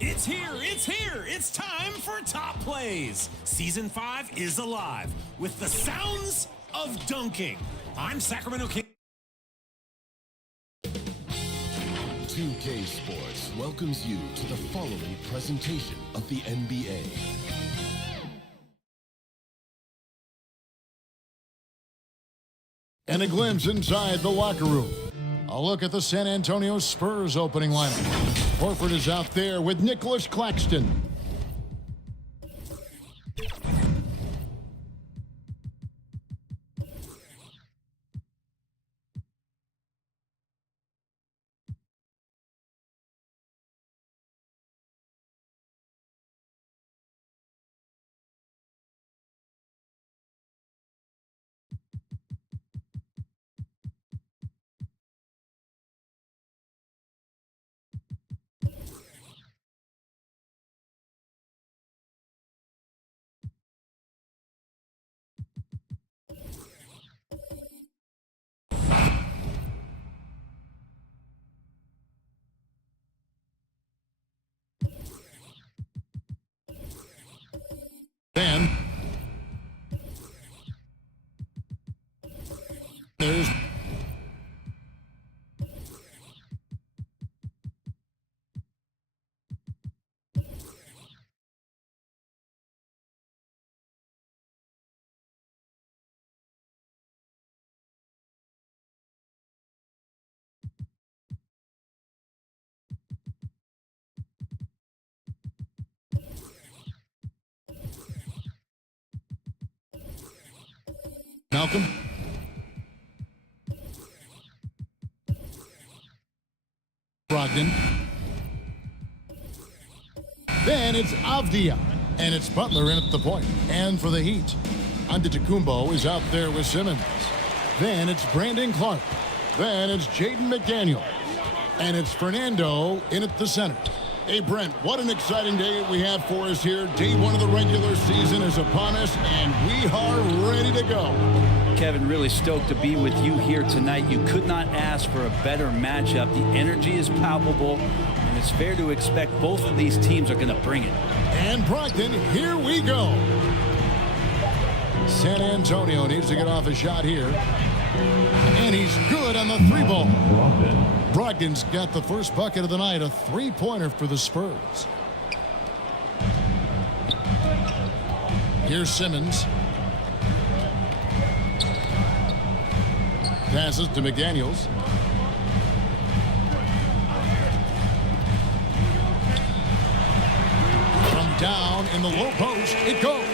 It's here, it's here, it's time for Top Plays. Season 5 is alive with the sounds of dunking. I'm Sacramento King. 2K Sports welcomes you to the following presentation of the NBA. And a glimpse inside the locker room. A look at the San Antonio Spurs opening lineup. Horford is out there with Nicholas Claxton. Then there's Malcolm. Brogdon. Then it's Avdia. And it's Butler in at the point. And for the Heat, Antetokounmpo is out there with Simmons. Then it's Brandon Clark. Then it's Jaden McDaniel. And it's Fernando in at the center. Hey, Brent, what an exciting day we have for us here. Day one of the regular season is upon us, and we are ready to go. Kevin, really stoked to be with you here tonight. You could not ask for a better matchup. The energy is palpable, and it's fair to expect both of these teams are going to bring it. And Brogdon, here we go. San Antonio needs to get off a shot here. And he's good on the three ball. Brogdon's got the first bucket of the night, a three-pointer for the Spurs. Here's Simmons. Passes to McDaniels. From down in the low post, it goes.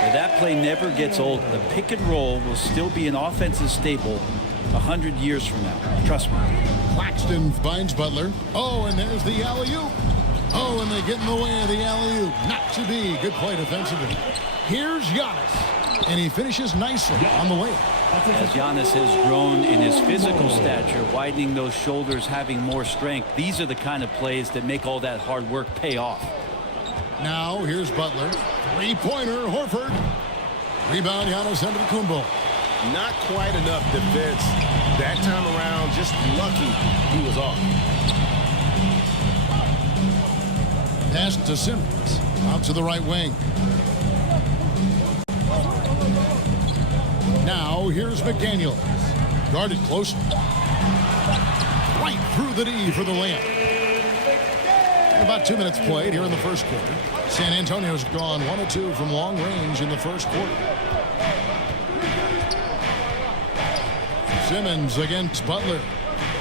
Now, that play never gets old. The pick and roll will still be an offensive staple 100 years from now. Trust me. Claxton finds Butler. Oh, and there's the alley-oop. Oh, and they get in the way of the alley-oop. Not to be. Good play defensively. Here's Giannis. And he finishes nicely on the way. As Giannis has grown in his physical stature, widening those shoulders, having more strength, these are the kind of plays that make all that hard work pay off. Now, here's Butler. Three-pointer, Horford. Rebound, Giannis Antetokounmpo. Not quite enough defense. That time around, just lucky he was off. Pass to Simmons. Out to the right wing. Now, here's McDaniel. Guarded close. Right through the D for the layup. And about 2 minutes played here in the first quarter. San Antonio's gone 1 of 2 from long range in the first quarter. Simmons against Butler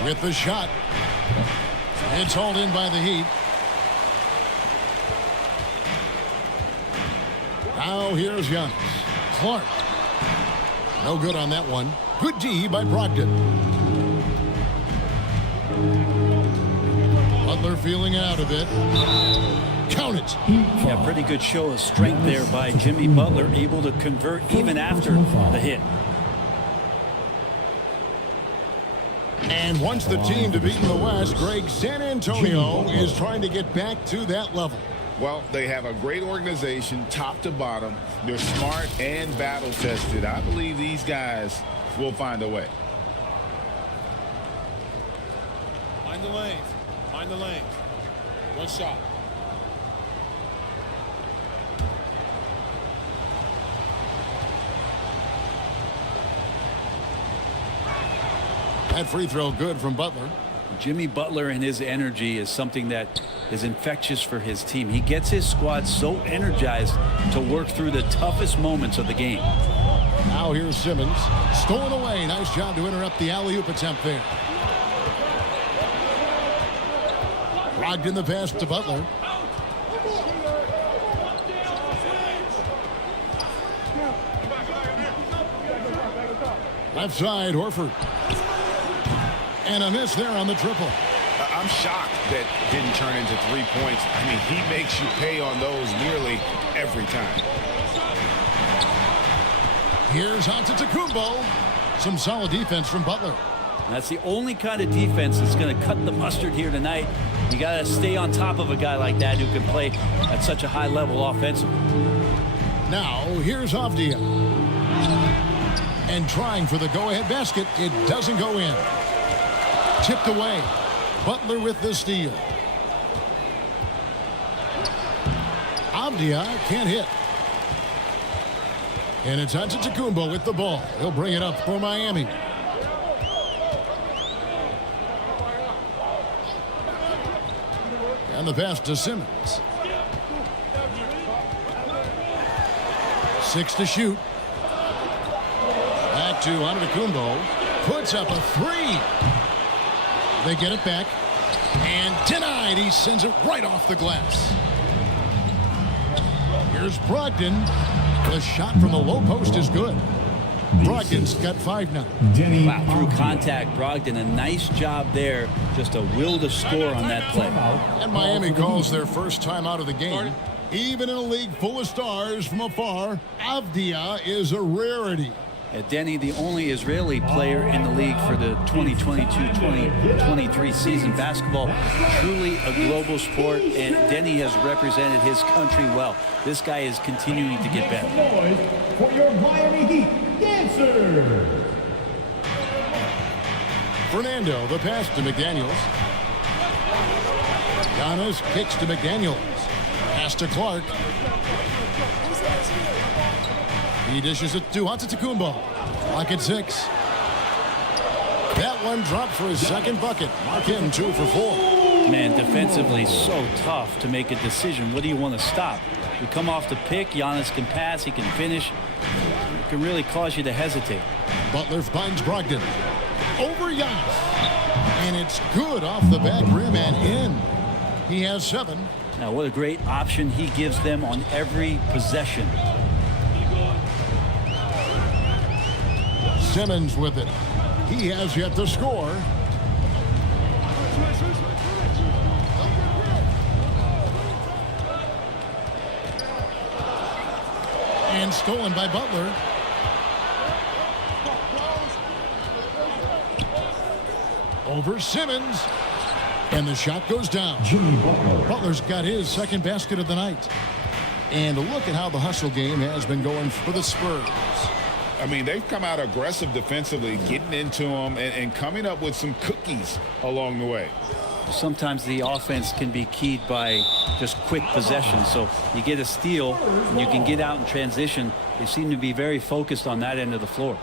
with the shot. It's hauled in by the Heat. Now here's Giannis. Clark. No good on that one. Good D by Brogdon. Butler feeling out a bit. Count it. Yeah, pretty good show of strength there by Jimmy Butler, able to convert even after the hit. And once the team to beat in the West, Greg, San Antonio is trying to get back to that level. Well, they have a great organization, top to bottom. They're smart and battle-tested. I believe these guys will find a way. Find the lanes. Find the lanes. One shot. That free throw good from Butler. Jimmy Butler and his energy is something that is infectious for his team. He gets his squad so energized to work through the toughest moments of the game. Now here's Simmons. Stolen away. Nice job to interrupt the alley-oop attempt there. Logged in the pass to Butler. Left side, Horford. And a miss there on the triple. I'm shocked that didn't turn into 3 points. I mean, he makes you pay on those nearly every time. Here's Antetokounmpo. Some solid defense from Butler. That's the only kind of defense that's going to cut the mustard here tonight. You got to stay on top of a guy like that who can play at such a high level offensively. Now, here's Avdia. And trying for the go-ahead basket. It doesn't go in. Tipped away. Butler with the steal. Avdia can't hit. And it's Antetokounmpo with the ball. He'll bring it up for Miami. And the pass to Simmons. 6 to shoot. Back to Antetokounmpo. Puts up a 3. They get it back. And denied. He sends it right off the glass. Here's Brogdon. The shot from the low post is good. Brogdon's got 5 now. Wow, through contact, Brogdon, a nice job there. Just a will to score on that play. And Miami calls their first time out of the game. Even in a league full of stars from afar, Avdia is a rarity. Denny, the only Israeli player in the league for the 2022-2023 season. Basketball, truly a global sport, and Denny has represented his country well. This guy is continuing to get better. For your Miami Heat dancer. Fernando, the pass to McDaniels. Giannis kicks to McDaniels. Pass to Clark. He dishes it to Antetokounmpo. Clock at 6. That one dropped for his second bucket. Mark him 2 for 4. Man, defensively so tough to make a decision. What do you want to stop? You come off the pick, Giannis can pass, he can finish. It can really cause you to hesitate. Butler finds Brogdon. Over Giannis. And it's good off the back rim and in. He has 7. Now, what a great option he gives them on every possession. Simmons with it. He has yet to score. And stolen by Butler. Over Simmons. And the shot goes down. Butler's got his second basket of the night. And look at how the hustle game has been going for the Spurs. I mean, they've come out aggressive defensively, getting into them and coming up with some cookies along the way. Sometimes the offense can be keyed by just quick possession. So you get a steal and you can get out in transition. They seem to be very focused on that end of the floor.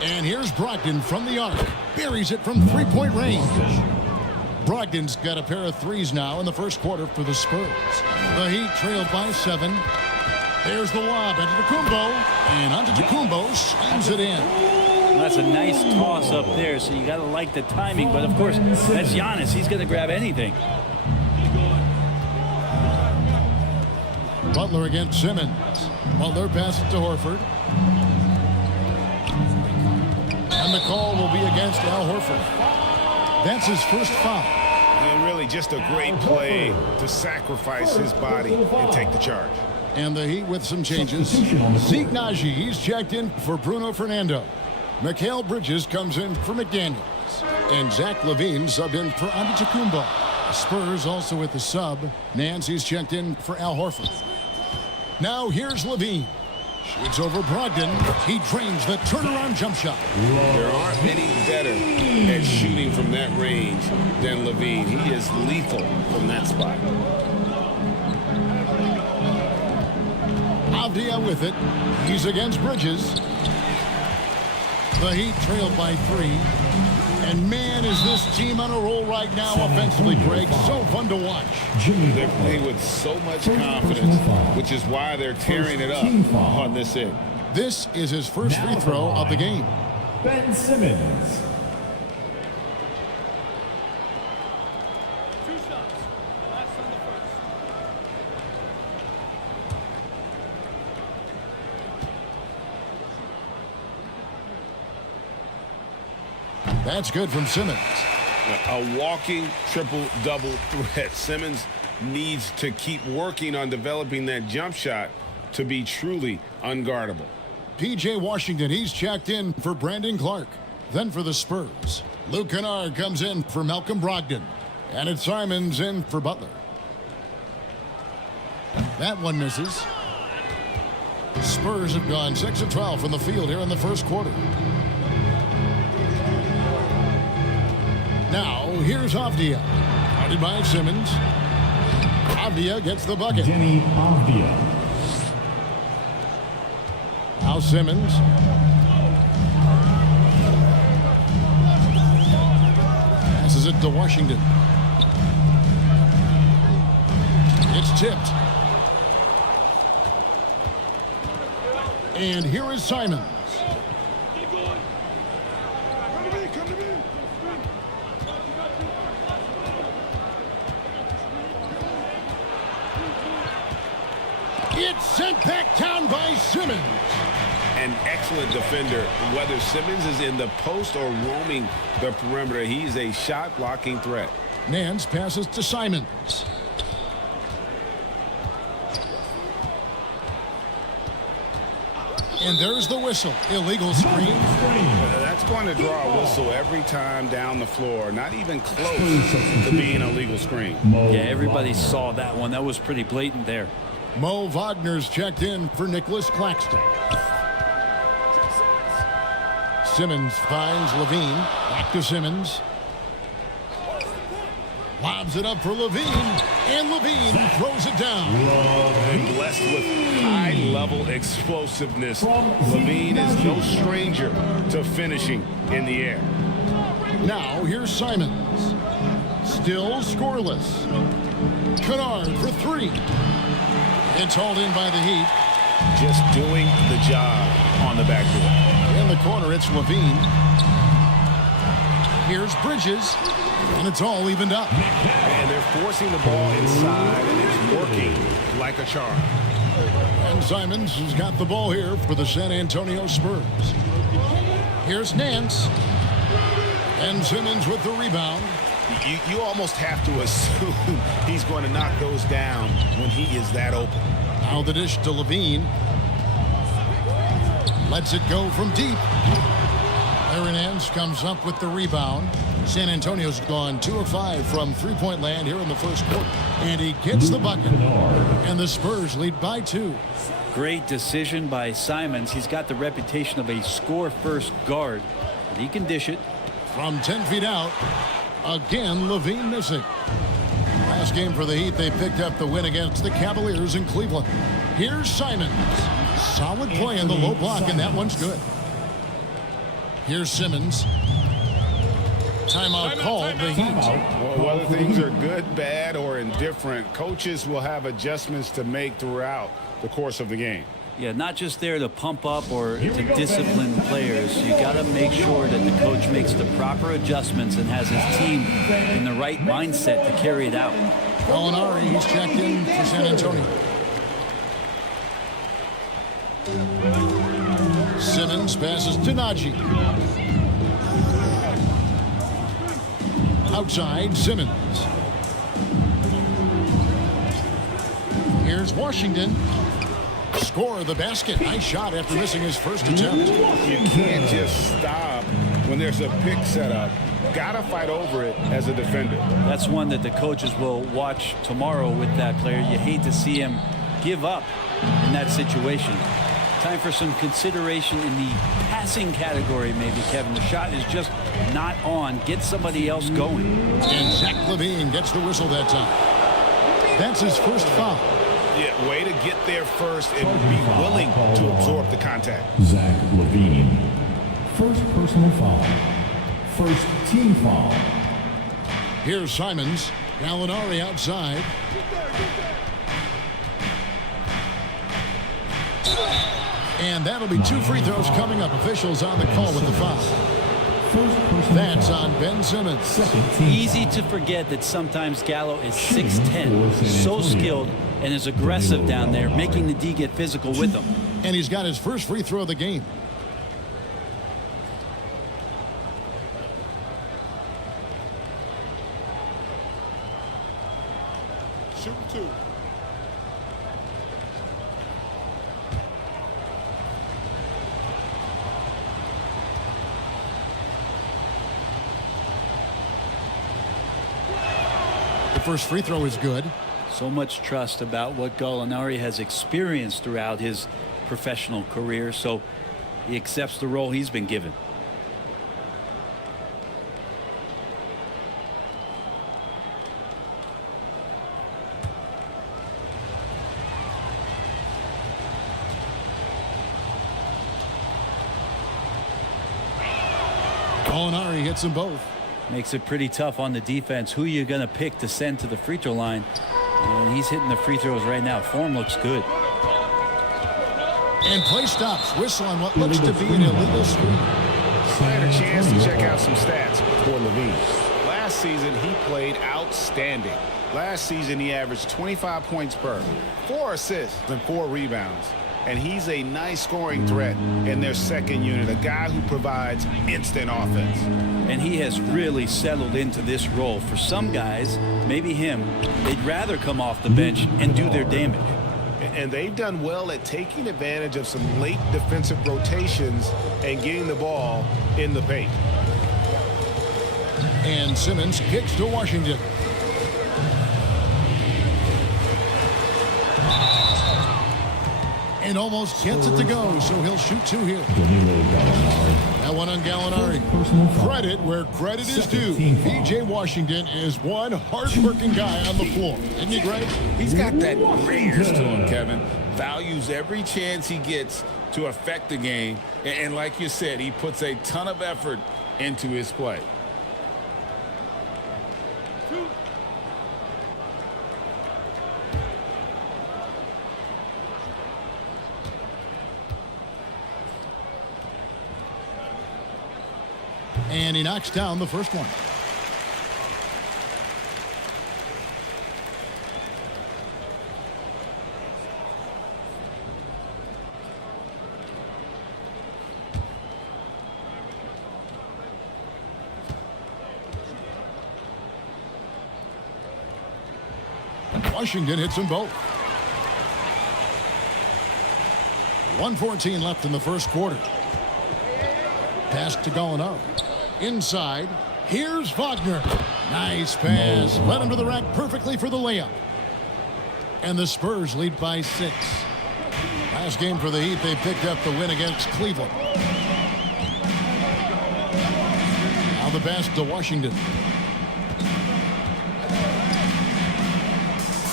And here's Brogdon from the arc. Buries it from 3-point range. Brogdon's got a pair of threes now in the first quarter for the Spurs. The Heat trailed by 7. There's the lob into Antetokounmpo. And Antetokounmpo slams it in. Well, that's a nice toss up there, so you got to like the timing. But, of course, that's Giannis. He's going to grab anything. Butler against Simmons. Butler passes to Horford. And the call will be against Al Horford. That's his first foul. And really just a great play to sacrifice his body and take the charge. And the Heat with some changes. Zeke Naji, he's checked in for Bruno Fernando. Mikal Bridges comes in for McDaniels. And Zach LaVine subbed in for Antetokounmpo. Spurs also with the sub. Nancy's checked in for Al Horford. Now here's LaVine. Shoots over Brogdon. He drains the turnaround jump shot. There aren't many better at shooting from that range than LaVine. He is lethal from that spot. Avdia with it. He's against Bridges. The Heat trailed by 3. And man, is this team on a roll right now offensively, Greg. So fun to watch. They're playing with so much confidence, which is why they're tearing it up on this end. This is his first free throw of the game. Ben Simmons. That's good from Simmons. A walking triple-double threat. Simmons needs to keep working on developing that jump shot to be truly unguardable. P.J. Washington, he's checked in for Brandon Clark. Then for the Spurs, Luke Kennard comes in for Malcolm Brogdon. And it's Simons in for Butler. That one misses. Spurs have gone 6 of 12 from the field here in the first quarter. Now, here's Avdia. Guarded by Simmons. Avdia gets the bucket. Denny Avdia. Now Simmons. Passes it to Washington. It's tipped. And here is Simons. It's sent back down by Simmons. An excellent defender. Whether Simmons is in the post or roaming the perimeter, he's a shot-blocking threat. Nance passes to Simons. And there's the whistle. Illegal screen. That's going to draw a whistle every time down the floor. Not even close to being a legal screen. Yeah, everybody saw that one. That was pretty blatant there. Mo Wagner's checked in for Nicholas Claxton. Simmons finds Levine. Back to Simmons. Lobs it up for Levine. And Levine throws it down. And blessed with high-level explosiveness. Levine is no stranger to finishing in the air. Now here's Simons. Still scoreless. Kennard for three. It's hauled in by the Heat. Just doing the job on the backboard. In the corner, it's Levine. Here's Bridges. And it's all evened up. And they're forcing the ball inside, and it's working like a charm. And Simons has got the ball here for the San Antonio Spurs. Here's Nance. And Simmons with the rebound. You almost have to assume he's going to knock those down when he is that open. Now the dish to Levine. Lets it go from deep. Aaron Nance comes up with the rebound. San Antonio's gone 2 of 5 from three-point land here in the first quarter. And he gets the bucket. And the Spurs lead by 2. Great decision by Simons. He's got the reputation of a score-first guard, but he can dish it. From 10 feet out, again, Levine missing. Last game for the Heat, they picked up the win against the Cavaliers in Cleveland. Here's Simons. Solid play in the low block, and that one's good. Here's Simmons. Timeout called, the Heat. Well, whether things are good, bad, or indifferent, coaches will have adjustments to make throughout the course of the game. Yeah, not just there to pump up or to discipline players. You got to make sure that the coach makes the proper adjustments and has his team in the right mindset to carry it out. Gallinari, he's checked in for San Antonio. Simmons passes to Najee. Outside, Simmons. Here's Washington. Score the basket. Nice shot after missing his first attempt. You can't just stop when there's a pick set up. Gotta fight over it as a defender. That's one that the coaches will watch tomorrow with that player. You hate to see him give up in that situation. Time for some consideration in the passing category, maybe, Kevin. The shot is just not on. Get somebody else going. And Zach LaVine gets the whistle that time. That's his first foul. Yeah, way to get there first and be willing to absorb the contact. Zach LaVine. First personal foul. First team foul. Here's Simons. Gallinari outside. And that'll be 2 free throws coming up. Officials on the call with the foul. That's on Ben Simmons. Easy to forget that sometimes Gallo is 6'10", so skilled and is aggressive down there, making the D get physical with him. And he's got his first free throw of the game. Shoot 2. The first free throw is good. So much trust about what Gallinari has experienced throughout his professional career, so he accepts the role he's been given. Gallinari hits them both. Makes it pretty tough on the defense. Who are you going to pick to send to the free throw line? And he's hitting the free throws right now. Form looks good. And play stops. Whistle on what looks to be an illegal screen. I had a chance to check out some stats for LaVine. Last Last season, he played outstanding. Last season, he averaged 25 points per, 4 assists, and 4 rebounds. And he's a nice scoring threat in their second unit, a guy who provides instant offense. And he has really settled into this role. For some guys, maybe him, they'd rather come off the bench and do their damage. And they've done well at taking advantage of some late defensive rotations and getting the ball in the paint. And Simmons kicks to Washington. And almost gets it to go, so he'll shoot 2 here. That one on Gallinari. Credit where credit is due. P.J. Washington is one hard-working guy on the floor. Isn't he great? He's got that rares to him, Kevin. Values every chance he gets to affect the game. And like you said, he puts a ton of effort into his play. And he knocks down the first one. Washington hits them both. 1:14 left in the first quarter. Pass to Gallinari. Inside, here's Wagner. Nice pass. Led him to the rack perfectly for the layup. And the Spurs lead by 6. Last game for the Heat, they picked up the win against Cleveland. Now the pass to Washington.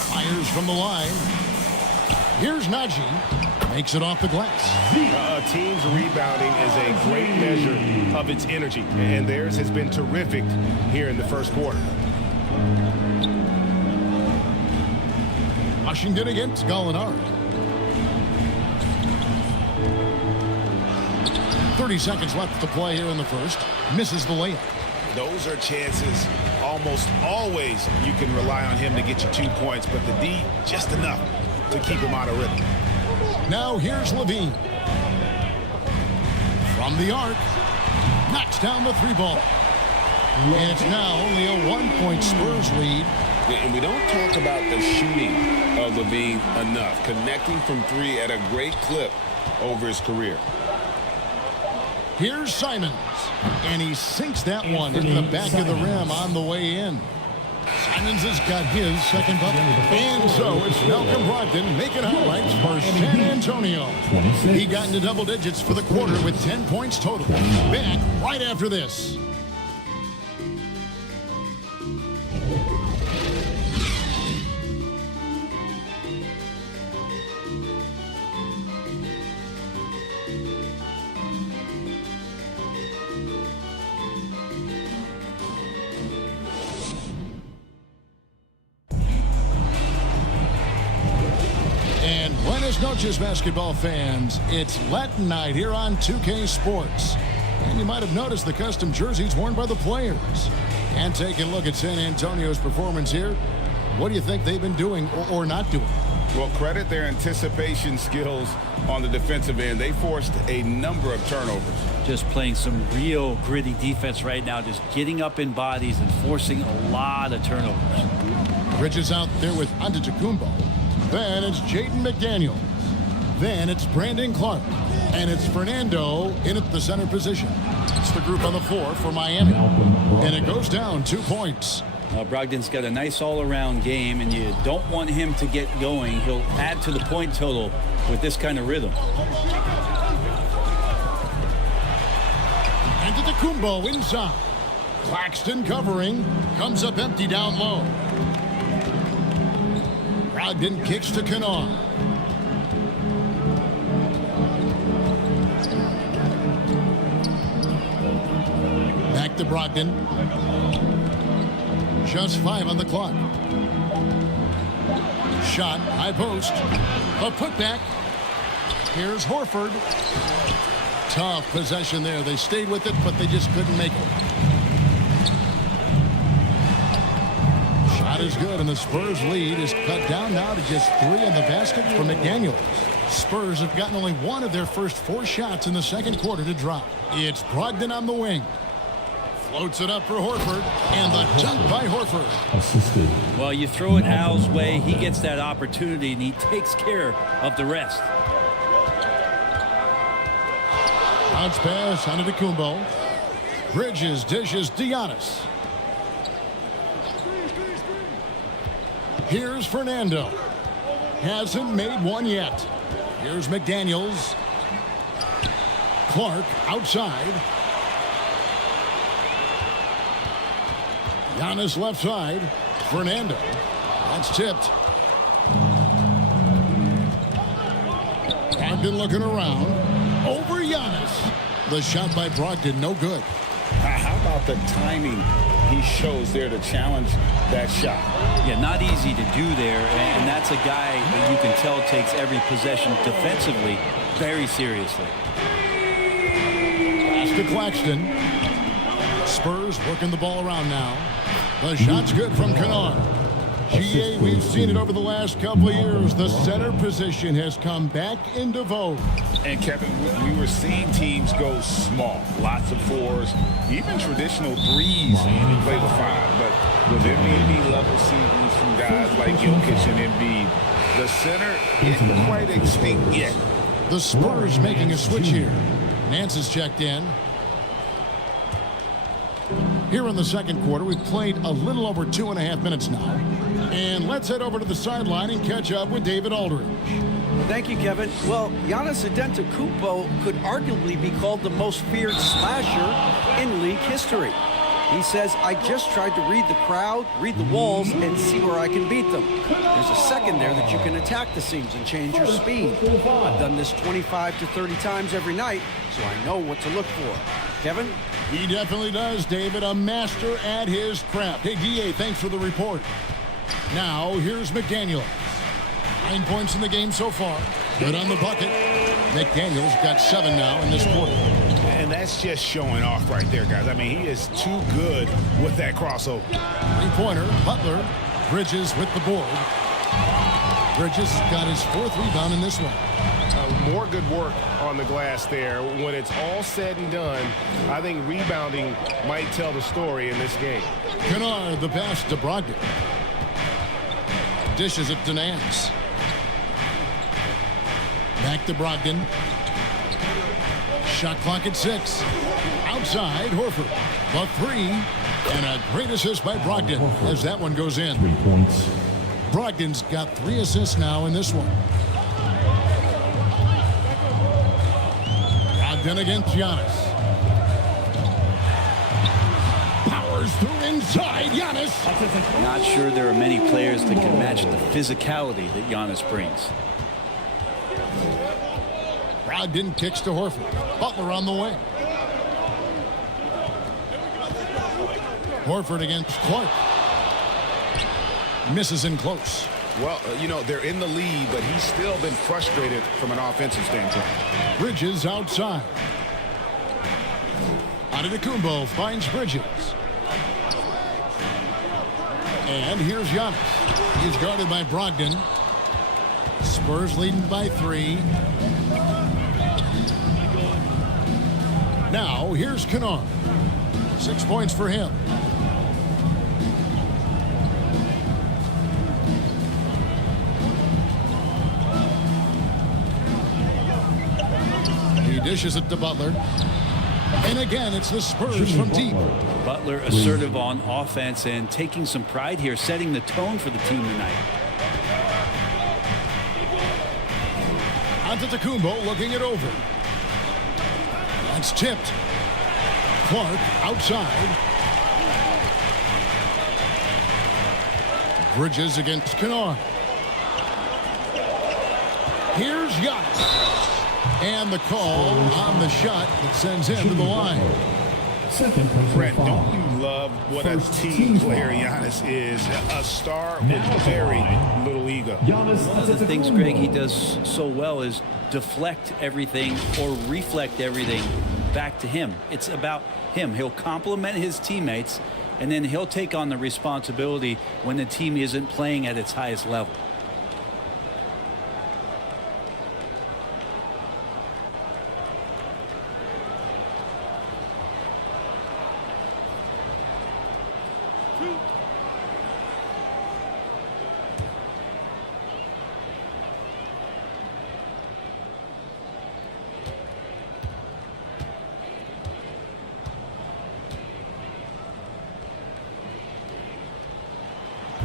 Fires from the line. Here's Najee. Makes it off the glass. A team's rebounding is a great measure of its energy, and theirs has been terrific here in the first quarter. Washington against Gallinari. 30 seconds left to play here in the first. Misses the layup. Those are chances almost always you can rely on him to get you 2 points, but the D, just enough to keep him out of rhythm. Now here's Levine. From the arc. Knocks down the 3-ball. And it's now only a 1-point Spurs lead. And we don't talk about the shooting of Levine enough. Connecting from 3 at a great clip over his career. Here's Simons. And he sinks that one in the back of the rim on the way in. Simons has got his second bucket. And so it's Malcolm Brogdon making highlights for San Antonio. He got into double digits for the quarter with 10 points total. Back right after this. Buenas noches, basketball fans. It's Latin night here on 2K Sports. And you might have noticed the custom jerseys worn by the players. And taking a look at San Antonio's performance here, what do you think they've been doing or not doing? Well, credit their anticipation skills on the defensive end. They forced a number of turnovers. Just playing some real gritty defense right now, just getting up in bodies and forcing a lot of turnovers. Bridges out there with Antetokounmpo. Then it's Jaden McDaniels. Then it's Brandon Clark. And it's Fernando in at the center position. It's the group on the floor for Miami. And it goes down 2 points. Brogdon's got a nice all-around game, and you don't want him to get going. He'll add to the point total with this kind of rhythm. Antetokounmpo inside. Claxton covering. Comes up empty down low. Brogdon kicks to Kennard. Back to Brogdon. Just 5 on the clock. Shot, high post. A putback. Here's Horford. Tough possession there. They stayed with it, but they just couldn't make it. shot is good, and the Spurs lead is cut down now to just 3 in the basket for McDaniels. Spurs have gotten only 1 of their first 4 shots in the second quarter to drop. It's Brogdon on the wing. Floats it up for Horford, and the dunk by Horford. Assisted. Well, you throw it Al's way, he gets that opportunity, and he takes care of the rest. Bounce pass on Antetokounmpo. Bridges dishes Giannis. Here's Fernando. Hasn't made one yet. Here's McDaniels. Clark outside. Giannis left side. Fernando. That's tipped. Brogdon looking around. Over Giannis. The shot by Brogdon, no good. How about the timing he shows there to challenge that shot? Yeah, not easy to do there, and that's a guy that you can tell takes every possession defensively very seriously. Pass to Claxton. Spurs working the ball around now. The shot's good from Kennard. GA, we've seen it over the last couple of years. The center position has come back into vogue. And Kevin, we were seeing teams go small, lots of 4s, even traditional 3s play the 5. But with MVP level seasons from guys like Jokic and Embiid, the center isn't quite extinct yet. The Spurs making a switch here. Nance is checked in. Here in the second quarter, we've played a little over 2.5 minutes now. And let's head over to the sideline and catch up with David Aldridge. Thank you, Kevin. Well, Giannis Antetokounmpo could arguably be called the most feared slasher in league history. He says, I just tried to read the crowd, read the walls, and see where I can beat them. There's a second there that you can attack the seams and change your speed. I've done this 25 to 30 times every night, so I know what to look for. Kevin? He definitely does, David. A master at his craft. Hey, DA, thanks for the report. Now, here's McDaniels. 9 points in the game so far. Good on the bucket. McDaniels got 7 now in this quarter. And that's just showing off right there, guys. I mean, he is too good with that crossover. 3-pointer, Butler. Bridges with the board. Bridges got his 4th rebound in this one. More good work on the glass there. When it's all said and done, I think rebounding might tell the story in this game. Kennard, the pass to Brogdon. Dishes it to Nance. Back to Brogdon. Shot clock at 6. Outside, Horford. The 3. And a great assist by Brogdon as that one goes in. 3 points. Brogdon's got 3 assists now in this one. Brogdon against Giannis. Powers through inside. Giannis. Not sure there are many players that can match the physicality that Giannis brings. Brogdon kicks to Horford. Butler on the wing. Horford against Clark. Misses in close. Well, you know, they're in the lead, but he's still been frustrated from an offensive standpoint. Bridges outside. Antetokounmpo finds Bridges. And here's Giannis. He's guarded by Brogdon. Spurs leading by 3. Now, here's Kennard. 6 points for him. He dishes it to Butler. And again, it's the Spurs from deep. Butler assertive on offense and taking some pride here, setting the tone for the team tonight. Antetokounmpo looking it over. That's tipped. Clark outside. Bridges against Kennard. Here's Giannis. And the call on the shot that sends him to the line. Second personal Brett, foul. don't you love what a team player Giannis is? A star with very little ego. Giannis One of the things, Greg, he does so well is deflect everything or reflect everything back to him. It's about him. He'll compliment his teammates, and then he'll take on the responsibility when the team isn't playing at its highest level.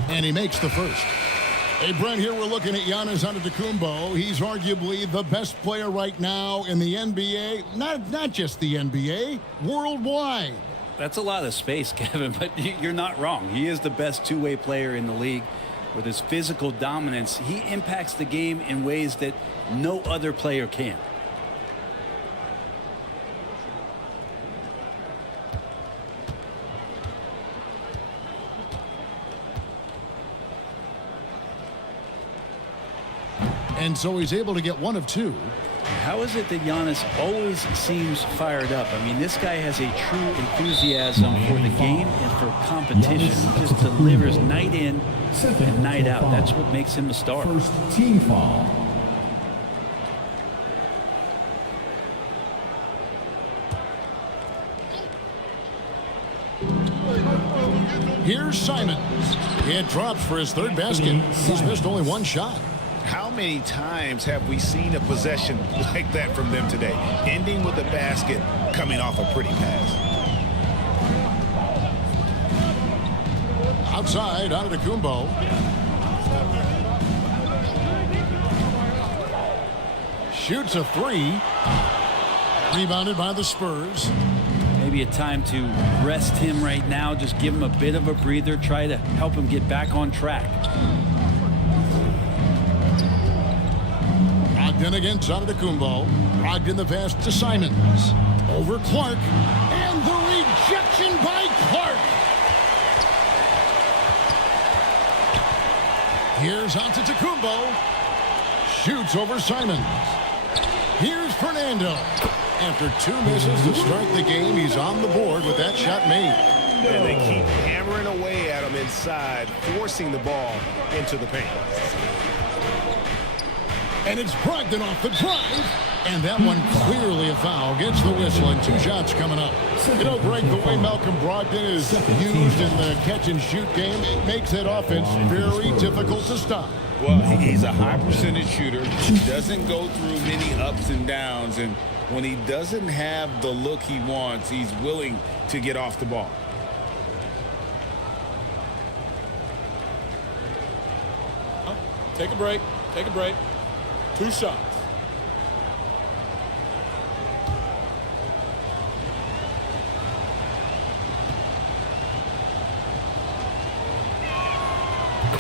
And he makes the first. Hey, Brent, here we're looking at Giannis Antetokounmpo. He's arguably the best player right now in the NBA. Not just the NBA, worldwide. That's a lot of space, Kevin, but you're not wrong. He is the best two-way player in the league. With his physical dominance, he impacts the game in ways that no other player can. And so he's able to get one of two. How is it that Giannis always seems fired up? I mean, this guy has a true enthusiasm for the game and for competition. He just delivers night in and night out. That's what makes him a star. First team foul. Here's Simons. It drops for his third basket. He's missed only one shot. How many times have we seen a possession like that from them today? Ending with a basket, coming off a pretty pass. Outside, Antetokounmpo. Shoots a three. Rebounded by the Spurs. Maybe a time to rest him right now. Just give him a bit of a breather. Try to help him get back on track. Brogdon against Antetokounmpo. Brogdon the pass to Simons. Over Clark. And the rejection by Clark. Here's Antetokounmpo. Shoots over Simons. Here's Fernando. After two misses to start the game, he's on the board with that shot made. And they keep hammering away at him inside, forcing the ball into the paint. And it's Brogdon off the drive. And that one clearly a foul. Gets the whistle and two shots coming up. You know, Greg, the way Malcolm Brogdon is used in the catch-and-shoot game, it makes that offense very difficult to stop. Well, he's a high percentage shooter. Doesn't go through many ups and downs. And when he doesn't have the look he wants, he's willing to get off the ball. Take a break. Take a break. Two shots.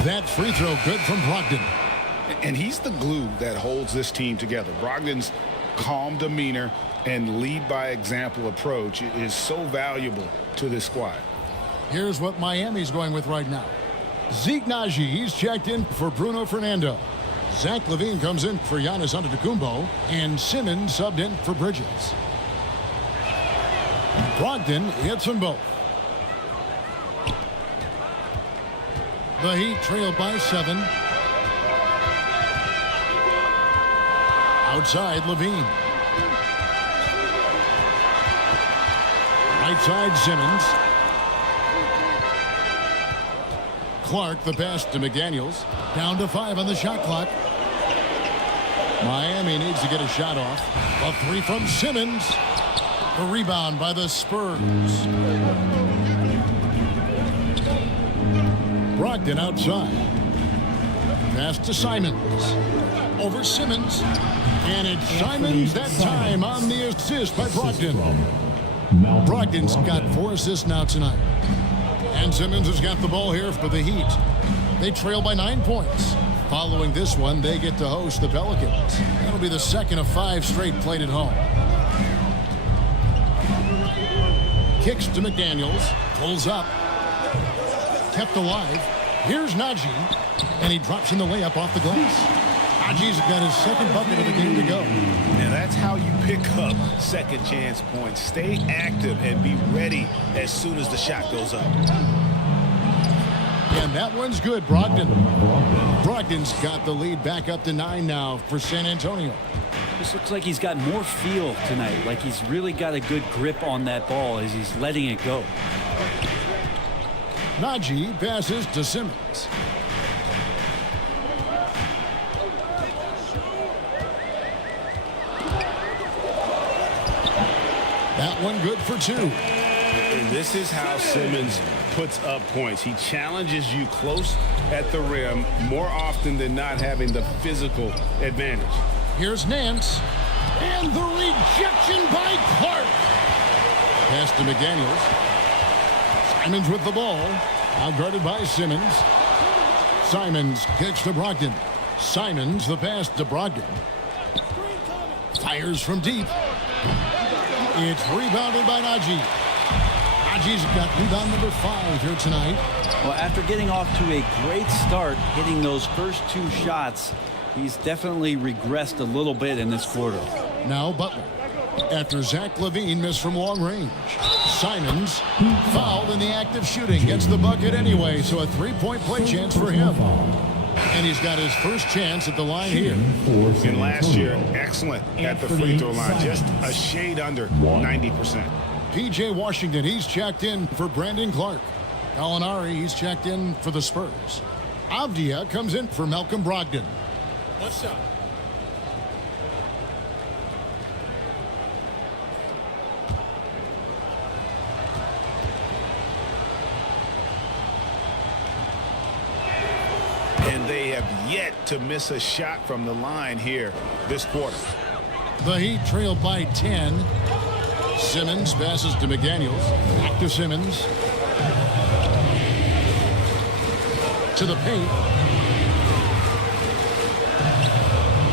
That free throw good from Brogdon. And he's the glue that holds this team together. Brogdon's calm demeanor and lead by example approach is so valuable to this squad. Here's what Miami's going with right now. Zeke Naji, he's checked in for Bruno Fernando. Zach LaVine comes in for Giannis Antetokounmpo, and Simmons subbed in for Bridges. Brogdon hits them both. The Heat trailed by 7. Outside, LaVine. Right side, Simmons. Clark, the pass to McDaniels. Down to 5 on the shot clock. Miami needs to get a shot off. A three from Simmons. The rebound by the Spurs. Brogdon outside. Pass to Simons. Over Simmons. And it's Simons that time on the assist by Brogdon. Brogdon's got 4 assists now tonight. And Simmons has got the ball here for the Heat. They trail by 9 points. Following this one, they get to host the Pelicans. That'll be the second of 5 straight played at home. Kicks to McDaniels. Pulls up. Kept alive. Here's Najee. And he drops in the layup off the glass. Najee's got his second bucket of the game to go. And that's how you pick up second chance points. Stay active and be ready as soon as the shot goes up. And that one's good, Brogdon. Brogdon's got the lead back up to 9 now for San Antonio. This looks like he's got more feel tonight, like he's really got a good grip on that ball as he's letting it go. Najee passes to Simmons. That one good for 2. And this is how Simmons puts up points. He challenges you close at the rim more often than not, having the physical advantage. Here's Nance. And the rejection by Clark. Pass to McDaniels. Simons with the ball. Outguarded by Simmons. Simons kicks to Brogdon. Simons the pass to Brogdon. Fires from deep. It's rebounded by Najee. Najee's got rebound number 5 here tonight. Well, after getting off to a great start, hitting those first 2 shots, he's definitely regressed a little bit in this quarter. Now Butler. After Zach LaVine missed from long range. Simons fouled in the act of shooting. Gets the bucket anyway, so a 3-point play chance for him. And he's got his first chance at the line here. And last year, excellent at the free throw line. Just a shade under 90%. P.J. Washington, he's checked in for Brandon Clark. Gallinari, he's checked in for the Spurs. Avdia comes in for Malcolm Brogdon. One shot. And they have yet to miss a shot from the line here this quarter. The Heat trailed by 10. Simmons passes to McDaniels. Back to Simmons. To the paint.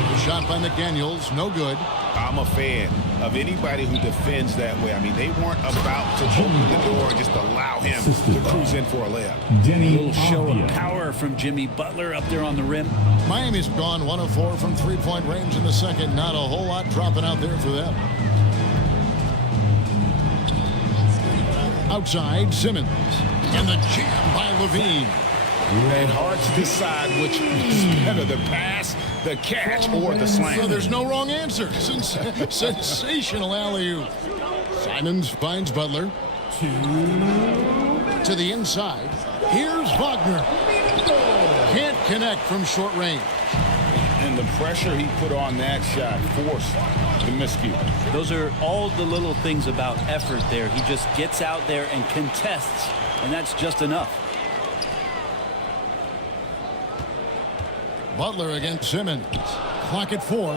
The shot by McDaniels, no good. I'm a fan of anybody who defends that way. I mean, they weren't about to open the door and just allow him to cruise in for a layup. A little show of power from Jimmy Butler up there on the rim. Miami's gone 1 of 4 from 3-point range in the second. Not a whole lot dropping out there for them. Outside, Simmons. And the jam by LaVine. And hard to decide which is better, the pass, the catch, or the slam. So there's no wrong answer. Sensational alley-oop. Simons finds Butler. To the inside. Here's Wagner. Can't connect from short range. And the pressure he put on that shot forced the miscue. Those are all the little things about effort there. He just gets out there and contests, and that's just enough. Butler against Simmons. Clock at 4.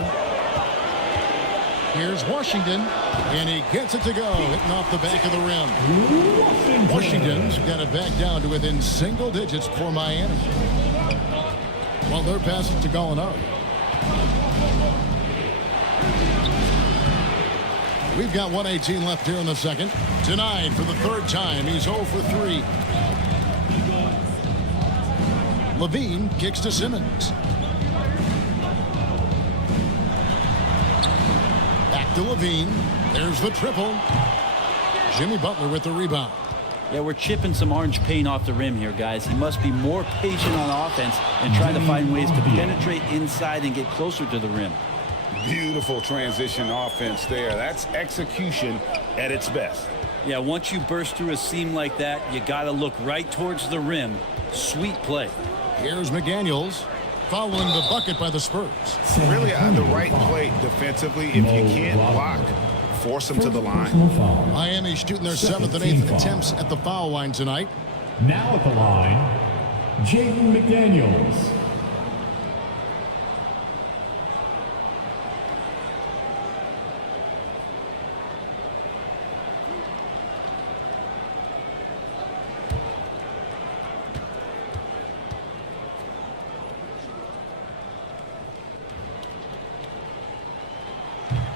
Here's Washington, and he gets it to go, hitting off the back of the rim. Washington's got it back down to within single digits for Miami. Well, they're passing to Gallinari. We've got 1:18 left here in the second. Tonight, for the third time, he's 0 for 3. LaVine kicks to Simmons. Back to LaVine. There's the triple. Jimmy Butler with the rebound. Yeah, we're chipping some orange paint off the rim here, guys. He must be more patient on offense and try to find ways to penetrate inside and get closer to the rim. Beautiful transition offense there. That's execution at its best. Yeah, once you burst through a seam like that, you got to look right towards the rim. Sweet play. Here's McDaniels following the bucket by the Spurs. Really the right play defensively. If you can't block, force them to the line. Miami shooting their 7th and 8th attempts at the foul line tonight. Now at the line, Jaden McDaniels.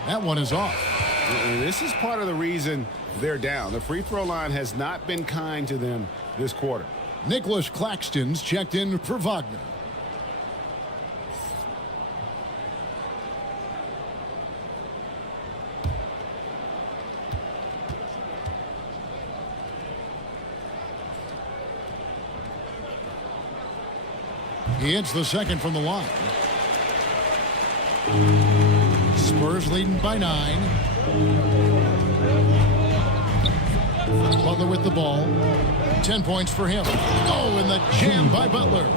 That one is off. And this is part of the reason they're down. The free throw line has not been kind to them this quarter. Nicholas Claxton's checked in for Wagner. He hits the second from the line. Spurs leading by 9. Butler with the ball. 10 points for him. Oh, and the jam by Butler.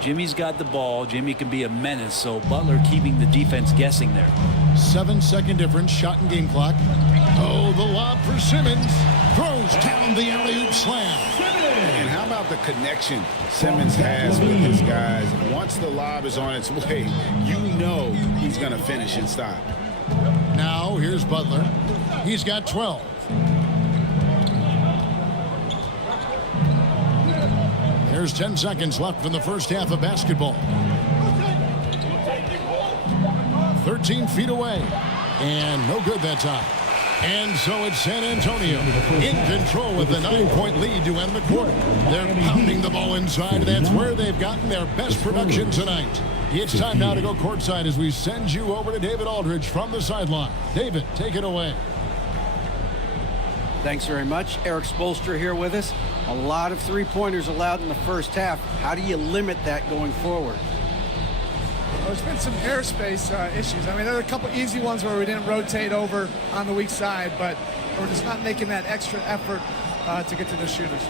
Jimmy's got the ball. Jimmy can be a menace, so Butler keeping the defense guessing there. 7-second difference, shot and game clock. Oh, the lob for Simmons. Throws down the alley-oop slam. And how about the connection Simmons has with his guys? Once the lob is on its way, you know he's going to finish and stop. Now, here's Butler. He's got 12. There's 10 seconds left in the first half of basketball. 13 feet away. And no good that time. And so it's San Antonio in control with the 9-point lead to end the quarter. They're pounding the ball inside. That's where they've gotten their best production tonight. It's time now to go courtside as we send you over to David Aldridge from the sideline. David, take it away. Thanks very much. Eric Spoelstra here with us. A lot of three-pointers allowed in the first half. How do you limit that going forward? Well, there's been some airspace issues. I mean, there are a couple easy ones where we didn't rotate over on the weak side, but we're just not making that extra effort to get to the shooters.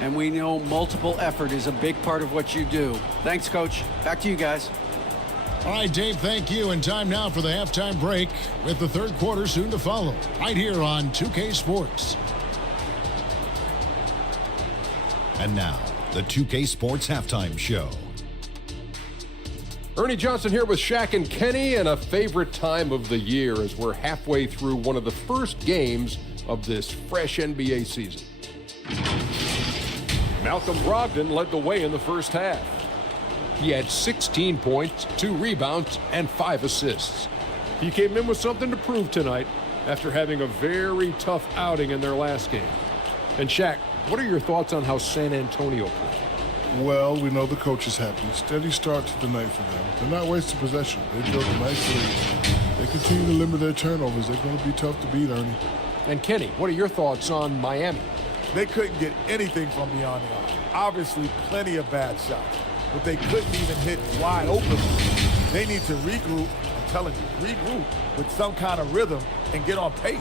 And we know multiple effort is a big part of what you do. Thanks, Coach. Back to you guys. All right, Dave, thank you. And time now for the halftime break with the third quarter soon to follow. Right here on 2K Sports. And now, the 2K Sports Halftime Show. Ernie Johnson here with Shaq and Kenny, and a favorite time of the year as we're halfway through one of the first games of this fresh NBA season. Malcolm Brogdon led the way in the first half. He had 16 points, 2 rebounds, and 5 assists. He came in with something to prove tonight after having a very tough outing in their last game. And Shaq, what are your thoughts on how San Antonio played? Well, we know the coach is happy. Steady start to the night for them. They're not wasting possession. They built a nice lead. They continue to limit their turnovers. They're going to be tough to beat, Ernie. And Kenny, what are your thoughts on Miami? They couldn't get anything from beyond the arc. Obviously, plenty of bad shots, but they couldn't even hit wide open. They need to regroup, I'm telling you, regroup with some kind of rhythm and get on pace.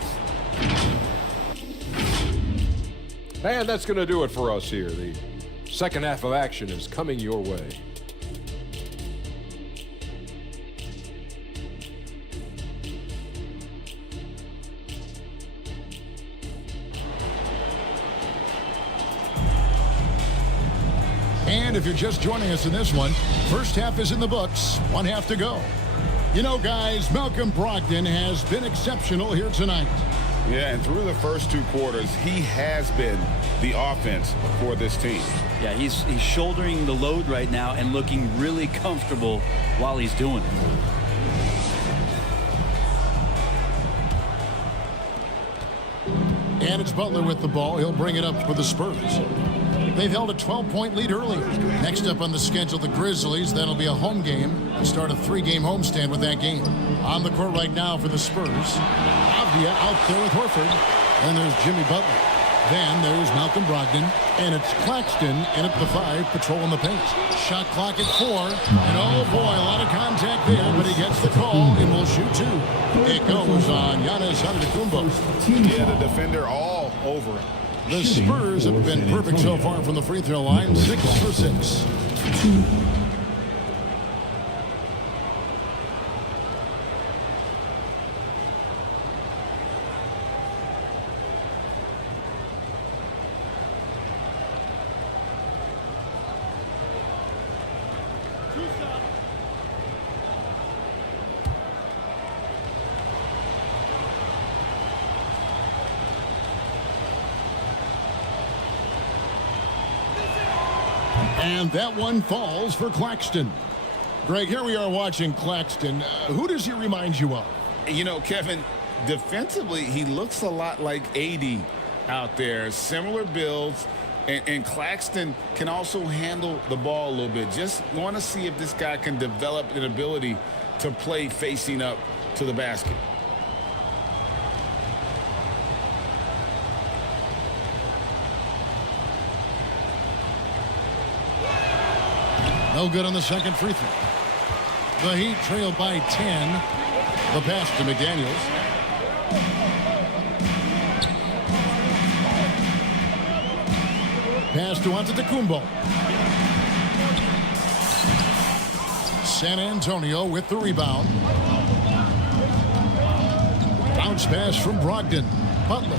And that's going to do it for us here. The second half of action is coming your way. And if you're just joining us in this one, first half is in the books, one half to go. You know, guys, Malcolm Brogdon has been exceptional here tonight. Yeah, and through the first 2 quarters, he has been the offense for this team. Yeah, he's shouldering the load right now and looking really comfortable while he's doing it. And it's Butler with the ball. He'll bring it up for the Spurs. They've held a 12-point lead early. Next up on the schedule, the Grizzlies. That'll be a home game. They start a 3-game homestand with that game. On the court right now for the Spurs. Avdia out there with Horford. And there's Jimmy Butler. Then there's Malcolm Brogdon. And it's Claxton in at the 5, patrolling the paint. Shot clock at 4. And oh boy, a lot of contact there, but he gets the call and will shoot 2. It goes on Giannis Antetokounmpo. Yeah, the defender all over it. The Spurs have been perfect so far from the free throw line, 6 for 6. And that one falls for Claxton. Greg, here we are watching Claxton. Who does he remind you of? You know, Kevin, defensively, he looks a lot like AD out there. Similar builds. And Claxton can also handle the ball a little bit. Just want to see if this guy can develop an ability to play facing up to the basket. No good on the second free throw. The Heat trail by 10. The pass to McDaniels. Pass to Antetokounmpo. San Antonio with the rebound. Bounce pass from Brogdon. Butler.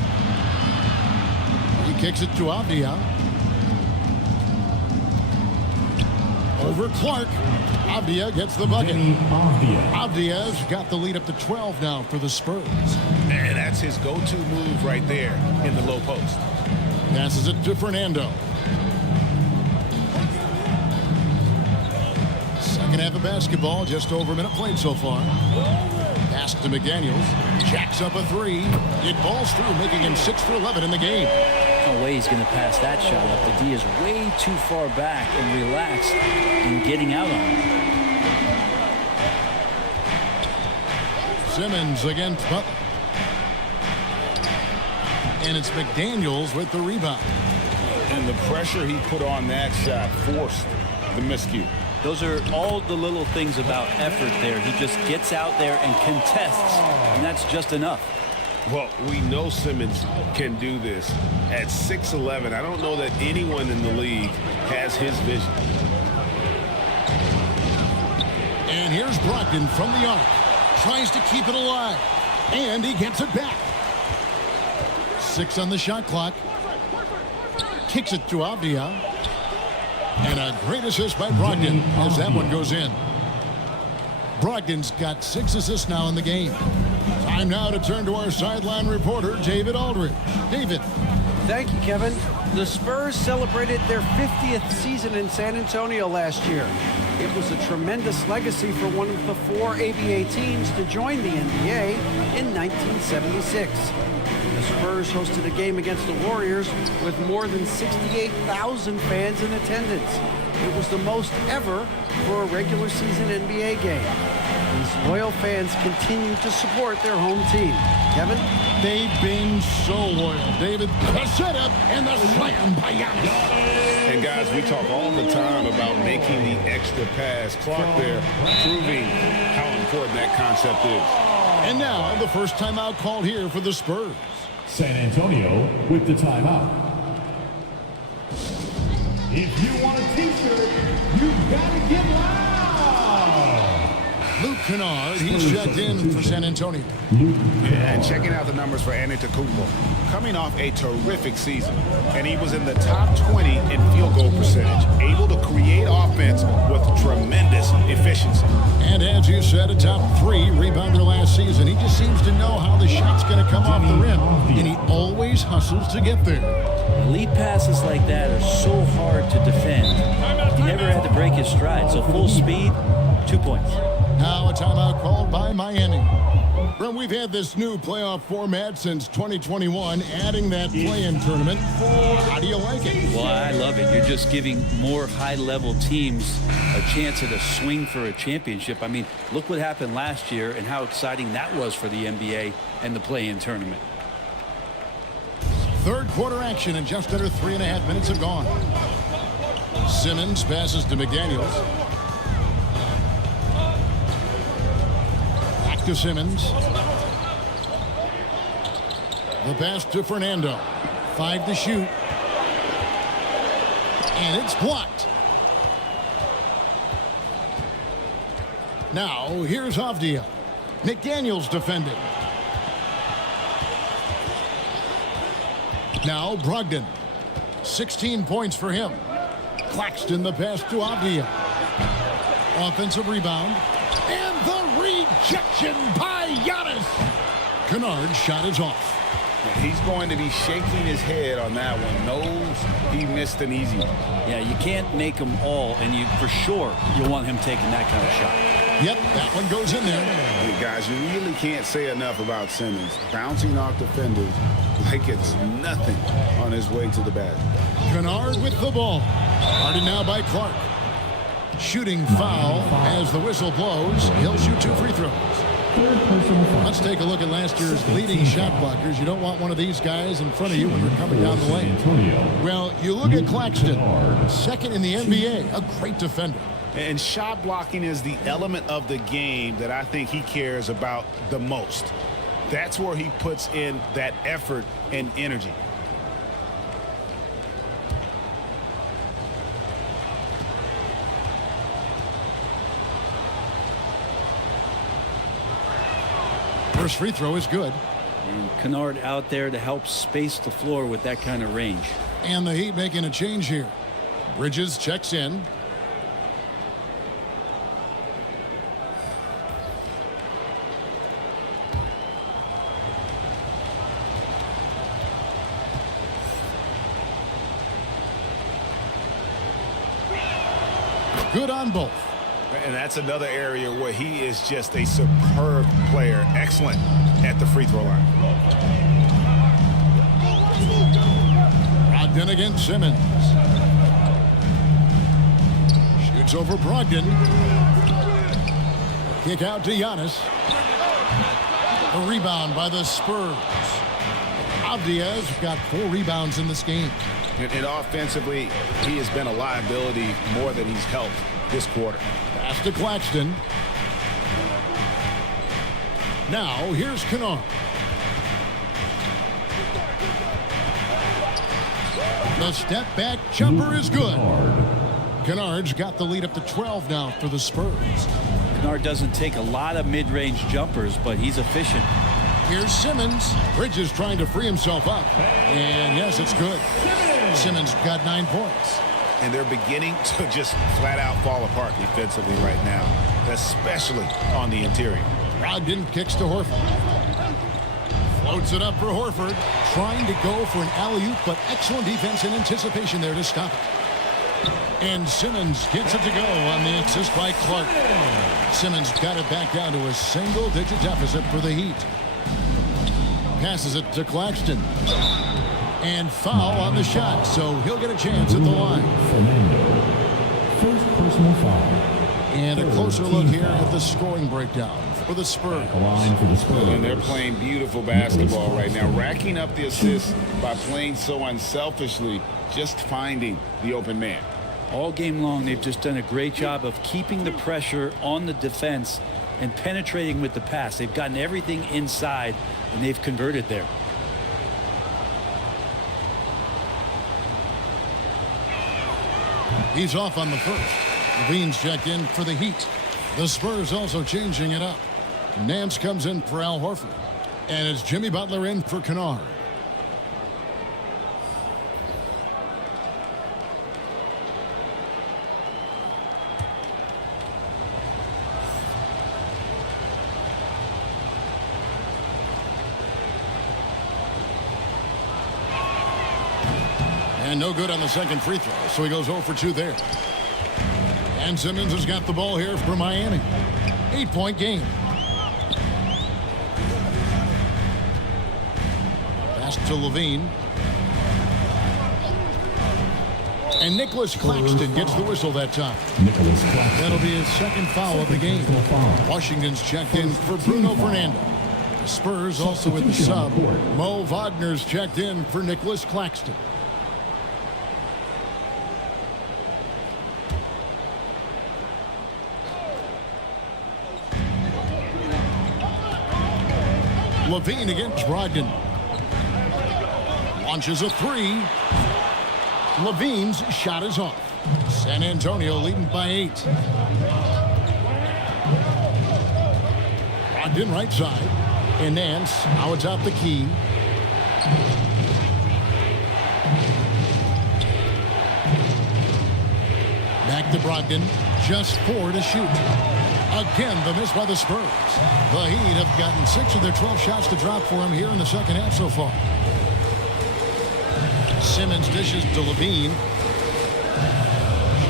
He kicks it to Avdia. Over Clark. Avdia gets the bucket. Avdia's got the lead up to 12 now for the Spurs. And that's his go-to move right there in the low post. Passes it to Fernando. Second half of basketball, just over a minute played so far. Pass to McDaniels. Jacks up a three. It falls through, making him 6 for 11 in the game. No way he's going to pass that shot up. The D is way too far back and relaxed in getting out on it. Simmons against Butler. And it's McDaniels with the rebound. And the pressure he put on that shot forced the miscue. Those are all the little things about effort there. He just gets out there and contests, and that's just enough. Well, we know Simmons can do this. At 6'11", I don't know that anyone in the league has his vision. And here's Brogdon from the arc. Tries to keep it alive. And he gets it back. 6 on the shot clock. Kicks it to Avdia. And a great assist by Brogdon as that one goes in. Brogdon's got 6 assists now in the game. Time now to turn to our sideline reporter, David Aldridge. David. Thank you, Kevin. The Spurs celebrated their 50th season in San Antonio last year. It was a tremendous legacy for one of the 4 ABA teams to join the NBA in 1976. The Spurs hosted a game against the Warriors with more than 68,000 fans in attendance. It was the most ever for a regular season NBA game. These loyal fans continue to support their home team. Kevin? They've been so loyal. David, the setup and the slam by Giannis. And guys, we talk all the time about making the extra pass. Clark there proving how important that concept is. And now the first timeout called here for the Spurs. San Antonio with the timeout. If you want a t-shirt, you've got to get loud. Luke Kennard, he's checked in for San Antonio. And checking out the numbers for Antetokounmpo. Coming off a terrific season. And he was in the top 20 in field goal percentage. Able to create offense with tremendous efficiency. And as you said, a top 3 rebounder last season. He just seems to know how the shot's going to come off the rim. And he always hustles to get there. Lead passes like that are so hard to defend. He never had to break his stride, so full speed, 2 points. Now a timeout called by Miami. Well, we've had this new playoff format since 2021, adding that play-in tournament. How do you like it? Well, I love it. You're just giving more high-level teams a chance at a swing for a championship. I mean, look what happened last year and how exciting that was for the NBA and the play-in tournament. Third quarter action and just under 3.5 minutes have gone. Simmons passes to McDaniels. Back to Simmons. The pass to Fernando. 5 to shoot. And it's blocked. Now here's Avdia. McDaniels defending. Now Brogdon. 16 points for him. Claxton the pass to Avdia. Offensive rebound. And the rejection by Giannis. Kennard's shot is off. He's going to be shaking his head on that one. Knows he missed an easy one. Yeah, you can't make them all, and you for sure you want him taking that kind of shot. Yep, that one goes in there. Hey guys, you really can't say enough about Simmons. Bouncing off defenders like it's nothing on his way to the basket. Kennard with the ball. Guarded now by Clark. Shooting foul as the whistle blows. He'll shoot 2 free throws. Let's take a look at last year's leading shot blockers. You don't want one of these guys in front of you when you're coming down the lane. Well, you look at Claxton, second in the NBA, a great defender. And shot blocking is the element of the game that I think he cares about the most. That's where he puts in that effort and energy. First free throw is good. And Kennard out there to help space the floor with that kind of range. And the Heat making a change here. Bridges checks in. Good on both. And that's another area where he is just a superb player. Excellent at the free throw line. Brogdon against Simmons. Shoots over Brogdon. Kick out to Giannis. A rebound by the Spurs. Avdia's got 4 rebounds in this game. And offensively, he has been a liability more than he's helped this quarter. Pass to Claxton. Now, here's Kennard. The step back jumper is good. Kennard's got the lead up to 12 now for the Spurs. Kennard doesn't take a lot of mid-range jumpers, but he's efficient. Here's Simmons. Bridges trying to free himself up. And yes, it's good. Simmons got 9 points. And they're beginning to just flat out fall apart defensively right now, especially on the interior. Brogdon kicks to Horford. Floats it up for Horford. Trying to go for an alley-oop, but excellent defense and anticipation there to stop it. And Simmons gets it to go on the assist by Clark. Simmons got it back down to a single-digit deficit for the Heat. Passes it to Claxton. And foul on the shot, so he'll get a chance at the line. First personal foul. And a closer look here at the scoring breakdown for the Spurs. And they're playing beautiful basketball right now, racking up the assists by playing so unselfishly, just finding the open man. All game long, they've just done a great job of keeping the pressure on the defense and penetrating with the pass. They've gotten everything inside, and they've converted there. He's off on the first. Levine's checked in for the Heat. The Spurs also changing it up. Nance comes in for Al Horford. And it's Jimmy Butler in for Kennard. And no good on the second free throw, so he goes 0 for 2 there. And Simmons has got the ball here for Miami. 8-point game. Pass to Levine. And Nicholas Claxton gets the whistle that time. That'll be his second foul of the game. Washington's checked in for Bruno Fernando. The Spurs also with the sub. Mo Wagner's checked in for Nicholas Claxton. Levine against Brogdon. Launches a 3. Levine's shot is off. San Antonio leading by 8. Brogdon right side. And Nance, now it's out the key. Back to Brogdon. Just 4 to shoot. Again, the miss by the Spurs. The Heat have gotten 6 of their 12 shots to drop for him here in the second half so far. Simmons dishes to Levine.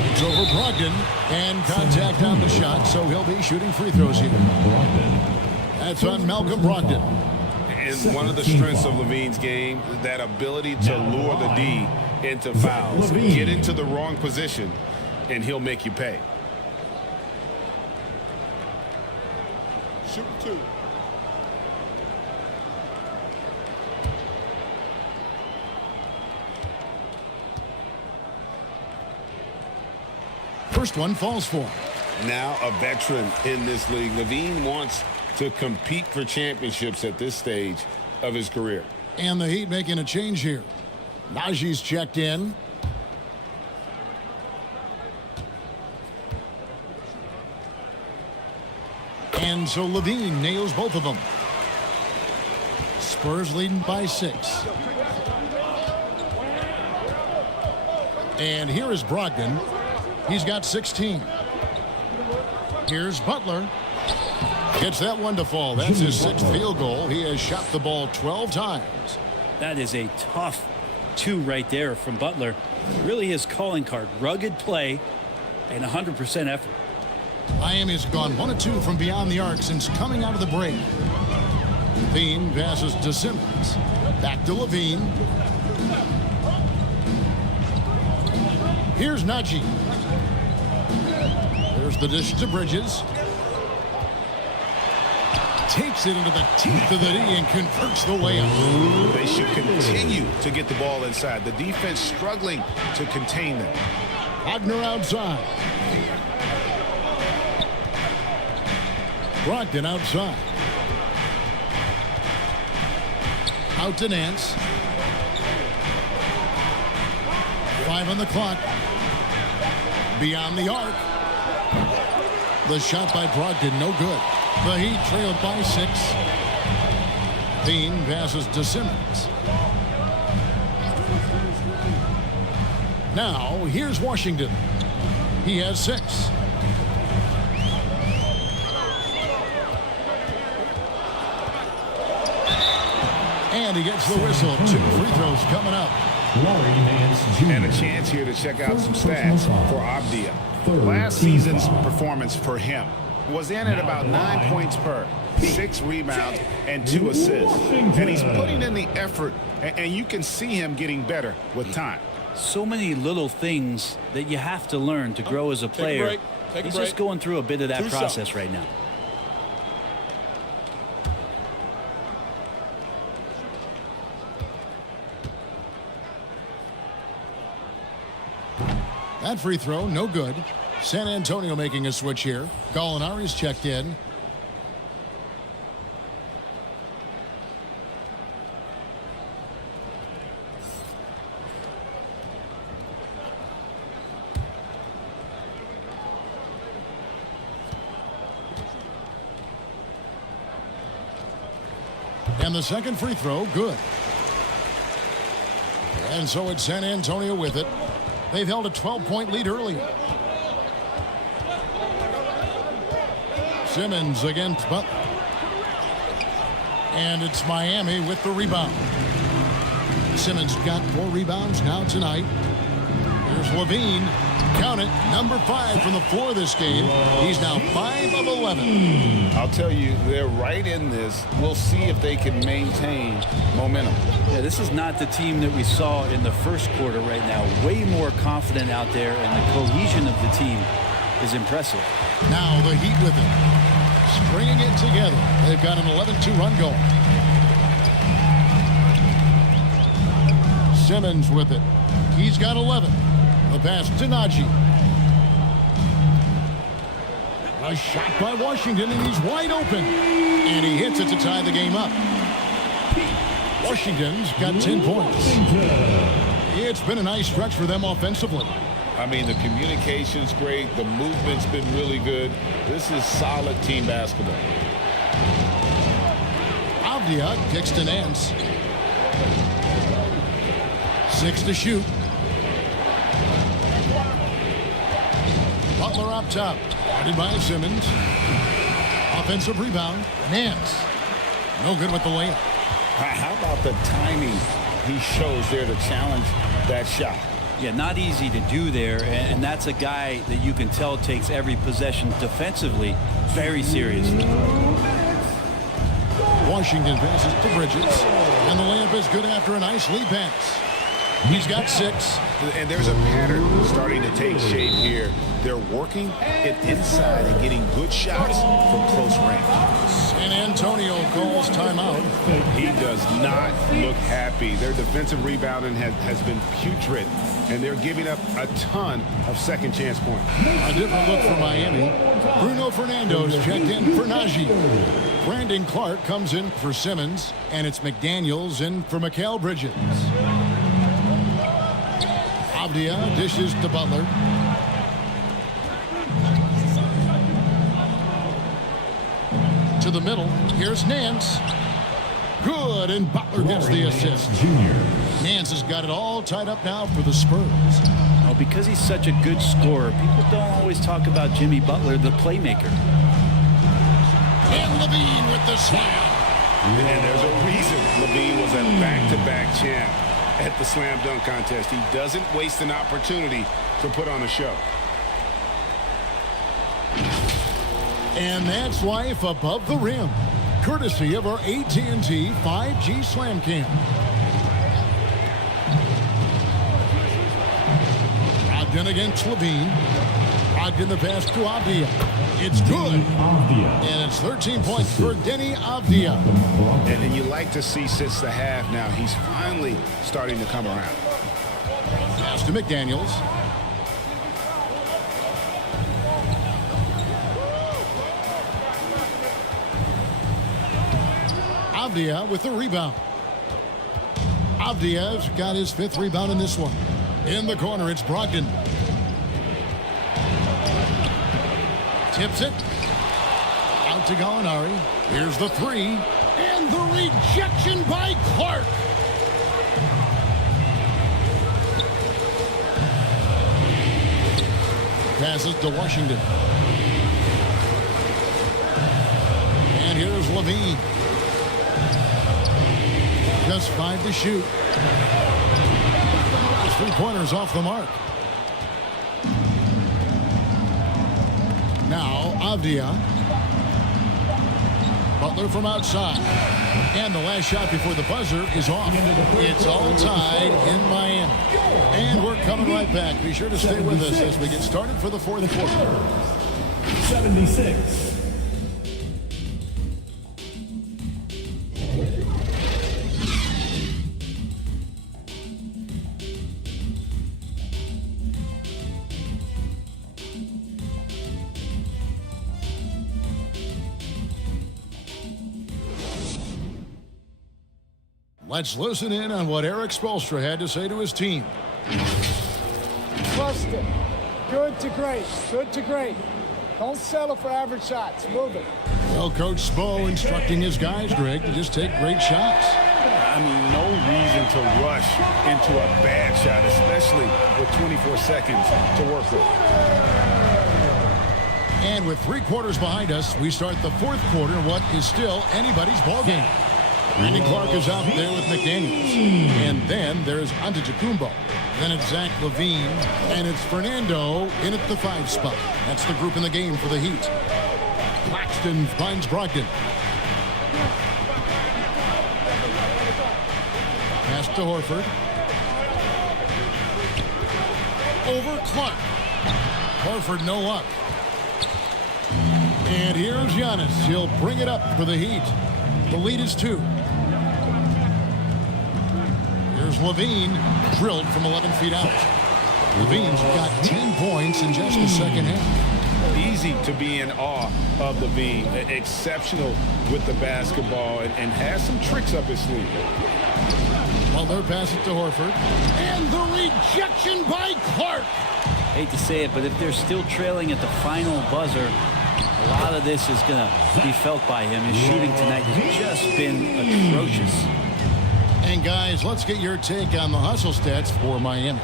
It's over Brogdon. And contact on the shot, so he'll be shooting free throws here. That's on Malcolm Brogdon. And one of the strengths of Levine's game, that ability to lure the D into fouls. Get into the wrong position, and he'll make you pay. Shoot 2. First one falls for him. Now a veteran in this league. Levine wants to compete for championships at this stage of his career. And the Heat making a change here. Najee's checked in. And so Levine nails both of them. Spurs leading by 6. And here is Brogdon. He's got 16. Here's Butler. Gets that one to fall. That's his 6th field goal. He has shot the ball 12 times. That is a tough 2 right there from Butler. Really his calling card. Rugged play and 100% effort. Miami's gone 1 of 2 from beyond the arc since coming out of the break. Levine passes to Simmons. Back to Levine. Here's Najee. There's the dish to Bridges. Takes it into the teeth of the D and converts the layup. They should continue to get the ball inside. The defense struggling to contain them. Wagner outside. Brogdon outside. Out to Nance. 5 on the clock. Beyond the arc. The shot by Brogdon, no good. The Heat trailed by 6. Dean passes to Simmons. Now, here's Washington. He has 6. And he gets the whistle. 2 free throws coming up. And a chance here to check out some stats for Avdia. Last season's performance for him was in at about 9 points per, 6 rebounds, and 2 assists. And he's putting in the effort, and you can see him getting better with time. So many little things that you have to learn to grow as a player. He's just going through a bit of that process right now. That free throw, no good. San Antonio making a switch here. Gallinari's checked in. And the second free throw, good. And so it's San Antonio with it. They've held a 12-point lead earlier. Simmons against Butler. And it's Miami with the rebound. Simmons got 4 rebounds now tonight. Here's Levine. Count it, number 5 from the floor this game. He's now 5 of 11. I'll tell you, they're right in this. We'll see if they can maintain momentum. Yeah, this is not the team that we saw in the first quarter right now. Way more confident out there, and the cohesion of the team is impressive. Now the Heat with it. Stringing it together. They've got an 11-2 run going. Simmons with it. He's got 11. The pass to Najee. A shot by Washington, and he's wide open. And he hits it to tie the game up. Washington's got 10 points. It's been a nice stretch for them offensively. I mean, the communication's great. The movement's been really good. This is solid team basketball. Avdia kicks to Nance. 6 to shoot. Butler up top. Guarded by Simmons. Offensive rebound. Nance. No good with the layup. How about the timing he shows there to challenge that shot? Yeah, not easy to do there, and that's a guy that you can tell takes every possession defensively very seriously. Washington passes to Bridges, and the layup is good after a nice lead pass. He's got 6. And there's a pattern starting to take shape here. They're working it inside and getting good shots from close range. San Antonio calls timeout. He does not look happy. Their defensive rebounding has been putrid, and they're giving up a ton of second chance points. A different look for Miami. Bruno Fernando's checked in for Najee. Brandon Clark comes in for Simmons, and it's McDaniels in for Mikal Bridges. Avdia dishes to Butler. To the middle. Here's Nance. Good, and Butler gets the assist. Nance has got it all tied up now for the Spurs. Well, because he's such a good scorer, people don't always talk about Jimmy Butler, the playmaker. And Levine with the slam. And there's a reason Levine was a back-to-back champ at the slam dunk contest. He doesn't waste an opportunity to put on a show. And that's life above the rim, courtesy of our AT&T 5G Slam Cam. Ogden against Levine. Ogden the pass to Avdia. It's good. And it's 13 points for Denny Avdia. And you like to see since the half now, he's finally starting to come around. Pass to McDaniels. Avdia with the rebound. Avdia's got his 5th rebound in this one. In the corner, it's Brogdon. Tips it. Out to Gallinari. Here's the 3. And the rejection by Clark. Passes to Washington. And here's Levine. Just 5 to shoot. His 3-pointers off the mark. Now Avdia. Butler from outside. And the last shot before the buzzer is off. It's all tied in Miami. And we're coming right back. Be sure to stay with us as we get started for the 4th quarter. 76. Let's listen in on what Eric Spoelstra had to say to his team. Trust it. Good to great. Good to great. Don't settle for average shots. Move it. Well, Coach Spo instructing his guys, Greg, to just take great shots. I mean, no reason to rush into a bad shot, especially with 24 seconds to work with. And with 3 quarters behind us, we start the 4th quarter in what is still anybody's ballgame. Brandon Clark is out there with McDaniels. And then there's Antetokounmpo. Then it's Zach Levine. And it's Fernando in at the 5 spot. That's the group in the game for the Heat. Claxton finds Brogdon. Pass to Horford. Over Clark. Horford no luck. And here's Giannis. He'll bring it up for the Heat. The lead is 2. Here's Levine, drilled from 11 feet out. Levine's got 10 points in just the second half. Easy to be in awe of Levine. Exceptional with the basketball and has some tricks up his sleeve. Well, they're passing to Horford. And the rejection by Clark. Hate to say it, but if they're still trailing at the final buzzer, a lot of this is going to be felt by him. His shooting tonight has just been atrocious. And guys, let's get your take on the hustle stats for Miami.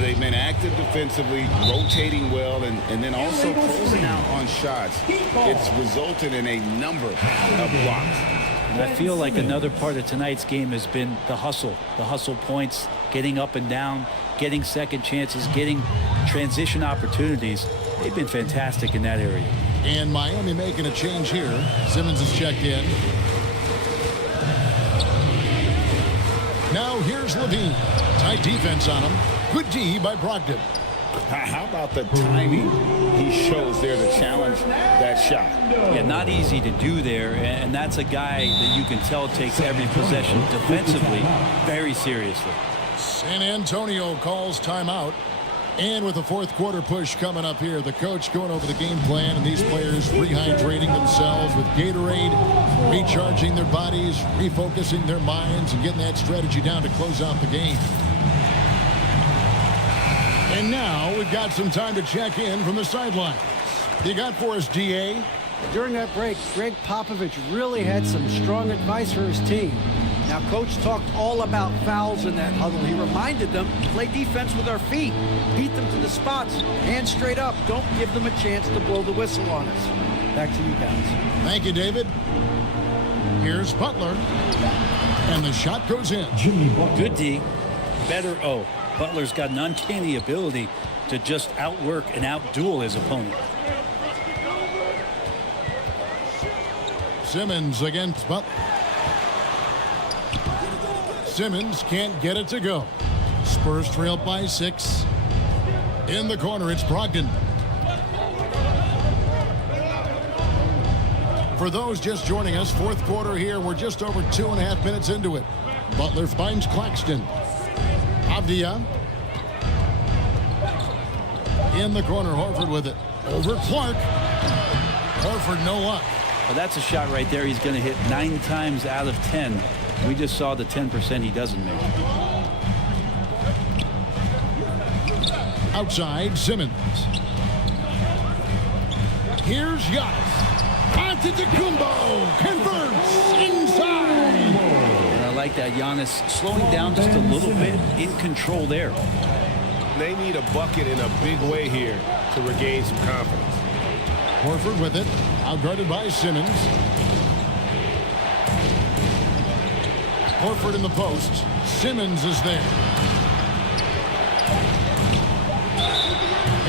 They've been active defensively, rotating well, and then also closing out on shots. It's resulted in a number of blocks. And I feel like another part of tonight's game has been the hustle points, getting up and down, getting second chances, getting transition opportunities. They've been fantastic in that area. And Miami making a change here. Simmons is checked in. Now here's Levine. Right defense on him. Good D by Brogdon. How about the timing he shows there to challenge that shot? Yeah, not easy to do there, and that's a guy that you can tell takes every possession defensively very seriously. San Antonio calls timeout. And with the fourth quarter push coming up here, the coach going over the game plan and these players rehydrating themselves with Gatorade, recharging their bodies, refocusing their minds, and getting that strategy down to close out the game. And now we've got some time to check in from the sidelines. You got for us, DA? During that break, Greg Popovich really had some strong advice for his team. Now, Coach talked all about fouls in that huddle. He reminded them, play defense with our feet. Beat them to the spots. Hands straight up. Don't give them a chance to blow the whistle on us. Back to you guys. Thank you, David. Here's Butler. And the shot goes in. Jimmy Butler. Good D. Better O. Butler's got an uncanny ability to just outwork and outduel his opponent. Simmons against Butler. Simmons can't get it to go. Spurs trail by 6. In the corner, it's Brogdon. For those just joining us, fourth quarter here. We're just over 2.5 minutes into it. Butler finds Claxton. Avdia. In the corner, Horford with it. Over Clark. Horford, no luck. Well, that's a shot right there he's going to hit 9 times out of 10. We just saw the 10% he doesn't make. Outside, Simmons. Here's Giannis. Antetokounmpo converts inside. And I like that. Giannis slowing down just a little bit, in control there. They need a bucket in a big way here to regain some confidence. Horford with it, outguarded by Simmons. Horford in the post. Simmons is there.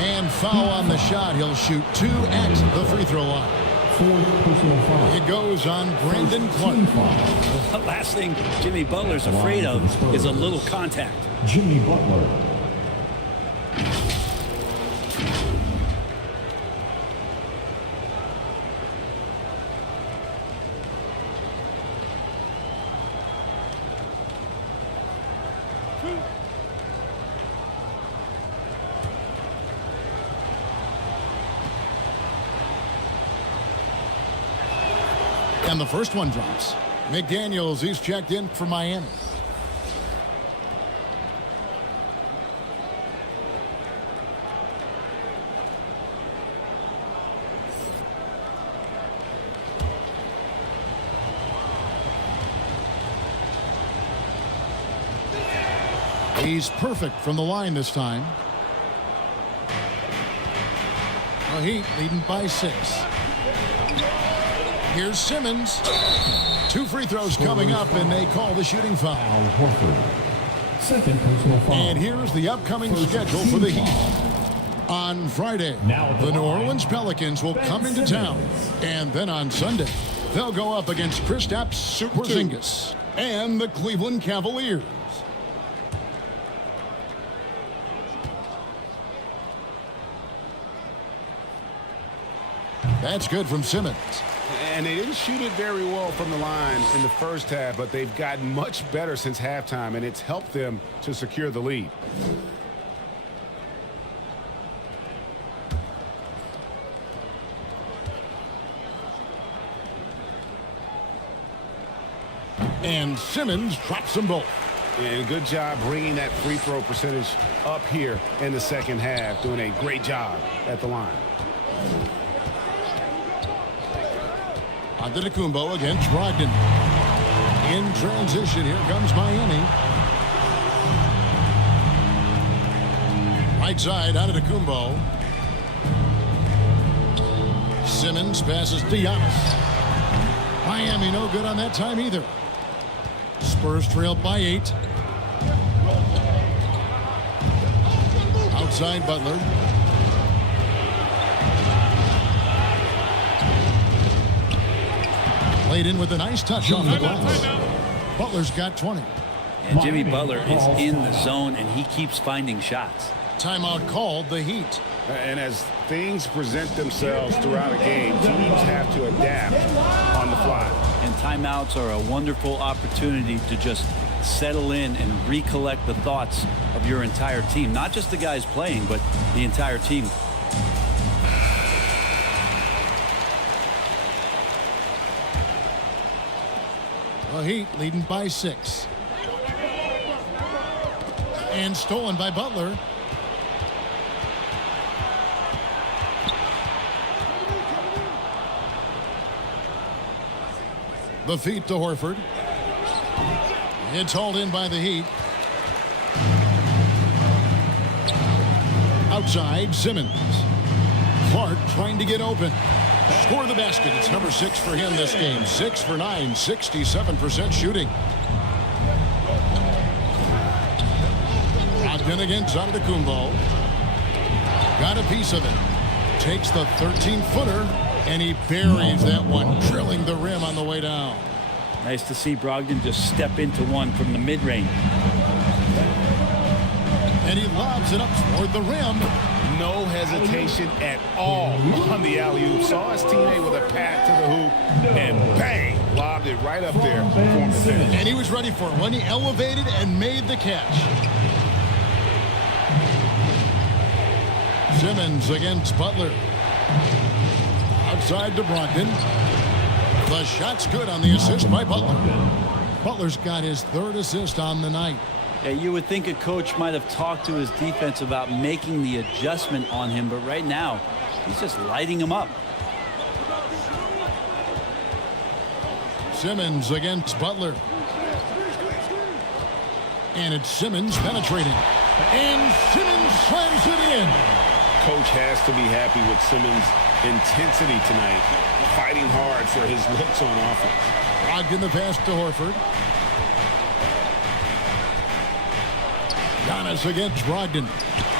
And foul on the shot. He'll shoot 2 at the free throw line. 4th personal foul. It goes on Brandon Clark. The last thing Jimmy Butler's afraid of is a little contact. Jimmy Butler. And the first one drops. McDaniels, he's checked in for Miami. He's perfect from the line this time. The Heat leading by 6. Here's Simmons. 2 free throws coming up, and they call the shooting foul. Horford. 2nd personal foul. And here's the upcoming schedule for the Heat. On Friday, the New Orleans Pelicans will come into town. And then on Sunday, they'll go up against Kristaps Porzingis and the Cleveland Cavaliers. That's good from Simmons. And they didn't shoot it very well from the line in the first half, but they've gotten much better since halftime, and it's helped them to secure the lead. And Simmons drops them both. And good job bringing that free throw percentage up here in the second half, doing a great job at the line. Antetokounmpo against Brogdon. In transition, here comes Miami. Right side, Antetokounmpo. Simmons passes to Giannis. Miami no good on that time either. Spurs trailed by 8. Outside Butler. Played in with a nice touch off the glass. Butler's got 20. And Jimmy Butler is in the zone, and he keeps finding shots. Timeout called, the Heat. And as things present themselves throughout a game, teams have to adapt on the fly. And timeouts are a wonderful opportunity to just settle in and recollect the thoughts of your entire team. Not just the guys playing, but the entire team. The Heat leading by 6. And stolen by Butler. The feed to Horford. It's hauled in by the Heat. Outside, Simmons. Clark trying to get open. Score the basket. It's number 6 for him this game. 6 for 9, 67% shooting. Brogdon against Antetokounmpo. Got a piece of it. Takes the 13-footer, and he buries that one, drilling the rim on the way down. Nice to see Brogdon just step into one from the mid-range. And he lobs it up toward the rim. No hesitation at all on the alley-oop. Saw his teammate with a pat to the hoop, and bang, lobbed it right up there for him to finish. And he was ready for it when he elevated and made the catch. Simmons against Butler. Outside to Brogdon. The shot's good on the assist by Butler. Butler's got his 3rd assist on the night. Yeah, you would think a coach might have talked to his defense about making the adjustment on him, but right now, he's just lighting him up. Simmons against Butler. And it's Simmons penetrating. And Simmons slams it in. Coach has to be happy with Simmons' intensity tonight, fighting hard for his looks on offense. Brogdon the pass to Horford. Giannis against Brogdon.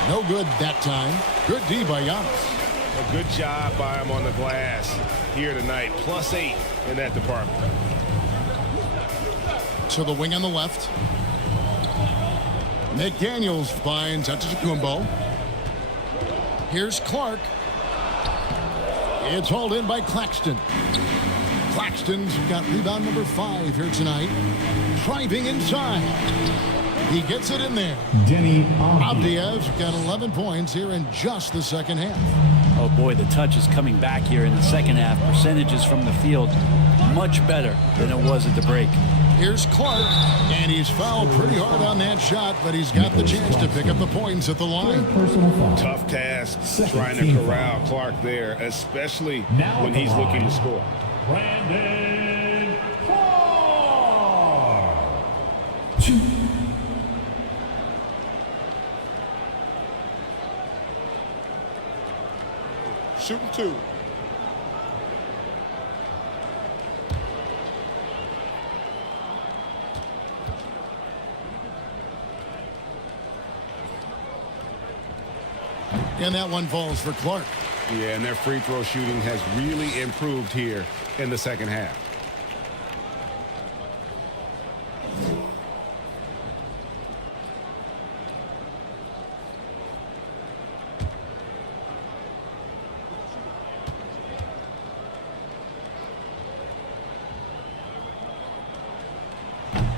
No good that time. Good D by Giannis. A good job by him on the glass here tonight. +8 in that department. To the wing on the left. McDaniels finds Antetokounmpo. Here's Clark. It's hauled in by Claxton. Claxton's got rebound number 5 here tonight. Driving inside. He gets it in there. Denny Avdia's got 11 points here in just the second half. Oh boy, the touch is coming back here in the second half. Percentages from the field much better than it was at the break. Here's Clark, and he's fouled pretty hard on that shot, but he's got the chance to pick up the points at the line. Tough task trying to corral Clark there, especially when he's looking to score. Brandon Clark. Shooting 2. And that one falls for Clark. Yeah, and their free throw shooting has really improved here in the second half.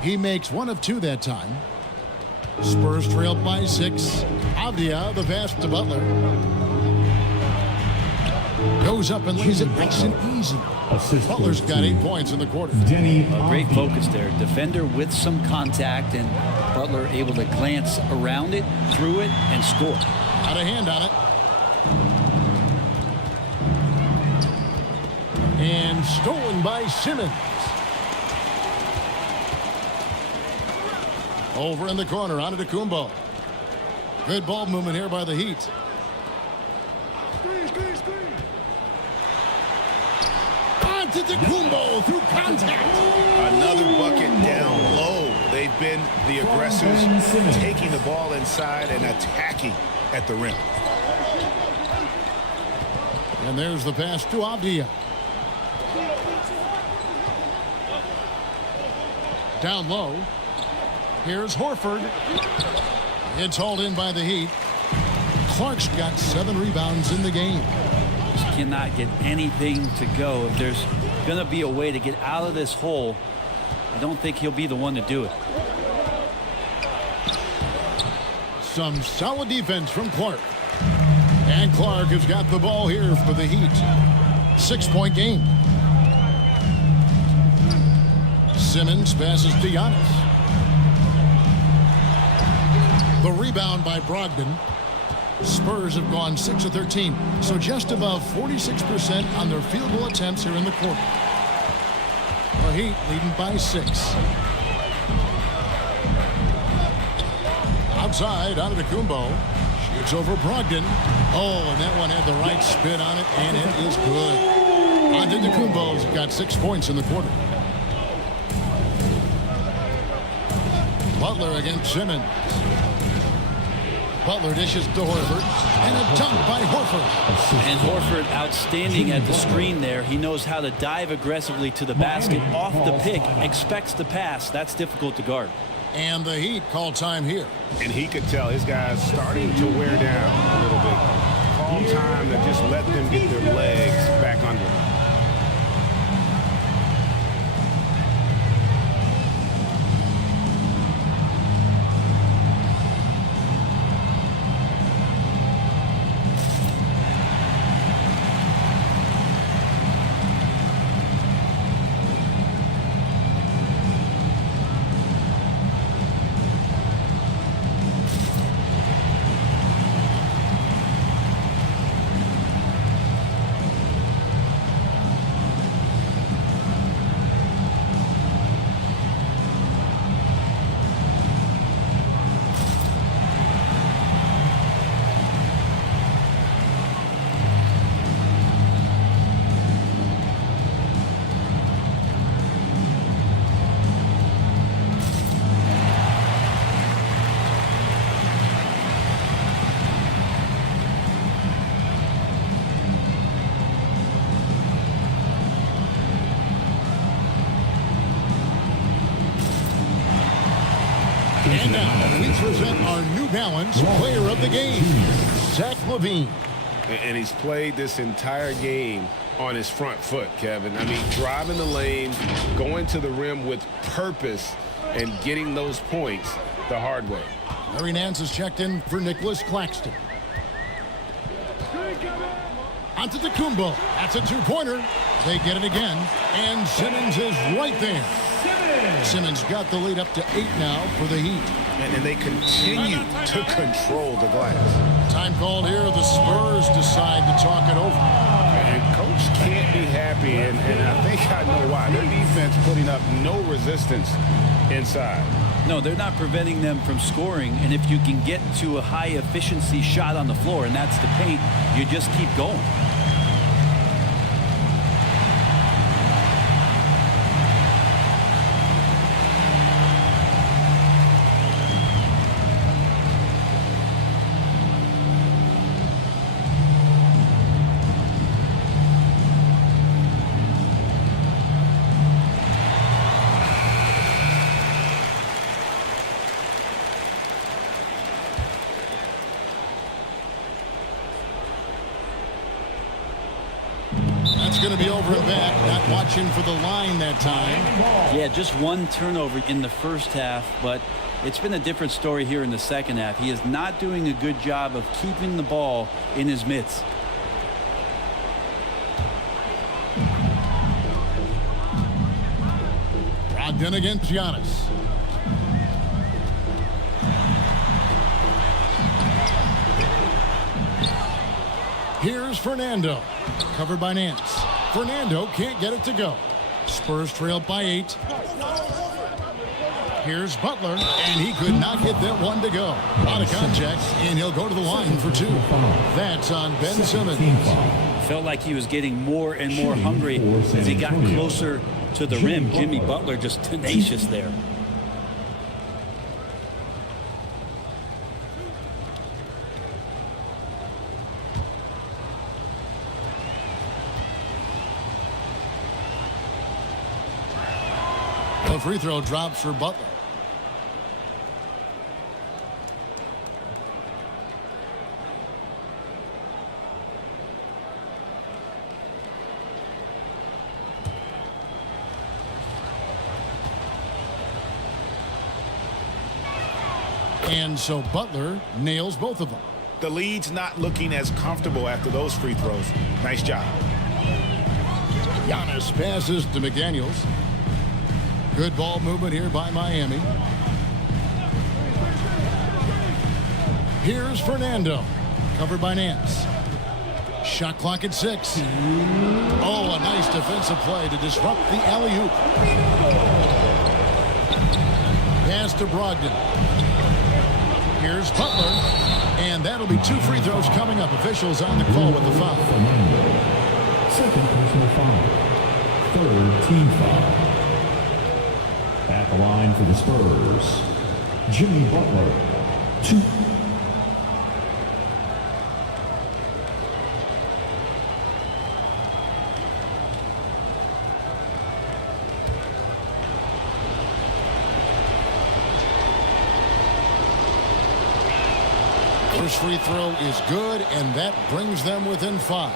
He makes 1 of 2 that time. Spurs trailed by 6. Avdia, the pass to Butler. Goes up and lays it nice and easy. Butler's got 8 points in the quarter. A great focus there. Defender with some contact, and Butler able to glance around it, through it, and score. Got a hand on it. And stolen by Simmons. Over in the corner, Antetokounmpo. Good ball movement here by the Heat. Antetokounmpo through contact. Another bucket down low. They've been the aggressors, taking the ball inside and attacking at the rim. And there's the pass to Avdia. Down low. Here's Horford. It's hauled in by the Heat. Clark's got 7 rebounds in the game. Just cannot get anything to go. If there's going to be a way to get out of this hole, I don't think he'll be the one to do it. Some solid defense from Clark. And Clark has got the ball here for the Heat. 6-point game. Simmons passes to Giannis. The rebound by Brogdon. Spurs have gone 6 of 13, so just above 46% on their field goal attempts here in the quarter. The Heat leading by 6. Outside, Antetokounmpo. Shoots over Brogdon. Oh, and that one had the right spin on it, and it is good. Antetokounmpo's got 6 points in the quarter. Butler against Simmons. Butler dishes to Horford, and a dunk by Horford. And Horford outstanding at the screen there. He knows how to dive aggressively to the basket off the pick, expects the pass. That's difficult to guard. And the Heat call time here. And he could tell his guys starting to wear down a little bit. Call time to just let them get their legs back under them. And now we present our New Balance player of the game, Zach LaVine. And he's played this entire game on his front foot, Kevin. I mean, driving the lane, going to the rim with purpose, and getting those points the hard way. Larry Nance has checked in for Nicholas Claxton. Antetokounmpo. That's a 2-pointer. They get it again. And Simmons is right there. Simmons got the lead up to 8 now for the Heat. And they continue to control the glass. Time called here. The Spurs decide to talk it over. And Coach can't be happy, and I think I know why. Their defense putting up no resistance inside. No, they're not preventing them from scoring, and if you can get to a high efficiency shot on the floor, and that's the paint, you just keep going. Going to be over and back, not watching for the line that time. Yeah, just one turnover in the first half, but it's been a different story here in the second half. He is not doing a good job of keeping the ball in his mitts. Brogdon against Giannis. Here's Fernando. Covered by Nance. Fernando can't get it to go. Spurs trailed by 8. Here's Butler, and he could not get that one to go. Out of contact, and he'll go to the line for 2. That's on Ben Simmons. Felt like he was getting more and more hungry as he got closer to the rim. Jimmy Butler just tenacious there. The free throw drops for Butler. And so Butler nails both of them. The lead's not looking as comfortable after those free throws. Nice job. Giannis passes to McDaniels. Good ball movement here by Miami. Here's Fernando. Covered by Nance. Shot clock at 6. Oh, a nice defensive play to disrupt the alley-oop. Pass to Brogdon. Here's Butler. And that'll be 2 free throws coming up. Officials on the call with the foul. Second personal foul. Third team foul. At the line for the Spurs, Jimmy Butler, 2. First free throw is good, and that brings them within 5.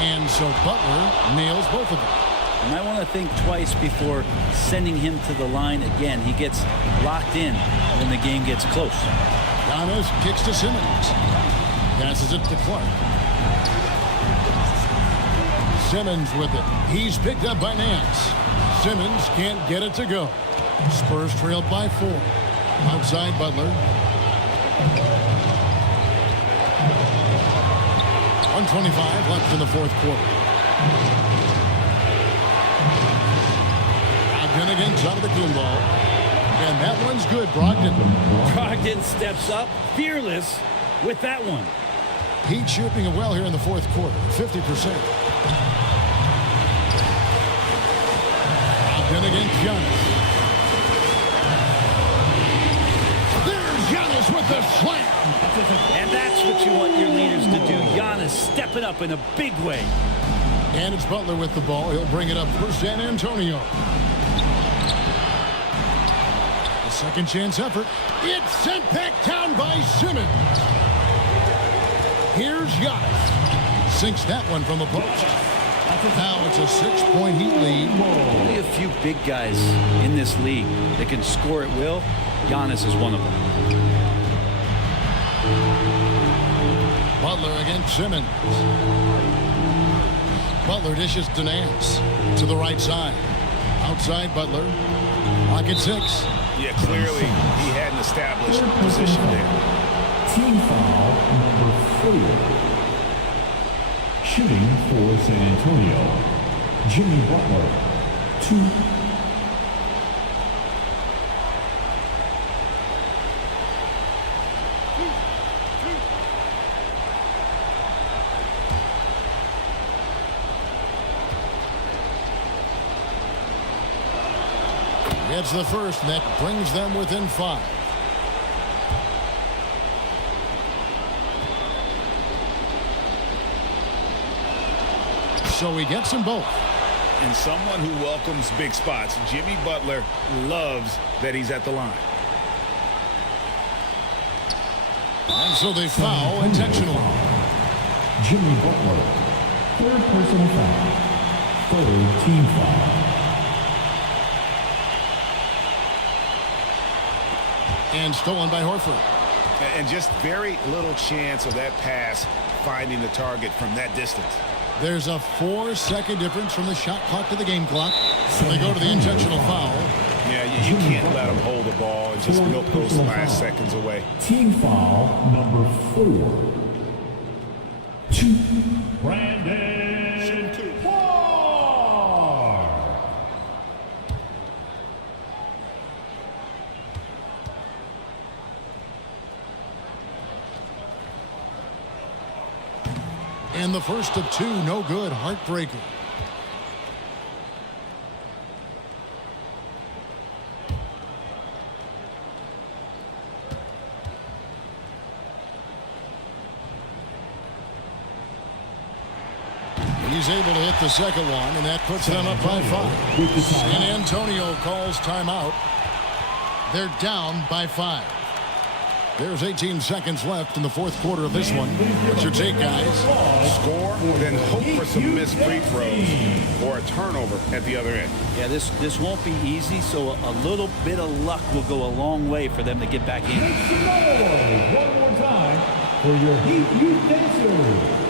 And so Butler nails both of them. And I want to think twice before sending him to the line again. He gets locked in when the game gets close. Giannis kicks to Simmons. Passes it to Clark. Simmons with it. He's picked up by Nance. Simmons can't get it to go. Spurs trailed by 4. Outside Butler. 1:25 left in the 4th quarter. Brogdon against Antetokounmpo. And that one's good. Brogdon steps up, fearless with that one. Heat shooting it well here in the 4th quarter. 50%. Brogdon against Giannis. There's Giannis with the slam. And that's what you want your leaders to do. Giannis stepping up in a big way. And it's Butler with the ball. He'll bring it up for San Antonio. A second chance effort. It's sent back down by Simmons. Here's Giannis. Sinks that one from the post. Now it's a 6-point Heat lead. Only a few big guys in this league that can score at will. Giannis is one of them. Butler against Simmons. Butler dishes to Nance. To the right side. Outside Butler. Lock at 6. Yeah, clearly he hadn't established position there. Team foul number 4. Shooting for San Antonio, Jimmy Butler, 2. Gets the first, and that brings them within 5. So he gets them both. And someone who welcomes big spots, Jimmy Butler, loves that he's at the line. And so they foul intentionally. Jimmy Butler, 3rd personal foul, 3rd team foul. And stolen by Horford. And just very little chance of that pass finding the target from that distance. There's a 4-second difference from the shot clock to the game clock. So they go to the intentional foul. Yeah, you can't let them hold the ball and just milk those last seconds away. Team foul number 4. 2. Brandon Clark. And the first of 2, no good. Heartbreaker. He's able to hit the second one, and that puts them up by 5. San Antonio calls timeout. They're down by 5. There's 18 seconds left in the fourth quarter of this one. What's your take, guys? Score, then hope for some missed free throws or a turnover at the other end. Yeah, this won't be easy, so a little bit of luck will go a long way for them to get back in. Make some noise one more time for your Heat Youth Dancers.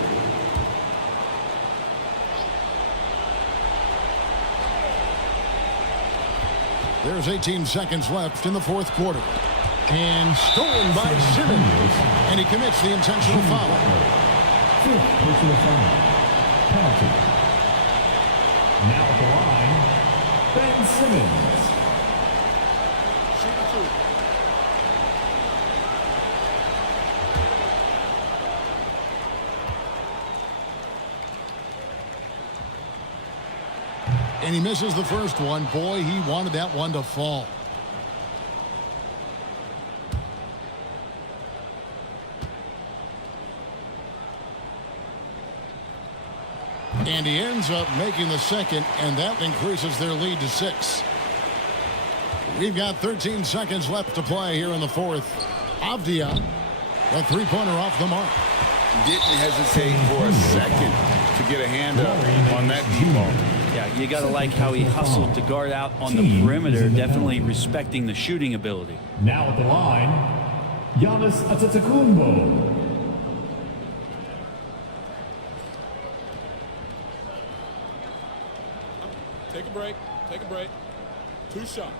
There's 18 seconds left in the fourth quarter. And stolen by Simmons. And he commits the intentional foul. Fifth personal foul. Penalty. Now at the line, Ben Simmons. And he misses the first one. Boy, he wanted that one to fall. And he ends up making the second, and that increases their lead to 6. We've got 13 seconds left to play here in the fourth. Avdia, a three-pointer off the mark. Didn't hesitate for a second to get a hand up on that deep ball. Yeah, you got to like how he hustled to guard out on the perimeter, definitely respecting the shooting ability. Now at the line, Giannis Antetokounmpo. Take a break. Take a break. 2 shots.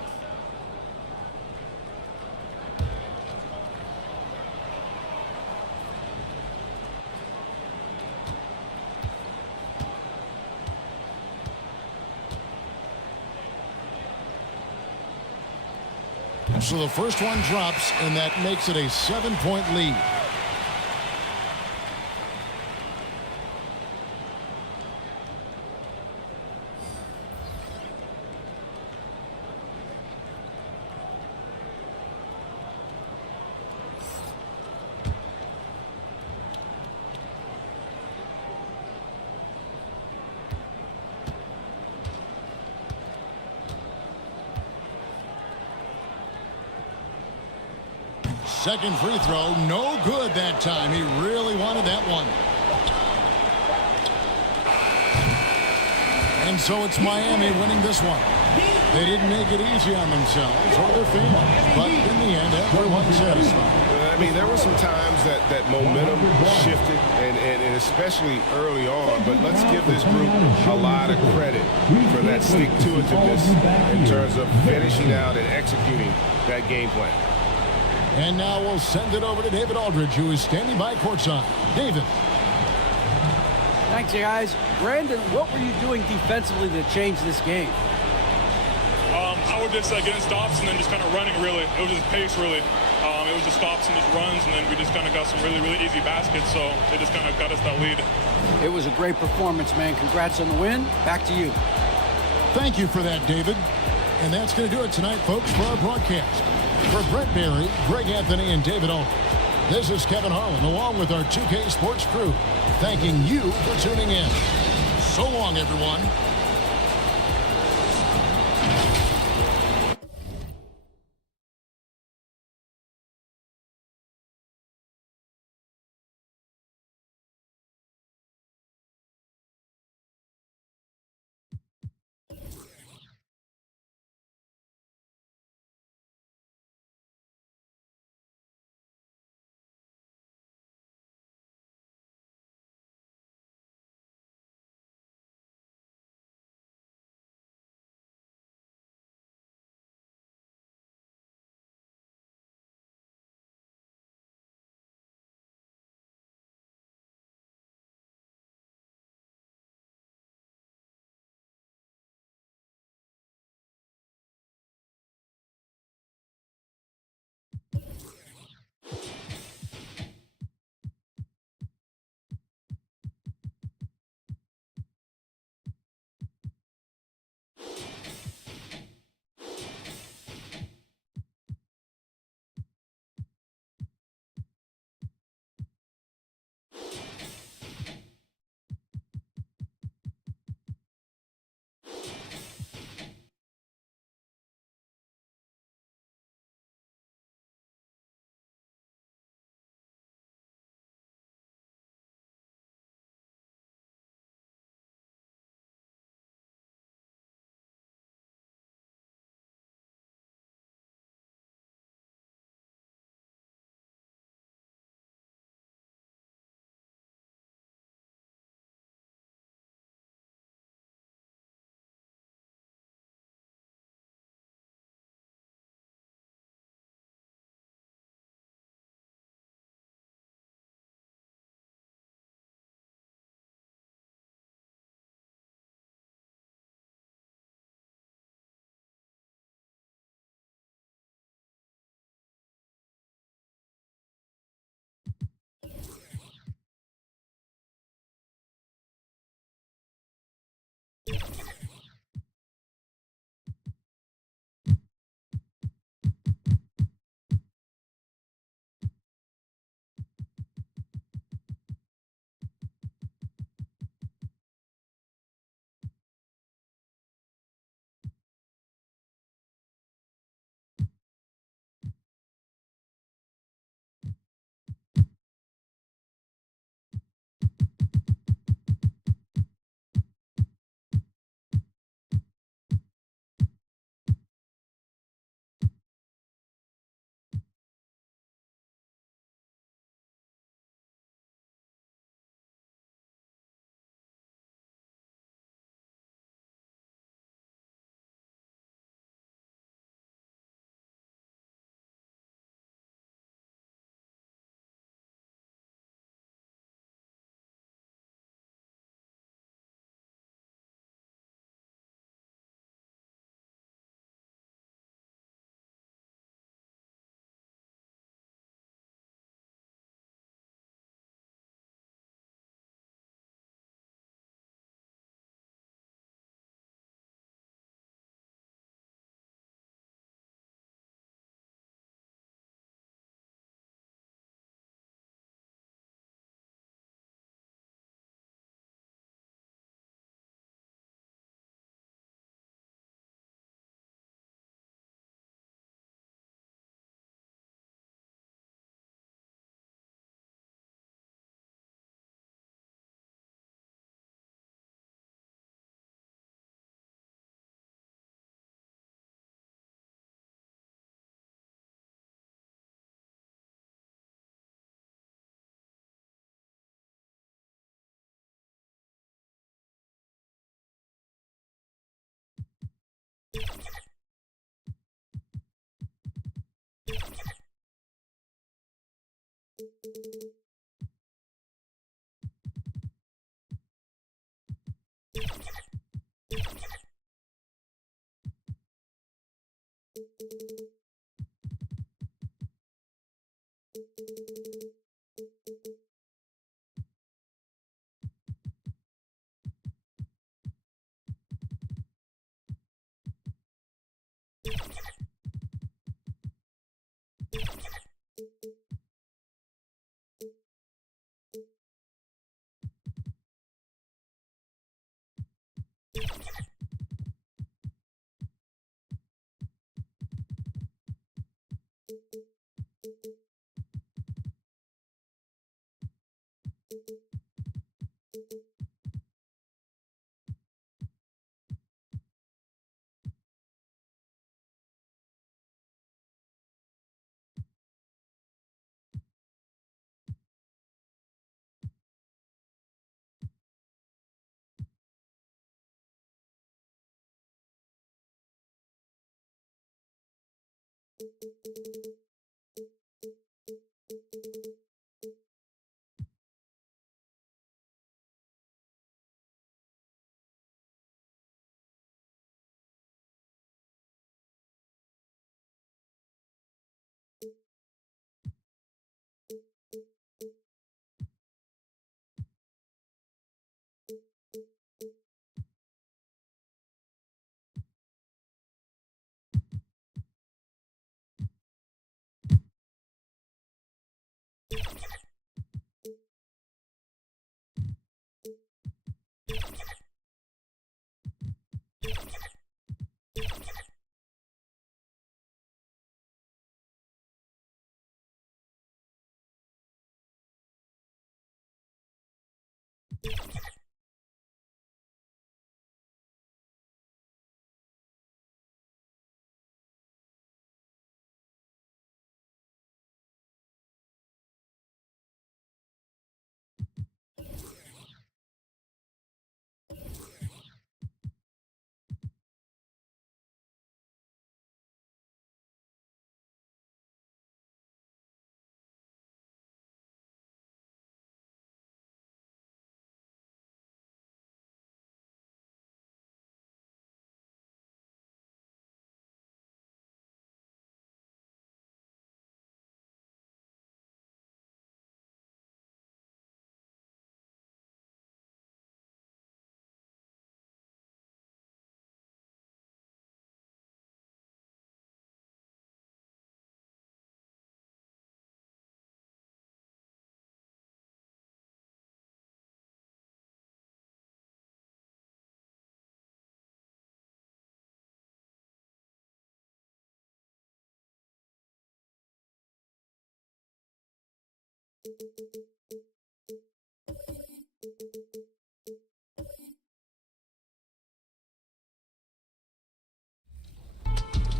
So the first one drops, and that makes it a 7-point lead. Second free throw, no good that time. He really wanted that one. And so it's Miami winning this one. They didn't make it easy on themselves or their fans, but in the end, everyone's satisfied. I mean, there were some times that momentum shifted, and especially early on, but let's give this group a lot of credit for that stick-to-itiveness in terms of finishing out and executing that game plan. And now we'll send it over to David Aldridge, who is standing by courtside. David. Thanks, guys. Brandon, what were you doing defensively to change this game? I would just get in stops and then just kind of running, really. It was just pace, really. It was just stops and just runs, and then we just kind of got some really, really easy baskets, so it just kind of got us that lead. It was a great performance, man. Congrats on the win. Back to you. Thank you for that, David. And that's going to do it tonight, folks, for our broadcast. For Brett Barry, Greg Anthony, and David Aldridge, this is Kevin Harlan, along with our 2K Sports crew, thanking you for tuning in. So long, everyone.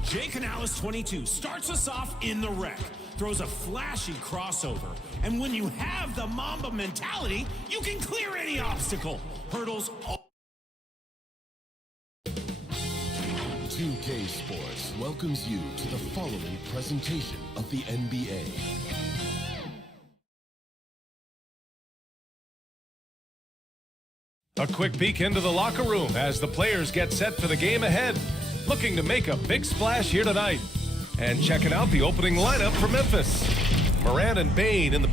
Jay Canales, 22, starts us off in the wreck, throws a flashy crossover, and when you have the Mamba mentality, you can clear any obstacle. Hurdles. 2K Sports welcomes you to the following presentation of the NBA. A quick peek into the locker room as the players get set for the game ahead. Looking to make a big splash here tonight. And checking out the opening lineup for Memphis. Morant and Bane in the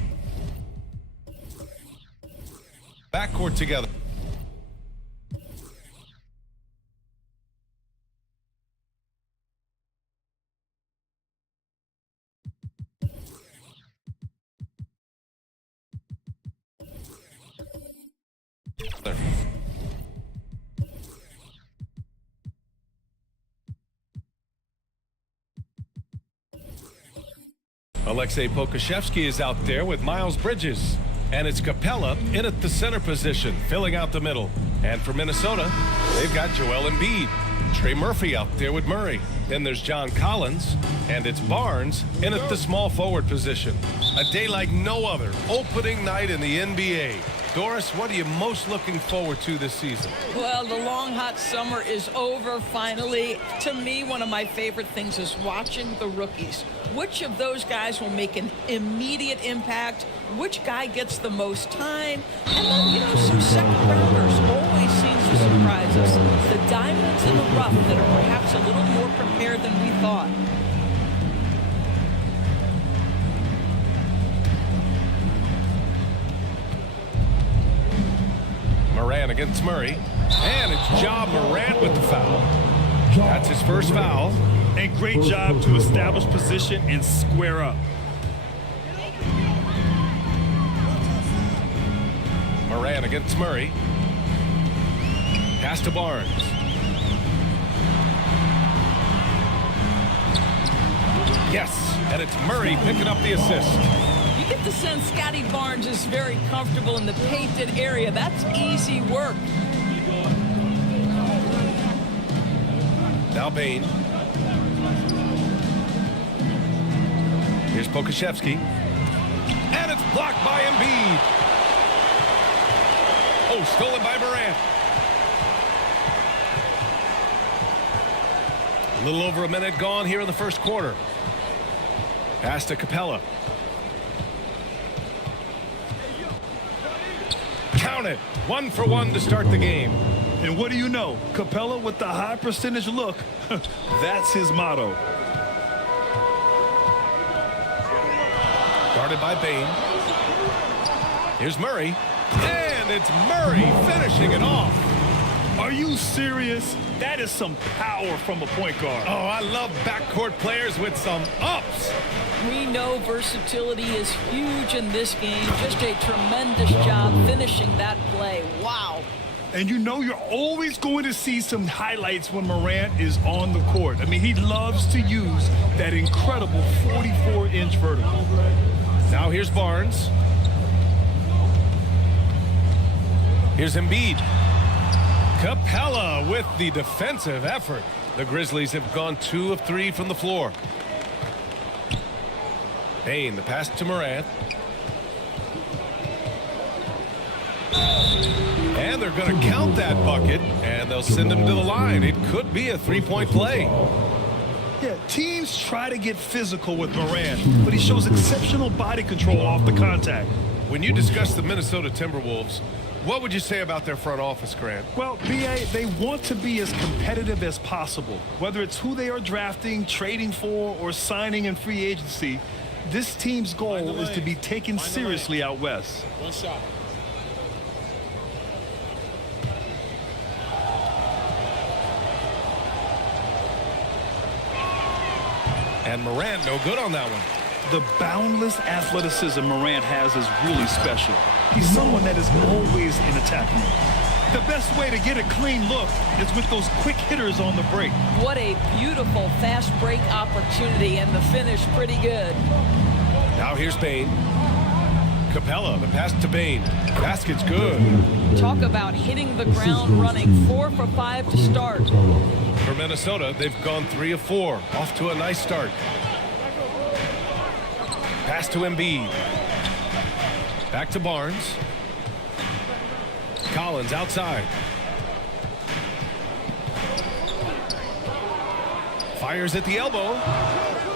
backcourt together. Alexei Pokusevski is out there with Miles Bridges. And it's Capella in at the center position, filling out the middle. And for Minnesota, they've got Joel Embiid. Trey Murphy out there with Murray. Then there's John Collins. And it's Barnes in at the small forward position. A day like no other. Opening night in the NBA. Doris, what are you most looking forward to this season? Well, the long, hot summer is over finally. To me, one of my favorite things is watching the rookies. Which of those guys will make an immediate impact? Which guy gets the most time? And then, you know, some second-rounders always seem to surprise us. The diamonds in the rough that are perhaps a little more prepared than we thought. Morant against Murray. And it's Ja Morant with the foul. That's his first foul. And great job to establish position and square up. Morant against Murray. Pass to Barnes. Yes, and it's Murray picking up the assist. You get the sense Scotty Barnes is very comfortable in the painted area. That's easy work. Now Bane. Here's Pokusevski. And it's blocked by Embiid. Oh, stolen by Morant. A little over a minute gone here in the first quarter. Pass to Capella. Count it. 1 for 1 to start the game. And what do you know? Capella with the high percentage look. That's his motto. Guarded by Bane. Here's Murray. And it's Murray finishing it off. Are you serious? That is some power from a point guard. Oh, I love backcourt players with some ups. We know versatility is huge in this game. Just a tremendous job finishing that play. Wow. And you know you're always going to see some highlights when Morant is on the court. I mean, he loves to use that incredible 44-inch vertical. Now here's Barnes. Here's Embiid. Capella with the defensive effort. The Grizzlies have gone 2 of 3 from the floor. Bane, the pass to Morant. And they're going to count that bucket, and they'll send him to the line. It could be a three-point play. Yeah, teams try to get physical with Morant, but he shows exceptional body control off the contact. When you discuss the Minnesota Timberwolves, what would you say about their front office, Grant? Well, B.A., they want to be as competitive as possible. Whether it's who they are drafting, trading for, or signing in free agency, this team's goal is to be taken seriously out west. One shot. And Morant no good on that one. The boundless athleticism Morant has is really special. He's someone that is always in attack mode. The best way to get a clean look is with those quick hitters on the break. What a beautiful fast break opportunity, and the finish pretty good. Now here's Bane. Capella, the pass to Bain. Basket's good. Talk about hitting the ground running. 4 for 5 to start. For Minnesota, they've gone 3 of 4. Off to a nice start. Pass to Embiid. Back to Barnes. Collins outside. Fires at the elbow.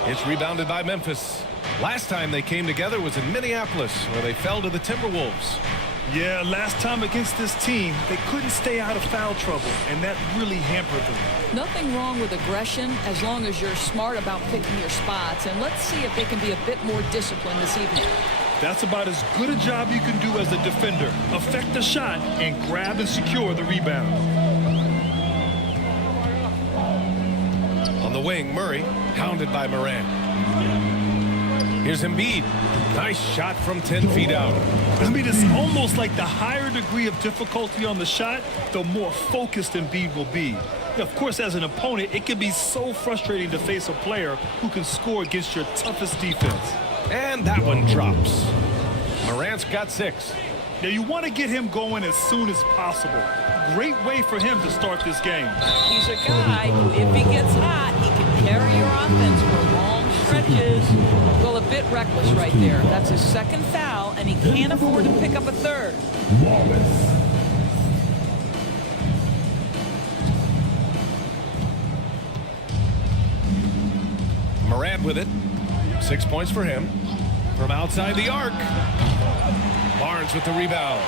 It's rebounded by Memphis. Last time they came together was in Minneapolis, where they fell to the Timberwolves. Yeah, last time against this team, they couldn't stay out of foul trouble, and that really hampered them. Nothing wrong with aggression as long as you're smart about picking your spots. And let's see if they can be a bit more disciplined this evening. That's about as good a job you can do as a defender. Affect the shot and grab and secure the rebound. On the wing, Murray, hounded by Morant. Here's Embiid. Nice shot from 10 feet out. I mean, it's almost like the higher degree of difficulty on the shot, the more focused Embiid will be. Of course, as an opponent, it can be so frustrating to face a player who can score against your toughest defense. And that one drops. Morant's got 6. Now, you want to get him going as soon as possible. Great way for him to start this game. He's a guy who, if he gets hot, he can carry your offense for long stretches. Well, a bit reckless right there. That's his second foul, and he can't afford to pick up a third. Morant with it. 6 points for him. From outside the arc. Barnes with the rebound.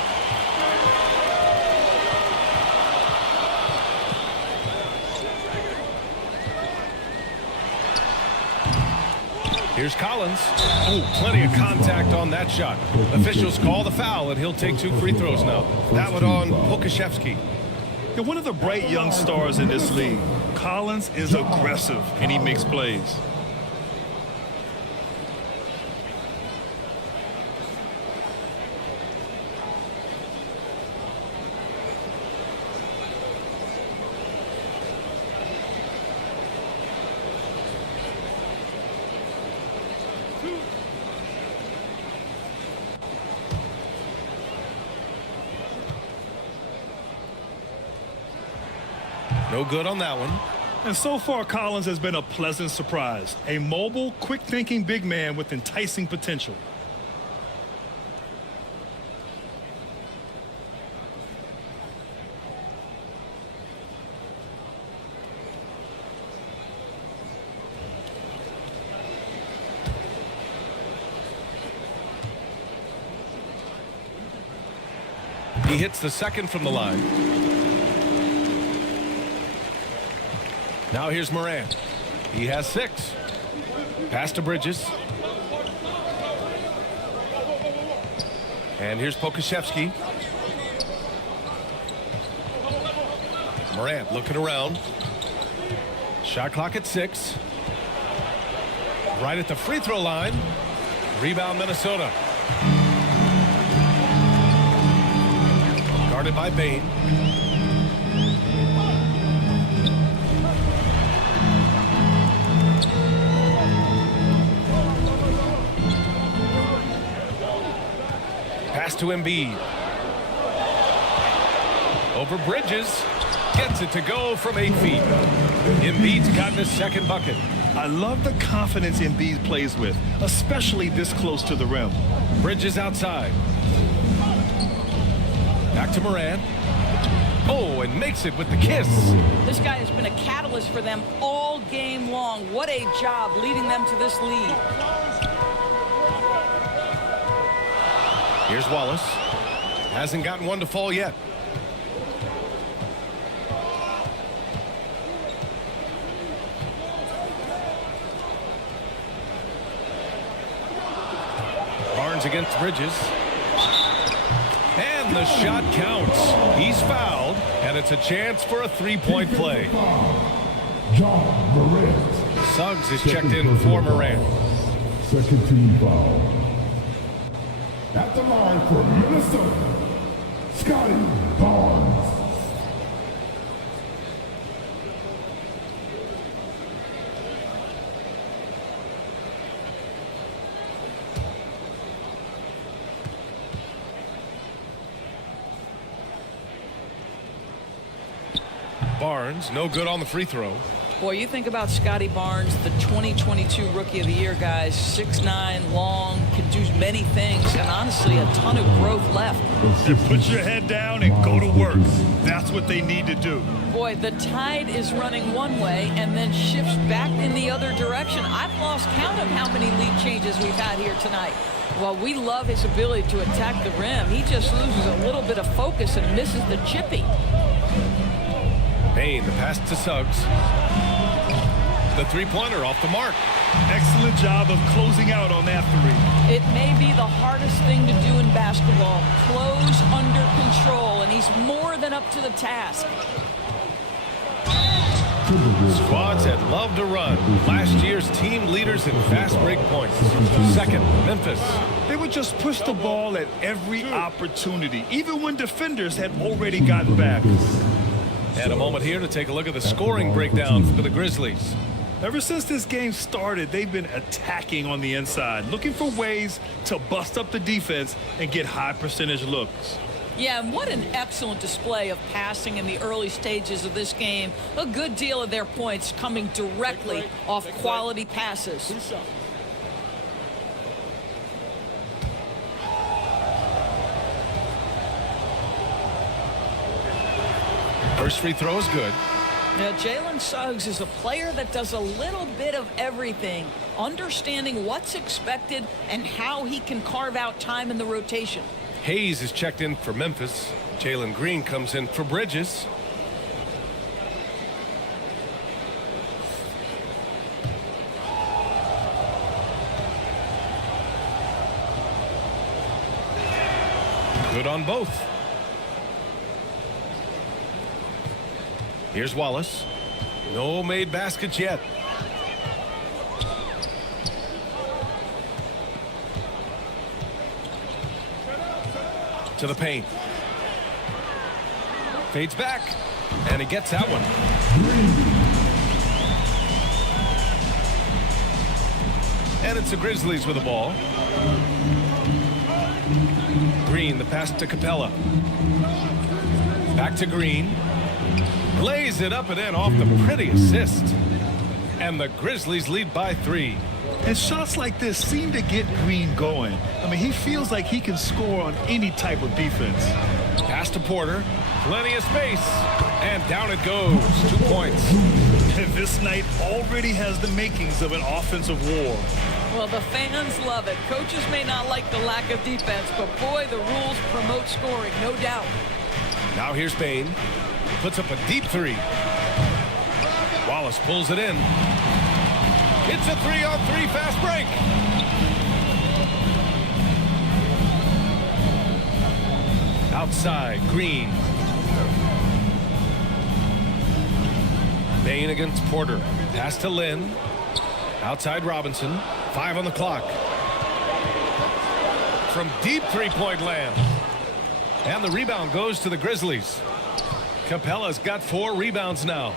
Here's Collins. Oh, plenty of contact on that shot. Officials call the foul, and he'll take 2 free throws now. That one on Pokashevsky. You're one of the bright young stars in this league. Collins is aggressive, and he makes plays. No good on that one. And so far, Collins has been a pleasant surprise. A mobile, quick-thinking big man with enticing potential. He hits the second from the line. Now here's Morant. He has 6. Pass to Bridges. And here's Pokashevsky. Morant looking around. Shot clock at 6. Right at the free throw line. Rebound Minnesota. Guarded by Bain. Pass to Embiid. Over Bridges. Gets it to go from 8 feet. Embiid's gotten his second bucket. I love the confidence Embiid plays with, especially this close to the rim. Bridges outside. Back to Morant. Oh, and makes it with the kiss. This guy has been a catalyst for them all game long. What a job leading them to this lead. Here's Wallace. Hasn't gotten one to fall yet. Barnes against Bridges. And the shot counts. He's fouled, and it's a chance for a three-point play. Suggs is checked in for Morant. Second team foul. At the line for Minnesota, Scotty Barnes. Barnes, no good on the free throw. Boy, you think about Scotty Barnes, the 2022 Rookie of the Year, guys. 6'9", long, can do many things, and honestly, a ton of growth left. And put your head down and go to work. That's what they need to do. Boy, the tide is running one way and then shifts back in the other direction. I've lost count of how many lead changes we've had here tonight. Well, we love his ability to attack the rim. He just loses a little bit of focus and misses the chippy. Payne, the pass to Suggs. The three-pointer off the mark. Excellent job of closing out on that three. It may be the hardest thing to do in basketball. Close under control, and he's more than up to the task. Squads that love to run. Last year's team leaders in fast break points. Second, Memphis. They would just push the ball at every opportunity, even when defenders had already gotten back. And a moment here to take a look at the scoring breakdown for the Grizzlies. Ever since this game started, they've been attacking on the inside, looking for ways to bust up the defense and get high percentage looks. Yeah, and what an excellent display of passing in the early stages of this game. A good deal of their points coming directly off quality passes. First free throw is good. Now, Jalen Suggs is a player that does a little bit of everything, understanding what's expected and how he can carve out time in the rotation. Hayes is checked in for Memphis. Jalen Green comes in for Bridges. Good on both. Here's Wallace. No made baskets yet. To the paint. Fades back. And he gets that one. And it's the Grizzlies with the ball. Green, the pass to Capella. Back to Green. Lays it up and in off the pretty assist. And the Grizzlies lead by 3. And shots like this seem to get Green going. I mean, he feels like he can score on any type of defense. Pass to Porter. Plenty of space. And down it goes. 2 points. And this night already has the makings of an offensive war. Well, the fans love it. Coaches may not like the lack of defense, but boy, the rules promote scoring, no doubt. Now here's Payne. Puts up a deep 3. Wallace pulls it in. It's a 3-on-3 fast break. Outside, Green. Payne against Porter. Pass to Lynn. Outside Robinson. 5 on the clock. From deep three-point land. And the rebound goes to the Grizzlies. Capella's got 4 rebounds now.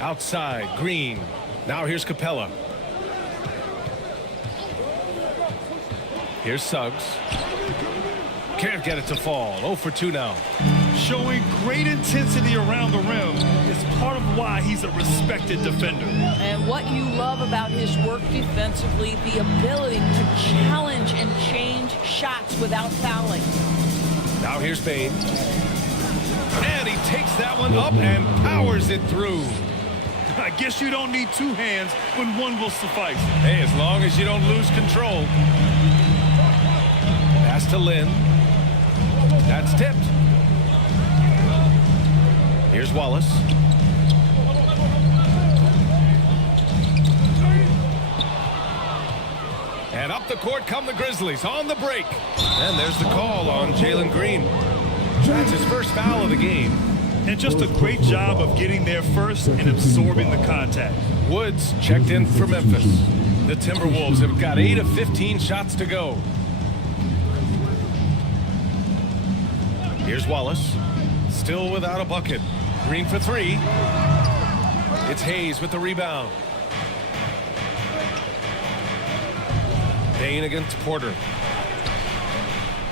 Outside, Green. Now here's Capella. Here's Suggs. Can't get it to fall. 0 for 2 now. Showing great intensity around the rim is part of why he's a respected defender. And what you love about his work defensively, the ability to challenge and change shots without fouling. Now here's Payne. And he takes that one up and powers it through. I guess you don't need 2 hands when 1 will suffice. Hey, as long as you don't lose control. Pass to Lynn. That's tipped. Here's Wallace. And up the court come the Grizzlies on the break. And there's the call on Jalen Green. That's his first foul of the game. And just a great job of getting there first and absorbing the contact. Woods checked in for Memphis. The Timberwolves have got 8 of 15 shots to go. Here's Wallace. Still without a bucket. Green for 3. It's Hayes with the rebound. Payne against Porter.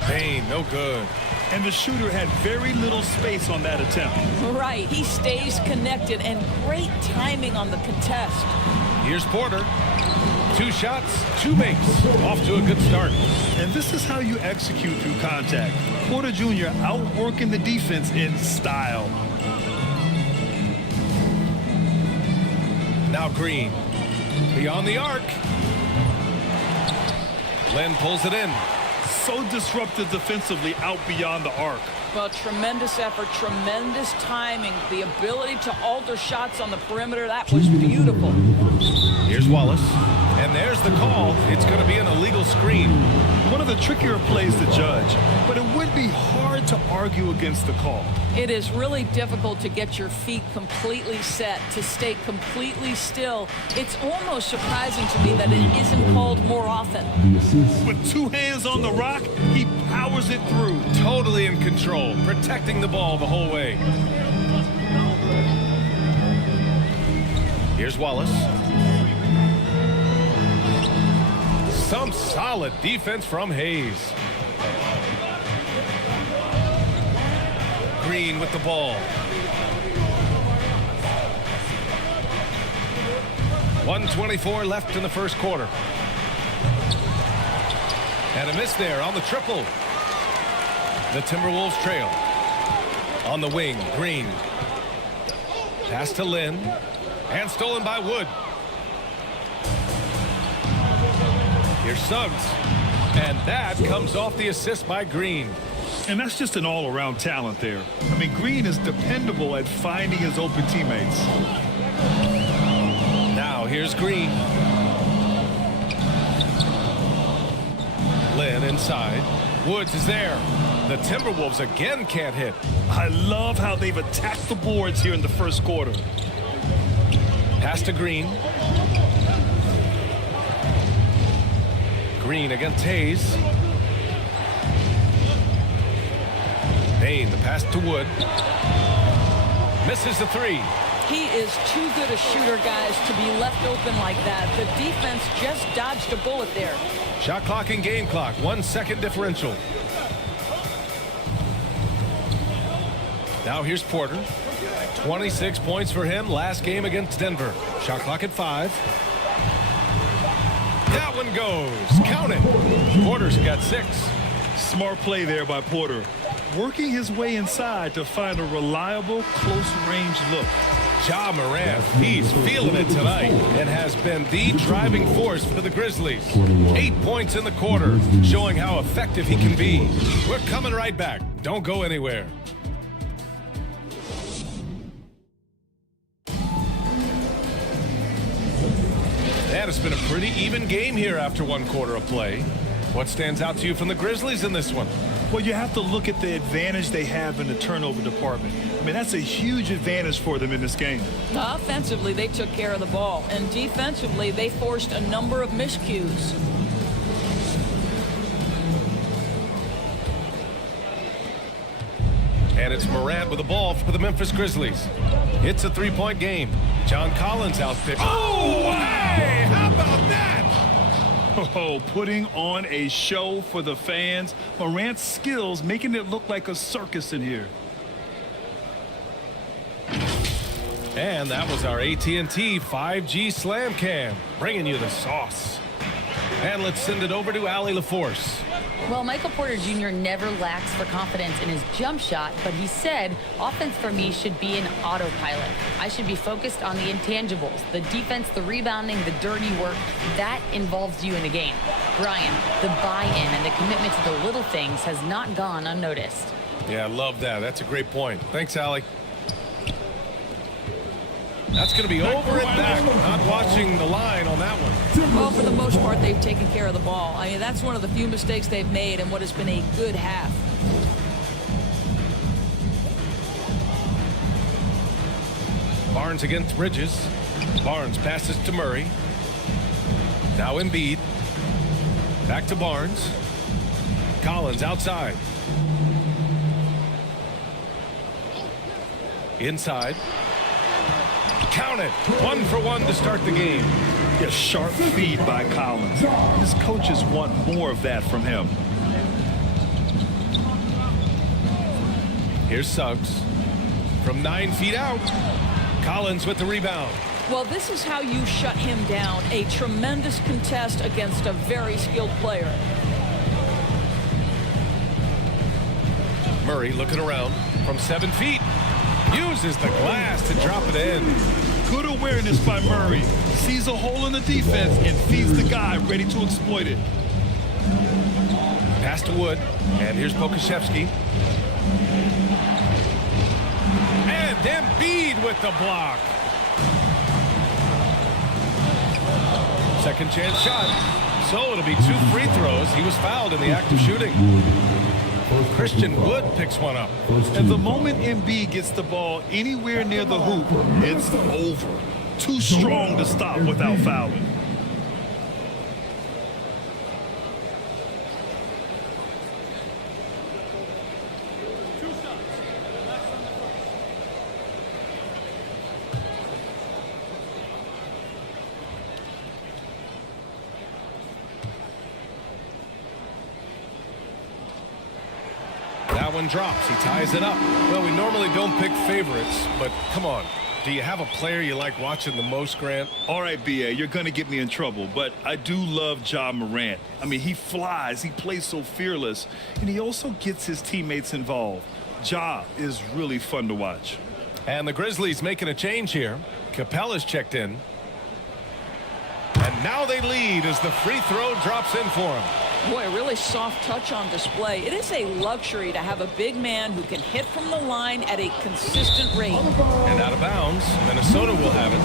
Payne, no good. And the shooter had very little space on that attempt. Right. He stays connected, and great timing on the contest. Here's Porter. 2 shots, 2 makes. Off to a good start. And this is how you execute through contact. Porter Jr. outworking the defense in style. Now Green. Beyond the arc. Len pulls it in. So disruptive defensively out beyond the arc. Well, tremendous effort, tremendous timing, the ability to alter shots on the perimeter. That was beautiful. Here's Wallace. And there's the call. It's going to be an illegal screen. One of the trickier plays to judge, but it would be hard to argue against the call. It is really difficult to get your feet completely set, to stay completely still. It's almost surprising to me that it isn't called more often. With 2 hands on the rock, he powers it through. Totally in control, protecting the ball the whole way. Here's Wallace. Some solid defense from Hayes. Green with the ball. 1:24 left in the first quarter. And a miss there on the triple. The Timberwolves trail. On the wing, Green. Pass to Lynn. And stolen by Wood. Here's Suggs. And that comes off the assist by Green. And that's just an all-around talent there. I mean, Green is dependable at finding his open teammates. Now here's Green. Lynn inside. Woods is there. The Timberwolves again can't hit. I love how they've attacked the boards here in the first quarter. Pass to Green. Green against Hayes. Payne, the pass to Wood. Misses the 3. He is too good a shooter, guys, to be left open like that. The defense just dodged a bullet there. Shot clock and game clock. 1 second differential. Now here's Porter. 26 points for him last game against Denver. Shot clock at 5. That one goes. Count it. Porter's got 6. Smart play there by Porter. Working his way inside to find a reliable, close-range look. Ja Morant, he's feeling it tonight and has been the driving force for the Grizzlies. 8 points in the quarter, showing how effective he can be. We're coming right back. Don't go anywhere. And it's been a pretty even game here after 1 quarter of play. What stands out to you from the Grizzlies in this one? Well, you have to look at the advantage they have in the turnover department. I mean, that's a huge advantage for them in this game. Offensively, they took care of the ball, and defensively, they forced a number of miscues. And it's Morant with the ball for the Memphis Grizzlies. It's a 3-point game. John Collins out there. Oh, hey! How about that? Oh, putting on a show for the fans. Morant's skills making it look like a circus in here. And that was our AT&T 5G Slam Cam, bringing you the sauce. And let's send it over to Allie LaForce. Well, Michael Porter Jr. never lacks for confidence in his jump shot, but he said, offense for me should be an autopilot. I should be focused on the intangibles, the defense, the rebounding, the dirty work. That involves you in the game. Brian, the buy-in and the commitment to the little things has not gone unnoticed. Yeah, I love that. That's a great point. Thanks, Allie. That's going to be over and back. Not watching the line on that one. Well, for the most part, they've taken care of the ball. I mean, that's one of the few mistakes they've made in what has been a good half. Barnes against Bridges. Barnes passes to Murray. Now Embiid. Back to Barnes. Collins outside. Inside. Count it. 1 for 1 to start the game. A sharp feed by Collins. His coaches want more of that from him. Here's Suggs. From 9 feet out. Collins with the rebound. Well, this is how you shut him down. A tremendous contest against a very skilled player. Murray looking around from 7 feet. Uses the glass to drop it in. Good awareness by Murray. Sees a hole in the defense and feeds the guy ready to exploit it. Pass to Wood. And here's Pokusevski. And Embiid with the block. Second chance shot. So it'll be 2 free throws. He was fouled in the act of shooting. Christian Wood picks one up. And the moment Embiid gets the ball anywhere near the hoop, it's over. Too strong to stop without fouling. That one drops. He ties it up. Well, we normally don't pick favorites, but come on. Do you have a player you like watching the most, Grant? All right, B.A., you're going to get me in trouble, but I do love Ja Morant. I mean, he flies, he plays so fearless, and he also gets his teammates involved. Ja is really fun to watch. And the Grizzlies making a change here. Capella's checked in. And now they lead as the free throw drops in for him. Boy, a really soft touch on display. It is a luxury to have a big man who can hit from the line at a consistent rate. And out of bounds, Minnesota will have it.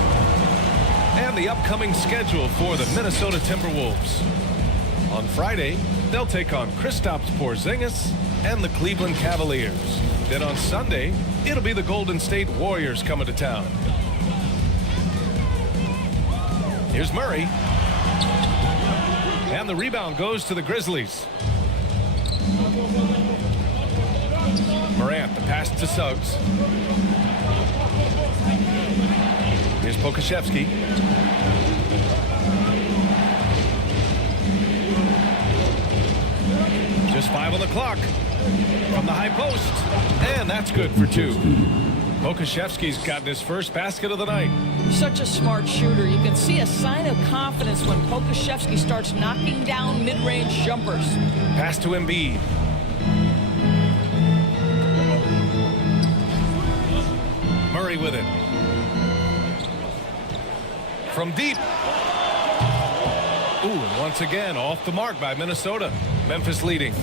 And the upcoming schedule for the Minnesota Timberwolves. On Friday, they'll take on Kristaps Porzingis and the Cleveland Cavaliers. Then on Sunday, it'll be the Golden State Warriors coming to town. Here's Murray. And the rebound goes to the Grizzlies. Morant, the pass to Suggs. Here's Pokusevski. Just 5 on the clock. From the high post. And that's good for 2. Pokusevski's gotten his first basket of the night. Such a smart shooter. You can see a sign of confidence when Pokusevski starts knocking down mid-range jumpers. Pass to Embiid. Murray with it. From deep. Ooh, and once again off the mark by Minnesota. Memphis leading.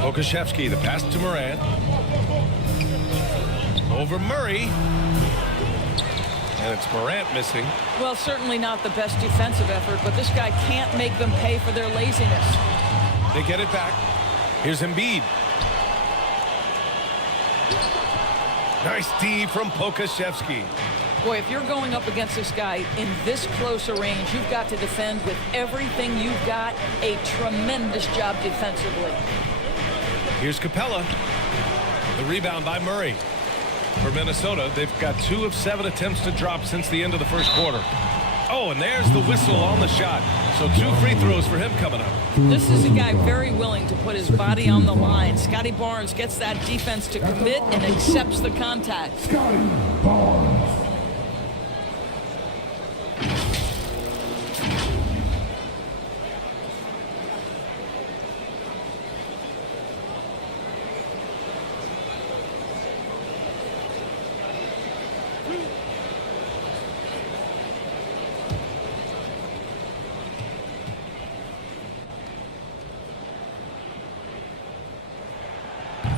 Pokusevski, the pass to Morant. Over Murray. And it's Morant missing. Well, certainly not the best defensive effort, but this guy can't make them pay for their laziness. They get it back. Here's Embiid. Nice D from Pokusevski. Boy, if you're going up against this guy in this close a range, you've got to defend with everything you've got. A tremendous job defensively. Here's Capella. The rebound by Murray. For Minnesota, they've got 2 of 7 attempts to drop since the end of the first quarter. Oh, and there's the whistle on the shot. So 2 free throws for him coming up. This is a guy very willing to put his body on the line. Scotty Barnes gets that defense to commit and accepts the contact. Scotty Barnes.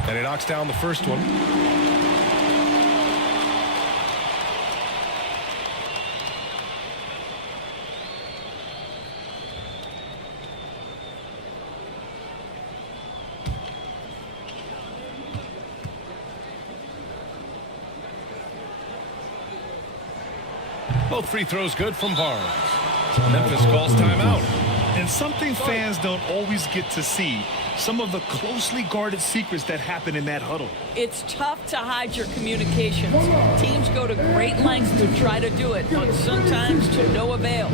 And he knocks down the first one. Both free throws good from Barnes. Memphis calls timeout. And something fans don't always get to see. Some of the closely guarded secrets that happen in that huddle. It's tough to hide your communications. Teams go to great lengths to try to do it, but sometimes to no avail.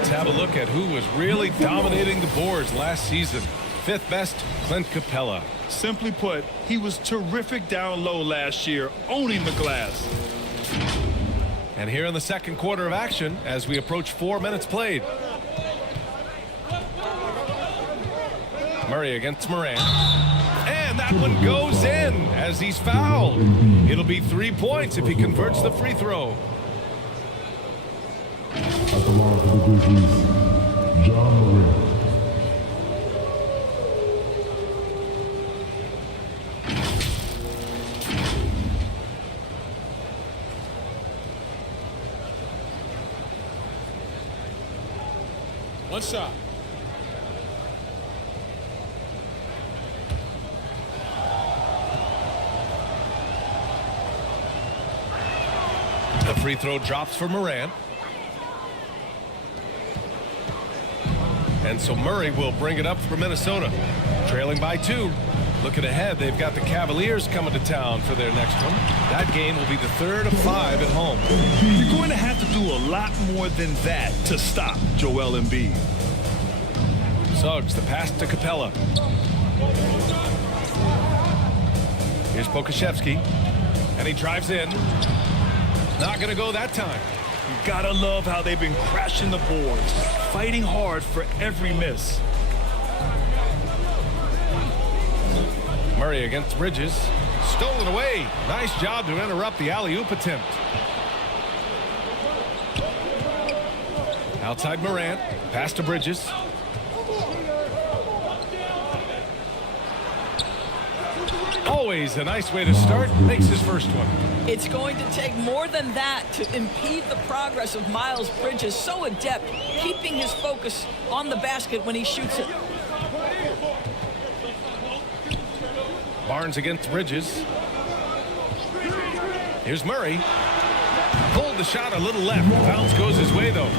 let's have a look at who was really dominating the boards last season. Fifth best, Clint Capella. Simply put, he was terrific down low last year, owning the glass. And here in the second quarter of action, as we approach 4 minutes played. Murray against Morant. And that one goes in as he's fouled. It'll be 3 points if he converts the free throw. At the line for the Grizzlies, John Murray. One shot. The free throw drops for Morant. And so Murray will bring it up for Minnesota. Trailing by 2. Looking ahead, they've got the Cavaliers coming to town for their next one. That game will be the third of 5 at home. You're going to have to do a lot more than that to stop Joel Embiid. Suggs, the pass to Capella. Here's Pokusevski. And he drives in. Not going to go that time. You gotta love how they've been crashing the boards, fighting hard for every miss. Murray against Bridges. Stolen away. Nice job to interrupt the alley-oop attempt. Outside Morant. Pass to Bridges. Always a nice way to start. Makes his first one. It's going to take more than that to impede the progress of Miles Bridges. So adept, keeping his focus on the basket when he shoots it. Barnes against Bridges. Here's Murray. Pulled the shot a little left. Bounce goes his way, though.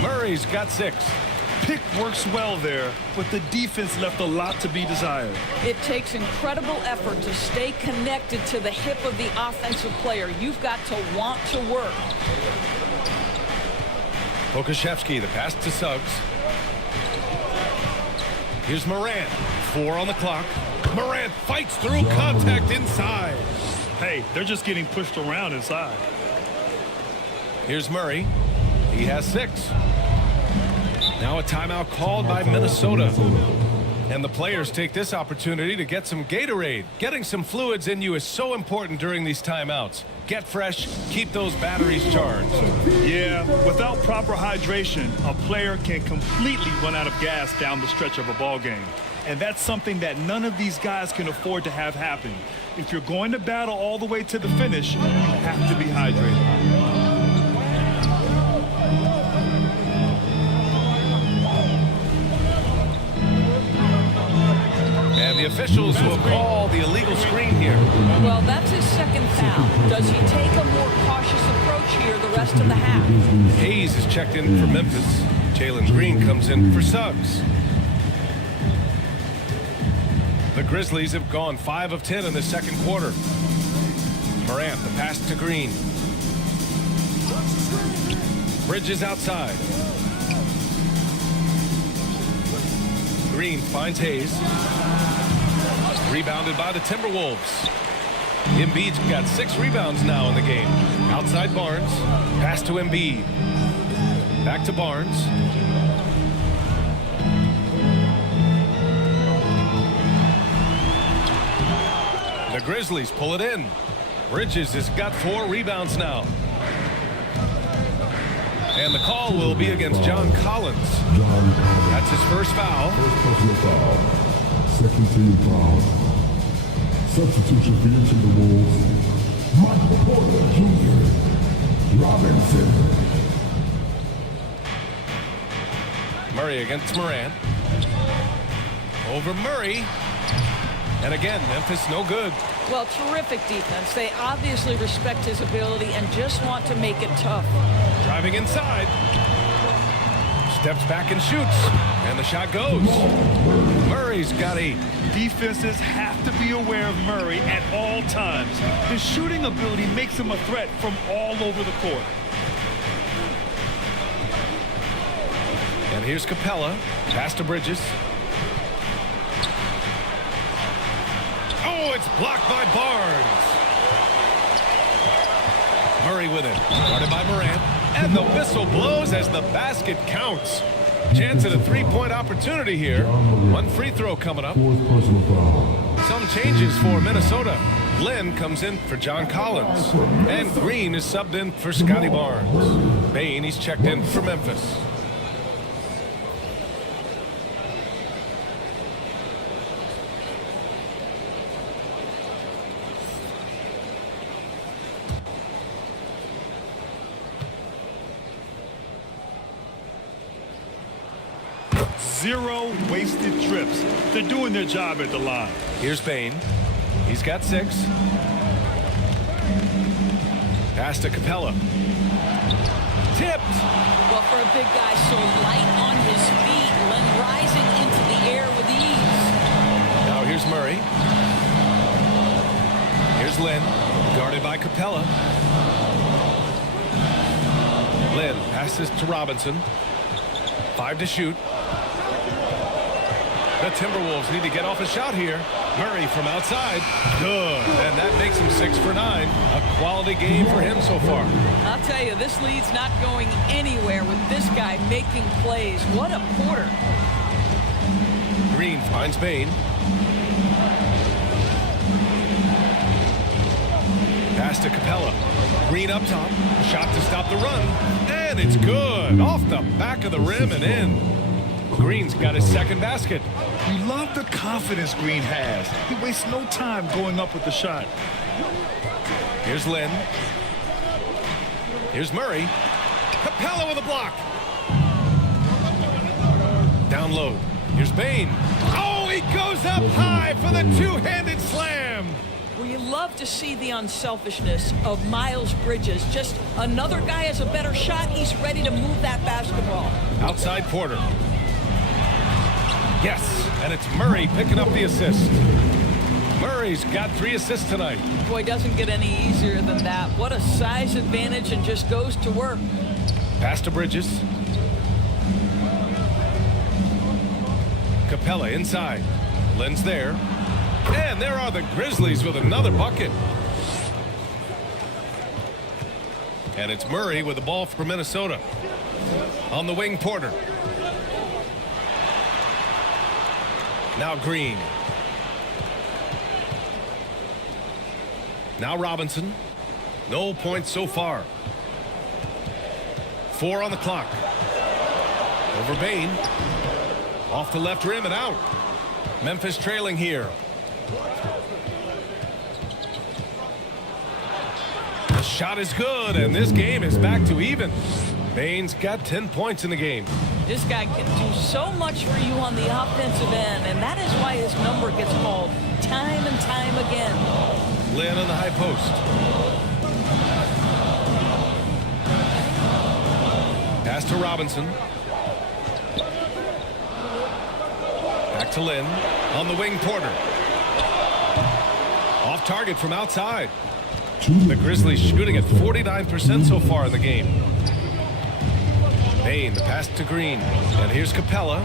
Murray's got 6. Pick works well there, but the defense left a lot to be desired. It takes incredible effort to stay connected to the hip of the offensive player. You've got to want to work. Pokusevski, the pass to Suggs. Here's Morant. 4 on the clock. Morant fights through contact inside. Hey, they're just getting pushed around inside. Here's Murray. He has 6. Now a timeout called by Minnesota. And the players take this opportunity to get some Gatorade. Getting some fluids in you is so important during these timeouts. Get fresh, keep those batteries charged. Yeah, without proper hydration, a player can completely run out of gas down the stretch of a ball game. And that's something that none of these guys can afford to have happen. If you're going to battle all the way to the finish, you have to be hydrated. And the officials will call the illegal screen here. Well, that's his second foul. Does he take a more cautious approach here the rest of the half? Hayes is checked in for Memphis. Jalen Green comes in for Suggs. The Grizzlies have gone 5 of 10 in the second quarter. Morant, the pass to Green. Bridges outside. Green finds Hayes. Rebounded by the Timberwolves. Embiid's got 6 rebounds now in the game. Outside Barnes. Pass to Embiid. Back to Barnes. The Grizzlies pull it in. Bridges has got 4 rebounds now. And the call will be against John Collins. That's his first foul. First personal foul. Second team foul. Substitution for each of the Wolves. Michael Porter Jr. Robinson. Murray against Morant. Over Murray. And again, Memphis no good. Well, terrific defense. They obviously respect his ability and just want to make it tough. Driving inside. Steps back and shoots. And the shot goes. Murray's got 8. Defenses have to be aware of Murray at all times. His shooting ability makes him a threat from all over the court. And here's Capella. Pass to Bridges. Oh, it's blocked by Barnes. Murray with it. Guarded by Morant. And the whistle blows as the basket counts. Chance at a three-point opportunity here. One free throw coming up. Some changes for Minnesota. Lynn comes in for John Collins. And Green is subbed in for Scotty Barnes. Bain, he's checked in for Memphis. Zero wasted trips. They're doing their job at the line. Here's Bain. He's got 6. Pass to Capella. Tipped. Well, for a big guy so light on his feet, Len rising into the air with ease. Now here's Murray. Here's Lynn, guarded by Capella. Lynn passes to Robinson. 5 to shoot. The Timberwolves need to get off a shot here. Murray from outside. Good. And that makes him 6 for 9. A quality game for him so far. I'll tell you, this lead's not going anywhere with this guy making plays. What a quarter. Green finds Bain. Pass to Capella. Green up top. Shot to stop the run. And it's good. Off the back of the rim and in. Green's got his second basket. You love the confidence Green has. He wastes no time going up with the shot. Here's Lynn. Here's Murray. Capella with a block. Down low. Here's Bain. Oh, he goes up high for the two-handed slam. Well, you love to see the unselfishness of Miles Bridges. Just another guy has a better shot. He's ready to move that basketball. Outside Porter. Yes, and it's Murray picking up the assist. Murray's got 3 assists tonight. Boy, doesn't get any easier than that. What a size advantage, and just goes to work. Pass to Bridges. Capella inside. Lynn's there. And there are the Grizzlies with another bucket. And it's Murray with the ball for Minnesota. On the wing, Porter. Now Green. Now Robinson. No points so far. 4 on the clock. Over Bain. Off the left rim and out. Memphis trailing here. The shot is good, and this game is back to even. Bain's got 10 points in the game. This guy can do so much for you on the offensive end, and that is why his number gets called time and time again. Lynn on the high post. Pass to Robinson. Back to Lynn. On the wing, Porter. Off target from outside. The Grizzlies shooting at 49% so far in the game. Bain, the pass to Green. And here's Capella.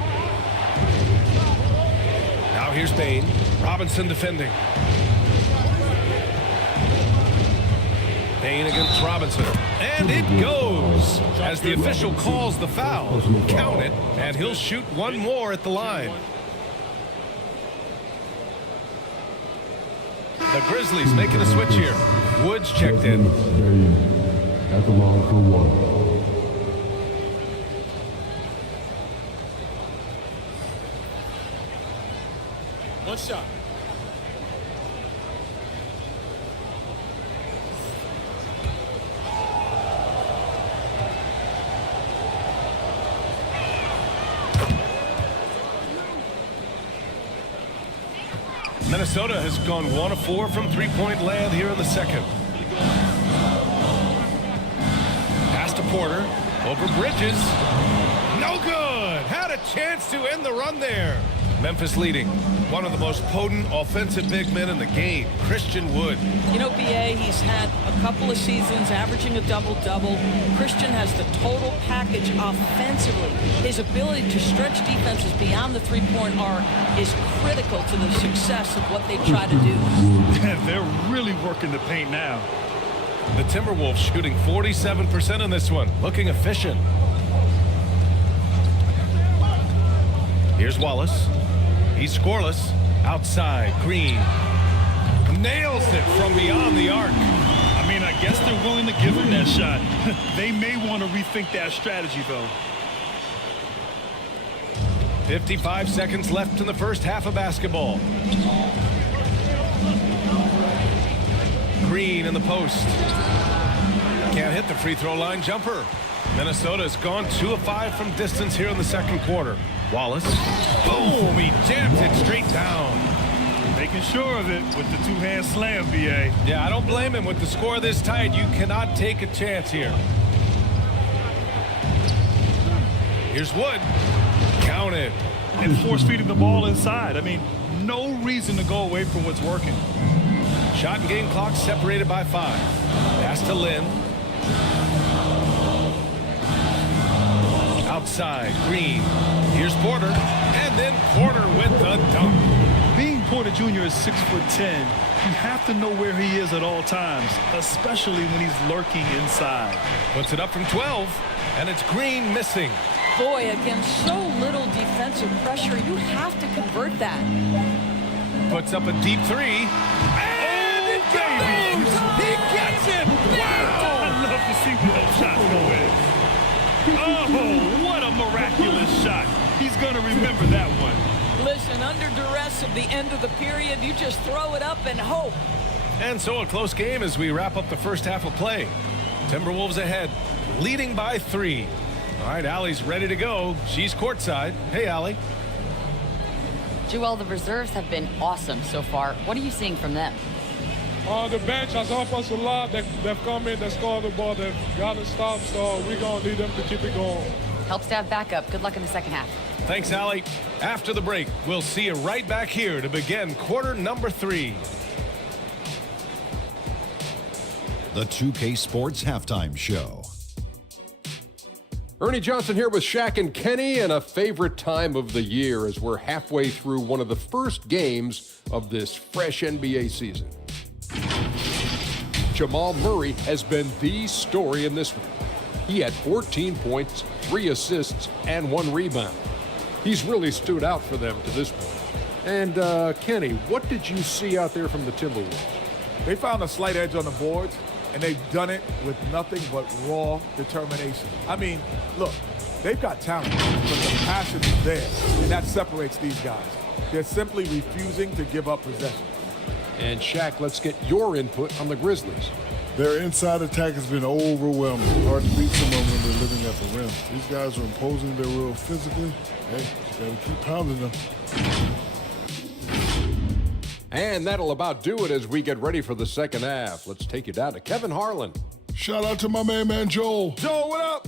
Now here's Bain. Robinson defending. Bain against Robinson. And it goes as the official calls the foul. Count it, and he'll shoot one more at the line. The Grizzlies making a switch here. Woods checked in. At the line for 1. One shot. Minnesota has gone 1 of 4 from three-point land here in the second. Pass to Porter. Over Bridges. No good. Had a chance to end the run there. Memphis leading. One of the most potent offensive big men in the game, Christian Wood. You know, BA, he's had a couple of seasons averaging a double-double. Christian has the total package offensively. His ability to stretch defenses beyond the three-point arc is critical to the success of what they try to do. They're really working the paint now. The Timberwolves shooting 47% in this one, looking efficient. Here's Wallace. He's scoreless. Outside, Green. Nails it from beyond the arc. I mean, I guess they're willing to give him that shot. They may want to rethink that strategy, though. 55 seconds left in the first half of basketball. Green in the post. Can't hit the free throw line jumper. Minnesota's gone 2 of 5 from distance here in the second quarter. Wallace. Boom! He jams it straight down. Making sure of it with the two-hand slam, BA. Yeah, I don't blame him. With the score this tight, you cannot take a chance here. Here's Wood. Counted. And force-feeding the ball inside. I mean, no reason to go away from what's working. Shot and game clock separated by 5. Pass to Lynn. Outside, Green. Here's Porter. And then Porter with the dunk. Being Porter Jr. is 6'10", you have to know where he is at all times, especially when he's lurking inside. Puts it up from 12, and it's Green missing. Boy, against so little defensive pressure, you have to convert that. Puts up a deep 3. And it goes! He gets it! Wow! I love to see when those shots go in. Oh, what a miraculous shot. He's going to remember that one. Listen, under duress of the end of the period, you just throw it up and hope. And so a close game as we wrap up the first half of play. Timberwolves ahead, leading by 3. All right, Allie's ready to go. She's courtside. Hey, Allie. Joel, the reserves have been awesome so far. What are you seeing from them? On the bench, as offensive line, they've come in, they scored the ball, they've got to stop, so we're going to need them to keep it going. Helps to have backup. Good luck in the second half. Thanks, Allie. After the break, we'll see you right back here to begin quarter number 3. The 2K Sports Halftime Show. Ernie Johnson here with Shaq and Kenny, and a favorite time of the year as we're halfway through one of the first games of this fresh NBA season. Jamal Murray has been the story in this one. He had 14 points, 3 assists, and 1 rebound. He's really stood out for them to this point. And Kenny, what did you see out there from the Timberwolves? They found a slight edge on the boards, and they've done it with nothing but raw determination. I mean, look, they've got talent, but the passion is there, and that separates these guys. They're simply refusing to give up possession. And Shaq, let's get your input on the Grizzlies. Their inside attack has been overwhelming. Hard to beat someone when they're living at the rim. These guys are imposing their will physically. Hey, you gotta keep pounding them. And that'll about do it as we get ready for the second half. Let's take you down to Kevin Harlan. Shout out to my main man, Joel. Joel, what up?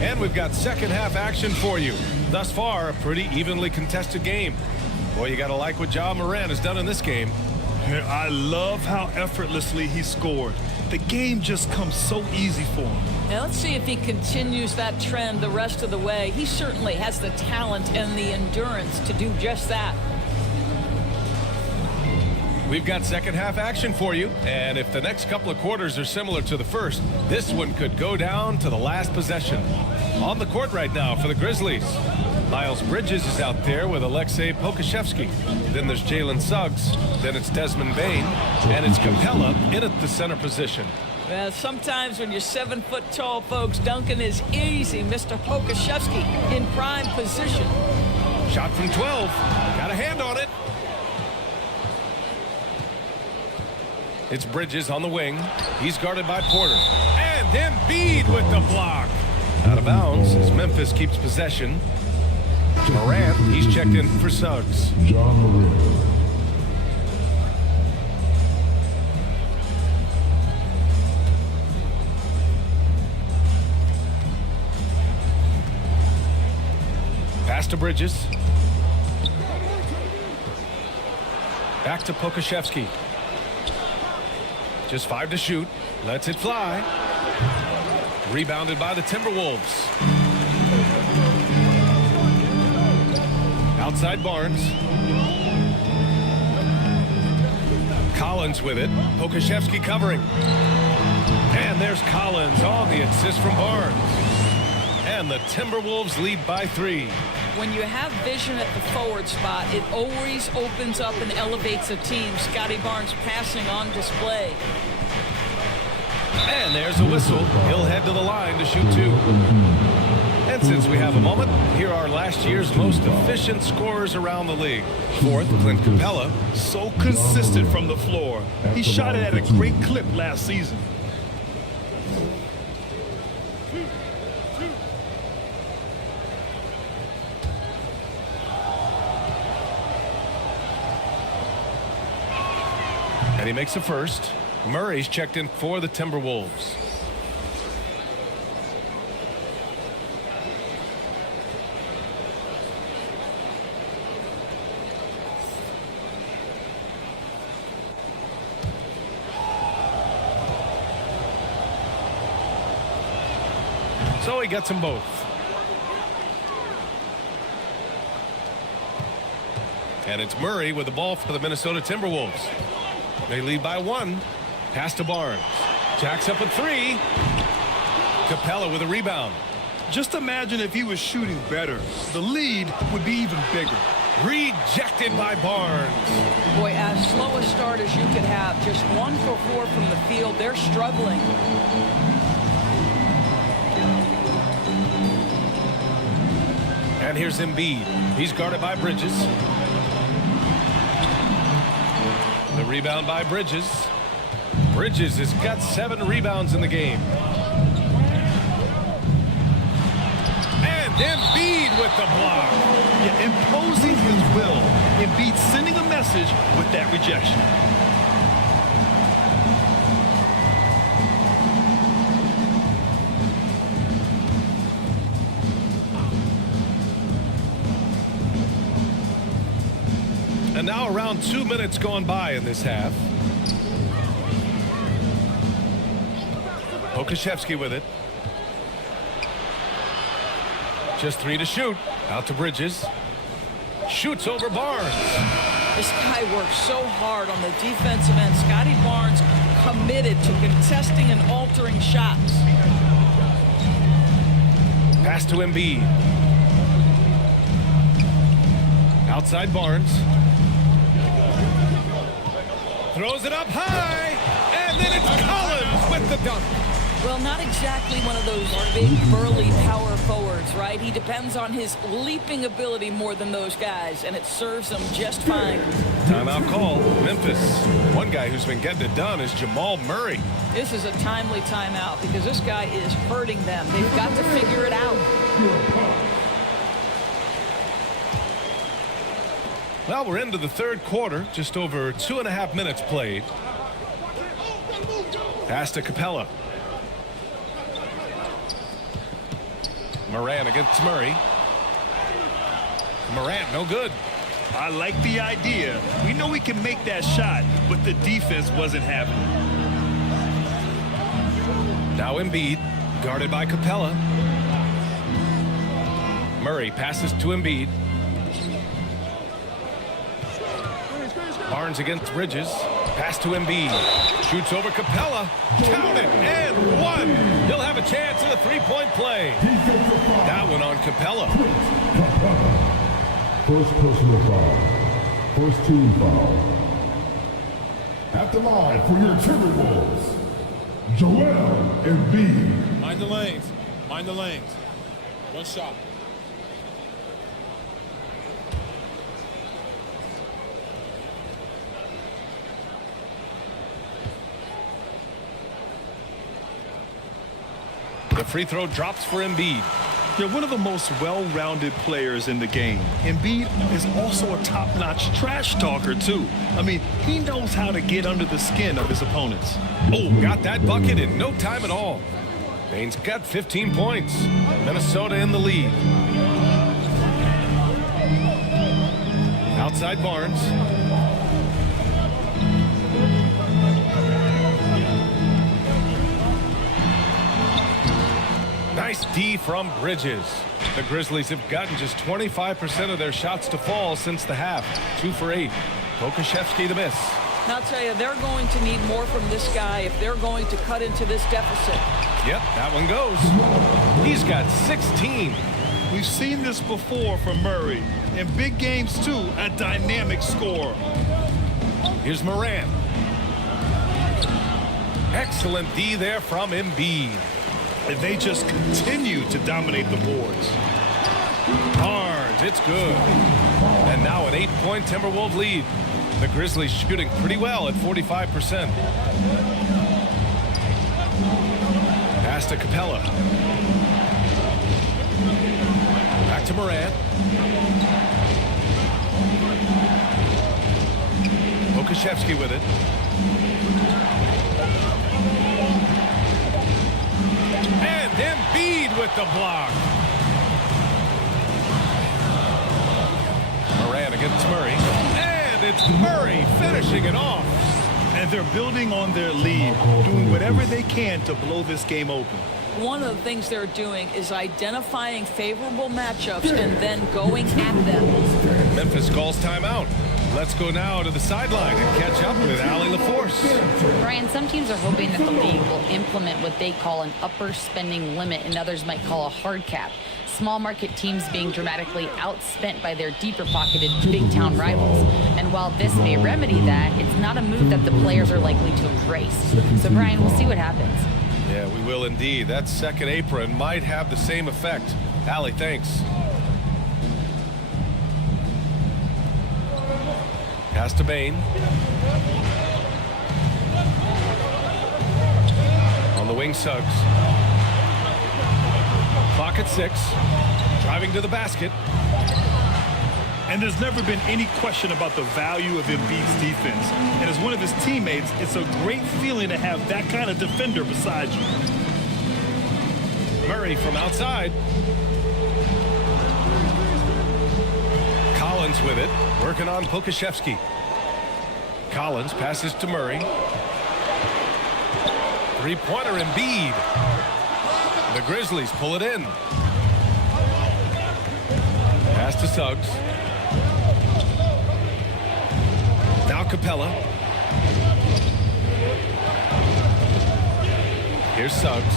And we've got second half action for you. Thus far, a pretty evenly contested game. Boy, you got to like what Ja Morant has done in this game. I love how effortlessly he scored. The game just comes so easy for him. Now let's see if he continues that trend the rest of the way. He certainly has the talent and the endurance to do just that. We've got second half action for you, and if the next couple of quarters are similar to the first, this one could go down to the last possession. On the court right now for the Grizzlies, Miles Bridges is out there with Alexei Pokusevski. Then there's Jalen Suggs, then it's Desmond Bane, and it's Capella in at the center position. Well, sometimes when you're 7 foot tall, folks, dunking is easy. Mr. Pokusevski in prime position. Shot from 12, got a hand on it. It's Bridges on the wing. He's guarded by Porter. And Embiid with the block. Out of bounds as Memphis keeps possession. Morant, he's checked in for Suggs. Pass to Bridges. Back to Pokuševski. Just 5 to shoot. Lets it fly. Rebounded by the Timberwolves. Outside Barnes. Collins with it. Pokuševski covering. And there's Collins on the assist from Barnes. And the Timberwolves lead by 3. When you have vision at the forward spot, it always opens up and elevates a team. Scotty Barnes passing on display. And there's a whistle. He'll head to the line to shoot 2. And since we have a moment, here are last year's most efficient scorers around the league. 4th, Clint Capella. So consistent from the floor. He shot it at a great clip last season. And he makes a first. Murray's checked in for the Timberwolves. So he gets them both. And it's Murray with the ball for the Minnesota Timberwolves. They lead by 1. Pass to Barnes. Jacks up a 3. Capella with a rebound. Just imagine if he was shooting better. The lead would be even bigger. Rejected by Barnes. Boy, as slow a start as you could have. Just 1 for 4 from the field. They're struggling. And here's Embiid. He's guarded by Bridges. The rebound by Bridges. Bridges has got 7 rebounds in the game. And Embiid with the block. Yeah, imposing his will. Embiid sending a message with that rejection. And now around 2 minutes gone by in this half. Pokuševski with it. Just 3 to shoot. Out to Bridges. Shoots over Barnes. This guy works so hard on the defensive end. Scotty Barnes committed to contesting and altering shots. Pass to Embiid. Outside Barnes. Throws it up high. And then it's Collins with the dunk. Well, not exactly one of those big, burly power forwards, right? He depends on his leaping ability more than those guys, and it serves him just fine. Timeout call. Memphis. One guy who's been getting it done is Jamal Murray. This is a timely timeout because this guy is hurting them. They've got to figure it out. Well, we're into the 3rd quarter. Just over 2.5 minutes played. Pass to Capella. Morant against Murray. Morant, no good. I like the idea. We know we can make that shot, but the defense wasn't having it. Now Embiid, guarded by Capella. Murray passes to Embiid. Barnes against Bridges. Pass to Embiid. Shoots over Capella. Count it. And 1. He'll have a chance in a 3-point play. That one on Capella. First personal foul. First team foul. At the line for your Timberwolves, Joel Embiid. Mind the lanes. Mind the lanes. 1 shot. The free throw drops for Embiid. They're one of the most well-rounded players in the game. Embiid is also a top-notch trash talker, too. I mean, he knows how to get under the skin of his opponents. Oh, got that bucket in no time at all. Bane's got 15 points. Minnesota in the lead. Outside Barnes. Nice D from Bridges. The Grizzlies have gotten just 25% of their shots to fall since the half. 2 for 8. Pokashevsky the miss. Now, I'll tell you, they're going to need more from this guy if they're going to cut into this deficit. Yep, that one goes. He's got 16. We've seen this before from Murray. In big games, too, a dynamic scorer. Here's Moran. Excellent D there from Embiid. And they just continue to dominate the boards. Barnes, it's good. And now an 8-point Timberwolves lead. The Grizzlies shooting pretty well at 45%. Pass to Capella. Back to Morant. Pokashevsky with it. And Embiid with the block. Morant against Murray. And it's Murray finishing it off. And they're building on their lead, doing whatever they can to blow this game open. One of the things they're doing is identifying favorable matchups and then going at them. Memphis calls timeout. Let's go now to the sideline and catch up with Allie LaForce. Brian, some teams are hoping that the league will implement what they call an upper spending limit and others might call a hard cap. Small market teams being dramatically outspent by their deeper pocketed big town rivals. And while this may remedy that, it's not a move that the players are likely to embrace. So Brian, we'll see what happens. Yeah, we will indeed. That second apron might have the same effect. Allie, thanks. Pass to Bain. On the wing, Suggs. Clock at 6. Driving to the basket. And there's never been any question about the value of Embiid's defense. And as one of his teammates, it's a great feeling to have that kind of defender beside you. Murray from outside. Collins with it, working on Pokashevsky. Collins passes to Murray. Three-pointer Embiid. The Grizzlies pull it in. Pass to Suggs. Now Capella. Here's Suggs.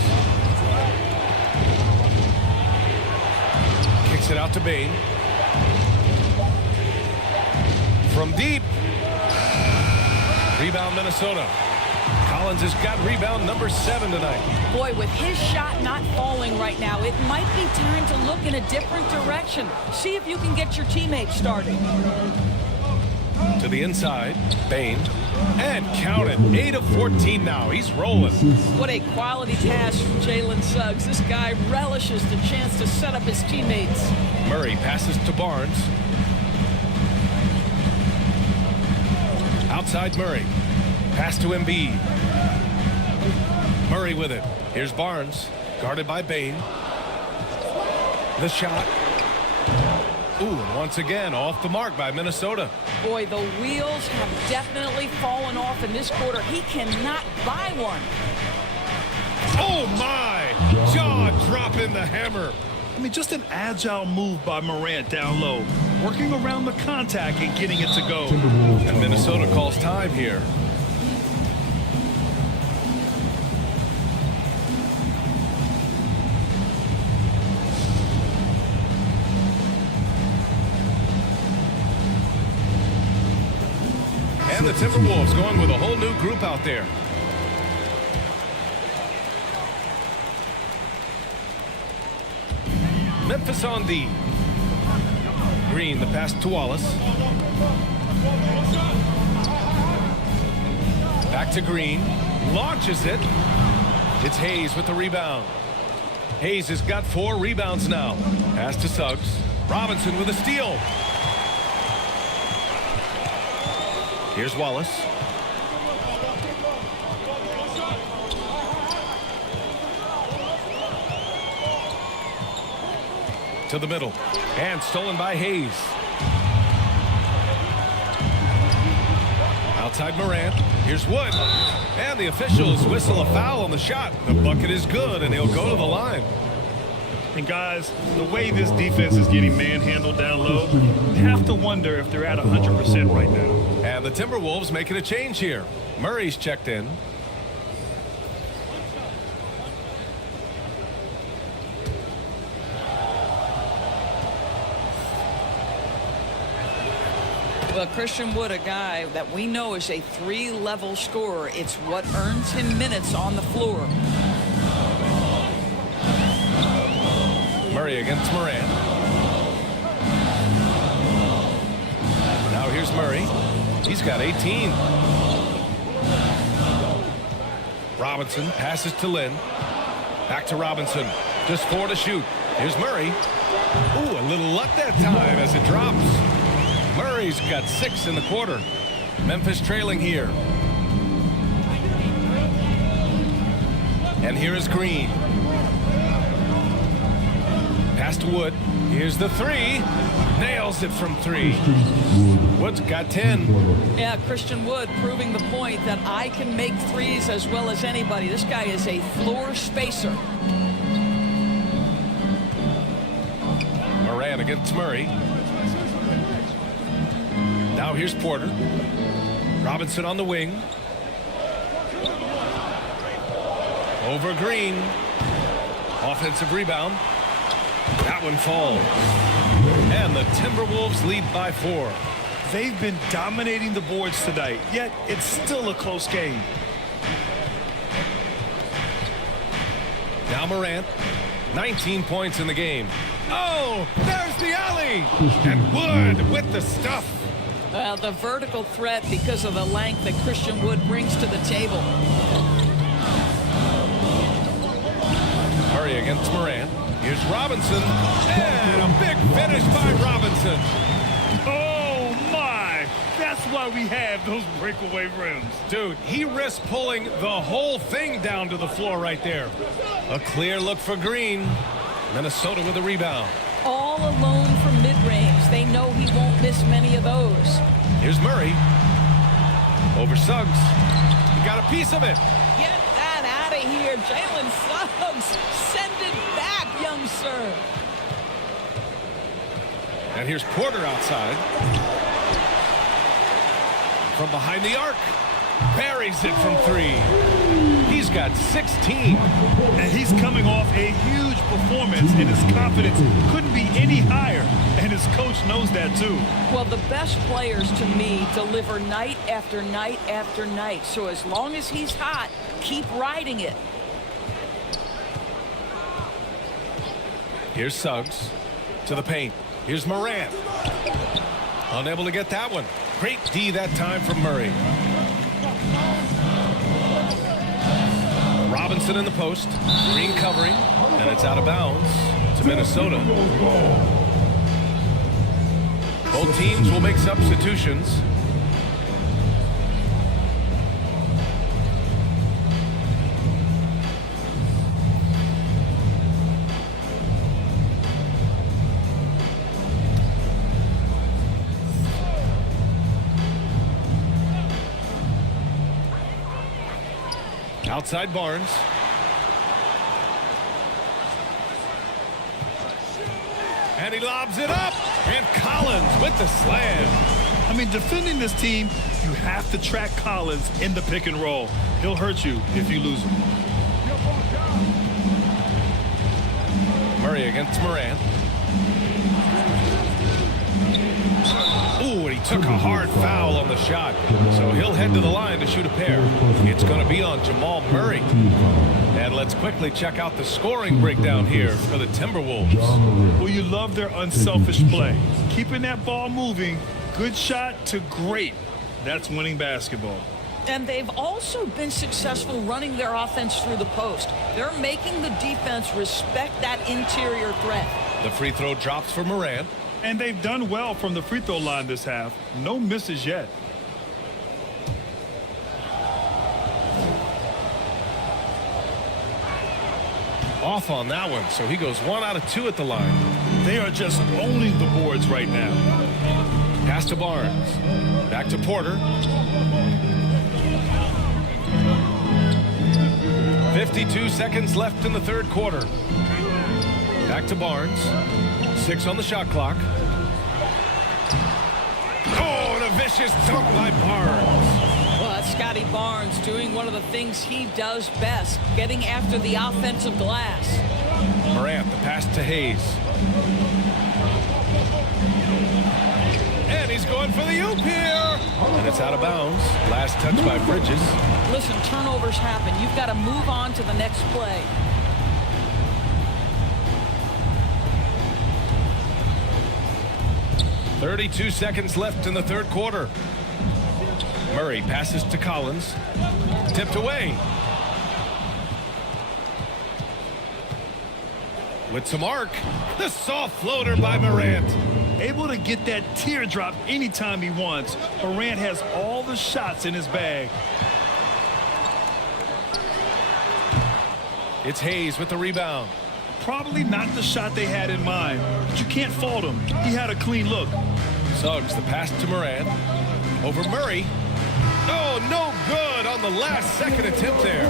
Kicks it out to Bain. From deep. Rebound Minnesota. Collins has got rebound number 7 tonight. Boy, with his shot not falling right now, it might be time to look in a different direction. See if you can get your teammates started. To the inside, Bain. And count it, 8 of 14 now. He's rolling. What a quality pass from Jalen Suggs. This guy relishes the chance to set up his teammates. Murray passes to Barnes. Outside Murray. Pass to Embiid. Murray with it. Here's Barnes. Guarded by Bain. The shot. Ooh, and once again, off the mark by Minnesota. Boy, the wheels have definitely fallen off in this quarter. He cannot buy one. Oh, my! Jaw dropping the hammer. I mean, just an agile move by Morant down low, working around the contact and getting it to go. And Minnesota calls time here. And the Timberwolves going with a whole new group out there. Memphis on D. Green, the pass to Wallace. Back to Green. Launches it. It's Hayes with the rebound. Hayes has got 4 rebounds now. Pass to Suggs. Robinson with a steal. Here's Wallace. To the middle. And stolen by Hayes. Outside Morant. Here's Wood. And the officials whistle a foul on the shot. The bucket is good, and he'll go to the line. And guys, the way this defense is getting manhandled down low, you have to wonder if they're at 100% right now. And the Timberwolves making a change here. Murray's checked in. Well, Christian Wood, a guy that we know is a three-level scorer. It's what earns him minutes on the floor. Murray against Morant. Now here's Murray. He's got 18. Robinson passes to Lynn. Back to Robinson. Just 4 to shoot. Here's Murray. Ooh, a little luck that time as it drops. Murray's got 6 in the quarter. Memphis trailing here. And here is Green. Pass to Wood. Here's the 3. Nails it from 3. Wood's got 10. Yeah, Christian Wood proving the point that I can make threes as well as anybody. This guy is a floor spacer. Moran against Murray. Now here's Porter. Robinson on the wing. Over Green. Offensive rebound. That one falls. And the Timberwolves lead by 4. They've been dominating the boards tonight, yet it's still a close game. Now Morant. 19 points in the game. Oh, there's the alley. And Wood with the stuff. Well, the vertical threat because of the length that Christian Wood brings to the table. Murray against Morant. Here's Robinson. And a big finish by Robinson. Oh, my. That's why we have those breakaway rims. Dude, he risked pulling the whole thing down to the floor right there. A clear look for Green. Minnesota with a rebound. All alone from mid-range. They know he won't miss many of those. Here's Murray. Over Suggs. He got a piece of it. Get that out of here, Jalen Suggs. Send it back, young sir. And here's Porter outside. From behind the arc. Buries it from 3. He's got 16. And he's coming off a huge performance, and his confidence couldn't be any higher. And his coach knows that, too. Well, the best players, to me, deliver night after night after night. So as long as he's hot, keep riding it. Here's Suggs to the paint. Here's Morant. Unable to get that one. Great D that time from Murray. Robinson in the post. Green covering. And it's out of bounds to Minnesota. Both teams will make substitutions. Outside Barnes. And he lobs it up. And Collins with the slam. I mean, defending this team, you have to track Collins in the pick and roll. He'll hurt you if you lose him. Murray against Morant. Ooh, and he took a hard foul on the shot. So he'll head to the line to shoot a pair. It's going to be on Jamal Murray. And let's quickly check out the scoring breakdown here for the Timberwolves. Well, you love their unselfish play. Keeping that ball moving, good shot to great. That's winning basketball. And they've also been successful running their offense through the post. They're making the defense respect that interior threat. The free throw drops for Morant. And they've done well from the free throw line this half. No misses yet. Off on that one, so he goes 1 out of 2 at the line. They are just owning the boards right now. Pass to Barnes. Back to Porter. 52 seconds left in the third quarter. Back to Barnes. 6 on the shot clock. Oh, and a vicious dunk by Barnes. Well, that's Scotty Barnes doing one of the things he does best, getting after the offensive glass. Morant, the pass to Hayes. And he's going for the oop here. And it's out of bounds. Last touch by Bridges. Listen, turnovers happen. You've got to move on to the next play. .32 seconds left in the third quarter. Murray passes to Collins. Tipped away. With some arc. The soft floater by Morant. Able to get that teardrop anytime he wants. Morant has all the shots in his bag. It's Hayes with the rebound. Probably not the shot they had in mind, but you can't fault him. He had a clean look. Suggs, the pass to Morant. Over Murray. Oh, no good on the last second attempt there.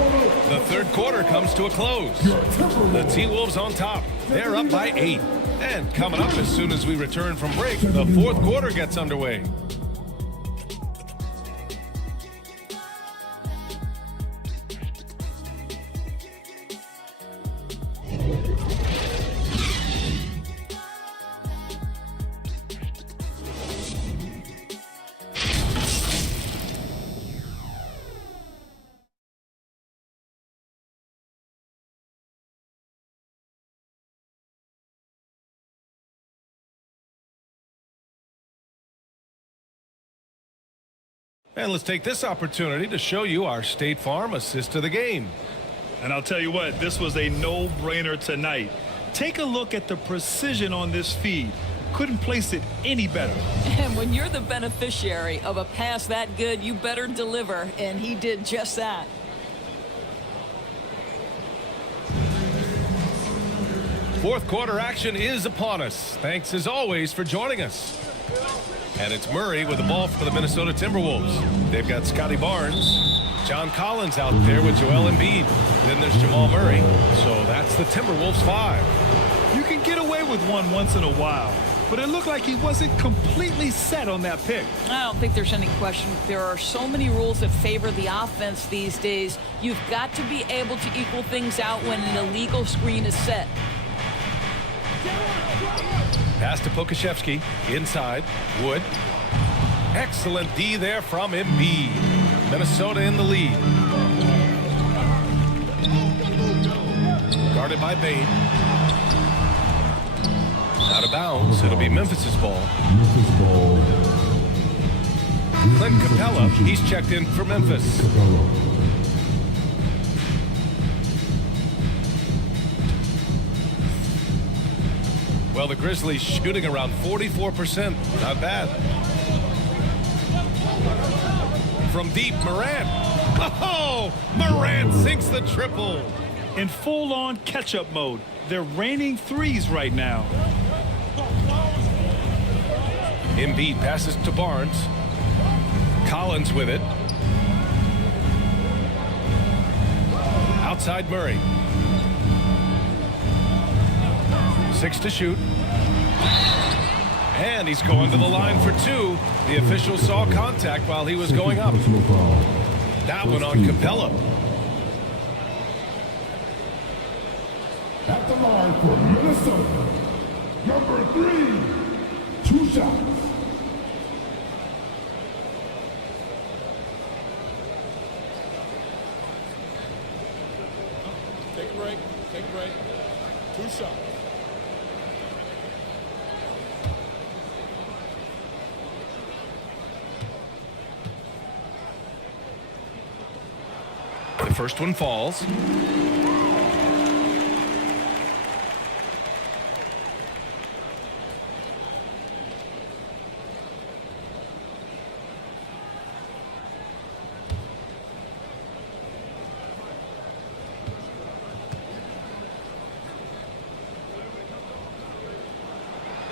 The third quarter comes to a close. The T-Wolves on top. They're up by 8. And coming up as soon as we return from break, the fourth quarter gets underway. And let's take this opportunity to show you our State Farm assist of the game. And I'll tell you what, this was a no-brainer tonight. Take a look at the precision on this feed. Couldn't place it any better. And when you're the beneficiary of a pass that good, you better deliver, and he did just that. Fourth quarter action is upon us. Thanks as always for joining us. And it's Murray with the ball for the Minnesota Timberwolves. They've got Scotty Barnes, John Collins out there with Joel Embiid. Then there's Jamal Murray. So that's the Timberwolves 5. You can get away with one once in a while, but it looked like he wasn't completely set on that pick. I don't think there's any question. There are so many rules that favor the offense these days. You've got to be able to equal things out when an illegal screen is set. Pass to Pokashevsky. Inside. Wood. Excellent D there from Embiid. Minnesota in the lead. Guarded by Bane. Out of bounds. It'll be Memphis's ball. Clint Capella. He's checked in for Memphis. Well, the Grizzlies shooting around 44%. Not bad. From deep, Morant. Oh, Morant sinks the triple. In full-on catch-up mode. They're raining threes right now. Embiid passes to Barnes. Collins with it. Outside Murray. 6 to shoot. And he's going to the line for 2. The official saw contact while he was going up. That one on Capella. At the line for Minnesota, number 3, 2 shots. Take a break. Take a break. 2 shots. The first one falls.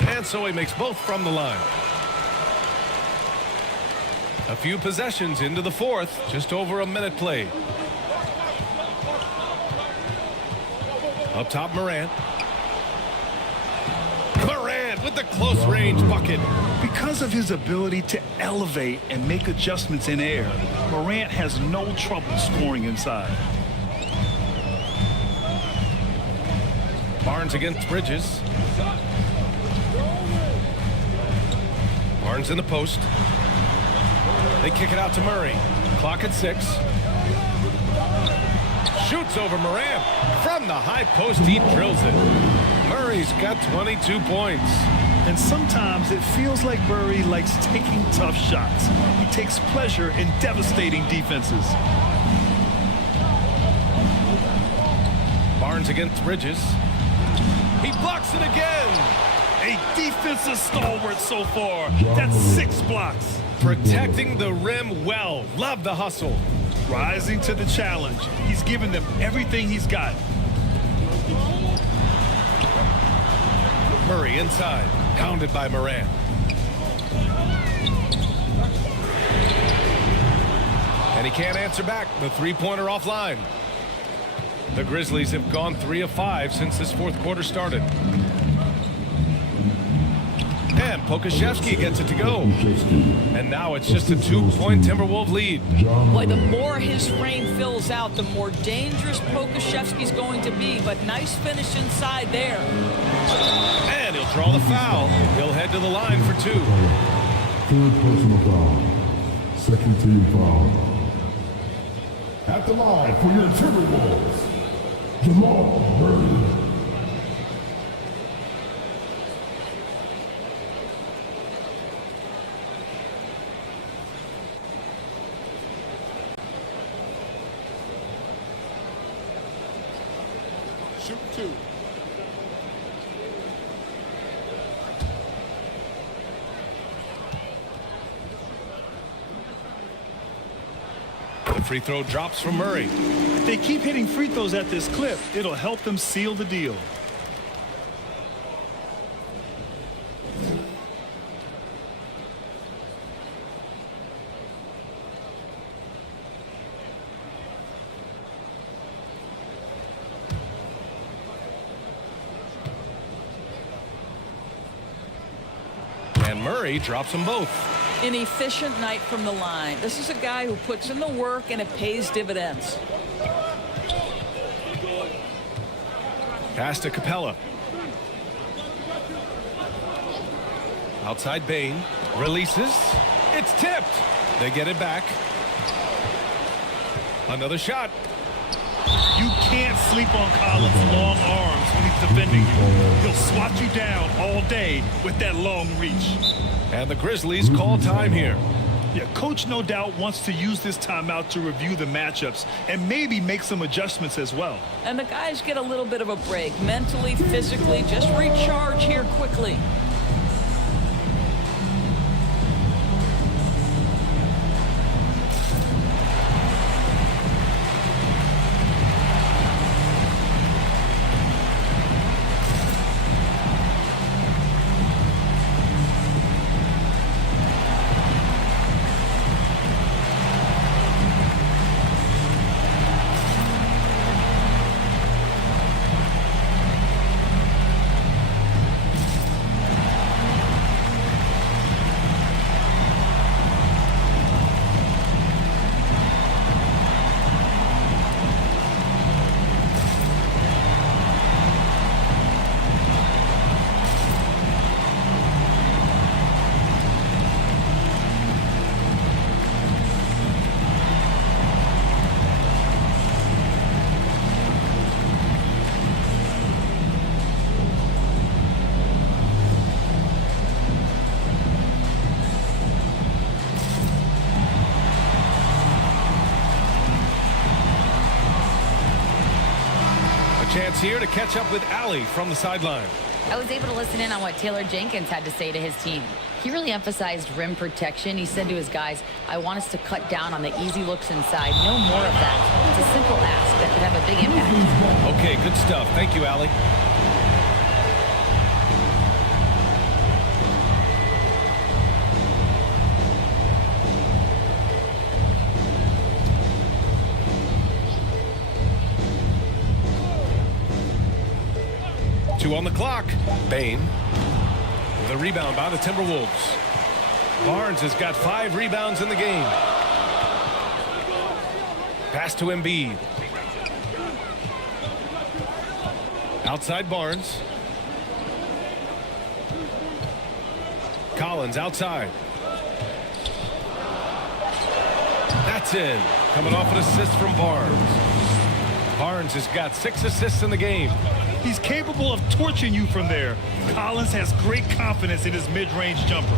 And so he makes both from the line. A few possessions into the fourth, just over a minute played. Up top, Morant. Morant with the close range bucket. Because of his ability to elevate and make adjustments in air, Morant has no trouble scoring inside. Barnes against Bridges. Barnes in the post. They kick it out to Murray. Clock at 6. Shoots over Morant. From the high post, he drills it. Murray's got 22 points. And sometimes it feels like Murray likes taking tough shots. He takes pleasure in devastating defenses. Barnes against Bridges. He blocks it again. A defensive stalwart so far. That's 6 blocks. Protecting the rim well. Love the hustle. Rising to the challenge. He's given them everything he's got. Murray inside. Pounded by Morant. And he can't answer back. The three-pointer offline. The Grizzlies have gone 3 of 5 since this fourth quarter started. And Pokusevski gets it to go. And now it's just a 2-point Timberwolves lead. Boy, the more his frame fills out, the more dangerous Pokusevski's going to be. But nice finish inside there. And he'll draw the foul. He'll head to the line for 2. Third personal foul. Second team foul. At the line for your Timberwolves, Jamal Murray. Shoot 2. The free throw drops from Murray. If they keep hitting free throws at this clip, it'll help them seal the deal. And Murray drops them both. An efficient night from the line. This is a guy who puts in the work and it pays dividends. Pass to Capella. Outside Bain. Releases. It's tipped. They get it back. Another shot. You can't sleep on Collins' long arms when he's defending you. He'll swat you down all day with that long reach. And the Grizzlies call time here. Yeah, coach no doubt wants to use this timeout to review the matchups and maybe make some adjustments as well. And the guys get a little bit of a break. Mentally, physically, just recharge here quickly. Chance here to catch up with Allie from the sideline. I was able to listen in on what Taylor Jenkins had to say to his team. He really emphasized rim protection. He said to his guys, I want us to cut down on the easy looks inside. No more of that. It's a simple ask that could have a big impact. Okay, good stuff. Thank you, Allie. 2 on the clock. Bane with a rebound by the Timberwolves. Barnes has got 5 rebounds in the game. Pass to Embiid. Outside Barnes. Collins outside. That's in. Coming off an assist from Barnes. Barnes has got 6 assists in the game. He's capable of torching you from there. Collins has great confidence in his mid-range jumper.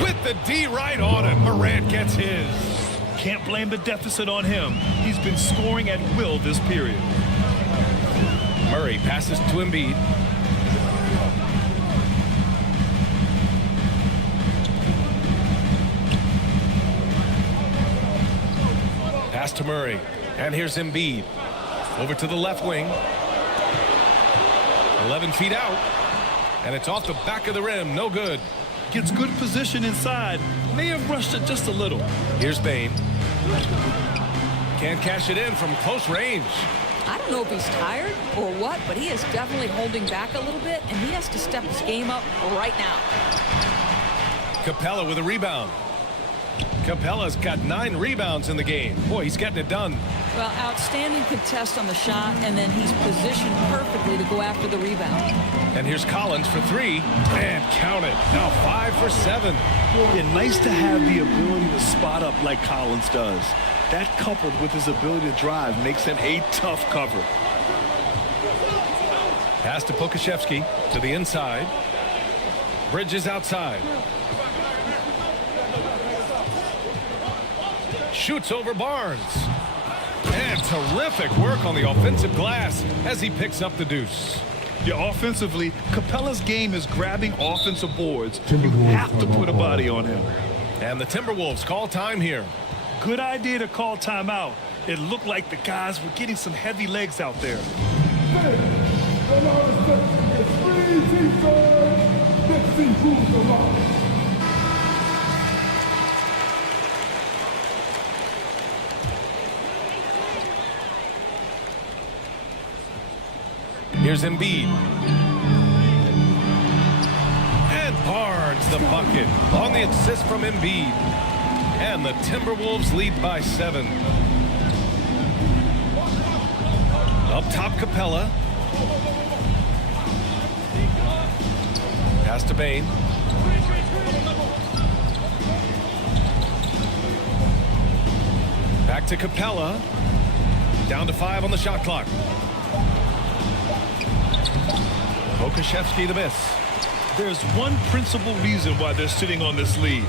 With the D right on him, Morant gets his. Can't blame the deficit on him. He's been scoring at will this period. Murray passes to Embiid. Pass to Murray. And here's Embiid. Over to the left wing. 11 feet out. And it's off the back of the rim. No good. Gets good position inside. May have rushed it just a little. Here's Bane. Can't cash it in from close range. I don't know if he's tired or what, but he is definitely holding back a little bit, and he has to step his game up right now. Capella with a rebound. Capella's got 9 rebounds in the game. Boy, he's getting it done. Well, outstanding contest on the shot, and then he's positioned perfectly to go after the rebound. And here's Collins for 3, and count it. Now 5 for 7. Yeah, nice to have the ability to spot up like Collins does. That coupled with his ability to drive makes him a tough cover. Pass to Pokusevski to the inside. Bridges outside. Shoots over Barnes. And terrific work on the offensive glass as he picks up the deuce. Yeah, offensively, Capella's game is grabbing offensive boards. You have to put a body on him. And the Timberwolves call time here. Good idea to call timeout. It looked like the guys were getting some heavy legs out there. Here's Embiid. And Barnes the bucket on the assist from Embiid. And the Timberwolves lead by 7. Up top, Capella. Pass to Bane. Back to Capella. Down to 5 on the shot clock. Pokusevski the miss. There's one principal reason why they're sitting on this lead.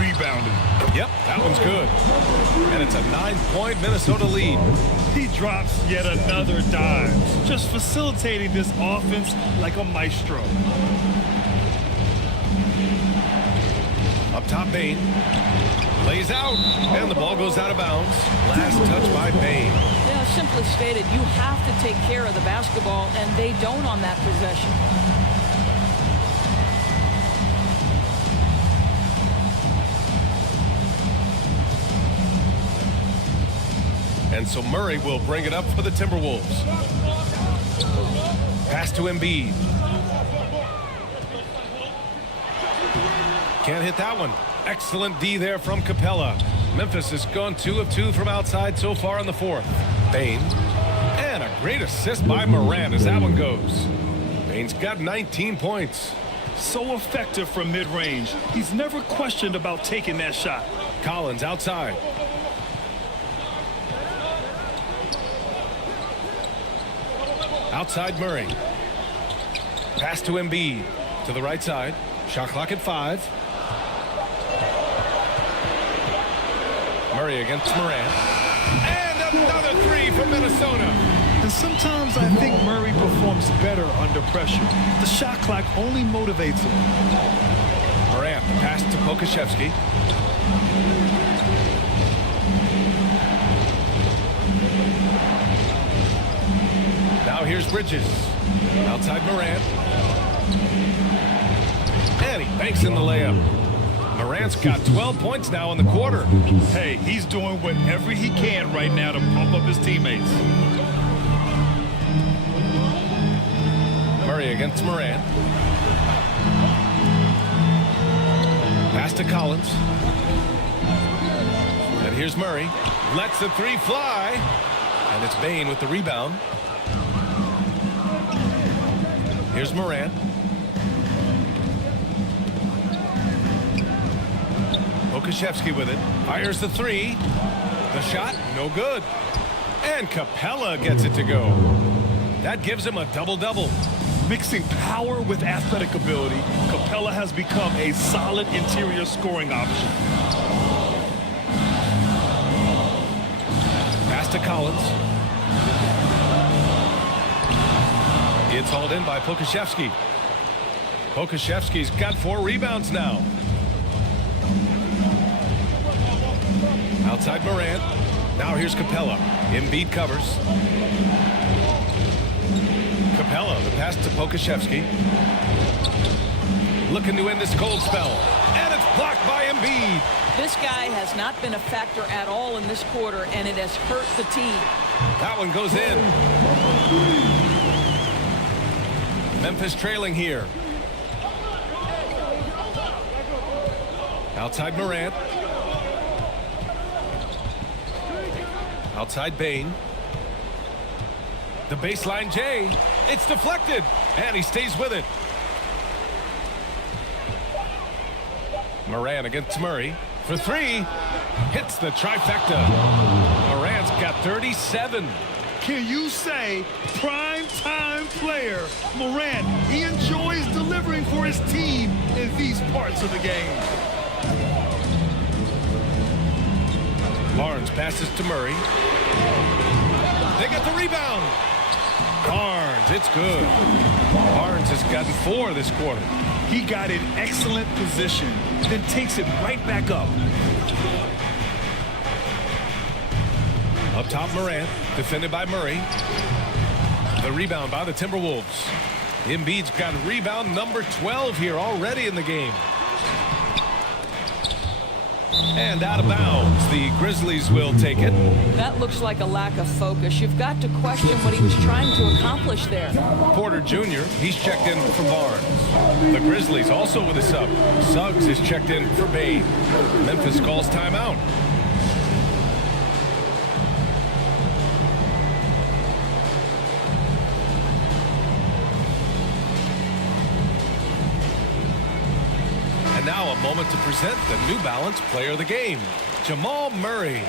Rebounding. Yep, that one's good. And it's a 9-point Minnesota lead. He drops yet another dime, just facilitating this offense like a maestro. Up top, Bane. Lays out, and the ball goes out of bounds. Last touch by Bane. Yeah, simply stated, you have to take care of the basketball, and they don't on that possession. And so Murray will bring it up for the Timberwolves. Pass to Embiid. Can't hit that one. Excellent D there from Capella. Memphis has gone 2 of 2 from outside so far in the 4th. Bane. And a great assist by Morant as that one goes. Bane's got 19 points. So effective from mid-range. He's never questioned about taking that shot. Collins outside. Outside Murray. Pass to Embiid. To the right side. Shot clock at 5. Murray against Morant. And another 3 from Minnesota. And sometimes I think Murray performs better under pressure. The shot clock only motivates him. Morant, pass to Pokusevski. Now here's Bridges. Outside Morant. And he banks in the layup. Morant's got 12 points now in the quarter. Hey, he's doing whatever he can right now to pump up his teammates. Murray against Morant. Pass to Collins. And here's Murray. Lets the three fly. And it's Bane with the rebound. Here's Morant. Okashevsky with it. Fires the three. The shot, no good. And Capella gets it to go. That gives him a double-double. Mixing power with athletic ability, Capella has become a solid interior scoring option. Pass to Collins. It's hauled in by Pokashevsky. Pokashevsky's got 4 rebounds now. Outside Morant. Now here's Capella. Embiid covers. Capella, the pass to Pokashevsky. Looking to end this cold spell. And it's blocked by Embiid. This guy has not been a factor at all in this quarter, and it has hurt the team. That one goes in. Memphis trailing here. Outside Morant. Outside Bane. The baseline J. It's deflected. And he stays with it. Morant against Murray. For 3. Hits the trifecta. Morant's got 37. Can you say prime time player Morant? He enjoys delivering for his team in these parts of the game. Barnes passes to Murray. They get the rebound. Barnes, it's good. Barnes has gotten 4 this quarter. He got in excellent position, then takes it right back up. Up top, Morant, defended by Murray. The rebound by the Timberwolves. Embiid's got rebound number 12 here already in the game. And out of bounds, the Grizzlies will take it. That looks like a lack of focus. You've got to question what he was trying to accomplish there. Porter Jr., he's checked in for Barnes. The Grizzlies also with a sub. Suggs is checked in for Bane. Memphis calls timeout. Now a moment to present the New Balance Player of the Game, Jamal Murray.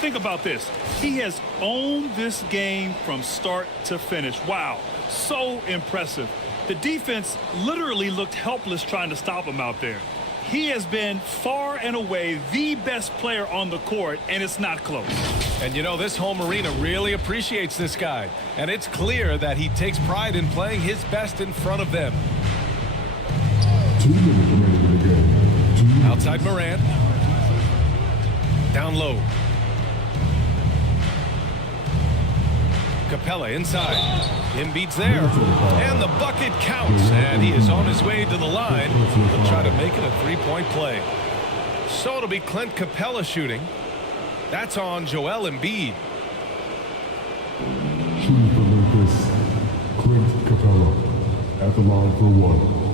Think about this. He has owned this game from start to finish. Wow, so impressive. The defense literally looked helpless trying to stop him out there. He has been far and away the best player on the court, and it's not close. And you know, this home arena really appreciates this guy, and it's clear that he takes pride in playing his best in front of them. 2 minutes remaining in the game. Outside Morant. Down low. Capella inside. Embiid's there. And the bucket counts. And he is on his way to the line. He'll try to make it a 3-point play. So it'll be Clint Capella shooting. That's on Joel Embiid. Shooting for Memphis, Clint Capella at the line for 1.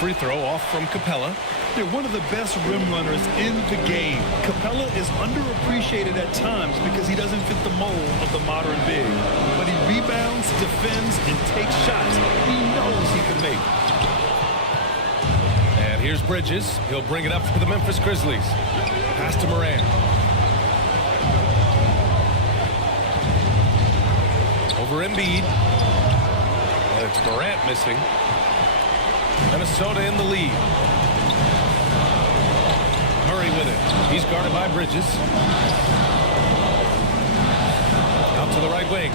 Free throw off from Capella. They're one of the best rim runners in the game. Capella is underappreciated at times because he doesn't fit the mold of the modern big. But he rebounds, defends, and takes shots he knows he can make. And here's Bridges. He'll bring it up for the Memphis Grizzlies. Pass to Morant. Over Embiid. And it's Morant missing. Minnesota in the lead. Murray with it. He's guarded by Bridges. Out to the right wing.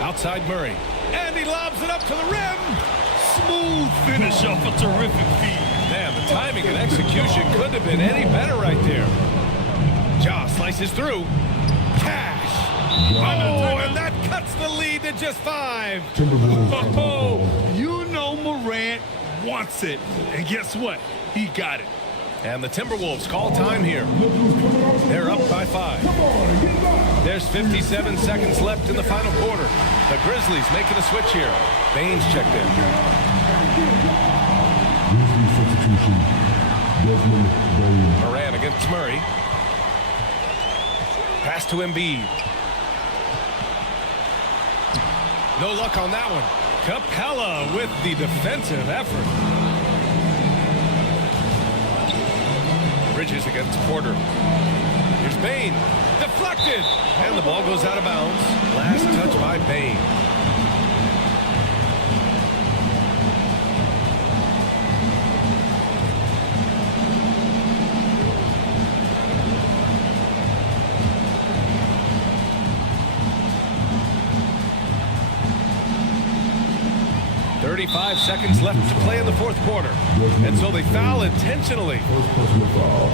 Outside Murray. And he lobs it up to the rim. Smooth finish off a terrific feed. Man, the timing and execution couldn't have been any better right there. Ja slices through. Cash. Oh, and that cuts the lead to just 5. Oh, you know Morant wants it. And guess what? He got it. And the Timberwolves call time here. They're up by 5. There's 57 seconds left in the final quarter. The Grizzlies making a switch here. Baines checked in. Grizzlies substitution. Desmond Bain. Morant against Murray. Pass to Embiid. No luck on that one. Capella with the defensive effort. Bridges against Porter. Here's Bain. Deflected. And the ball goes out of bounds. Last touch by Bain. .35 seconds left to play in the fourth quarter. And so they foul intentionally. First personal foul.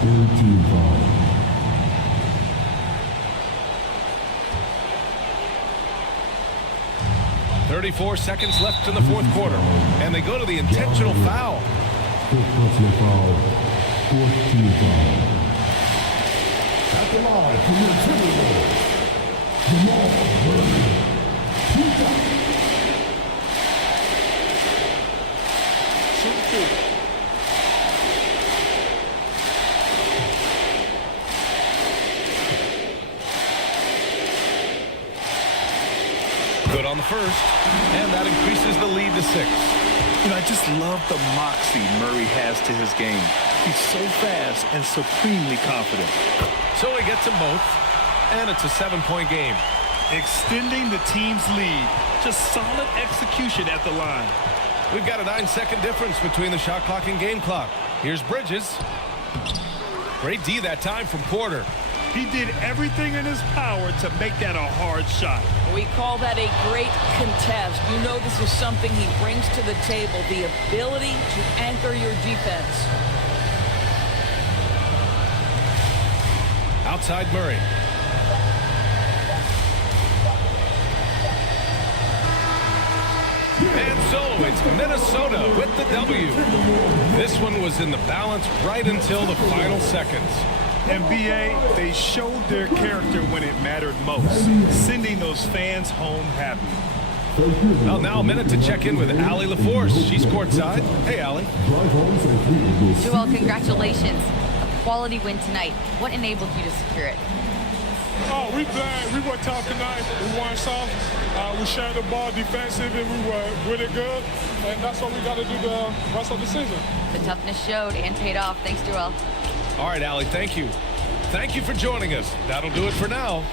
Third team foul. .34 seconds left in the fourth quarter. And they go to the intentional foul. Fifth personal foul. Fourth team foul. At the line from the Timberwolves. Jamal Murray. Good on the first, and that increases the lead to 6. You know, I just love the moxie Murray has to his game. He's so fast and supremely confident. So he gets them both, and it's a 7-point game. Extending the team's lead. Just solid execution at the line. We've got a 9-second difference between the shot clock and game clock. Here's Bridges. Great D that time from Porter. He did everything in his power to make that a hard shot. We call that a great contest. You know this is something he brings to the table, the ability to anchor your defense. Outside Murray. And so it's Minnesota with the W. This one was in the balance right until the final seconds. NBA, they showed their character when it mattered most, sending those fans home happy. Well, now a minute to check in with Allie LaForce. She's courtside. Hey, Allie. Joel, congratulations. A quality win tonight. What enabled you to secure it? Oh, we played. We were tough tonight. We weren't soft. We shared the ball defensively. We were really good. And that's what we got to do the rest of the season. The toughness showed and paid off. Thanks, Joel. All right, Allie, thank you. Thank you for joining us. That'll do it for now.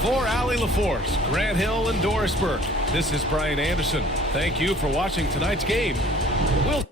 For Allie LaForce, Grant Hill, and Doris Burke, this is Brian Anderson. Thank you for watching tonight's game. We'll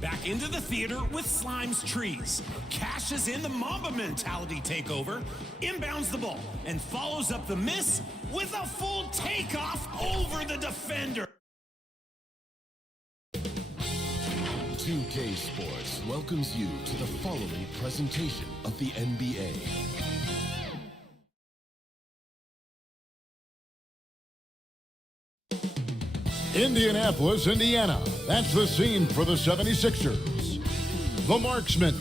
Back into the theater with Slime's trees. Cashes in the Mamba mentality takeover, inbounds the ball, and follows up the miss with a full takeoff over the defender. 2K Sports welcomes you to the following presentation of the NBA. Indianapolis, Indiana. That's the scene for the 76ers. The marksman.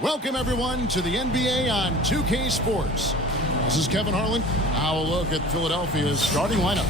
Welcome, everyone, to the NBA on 2K Sports. This is Kevin Harlan. Now a look at Philadelphia's starting lineup.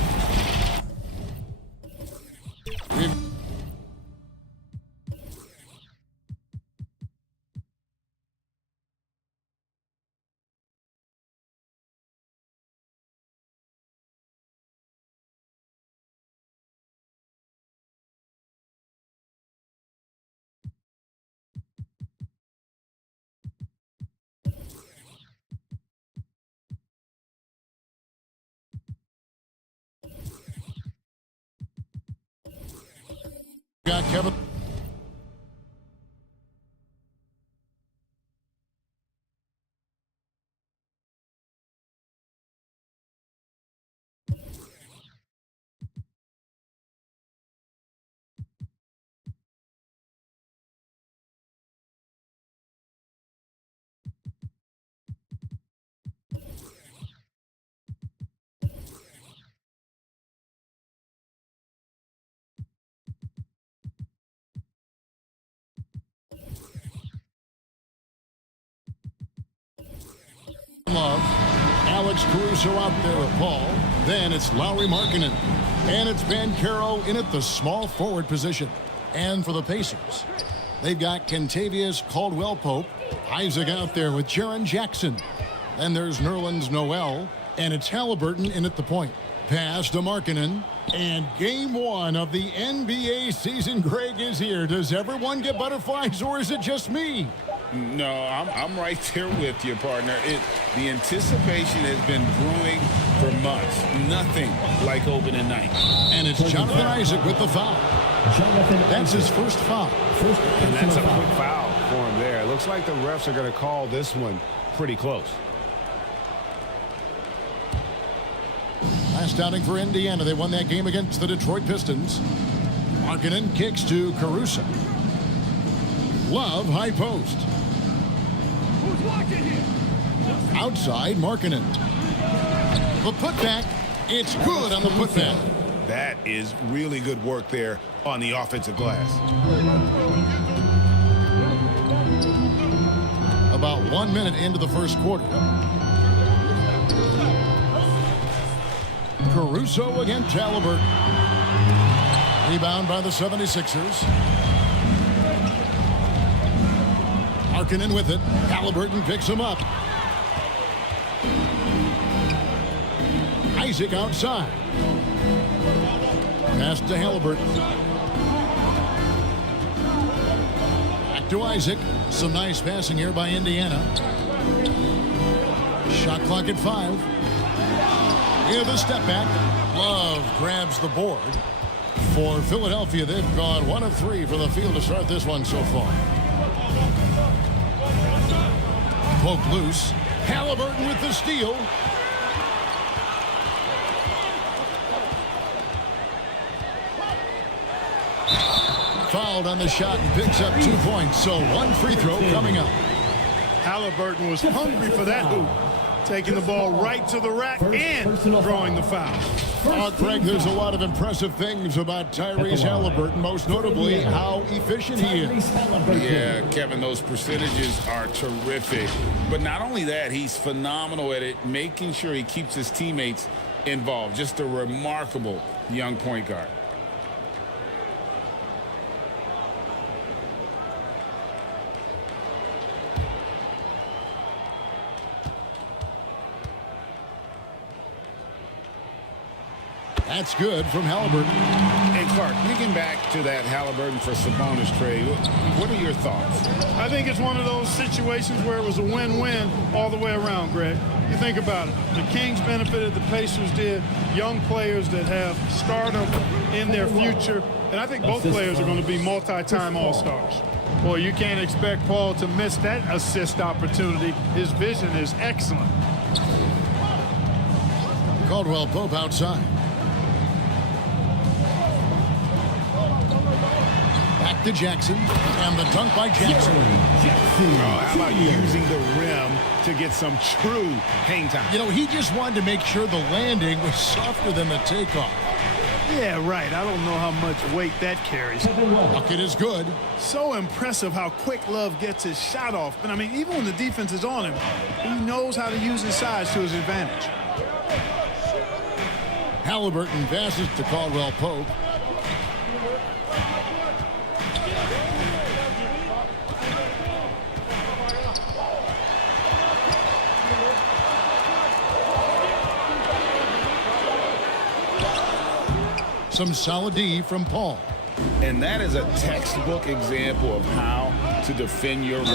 Got Kevin. Love. Alex Caruso out there with Paul. Then it's Lauri Markkanen. And it's Banchero in at the small forward position. And for the Pacers, they've got Kentavious Caldwell-Pope. Isaac out there with Jaren Jackson. Then there's Nerlens Noel. And it's Halliburton in at the point. Pass to Markkanen. And game one of the NBA season, Greg, is here. Does everyone get butterflies, or is it just me? No, I'm right there with you, partner. The anticipation has been brewing for months. Nothing like opening night. And it's Jonathan Isaac with the foul. That's his first foul. And that's a quick foul for him there. It looks like the refs are going to call this one pretty close. Last outing for Indiana. They won that game against the Detroit Pistons. Markkanen kicks to Caruso. Love high post. Who's watching here? Outside Markkanen. The putback. It's good on the putback. That is really good work there on the offensive glass. About 1 minute into the first quarter. Caruso against Halliburton. Rebound by the 76ers. Markkanen with it. Halliburton picks him up. Isaac outside. Pass to Halliburton. Back to Isaac. Some nice passing here by Indiana. Shot clock at 5. Here the step back. Love grabs the board. For Philadelphia, they've gone 1 of 3 from the field to start this one so far. Poke loose. Halliburton with the steal. Fouled on the shot and picks up 2 points. So 1 free throw coming up. Halliburton was hungry for that hoop. Taking the ball right to the rack and drawing the foul. Greg, there's a lot of impressive things about Tyrese Halliburton, most notably how efficient he is. Yeah, Kevin, those percentages are terrific. But not only that, he's phenomenal at it, making sure he keeps his teammates involved. Just a remarkable young point guard. That's good from Halliburton. Clark, thinking back to that Halliburton for Sabonis trade, what are your thoughts? I think it's one of those situations where it was a win-win all the way around, Greg. You think about it. The Kings benefited, the Pacers did. Young players that have stardom in their future. And I think both players are going to be multi-time All-Stars. Boy, you can't expect Paul to miss that assist opportunity. His vision is excellent. Caldwell Pope outside. Back to Jackson, and the dunk by Jackson. How about using the rim to get some true hang time? You know, he just wanted to make sure the landing was softer than the takeoff. Yeah, right. I don't know how much weight that carries. Bucket is good. So impressive how quick Love gets his shot off. But, I mean, even when the defense is on him, he knows how to use his size to his advantage. Halliburton passes to Caldwell Pope. Some solid D from Paul. And that is a textbook example of how to defend your rim.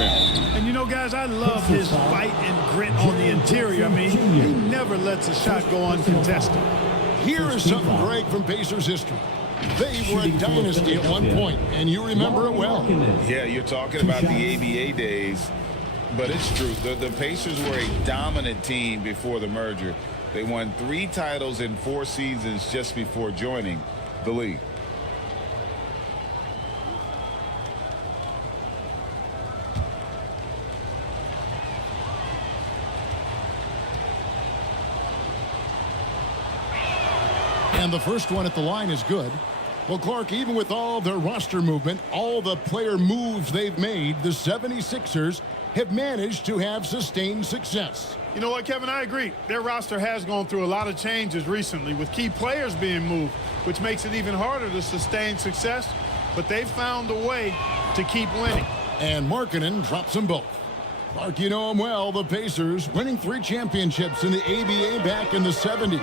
And you know, guys, I love his fight and grit on the interior. I mean, he never lets a shot go uncontested. Here is something great from Pacers history. They were a dynasty at one point, and you remember it well. Yeah, you're talking about the ABA days, but it's true. The Pacers were a dominant team before the merger. They won 3 titles in 4 seasons just before joining the league. And the first one at the line is good. Well, Clark, even with all their roster movement, all the player moves they've made, the 76ers have managed to have sustained success. You know what, Kevin? I agree. Their roster has gone through a lot of changes recently with key players being moved, which makes it even harder to sustain success. But they've found a way to keep winning. And Markkanen drops them both. Clark, you know them well, the Pacers, winning 3 championships in the ABA back in the 70s.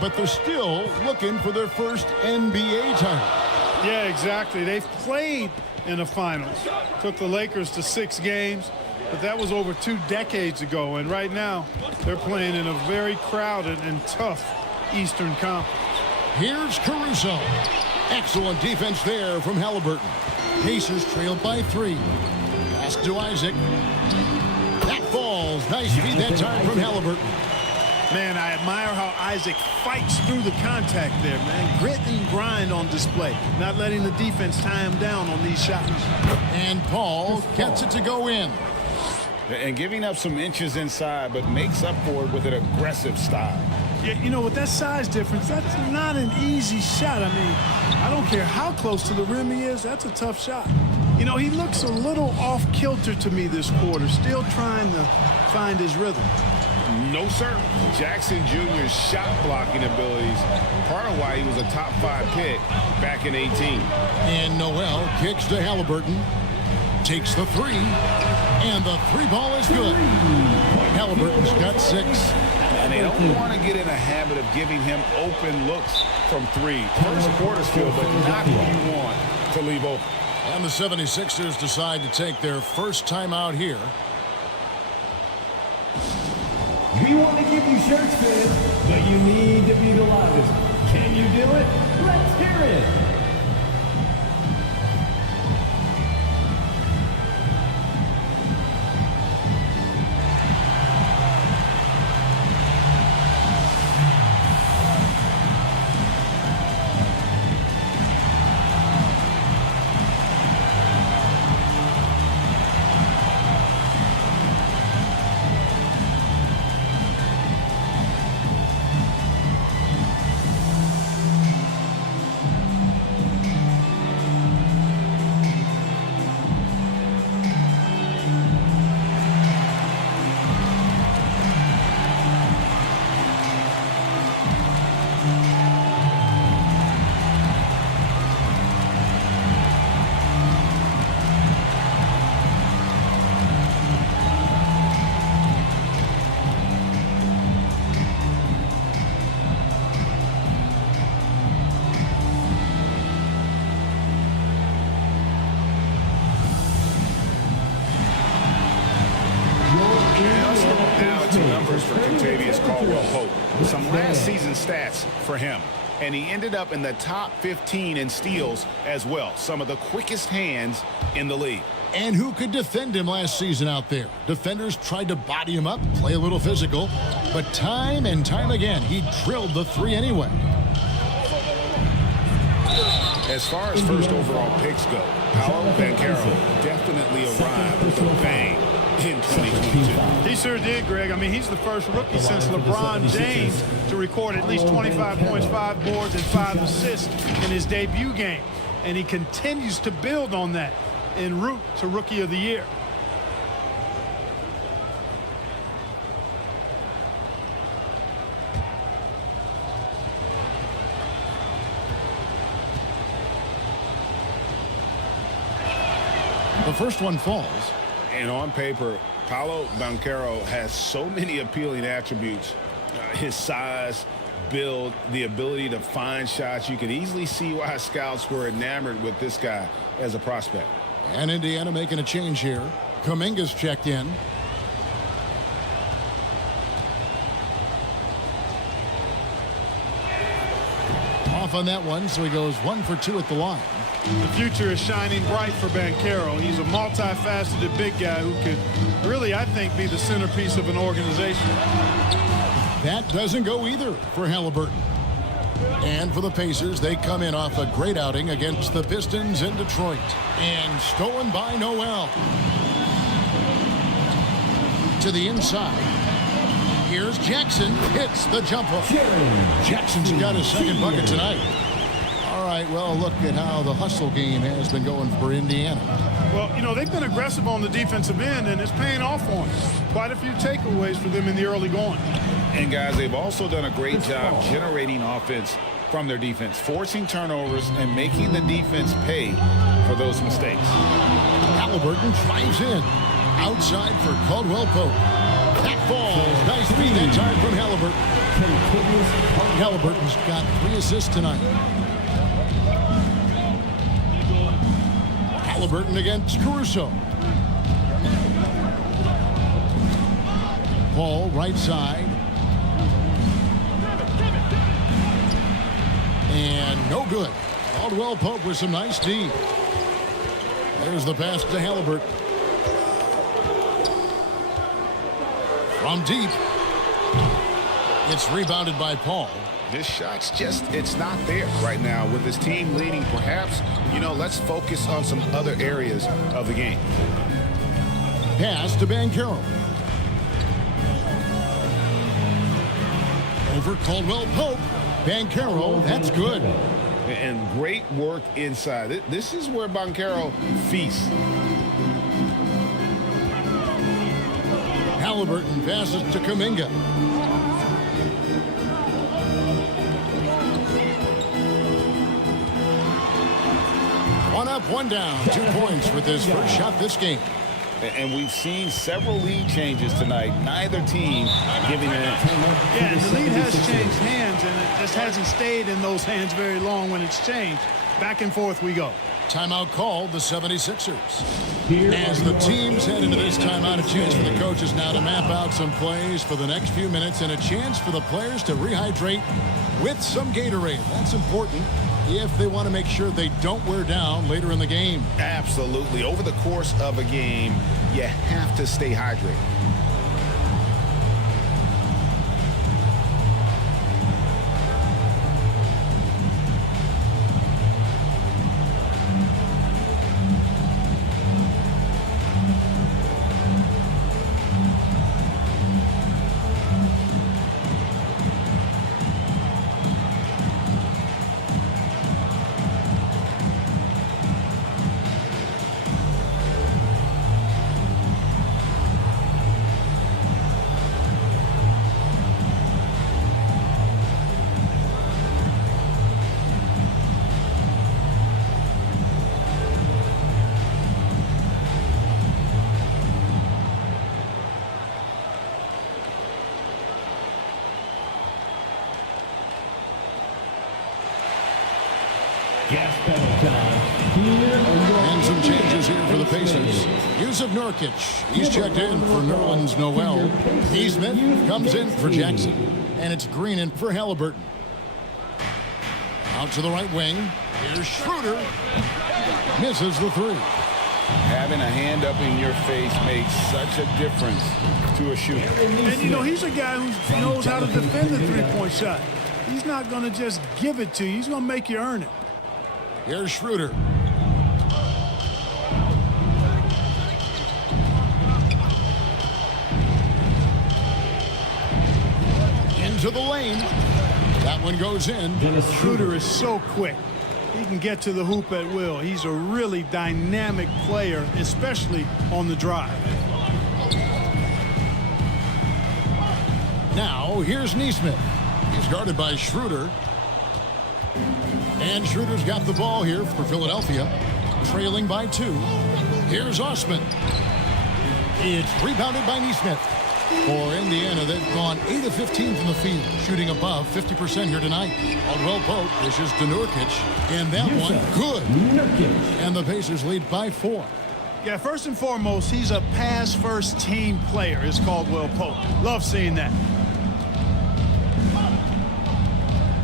But they're still looking for their first NBA title. Yeah, exactly. They've played in the finals. Took the Lakers to 6 games, but that was over 2 decades ago. And right now, they're playing in a very crowded and tough Eastern Conference. Here's Caruso. Excellent defense there from Halliburton. Pacers trailed by 3. Pass to Isaac. That falls. Nice feed that time from Halliburton. Man, I admire how Isaac fights through the contact there, man. Grit and grind on display, not letting the defense tie him down on these shots. And Paul gets it to go in. And giving up some inches inside, but makes up for it with an aggressive style. Yeah, you know, with that size difference, that's not an easy shot. I mean, I don't care how close to the rim he is, that's a tough shot. You know, he looks a little off kilter to me this quarter, still trying to find his rhythm. No, sir. Jackson Jr.'s shot blocking abilities, part of why he was a top 5 pick back in 18. And Noel kicks to Halliburton. Takes the 3. And the 3 ball is good. Halliburton's got 6. And they don't want to get in a habit of giving him open looks from 3. First quarter still, but not what you want to leave open. And the 76ers decide to take their first time out here. We want to give you shirts, fans, but you need to be the loudest. Can you do it? Let's hear it. numbers for Kentavious Caldwell-Pope. Some last season stats for him. And he ended up in the top 15 in steals as well. Some of the quickest hands in the league. And who could defend him last season out there? Defenders tried to body him up, play a little physical, but time and time again, he drilled the three anyway. As far as first overall picks go, Paolo Banchero definitely arrived with a bang in 2022. He sure did, Greg. I mean, he's the first rookie since LeBron James to record at least 25 points, 5 boards, and 5 assists in his debut game. And he continues to build on that en route to Rookie of the Year. The first one falls. And on paper, Paolo Banchero has so many appealing attributes. His size, build, the ability to find shots. You can easily see why scouts were enamored with this guy as a prospect. And Indiana making a change here. Kuminga's checked in. Off on that one, so he goes 1 for 2 at the line. The future is shining bright for Banchero. He's a multifaceted big guy who could really, I think, be the centerpiece of an organization. That doesn't go either for Halliburton. And for the Pacers, they come in off a great outing against the Pistons in Detroit. And stolen by Noel. To the inside. Here's Jackson. Hits the jumper. Jackson's got his second bucket tonight. All right, well, look at how the hustle game has been going for Indiana. Well, you know, they've been aggressive on the defensive end, and it's paying off for them. Quite a few takeaways for them in the early going. And, guys, they've also done a great job generating offense from their defense, forcing turnovers and making the defense pay for those mistakes. Halliburton drives in. Outside for Caldwell-Pope. That falls. Nice feed that time from Halliburton. Halliburton's got 3 assists tonight. Halliburton against Caruso. Paul right side. And no good. Caldwell-Pope with some nice D. There's the pass to Halliburton. From deep. It's rebounded by Paul. This shot's just, it's not there right now with his team leading. Perhaps, you know, let's focus on some other areas of the game. Pass to Banchero. Over Caldwell-Pope. Banchero, that's good. And great work inside. This is where Banchero feasts. Halliburton passes to Kuminga. One up, one down. 2 points with his first shot this game. And we've seen several lead changes tonight. Neither team giving an inch. Yeah, and the lead has changed hands, and it just hasn't stayed in those hands very long when it's changed. Back and forth we go. Timeout called the 76ers. As the teams head into this timeout, a chance for the coaches now to map out some plays for the next few minutes and a chance for the players to rehydrate with some Gatorade. That's important if they want to make sure they don't wear down later in the game. Absolutely. Over the course of a game, you have to stay hydrated. Gas pedal time. And some changes here for the Pacers. Yusuf Nurkic, he's checked in for Nerlens Noel. Neesmith comes in for Jackson. And it's Green in for Halliburton. Out to the right wing. Here's Schroeder. Misses the three. Having a hand up in your face makes such a difference to a shooter. And, you know, he's a guy who knows how to defend the three-point shot. He's not going to just give it to you. He's going to make you earn it. Here's Schroeder. Into the lane. That one goes in. Schroeder is so quick. He can get to the hoop at will. He's a really dynamic player, especially on the drive. Now, here's Neesmith. He's guarded by Schroeder. And Schroeder's got the ball here for Philadelphia, trailing by 2. Here's Osman. It's rebounded by Neesmith. For Indiana, they've gone 8 of 15 from the field, shooting above 50% here tonight. Caldwell Pope dishes to Nurkic, and that one good. And the Pacers lead by 4. Yeah, first and foremost, he's a pass-first team player, is Caldwell Pope. Love seeing that.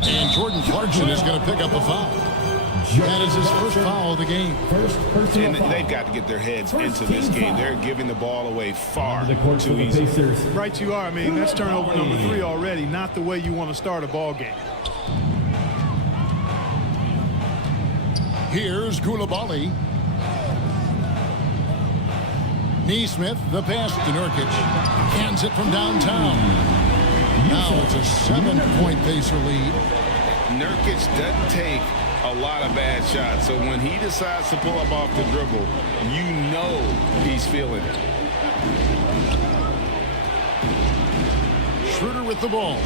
And Jordan Clarkson is going to pick up a foul. That is his first foul of the game. And they've got to get their heads into this game. They're giving the ball away far too easy. Right you are. I mean, that's turnover number 3 already. Not the way you want to start a ball game. Here's Koulibaly. Neesmith, the pass to Nurkic. Hands it from downtown. Now it's a 7-point Pacer lead. Nurkic doesn't take a lot of bad shots, so when he decides to pull up off the dribble, you know he's feeling it. Schroeder with the ball.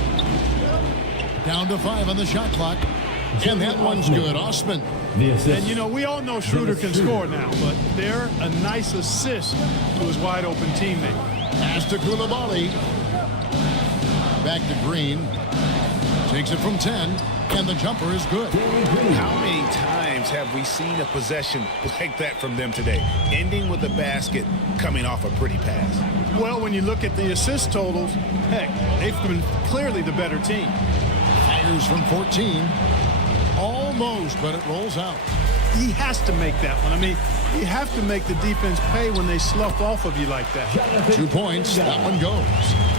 Down to 5 on the shot clock. And that one's good. Osman. And, you know, we all know Schroeder can score now, but they're a nice assist to his wide-open teammate. Pass to Koulibaly. Back to Green. Takes it from 10. And the jumper is good. How many times have we seen a possession like that from them today? Ending with a basket, coming off a pretty pass. Well, when you look at the assist totals, heck, they've been clearly the better team. Fires from 14. Almost, but it rolls out. He has to make that one. I mean, you have to make the defense pay when they slough off of you like that. 2 points. That one goes.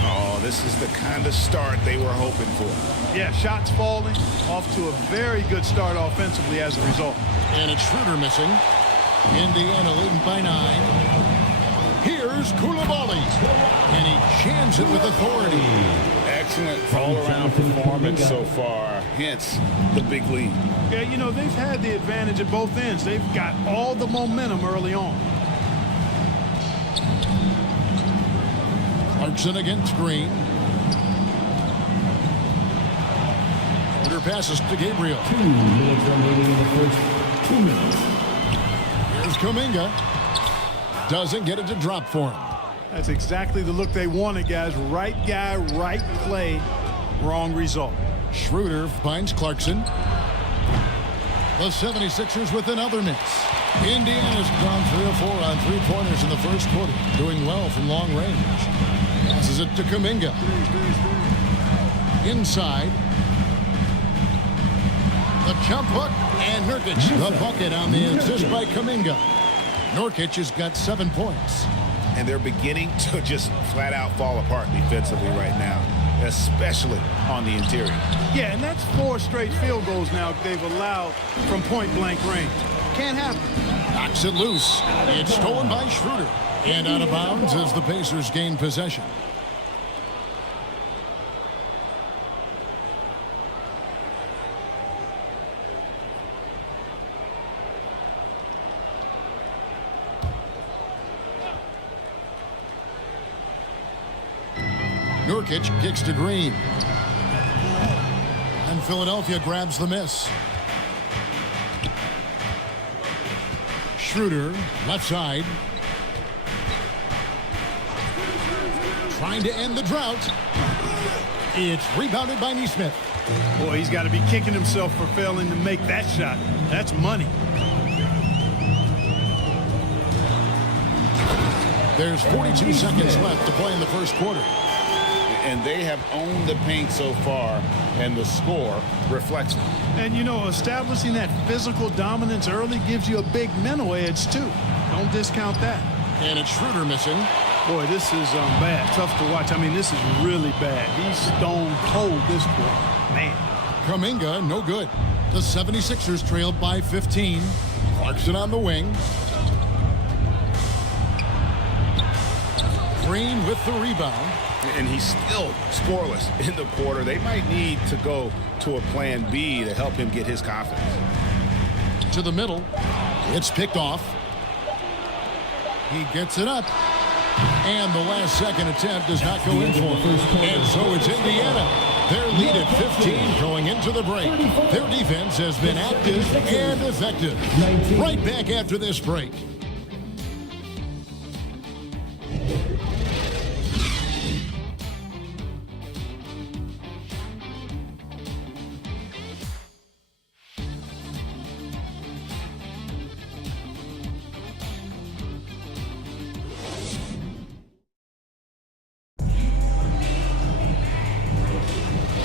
Oh, this is the kind of start they were hoping for. Yeah, shots falling, off to a very good start offensively as a result. And it's Schroeder missing. Indiana leading by 9. Here's Koulibaly. And he jams it with authority. Excellent all-around performance so far, hence the big lead. Yeah, you know, they've had the advantage at both ends. They've got all the momentum early on. Clarkson against Green. Schroeder passes to Gabriel. 2 minutes remaining in the first 2 minutes. Here's Kuminga. Doesn't get it to drop for him. That's exactly the look they wanted, guys. Right guy, right play, wrong result. Schroeder finds Clarkson. The 76ers with another miss. Indiana's gone 3 of 4 on 3-pointers in the first quarter, doing well from long range. Passes it to Kuminga. Inside. The jump hook, and Nurkic the bucket on the assist by Kuminga. Nurkic has got 7 points. And they're beginning to just flat out fall apart defensively right now, especially on the interior. Yeah, and that's 4 straight field goals now they've allowed from point-blank range. Can't happen. Knocks it loose. It's stolen by Schroeder. And out of bounds as the Pacers gain possession. Nurkic kicks to Green. And Philadelphia grabs the miss. Schroeder, left side. Trying to end the drought. It's rebounded by Neesmith. Boy, he's got to be kicking himself for failing to make that shot. That's money. There's 42 seconds left to play in the first quarter. And they have owned the paint so far, and the score reflects it. And, you know, establishing that physical dominance early gives you a big mental edge, too. Don't discount that. And it's Schroeder missing. Boy, this is bad. Tough to watch. I mean, this is really bad. He's stone cold this quarter. Man. Kuminga, no good. The 76ers trailed by 15. Clarkson on the wing. Green with the rebound. And he's still scoreless in the quarter. They might need to go to a plan B to help him get his confidence. To the middle. It's picked off. He gets it up. And the last second attempt does not go in for him. And so it's Indiana. Their lead at 15 going into the break. Their defense has been active and effective. Right back after this break.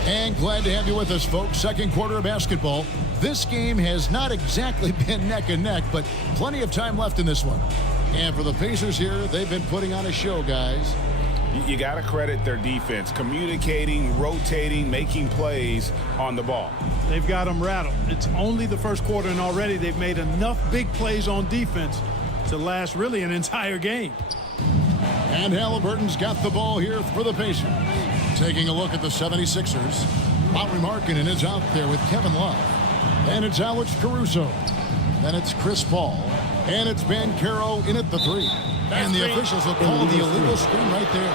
And glad to have you with us, folks. Second quarter of basketball. This game has not exactly been neck and neck, but plenty of time left in this one. And for the Pacers here, they've been putting on a show, guys. You got to credit their defense, communicating, rotating, making plays on the ball. They've got them rattled. It's only the first quarter, and already they've made enough big plays on defense to last really an entire game. And Halliburton's got the ball here for the Pacers. Taking a look at the 76ers. Lauri Markkanen is out there with Kevin Love. And it's Alex Caruso. Then it's Chris Paul. And it's Banchero in at the 3. And the officials will call the illegal screen right there.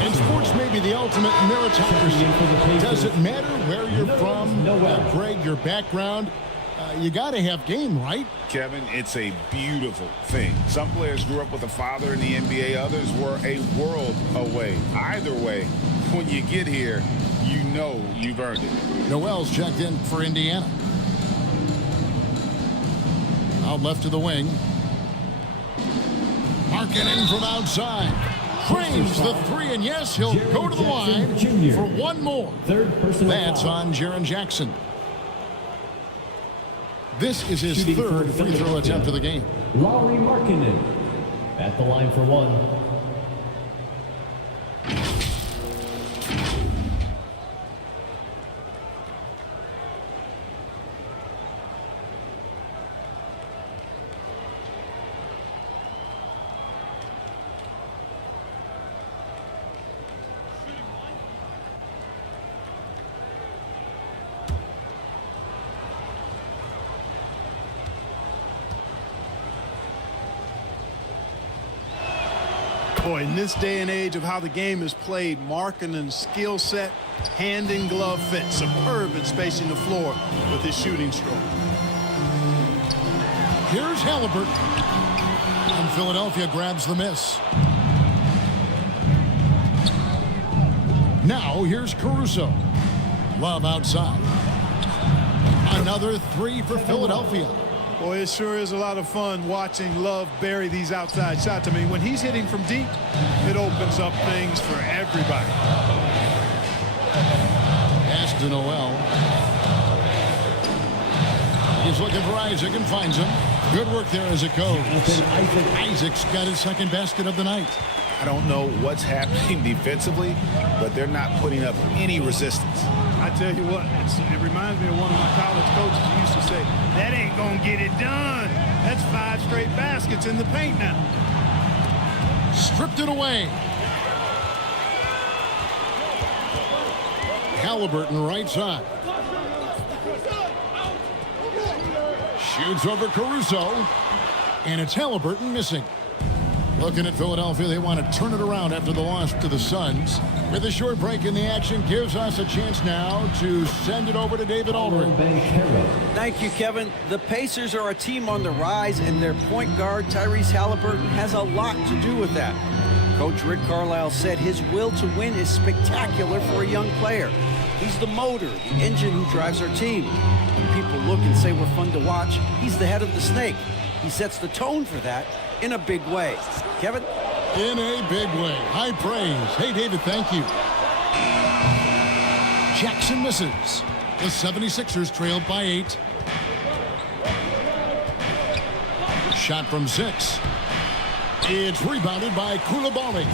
And sports may be the ultimate meritocracy. Does it matter where you're from, Greg, your background? You got to have game, right? Kevin, it's a beautiful thing. Some players grew up with a father in the NBA. Others were a world away. Either way, when you get here, you know you've earned it. Noel's checked in for Indiana. Out left to the wing. Markkanen from outside. Frames the 3, and yes, he'll go to the line for one more. That's on Jaren Jackson. This is his third free throw attempt of the game. Lauri Markkanen at the line for one. Boy, in this day and age of how the game is played, Markkanen's skill set, hand in glove fit, superb at spacing the floor with his shooting stroke. Here's Halliburton. And Philadelphia grabs the miss. Now here's Caruso. Love outside. Another 3 for Philadelphia. Boy, it sure is a lot of fun watching Love bury these outside shots. I mean, when he's hitting from deep, it opens up things for everybody. Pass to Noel. He's looking for Isaac and finds him. Good work there as it goes. Isaac's got his second basket of the night. I don't know what's happening defensively, but they're not putting up any resistance. I tell you what, it reminds me of one of my college coaches who used to say, that ain't going to get it done. That's 5 straight baskets in the paint now. Stripped it away. Halliburton right side. Shoots over Caruso. And it's Halliburton missing. Looking at Philadelphia, they want to turn it around after the loss to the Suns. With a short break in the action, gives us a chance now to send it over to David Aldridge. Thank you, Kevin. The Pacers are a team on the rise, and their point guard, Tyrese Halliburton, has a lot to do with that. Coach Rick Carlisle said his will to win is spectacular for a young player. He's the motor, the engine who drives our team. When people look and say we're fun to watch, he's the head of the snake. He sets the tone for that in a big way. Kevin? In a big way. High praise. Hey, David, thank you. Jackson misses. The 76ers trailed by 8. Shot from 6. It's rebounded by Koulibaly.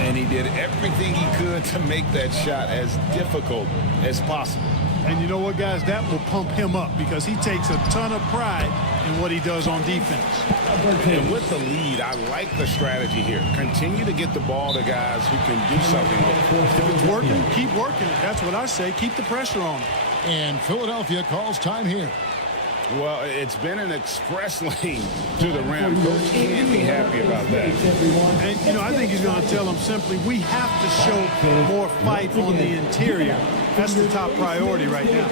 And he did everything he could to make that shot as difficult as possible. And you know what, guys? That will pump him up because he takes a ton of pride in what he does on defense. And with the lead, I like the strategy here. Continue to get the ball to guys who can do something with it. If it's working, keep working it. That's what I say. Keep the pressure on it. And Philadelphia calls time here. Well, it's been an express lane to the rim. Coach can't be happy about that. And, you know, I think he's going to tell them simply, we have to show more fight on the interior. That's the top priority right now.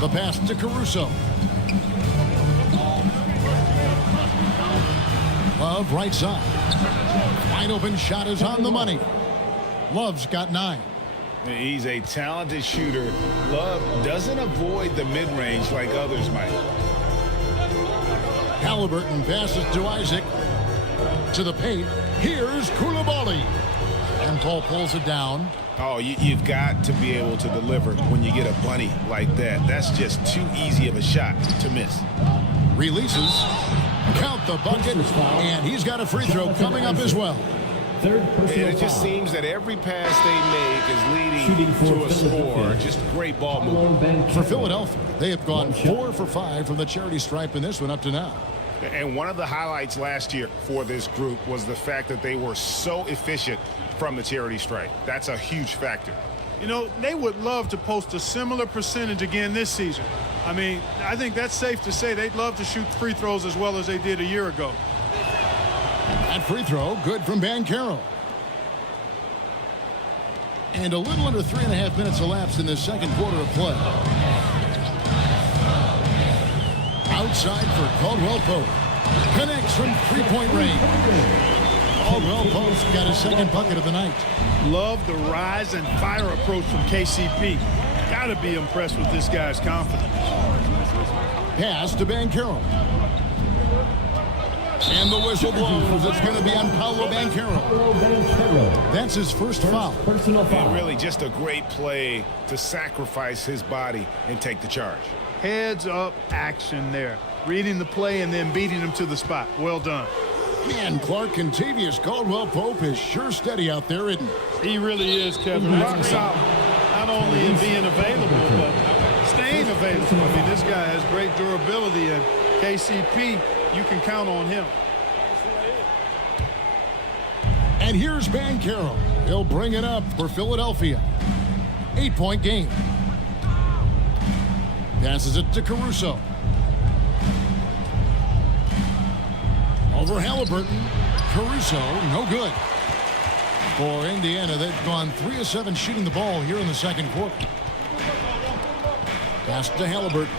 The pass to Caruso. Love right side. Wide open shot is on the money. Love's got 9. He's a talented shooter. Love doesn't avoid the mid-range like others might. Halliburton passes to Isaac. To the paint. Here's Koulibaly. And Paul pulls it down. Oh, you've got to be able to deliver when you get a bunny like that. That's just too easy of a shot to miss. Releases. Count the bucket. And he's got a free throw coming up as well. And it just seems that every pass they make is leading to a score. Just great ball movement. For Philadelphia, they have gone 4 for 5 from the charity stripe in this one up to now. And one of the highlights last year for this group was the fact that they were so efficient from the charity stripe. That's a huge factor. You know, they would love to post a similar percentage again this season. I mean, I think that's safe to say they'd love to shoot free throws as well as they did a year ago. That free throw, good from Banchero. And a little under 3.5 minutes elapsed in the second quarter of play. Outside for Caldwell Pope. Connects from three-point range. Caldwell Pope's got his second bucket of the night. Love the rise and fire approach from KCP. Got to be impressed with this guy's confidence. Pass to Banchero. And the whistle blows. It's going to be on Paolo Banchero. That's his first foul. And really just a great play to sacrifice his body and take the charge. Heads up action there. Reading the play and then beating him to the spot. Well done. Man, Clark, Contavious Caldwell-Pope is sure steady out there, isn't he? He really is, Kevin. Rock solid. Not only in being available, but staying available. I mean, this guy has great durability, and KCP, you can count on him. And here's Banchero. He'll bring it up for Philadelphia. 8-point game. Passes it to Caruso. Over Halliburton. Caruso, no good. For Indiana, they've gone 3 of 7 shooting the ball here in the second quarter. Pass to Halliburton.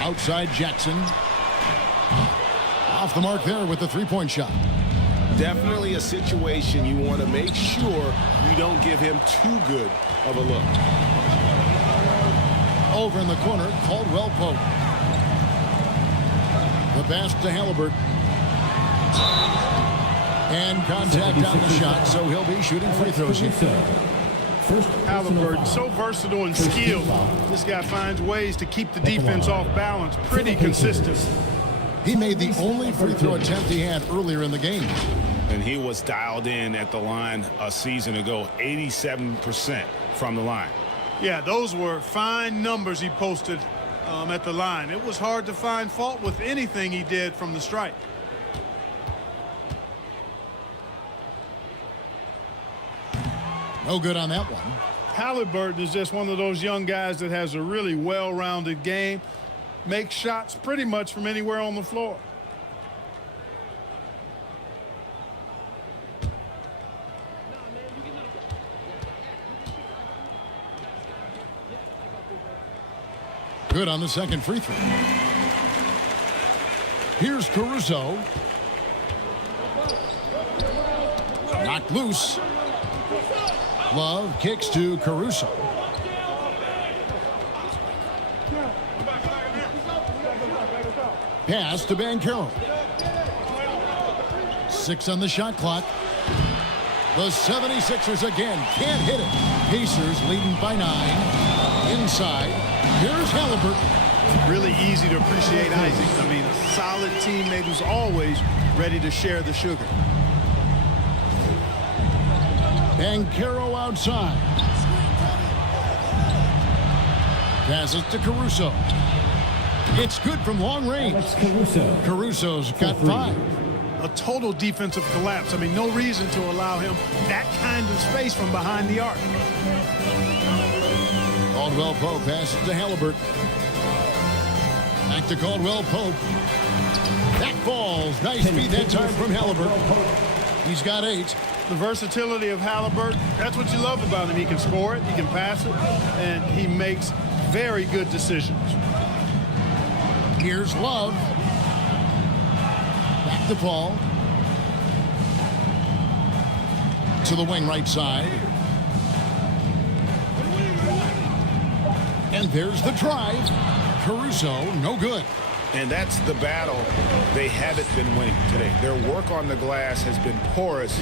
Outside Jackson. Off the mark there with the three-point shot. Definitely a situation you want to make sure you don't give him too good of a look. Over in the corner, Caldwell Pope. The pass to Halliburton. And contact on the shot, so he'll be shooting free throws here. Halliburton, so versatile and skilled. This guy finds ways to keep the defense off balance pretty consistent. He made the only free throw attempt he had earlier in the game. And he was dialed in at the line a season ago, 87% from the line. Yeah, those were fine numbers he posted at the line. It was hard to find fault with anything he did from the stripe. No good on that one. Halliburton is just one of those young guys that has a really well-rounded game. Makes shots pretty much from anywhere on the floor. Good on the second free throw. Here's Caruso. Knocked loose. Love kicks to Caruso. Pass to Banchero. 6 on the shot clock. The 76ers again can't hit it. Pacers leading by 9. Inside. Here's Halliburton. Really easy to appreciate Isaac. I mean, a solid teammate who's always ready to share the sugar. Banchero outside. Passes to Caruso. It's good from long range. Caruso's got 5. A total defensive collapse. I mean, no reason to allow him that kind of space from behind the arc. Caldwell Pope passes to Halliburton. Back to Caldwell Pope. That falls. Nice feed that time from Halliburton. He's got 8. The versatility of Halliburton, that's what you love about him. He can score it, he can pass it, and he makes very good decisions. Here's Love. Back to Paul. To the wing right side. And there's the drive. Caruso, no good. And that's the battle they haven't been winning today. Their work on the glass has been porous,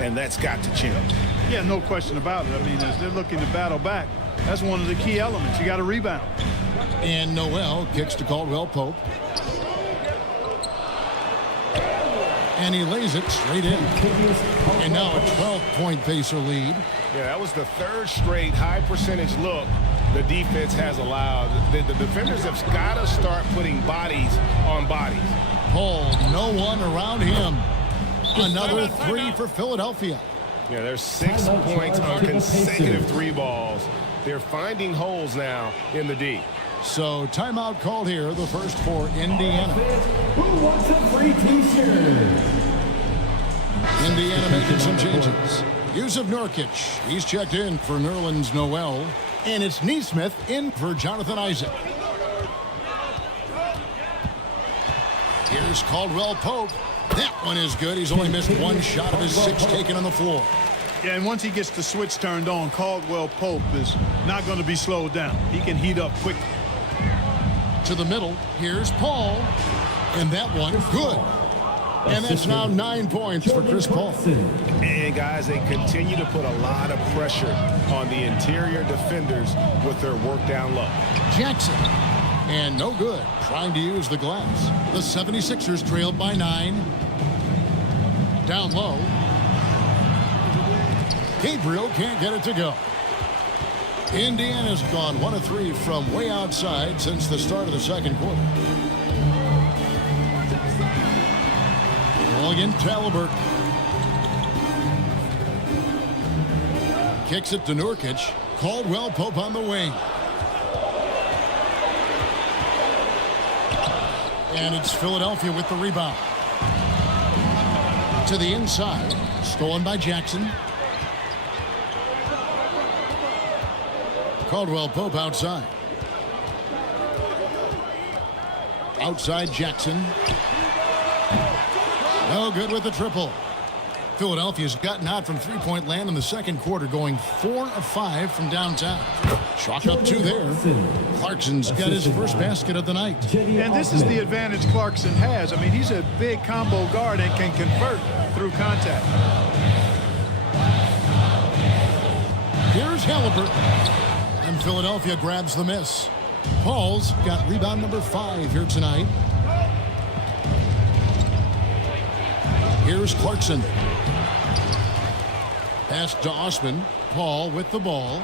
and that's got to change. Yeah, no question about it. I mean, as they're looking to battle back, that's one of the key elements. You got to rebound. And Noel kicks to Caldwell Pope. And he lays it straight in. And now a 12-point Pacer lead. Yeah, that was the 3rd straight high percentage look the defense has allowed. The defenders have got to start putting bodies on bodies. Paul, no one around him. Another 3 for Philadelphia. Yeah, there's 6 points on consecutive 3 balls. They're finding holes now in the D. So timeout called here, the first for Indiana. Who wants a free t-shirt? Indiana making some changes. Yusuf Nurkic, he's checked in for Nerlens Noel. And it's Neesmith in for Jonathan Isaac. Here's Caldwell Pope. That one is good. He's only missed 1 shot of his 6 taken on the floor. Yeah, and once he gets the switch turned on, Caldwell Pope is not going to be slowed down. He can heat up quickly. To the middle, here's Paul. And that one, good. And that's now 9 points for Chris Paul. And guys, they continue to put a lot of pressure on the interior defenders with their work down low. Jackson. And no good. Trying to use the glass. The 76ers trailed by 9. Down low. Gabriel can't get it to go. Indiana's gone 1 of 3 from way outside since the start of the second quarter. Ball again, Halliburton. Kicks it to Nurkic. Caldwell Pope on the wing. And it's Philadelphia with the rebound. To the inside. Stolen by Jackson. Caldwell Pope outside. Outside Jackson. No good with the triple. Philadelphia's gotten out from three-point land in the second quarter, going 4 of 5 from downtown. Chalk up 2 there. Clarkson's got his first basket of the night. And this is the advantage Clarkson has. I mean, he's a big combo guard and can convert through contact. Here's Halliburton. And Philadelphia grabs the miss. Paul's got rebound number 5 here tonight. Here's Clarkson. Pass to Osman. Paul with the ball.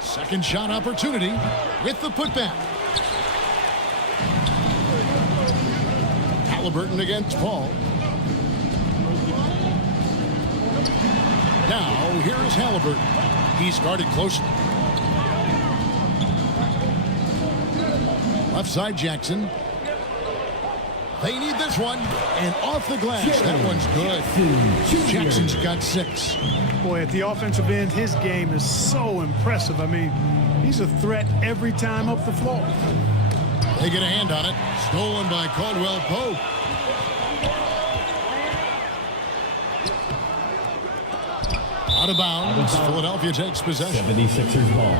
Second shot opportunity with the putback. Halliburton against Paul. Now here is Halliburton. He's guarded closely. Left side Jackson. They need this one. And off the glass. That one's good. Jackson's got 6. Boy, at the offensive end, his game is so impressive. I mean, he's a threat every time up the floor. They get a hand on it. Stolen by Caldwell Pope. Out of bounds. Philadelphia takes possession. 76ers ball.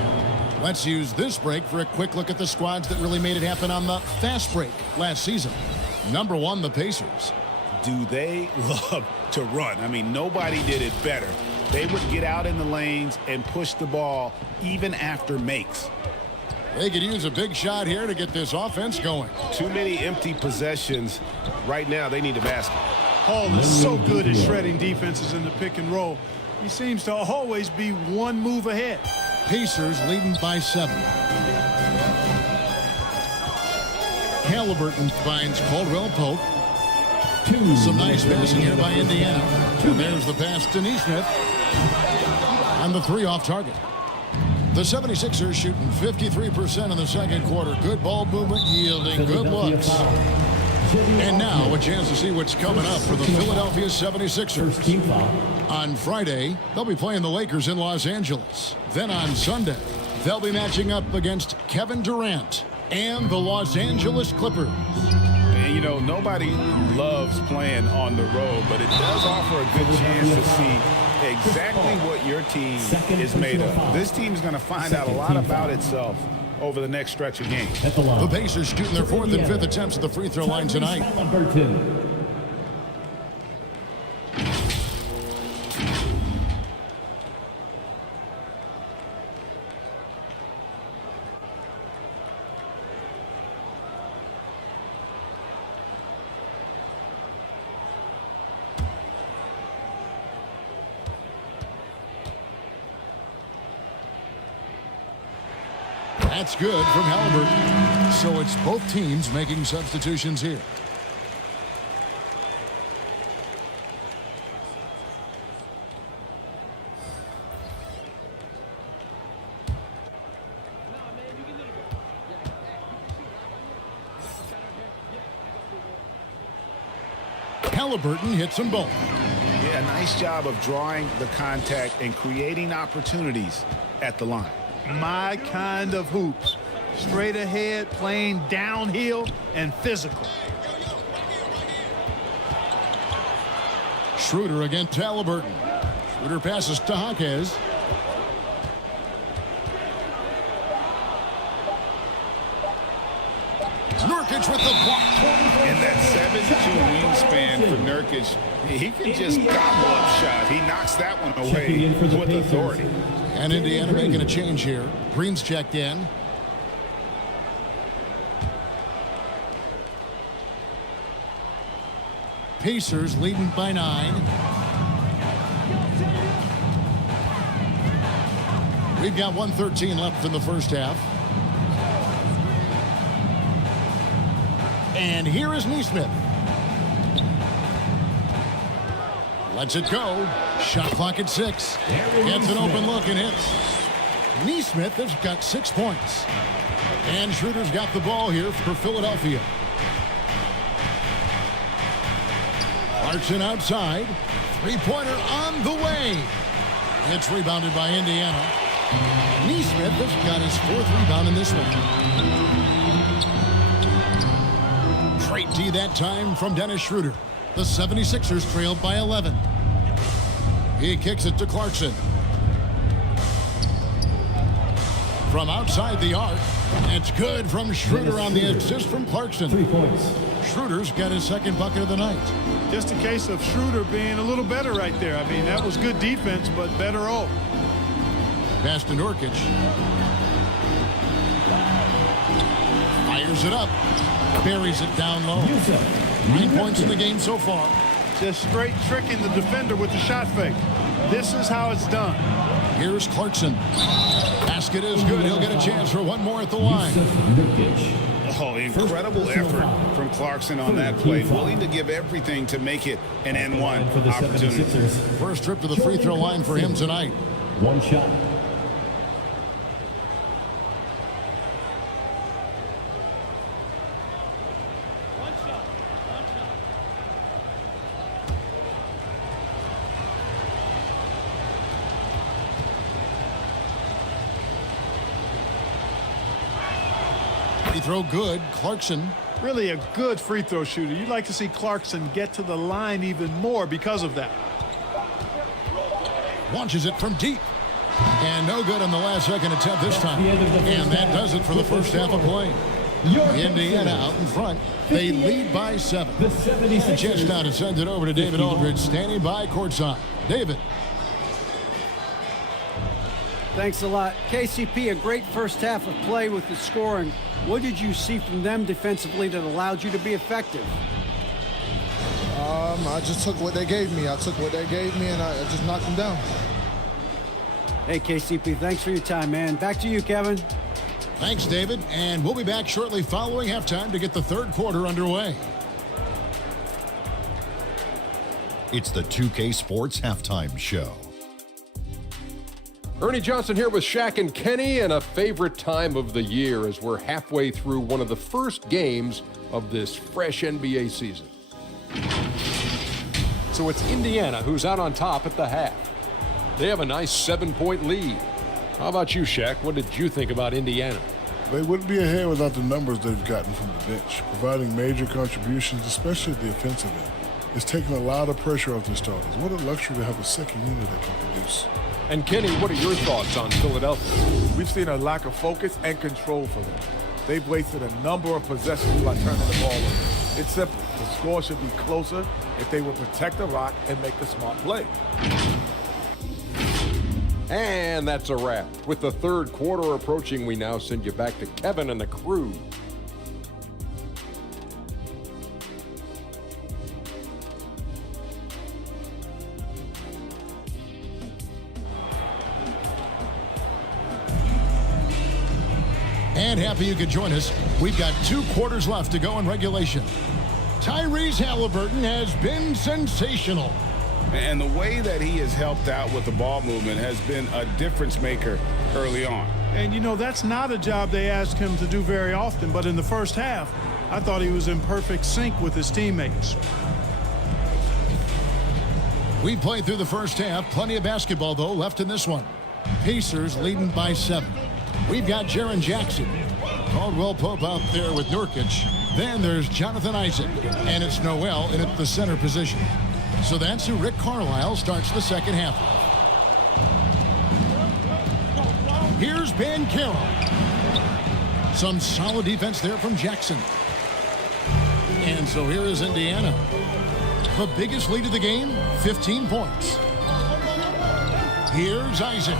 Let's use this break for a quick look at the squads that really made it happen on the fast break last season. Number 1, the Pacers. Do they love to run? I mean, nobody did it better. They would get out in the lanes and push the ball even after makes. They could use a big shot here to get this offense going. Too many empty possessions. Right now, they need a basket. Hall is so good at shredding defenses in the pick and roll. He seems to always be one move ahead. Pacers leading by 7. Halliburton finds Caldwell Pope. Some nice passing here by Indiana. And there's the pass to Neesmith. And the 3 off target. The 76ers shooting 53% in the second quarter. Good ball movement yielding good looks. And now a chance to see what's coming up for the Philadelphia 76ers. On Friday, they'll be playing the Lakers in Los Angeles. Then on Sunday, they'll be matching up against Kevin Durant and the Los Angeles Clippers. And, you know, nobody loves playing on the road, but it does offer a good chance to see exactly what your team is made of. This team is going to find out a lot about itself over the next stretch of games. The Pacers shooting their 4th and 5th attempts at the free throw line tonight. That's good from Halliburton. So it's both teams making substitutions here. Halliburton hits them both. Yeah, nice job of drawing the contact and creating opportunities at the line. My kind of hoops. Straight ahead, playing downhill, and physical. Schroeder against Halliburton. Schroeder passes to Jaquez. Nurkic with the block. And that 7'2" wingspan for Nurkic, he can just gobble up shots. He knocks that one away with authority. And Indiana making a change here. Green's checked in. Pacers leading by 9. We've got 1:13 left in the first half. And here is Neesmith. Lets it go. Shot clock at 6. Gets an open look and hits. Neesmith has got 6 points. And Schroeder's got the ball here for Philadelphia. Clarkson outside. 3-pointer on the way. It's rebounded by Indiana. Neesmith has got his 4th rebound in this one. Great D that time from Dennis Schroeder. The 76ers trailed by 11. He kicks it to Clarkson. From outside the arc. It's good from Schroeder on the assist from Clarkson. 3 points. Schroeder's got his 2nd bucket of the night. Just a case of Schroeder being a little better right there. I mean, that was good defense, but better all. Pass to Nurkic. Fires it up. Buries it down low. 9 points in the game so far. Just straight tricking the defender with the shot fake. This is how it's done. Here's Clarkson. Basket is good. He'll get a chance for one more at the line. Oh, incredible effort from Clarkson on that play. Willing to give everything to make it an N1 opportunity. First trip to the free throw line for him tonight. 1 shot. Free throw good. Clarkson. Really a good free throw shooter. You'd like to see Clarkson get to the line even more because of that. Launches it from deep. And no good on the last second attempt this time. And that does it for the first half of play. Indiana out in front. They lead by 7. And just now to send it over to David Aldridge, standing by courtside. David. Thanks a lot. KCP, a great first half of play with the scoring. What did you see from them defensively that allowed you to be effective? I just took what they gave me. And I just knocked them down. Hey, KCP, thanks for your time, man. Back to you, Kevin. Thanks, David. And we'll be back shortly following halftime to get the third quarter underway. It's the 2K Sports Halftime Show. Ernie Johnson here with Shaq and Kenny, and a favorite time of the year as we're halfway through one of the first games of this fresh NBA season. So it's Indiana who's out on top at the half. They have a nice 7-point lead. How about you, Shaq? What did you think about Indiana? They wouldn't be ahead without the numbers they've gotten from the bench, providing major contributions, especially at the offensive end. It's taken a lot of pressure off their starters. What a luxury to have a second unit that can produce. And Kenny, what are your thoughts on Philadelphia? We've seen a lack of focus and control for them. They've wasted a number of possessions by turning the ball over. It's simple. The score should be closer if they would protect the rock and make the smart play. And that's a wrap. With the third quarter approaching, we now send you back to Kevin and the crew. And happy you could join us. We've got 2 quarters left to go in regulation. Tyrese Halliburton has been sensational. And the way that he has helped out with the ball movement has been a difference maker early on. And, you know, that's not a job they ask him to do very often. But in the first half, I thought he was in perfect sync with his teammates. We played through the first half. Plenty of basketball, though, left in this one. Pacers leading by 7. We've got Jaren Jackson. Caldwell Pope out there with Nurkic. Then there's Jonathan Isaac. And it's Noel in at the center position. So that's who Rick Carlisle starts the second half with. Here's Ben Carroll. Some solid defense there from Jackson. And so here is Indiana. The biggest lead of the game, 15 points. Here's Isaac.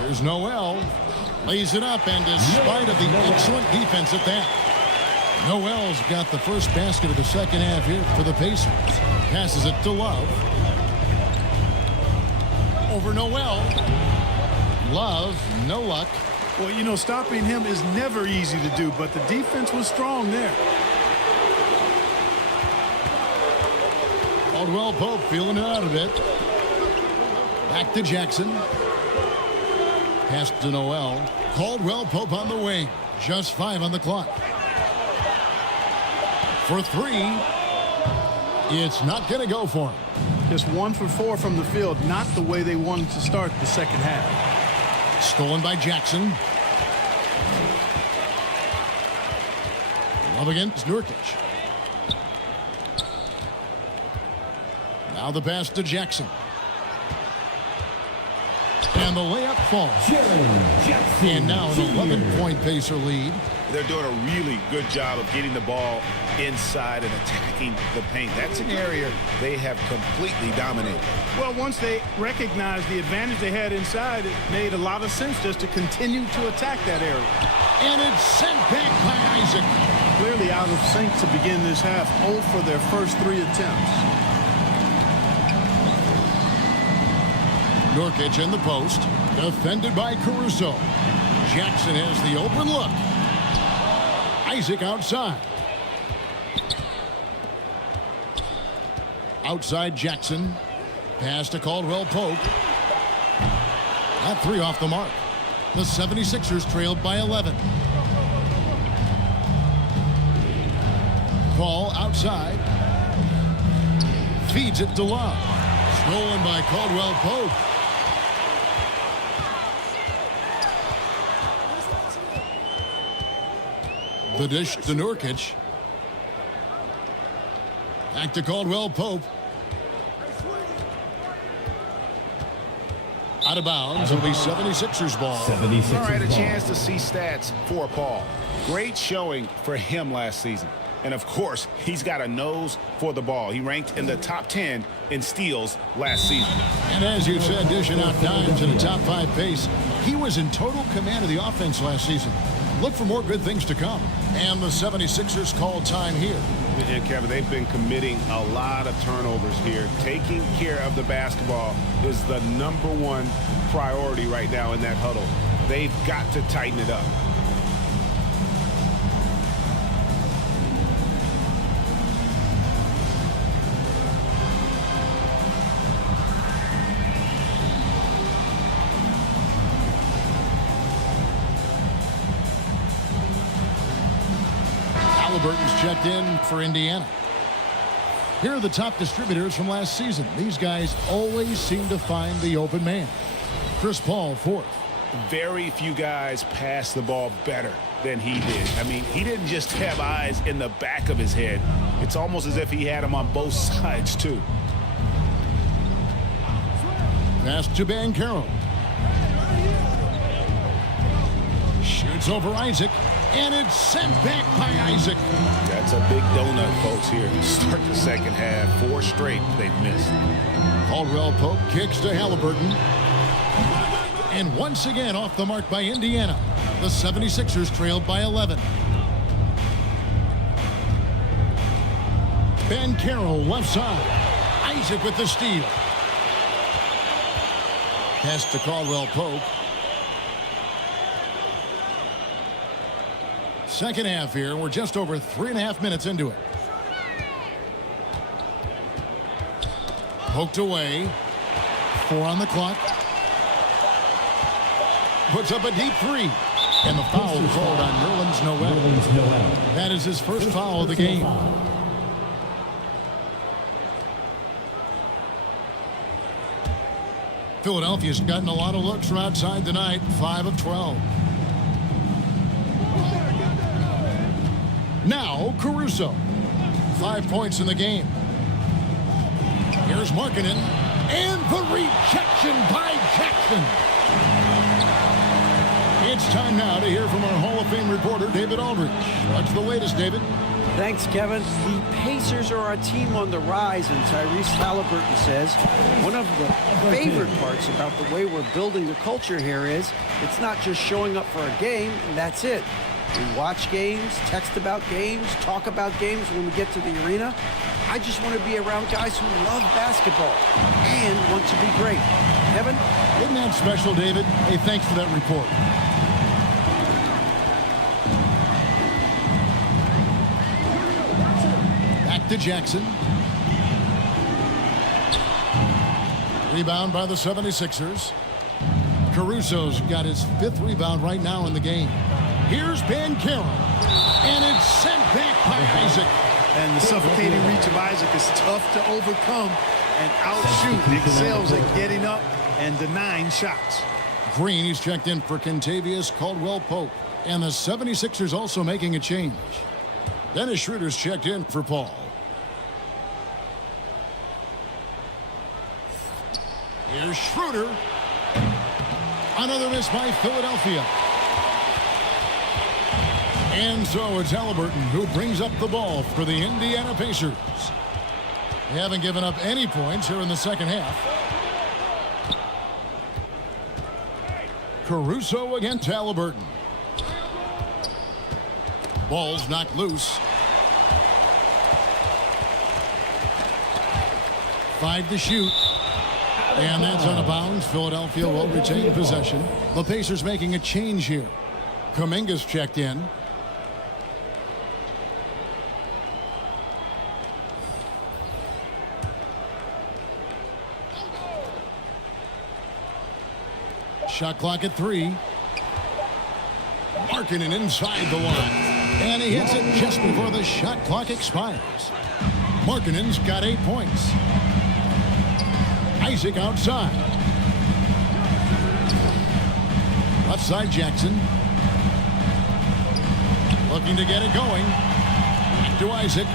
Here's Noel. Lays it up, and despite of the excellent defense at that, Noel's got the first basket of the second half here for the Pacers. Passes it to Love. Over Noel. Love, no luck. Well, you know, stopping him is never easy to do, but the defense was strong there. Caldwell Pope feeling it out a bit. Back to Jackson. Pass to Noel. Caldwell Pope on the wing. Just 5 on the clock. For 3. It's not going to go for him. Just 1 for 4 from the field. Not the way they wanted to start the second half. Stolen by Jackson. Love against Nurkic. Now the pass to Jackson. And the layup falls. And now an 11-point Pacer lead. They're doing a really good job of getting the ball inside and attacking the paint. That's an area they have completely dominated. Well, once they recognized the advantage they had inside, it made a lot of sense just to continue to attack that area. And it's sent back by Isaac. Clearly out of sync to begin this half. 0 for their first 3 attempts. Nurkic in the post. Defended by Caruso. Jackson has the open look. Isaac outside. Outside Jackson. Pass to Caldwell Pope. That 3 off the mark. The 76ers trailed by 11. Ball outside. Feeds it to Love. Stolen by Caldwell Pope. The dish to Nurkic. Back to Caldwell Pope. Out of bounds, it'll be 76ers ball. 76ers All right, a ball. chance to see stats for Paul. Great showing for him last season. And, of course, he's got a nose for the ball. He ranked in the top 10 in steals last season. And as you said, dishing out dimes at a top 5 pace, he was in total command of the offense last season. Look for more good things to come. And the 76ers call time here. And Kevin, they've been committing a lot of turnovers here. Taking care of the basketball is the #1 priority right now in that huddle. They've got to tighten it up. Halliburton's checked in for Indiana. Here are the top distributors from last season. These guys always seem to find the open man. Chris Paul, 4th. Very few guys pass the ball better than he did. I mean, he didn't just have eyes in the back of his head. It's almost as if he had them on both sides, too. Pass to Banchero. Shoots over Isaac. And it's sent back by Isaac. That's a big donut, folks, here to start the second half. 4 straight they've missed. Caldwell Pope kicks to Halliburton. And once again off the mark by Indiana. The 76ers trailed by 11. Banchero left side. Isaac with the steal. Pass to Caldwell Pope. Second half here. We're just over 3.5 minutes into it. Poked away. 4 on the clock. Puts up a deep 3. And the foul called on Nerlens Noel. That is his first foul of the game. Philadelphia's gotten a lot of looks from outside tonight. 5 of 12. Now, Caruso. 5 points in the game. Here's Markkanen. And the rejection by Jackson. It's time now to hear from our Hall of Fame reporter, David Aldridge. What's the latest, David? Thanks, Kevin. The Pacers are a team on the rise, and Tyrese Halliburton says one of the favorite parts about the way we're building the culture here is it's not just showing up for a game, and that's it. We watch games, text about games, talk about games when we get to the arena. I just want to be around guys who love basketball and want to be great. Kevin? Isn't that special, David? Hey, thanks for that report. Back to Jackson. Rebound by the 76ers. Caruso's got his 5th rebound right now in the game. Here's Banchero. And it's sent back by Isaac. And the suffocating reach of Isaac is tough to overcome and outshoot. Excels at getting up and denying shots. Green is checked in for Kentavious Caldwell-Pope. And the 76ers also making a change. Dennis Schroeder's checked in for Paul. Here's Schroeder. Another miss by Philadelphia. And so it's Halliburton who brings up the ball for the Indiana Pacers. They haven't given up any points here in the second half. Caruso against Halliburton. Ball's knocked loose. 5 to shoot. And that's out of bounds. Philadelphia will retain possession. The Pacers making a change here. Kuminga's checked in. Shot clock at 3. Markkanen inside the line. And he hits it just before the shot clock expires. Markkanen's got 8 points. Isaac outside. Left side Jackson. Looking to get it going. Back to Isaac.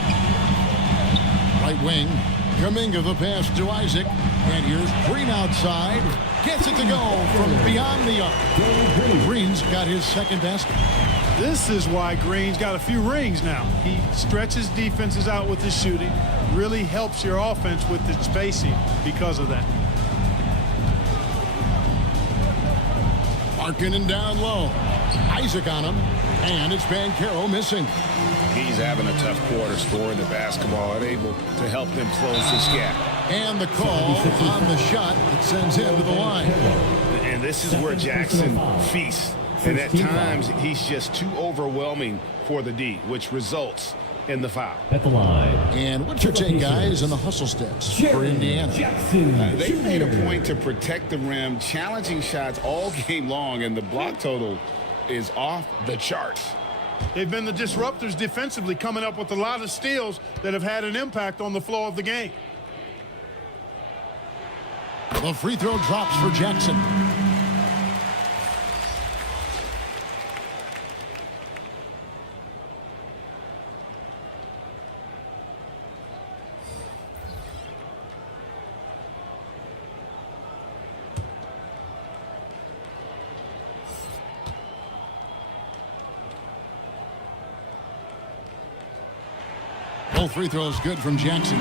Right wing. Kuminga the pass to Isaac. And here's Green outside. Gets it to go from beyond the arc. Green's got his second basket. This is why Green's got a few rings now. He stretches defenses out with his shooting. Really helps your offense with its spacing because of that. Markkanen down low. Isaac on him. And it's Banchero missing. He's having a tough quarter scoring the basketball and able to help them close this gap. And the call on the shot that sends him to the line. And this is where Jackson feasts. And at times, he's just too overwhelming for the D, which results in the foul. At the line. And what's your take, guys, on the hustle steps for Indiana? They made a point to protect the rim, challenging shots all game long, and the block total is off the charts. They've been the disruptors defensively, coming up with a lot of steals that have had an impact on the flow of the game. The free throw drops for Jackson. Both free throws good from Jackson.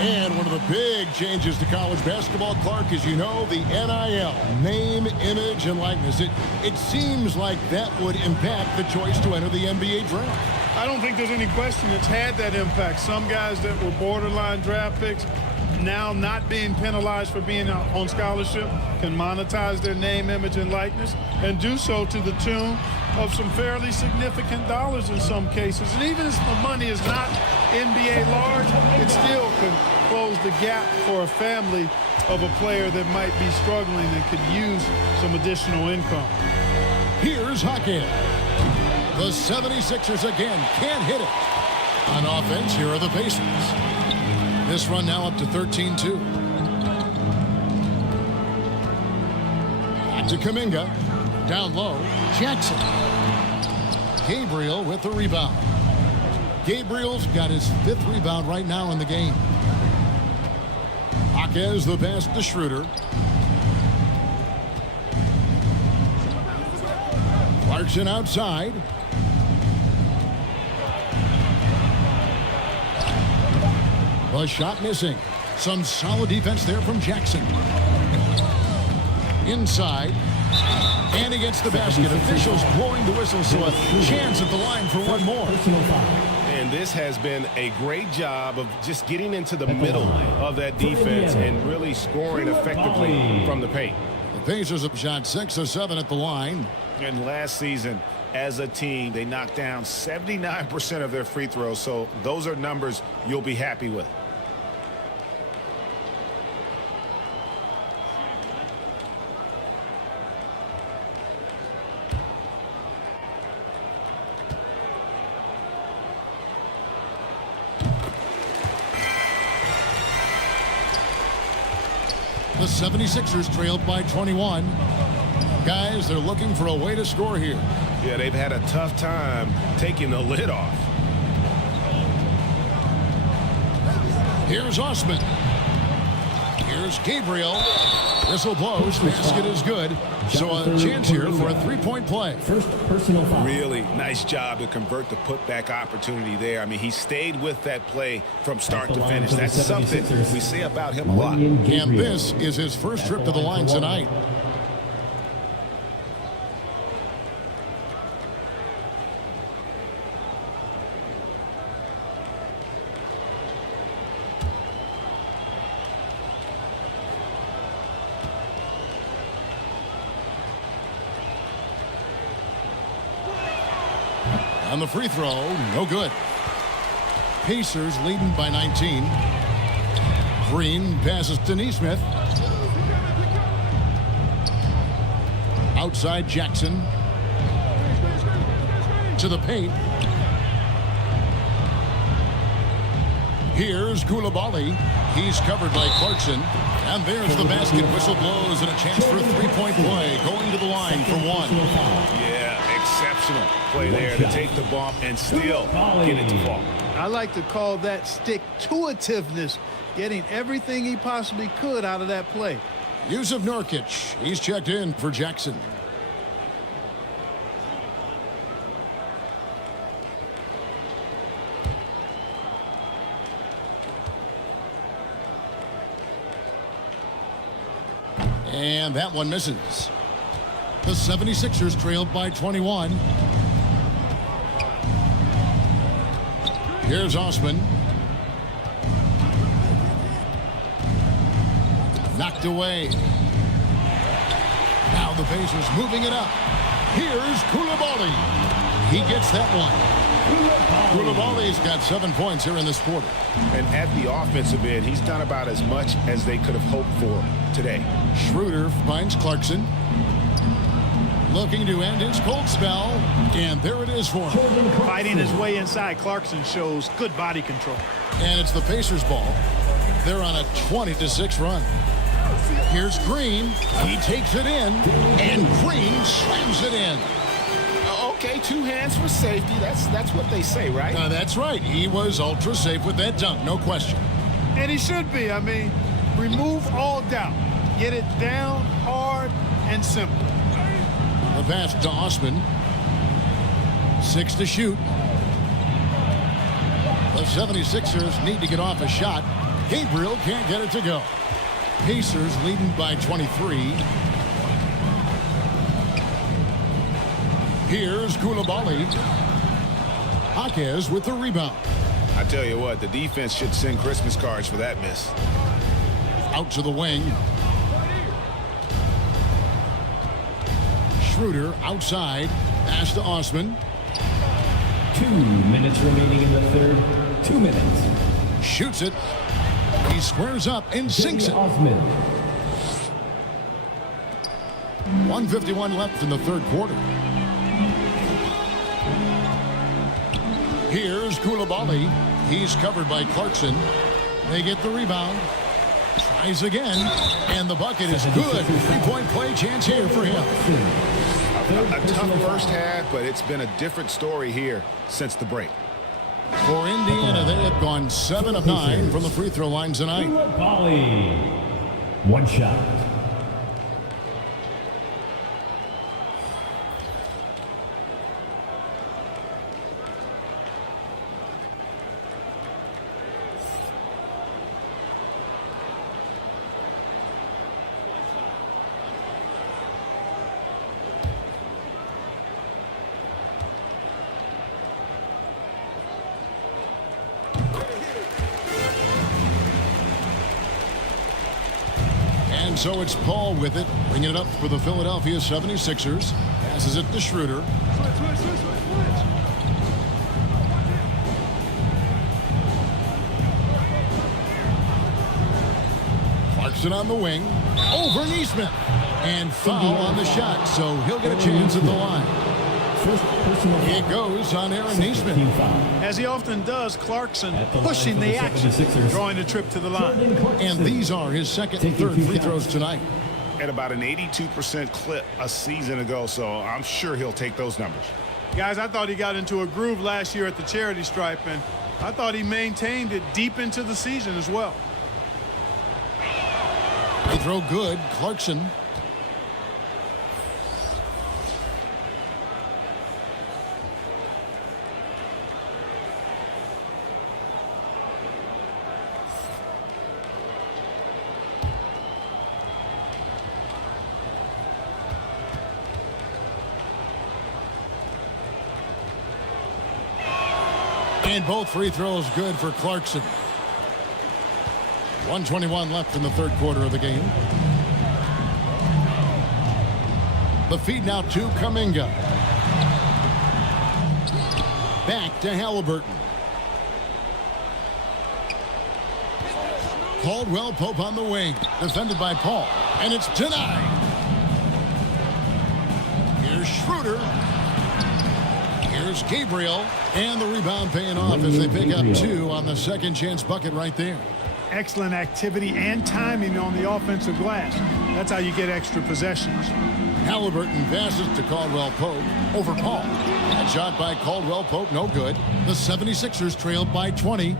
And one of the big changes to college basketball, Clark, as you know, the NIL, name, image, and likeness. It seems like that would impact the choice to enter the NBA draft. I don't think there's any question it's had that impact. Some guys that were borderline draft picks now not being penalized for being on scholarship can monetize their name, image, and likeness and do so to the tune of some fairly significant dollars in some cases. And even if the money is not NBA large, it still can close the gap for a family of a player that might be struggling and could use some additional income. Here's Hackett. The 76ers again can't hit it. On offense, here are the Pacers. This run now up to 13-2. Back to Kuminga. Down low, Jackson. Gabriel with the rebound. Gabriel's got his 5th rebound right now in the game. Jaquez the pass to Schroeder. Clarkson outside. The shot missing. Some solid defense there from Jackson. Inside. And against the basket. Officials blowing the whistle, so a chance at the line for one more. And this has been a great job of just getting into the middle of that defense and really scoring effectively from the paint. The Pacers have shot 6 of 7 at the line. And last season, as a team, they knocked down 79% of their free throws, so those are numbers you'll be happy with. The 76ers trailed by 21. Guys, they're looking for a way to score here. Yeah, they've had a tough time taking the lid off. Here's Osman. Here's Gabriel. Whistle blows. Basket is good. So a chance here for a three-point play. First personal foul. Really nice job to convert the putback opportunity there. I mean, he stayed with that play from start to finish. That's something we say about him a lot. And this is his first trip to the line tonight. On the free throw, no good. Pacers leading by 19. Green passes to Nesmith. Outside Jackson. To the paint. Here's Koulibaly. He's covered by Clarkson. And there's the basket. Whistle blows and a chance for a three-point play. Going to the line for one. Yeah, exceptional play there to take the bump and still get it to fall. I like to call that stick-to-itiveness, getting everything he possibly could out of that play. Yusuf Nurkic, he's checked in for Jackson. And that one misses. The 76ers trailed by 21. Here's Osman. Knocked away. Now the Pacers moving it up. Here's Koulibaly. He gets that one. Koulibaly's got 7 points here in this quarter. And at the offensive end, he's done about as much as they could have hoped for today. Schroeder finds Clarkson. Looking to end his cold spell. And there it is for him. Fighting his way inside, Clarkson shows good body control. And it's the Pacers' ball. They're on a 20-6 run. Here's Green. He takes it in. And Green slams it in. Okay, 2 hands for safety. That's what they say, right? That's right. He was ultra safe with that dunk, no question. And he should be. I mean, remove all doubt. Get it down, hard, and simple. The pass to Osman. 6 to shoot. The 76ers need to get off a shot. Gabriel can't get it to go. Pacers leading by 23. Here's Koulibaly. Jaquez with the rebound. I tell you what, the defense should send Christmas cards for that miss. Out to the wing. Schroeder outside. Pass to Osman. 2 minutes remaining in the third. 2 minutes. Shoots it. He squares up and sinks it. 1:51 left in the third quarter. Here's Koulibaly. He's covered by Clarkson. They get the rebound. Tries again. And the bucket is good. 3-point play chance here for him. A tough first half, but it's been a different story here since the break. For Indiana, they have gone 7 of 9 from the free throw line tonight. Koulibaly. 1 shot. And so it's Paul with it, bringing it up for the Philadelphia 76ers. Passes it to Schroeder. Clarkson on the wing. Over Neesmith. And foul on the shot, so he'll get a chance at the line. It goes on Aaron Neesmith. As he often does, Clarkson pushing the action, drawing a trip to the line. And these are his second and third free throws tonight. At about an 82% clip a season ago, so I'm sure he'll take those numbers. Guys, I thought he got into a groove last year at the charity stripe, and I thought he maintained it deep into the season as well. Free throw good. Clarkson. And both free throws good for Clarkson. 1:21 left in the third quarter of the game. The feed now to Kuminga. Back to Halliburton. Caldwell Pope on the wing. Defended by Paul. And it's denied. Here's Schroeder. Here's Gabriel. And the rebound paying off as they pick up 2 on the second chance bucket right there. Excellent activity and timing on the offensive glass. That's how you get extra possessions. Halliburton passes to Caldwell Pope over Paul. That shot by Caldwell Pope, no good. The 76ers trailed by 20.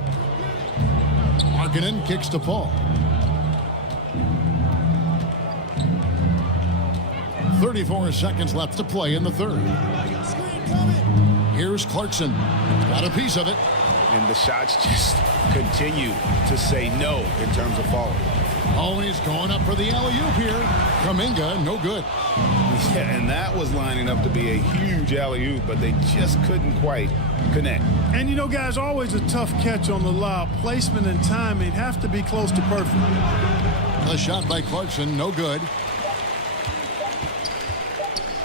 Markkanen kicks to Paul. 34 seconds left to play in the third. Here's Clarkson. Got a piece of it. And the shots just continue to say no in terms of falling. Always going up for the alley-oop here. Kuminga, no good. Yeah, and that was lining up to be a huge alley-oop, but they just couldn't quite connect. And you know, guys, always a tough catch on the lob. Placement and timing have to be close to perfect. The shot by Clarkson, no good.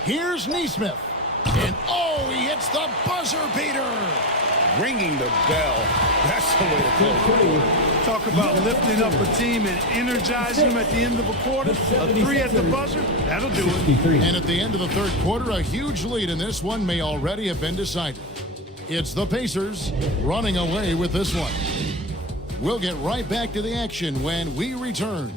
Here's Nesmith. And oh, he hits the buzzer beater. Ringing the bell. That's the way to close the quarter. Talk about lifting up a team and energizing them at the end of a quarter. A 3 at the buzzer, that'll do it. And at the end of the third quarter, a huge lead in this one may already have been decided. It's the Pacers running away with this one. We'll get right back to the action when we return.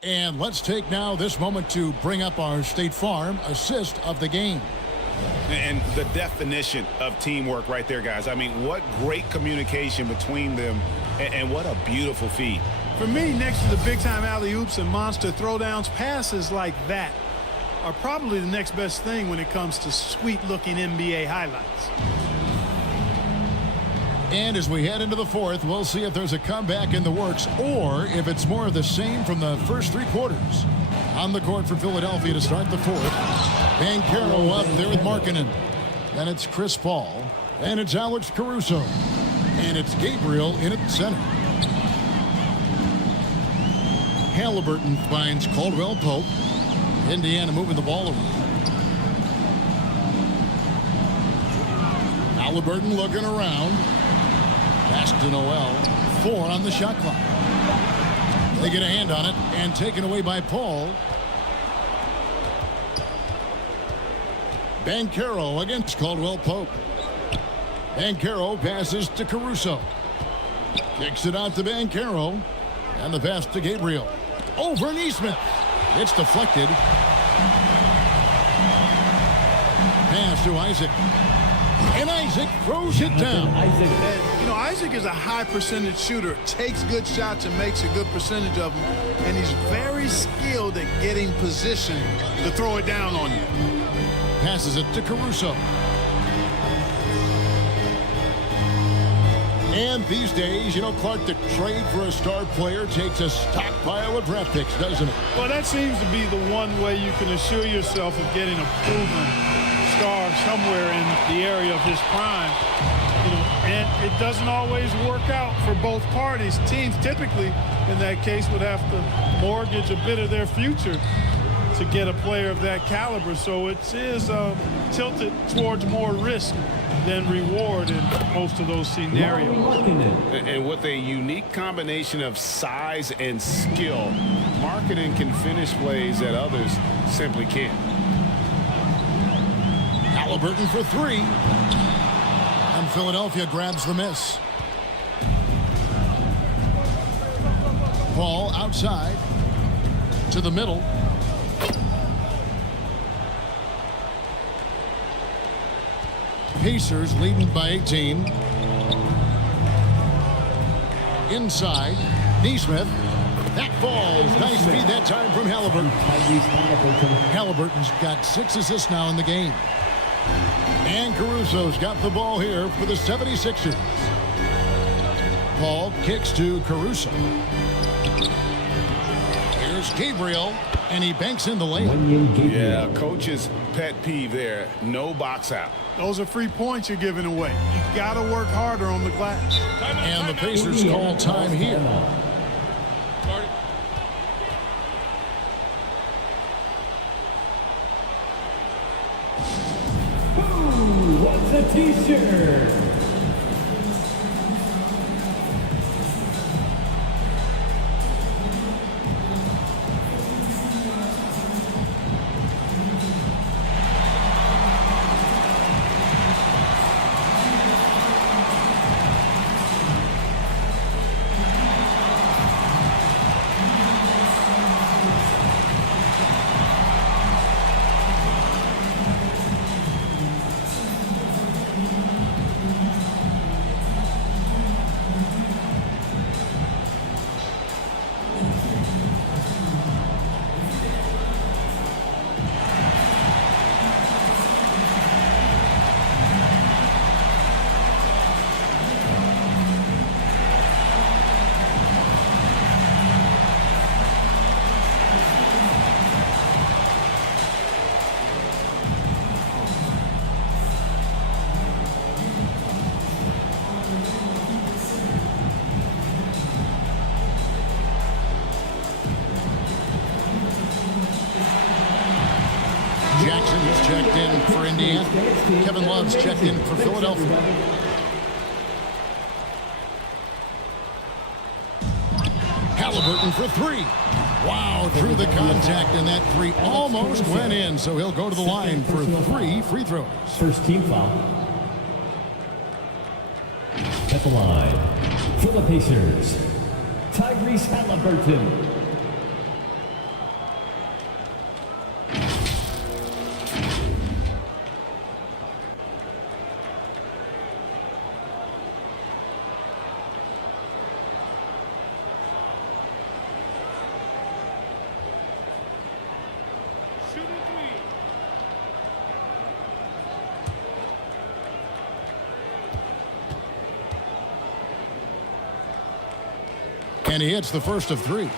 And let's take now this moment to bring up our State Farm assist of the game. And the definition of teamwork right there, guys. I mean, what great communication between them, and what a beautiful feed. For me, next to the big-time alley-oops and monster throwdowns, passes like that are probably the next best thing when it comes to sweet-looking NBA highlights. And as we head into the fourth, we'll see if there's a comeback in the works or if it's more of the same from the first three quarters. On the court for Philadelphia to start the fourth. Banchero up there with Markkanen. Then it's Chris Paul. And it's Alex Caruso. And it's Gabriel in at center. Halliburton finds Caldwell Pope. Indiana moving the ball around. Halliburton looking around. Pass to Noel. 4 on the shot clock. They get a hand on it and taken away by Paul. Banchero against Caldwell Pope. Banchero passes to Caruso. Kicks it out to Banchero. And the pass to Gabriel. Over Nesmith. It's deflected. Pass to Isaac. And Isaac throws it down. And, you know, Isaac is a high percentage shooter. Takes good shots and makes a good percentage of them. And he's very skilled at getting position to throw it down on you. Passes it to Caruso. And these days, you know, Clark, the trade for a star player takes a stockpile of draft picks, doesn't it? Well, that seems to be the one way you can assure yourself of getting a proven star somewhere in the area of his prime. You know, and it doesn't always work out for both parties. Teams typically, in that case, would have to mortgage a bit of their future to get a player of that caliber. So it is tilted towards more risk than reward in most of those scenarios. And with a unique combination of size and skill, Markkanen can finish plays that others simply can't. Halliburton for 3. And Philadelphia grabs the miss. Paul outside to the middle. Pacers leading by 18. Inside, Nesmith. That falls. Nice feed that time from Halliburton. Halliburton's got 6 assists now in the game. And Caruso's got the ball here for the 76ers. Paul kicks to Caruso. Here's Gabriel, and he banks in the layup. Yeah, coach's pet peeve there. No box out. Those are free points you're giving away. You've got to work harder on the glass. And the Pacers call time here. Who wants a t-shirt? Jackson is checked in for Indiana. Kevin Love's checked in for Philadelphia. Halliburton for three. Wow, through the contact, and that three almost went in, so he'll go to the line for 3 free throws. First team foul. At the line, for the Pacers, Tyrese Halliburton. And he hits the first of 3.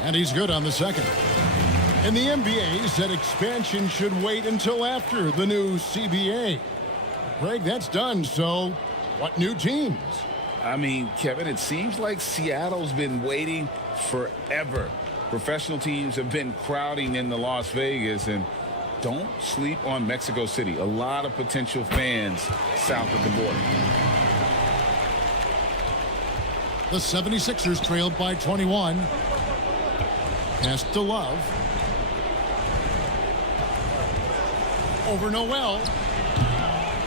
And he's good on the second. And the NBA said expansion should wait until after the new CBA. Greg, that's done, so what new teams? I mean, Kevin, it seems like Seattle's been waiting forever. Professional teams have been crowding into Las Vegas, and don't sleep on Mexico City. A lot of potential fans south of the border. The 76ers trailed by 21. Pass to Love. Over Noel.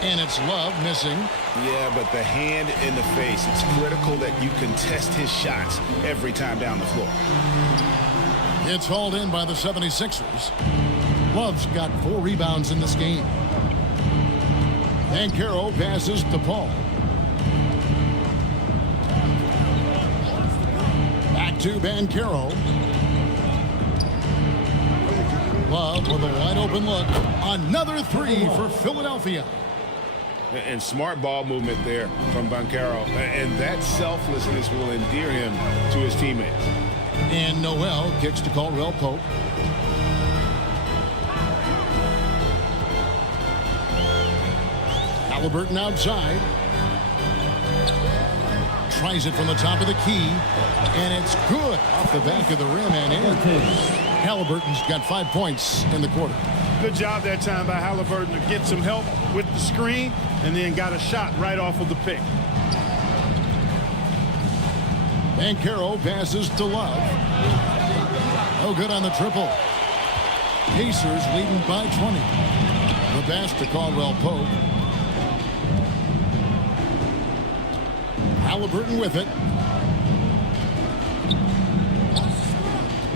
And it's Love missing. Yeah, but the hand in the face. It's critical that you contest his shots every time down the floor. It's hauled in by the 76ers. Love's got 4 rebounds in this game. Banchero passes to Paul. Back to Banchero. Love with a wide open look. Another 3 for Philadelphia. And smart ball movement there from Banchero. And that selflessness will endear him to his teammates. And Noel kicks to Caldwell Pope. Halliburton outside. Tries it from the top of the key. And it's good off the back of the rim and in. Halliburton's got 5 points in the quarter. Good job that time by Halliburton to get some help with the screen and then got a shot right off of the pick. Banchero passes to Love. No good on the triple. Pacers leading by 20. The pass to Caldwell Pope. Halliburton with it.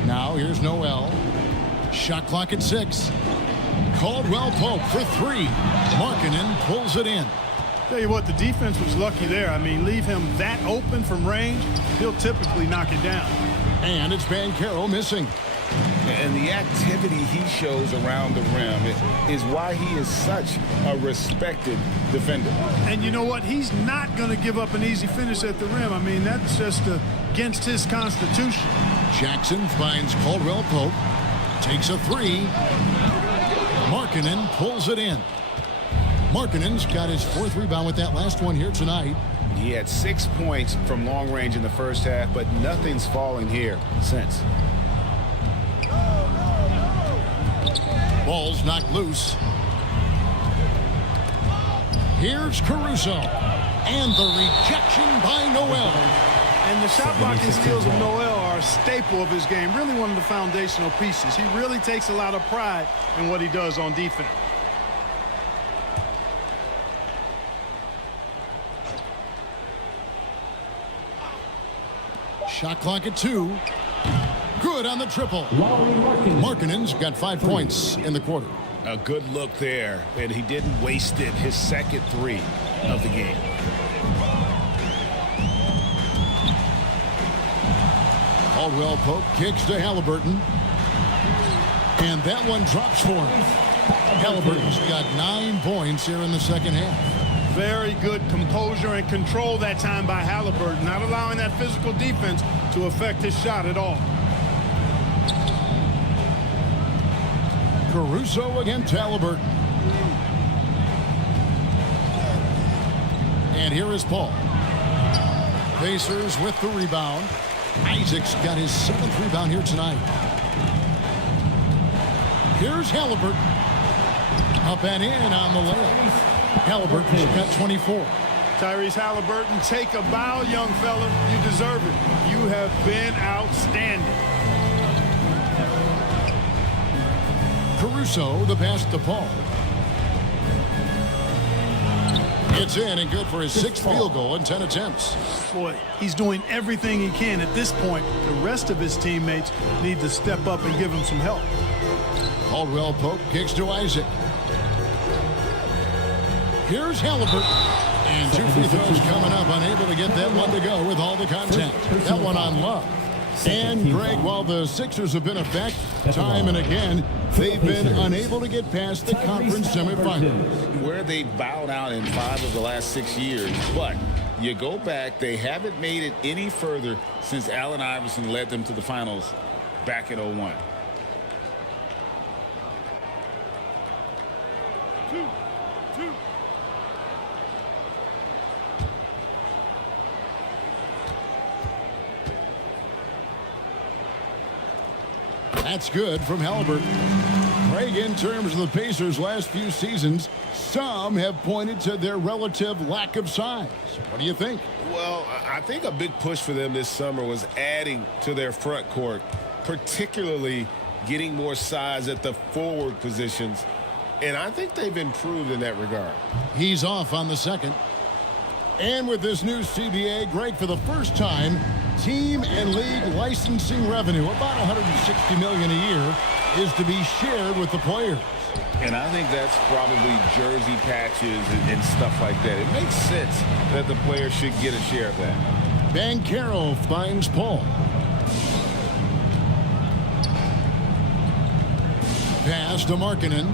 Now here's Noel. Shot clock at 6. Caldwell Pope for 3. Markkanen pulls it in. Tell you what, the defense was lucky there. I mean, leave him that open from range, he'll typically knock it down. And it's Banchero missing. And the activity he shows around the rim is why he is such a respected defender. And you know what? He's not going to give up an easy finish at the rim. I mean, that's just against his constitution. Jackson finds Caldwell Pope. Takes a 3. Markkanen pulls it in. Markkanen's got his 4th rebound with that last one here tonight. He had 6 points from long range in the first half, but nothing's falling here since. Ball's knocked loose. Here's Caruso. And the rejection by Noel. And the shot blocking skills of Noel are a staple of his game. Really one of the foundational pieces. He really takes a lot of pride in what he does on defense. Shot clock at 2. Good on the triple. Markkanen's got 5 points in the quarter. A good look there, and he didn't waste it. His second 3 of the game. Caldwell Pope kicks to Halliburton. And that one drops for him. Halliburton's got 9 points here in the second half. Very good composure and control that time by Halliburton, not allowing that physical defense to affect his shot at all. Caruso against Halliburton. And here is Paul. Pacers with the rebound. Isaac's got his 7th rebound here tonight. Here's Halliburton. Up and in on the layup. Halliburton's got 24. Tyrese Halliburton, take a bow, young fella. You deserve it. You have been outstanding. Caruso, the pass to Paul. It's in and good for his 6th field goal in 10 attempts. Boy, he's doing everything he can at this point. The rest of his teammates need to step up and give him some help. Caldwell Pope kicks to Isaac. Here's Halliburton. And 2 free throws coming up, unable to get that one to go with all the contact. That one on Love. And Greg, while the Sixers have been a fact time and again, they've been unable to get past the conference semifinals. Where they bowed out in 5 of the last 6 years, but you go back, they haven't made it any further since Allen Iverson led them to the finals back in 01. That's good from Halliburton. Craig, in terms of the Pacers' last few seasons, some have pointed to their relative lack of size. What do you think? Well, I think a big push for them this summer was adding to their front court, particularly getting more size at the forward positions. And I think they've improved in that regard. He's off on the second. And with this new CBA, Greg, for the first time, team and league licensing revenue, about $160 million a year, is to be shared with the players. And I think that's probably jersey patches and stuff like that. It makes sense that the players should get a share of that. Banchero finds Paul. Pass to Markkanen.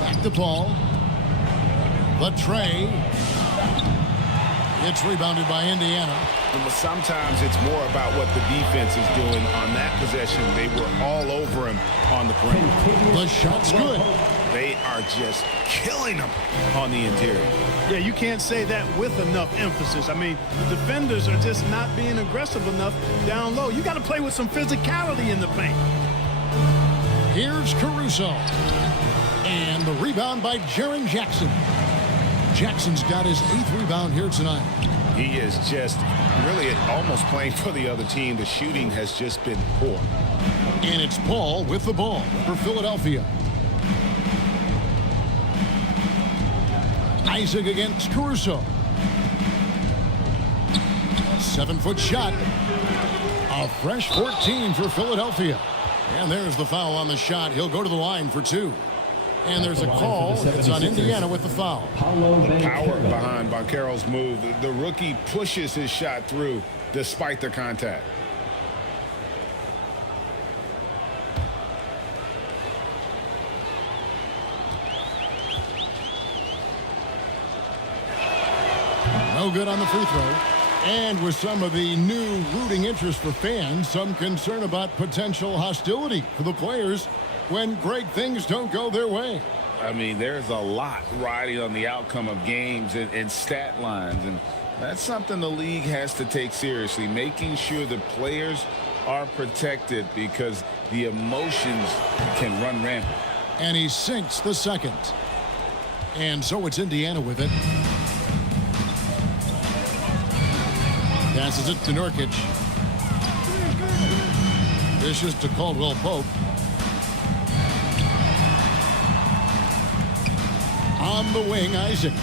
Back to Paul. The tray. It's rebounded by Indiana. Sometimes it's more about what the defense is doing on that possession. They were all over him on the perimeter. The shot's good. They are just killing him on the interior. Yeah, you can't say that with enough emphasis. I mean, the defenders are just not being aggressive enough down low. You got to play with some physicality in the paint. Here's Caruso. And the rebound by Jaren Jackson. Jackson's got his 8th rebound here tonight. He is just really almost playing for the other team. The shooting has just been poor. And it's Paul with the ball for Philadelphia. Isaac against Caruso. 7-foot shot. A fresh 14 for Philadelphia. And there's the foul on the shot. He'll go to the line for 2. And there's a call. It's on Indiana with the foul. The power behind Banchero's move. The rookie pushes his shot through despite the contact. No good on the free throw. And with some of the new rooting interest for fans, some concern about potential hostility for the players when great things don't go their way. I mean, there's a lot riding on the outcome of games and stat lines, and that's something the league has to take seriously, making sure the players are protected because the emotions can run rampant. And he sinks the second. And so it's Indiana with it. Passes it to Nurkic. Dishes to Caldwell Pope. On the wing, Isaac.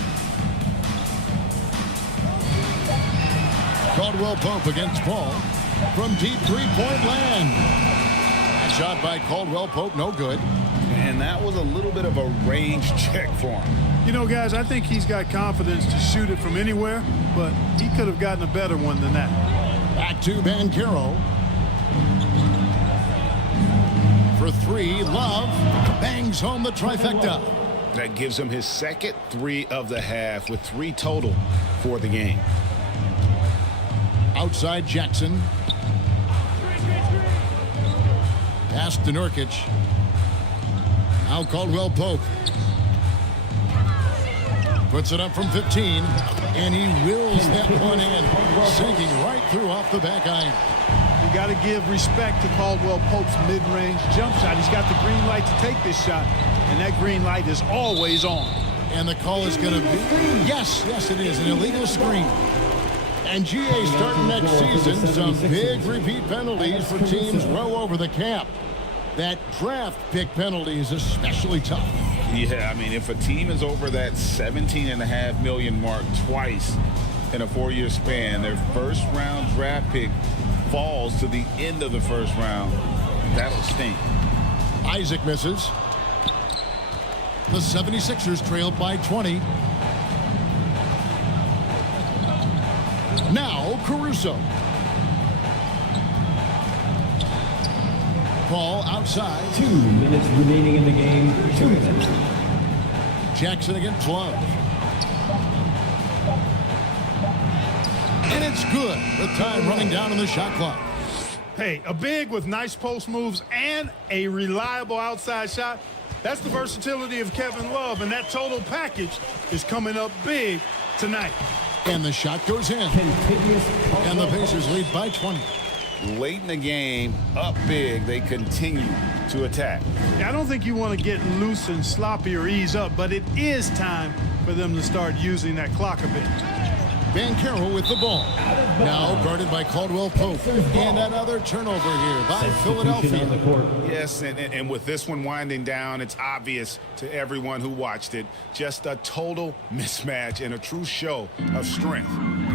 Caldwell Pope against Paul from deep three-point land. That shot by Caldwell Pope, no good. And that was a little bit of a range check for him. You know, guys, I think he's got confidence to shoot it from anywhere, but he could have gotten a better one than that. Back to Banchero. For 3, Love bangs home the trifecta. That gives him his second 3 of the half with 3 total for the game. Outside Jackson. Pass pass to Nurkic. Now Caldwell Pope. Puts it up from 15, and he wills that one in, sinking right through off the back iron. You got to give respect to Caldwell Pope's mid-range jump shot. He's got the green light to take this shot, and that green light is always on. And the call is going to be, yes, it is, an illegal screen. And GA starting next season, some big repeat penalties for teams well over the cap. That draft pick penalty is especially tough. Yeah, I mean, if a team is over that $17.5 million mark twice in a 4-year span, their first-round draft pick falls to the end of the first round, that'll stink. Isaac misses. The 76ers trailed by 20. Now Caruso. Ball outside. 2 minutes remaining in the game. 2 minutes. Jackson against Love. And it's good. The time running down on the shot clock. Hey, a big with nice post moves and a reliable outside shot. That's the versatility of Kevin Love, and that total package is coming up big tonight. And the shot goes in. And the Pacers lead by 20. Late in the game, up big, they continue to attack. Yeah, I don't think you want to get loose and sloppy or ease up, but it is time for them to start using that clock a bit. Banchero with the ball. Now guarded by Caldwell Pope. And another turnover here by Philadelphia. Yes, and with this one winding down, it's obvious to everyone who watched it. Just a total mismatch and a true show of strength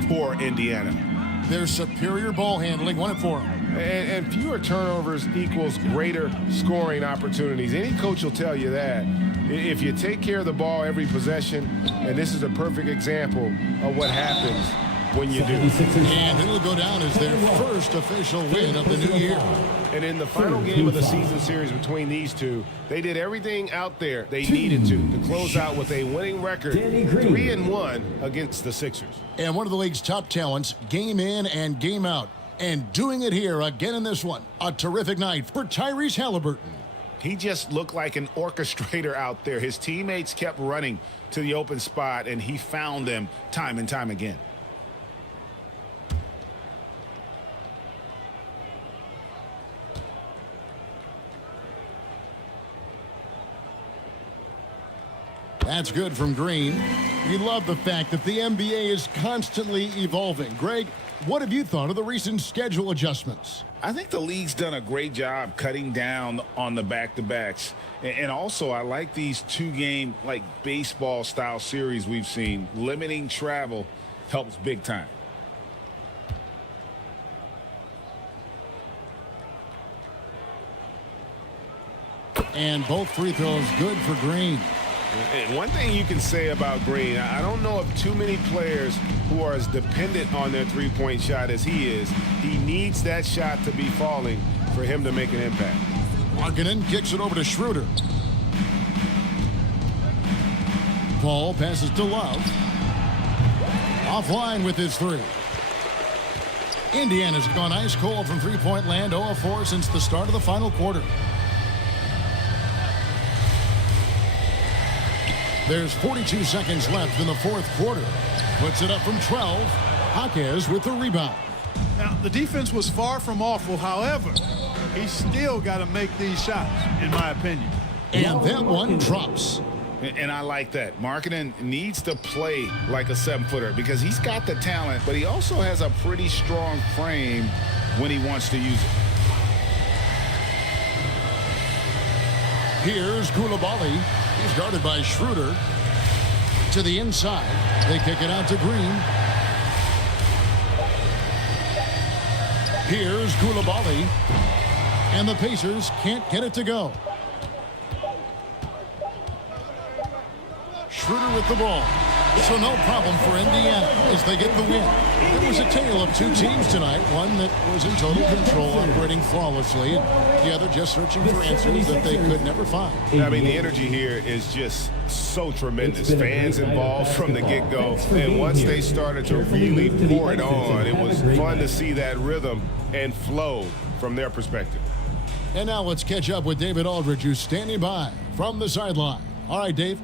for Indiana. Their superior ball handling won it for them. And fewer turnovers equals greater scoring opportunities. Any coach will tell you that. If you take care of the ball every possession, and this is a perfect example of what happens when you do. And it'll go down as their first official win of the new year. And in the final game of the season series between these two, they did everything out there they needed to close out with a winning record, 3-1 against the Sixers. And one of the league's top talents, game in and game out. And doing it here again in this one. A terrific night for Tyrese Halliburton. He just looked like an orchestrator out there. His teammates kept running to the open spot, and he found them time and time again. That's good from Green. We love the fact that the NBA is constantly evolving. Greg, what have you thought of the recent schedule adjustments? I think the league's done a great job cutting down on the back-to-backs. And also, I like these two-game, like, baseball-style series we've seen. Limiting travel helps big time. And both free throws good for Green. And one thing you can say about Green, I don't know of too many players who are as dependent on their three-point shot as he is. He needs that shot to be falling for him to make an impact. Markkanen kicks it over to Schroeder. Paul passes to Love. Offline with his three. Indiana's gone ice cold from three-point land, 0 of 4 since the start of the final quarter. There's 42 seconds left in the fourth quarter. Puts it up from 12. Jaquez with the rebound. Now, the defense was far from awful. However, he's still got to make these shots, in my opinion. And that one drops. And I like that. Markkanen needs to play like a 7-footer because he's got the talent, but he also has a pretty strong frame when he wants to use it. Here's Koulibaly. He's guarded by Schroeder. To the inside. They kick it out to Green. Here's Koulibaly. And the Pacers can't get it to go. Schroeder with the ball. So no problem for Indiana as they get the win. It was a tale of two teams tonight. One that was in total control, operating flawlessly, and the other just searching for answers that they could never find. I mean, the energy here is just so tremendous. Fans involved from the get-go. And once they started to really pour it on, it was fun to see that rhythm and flow from their perspective. And now let's catch up with David Aldridge, who's standing by from the sideline. All right, Dave.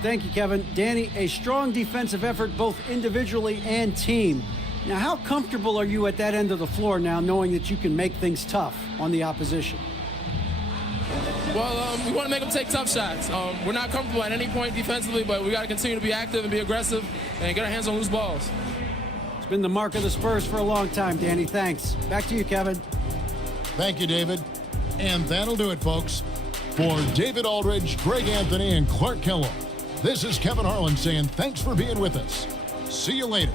Thank you, Kevin. Danny, a strong defensive effort both individually and team. Now, how comfortable are you at that end of the floor now, knowing that you can make things tough on the opposition? Well, we want to make them take tough shots. We're not comfortable at any point defensively, but we got to continue to be active and be aggressive and get our hands on loose balls. It's been the mark of the Spurs for a long time, Danny. Thanks. Back to you, Kevin. Thank you, David. And that'll do it, folks. For David Aldridge, Greg Anthony, and Clark Kellogg, this is Kevin Harlan saying thanks for being with us. See you later.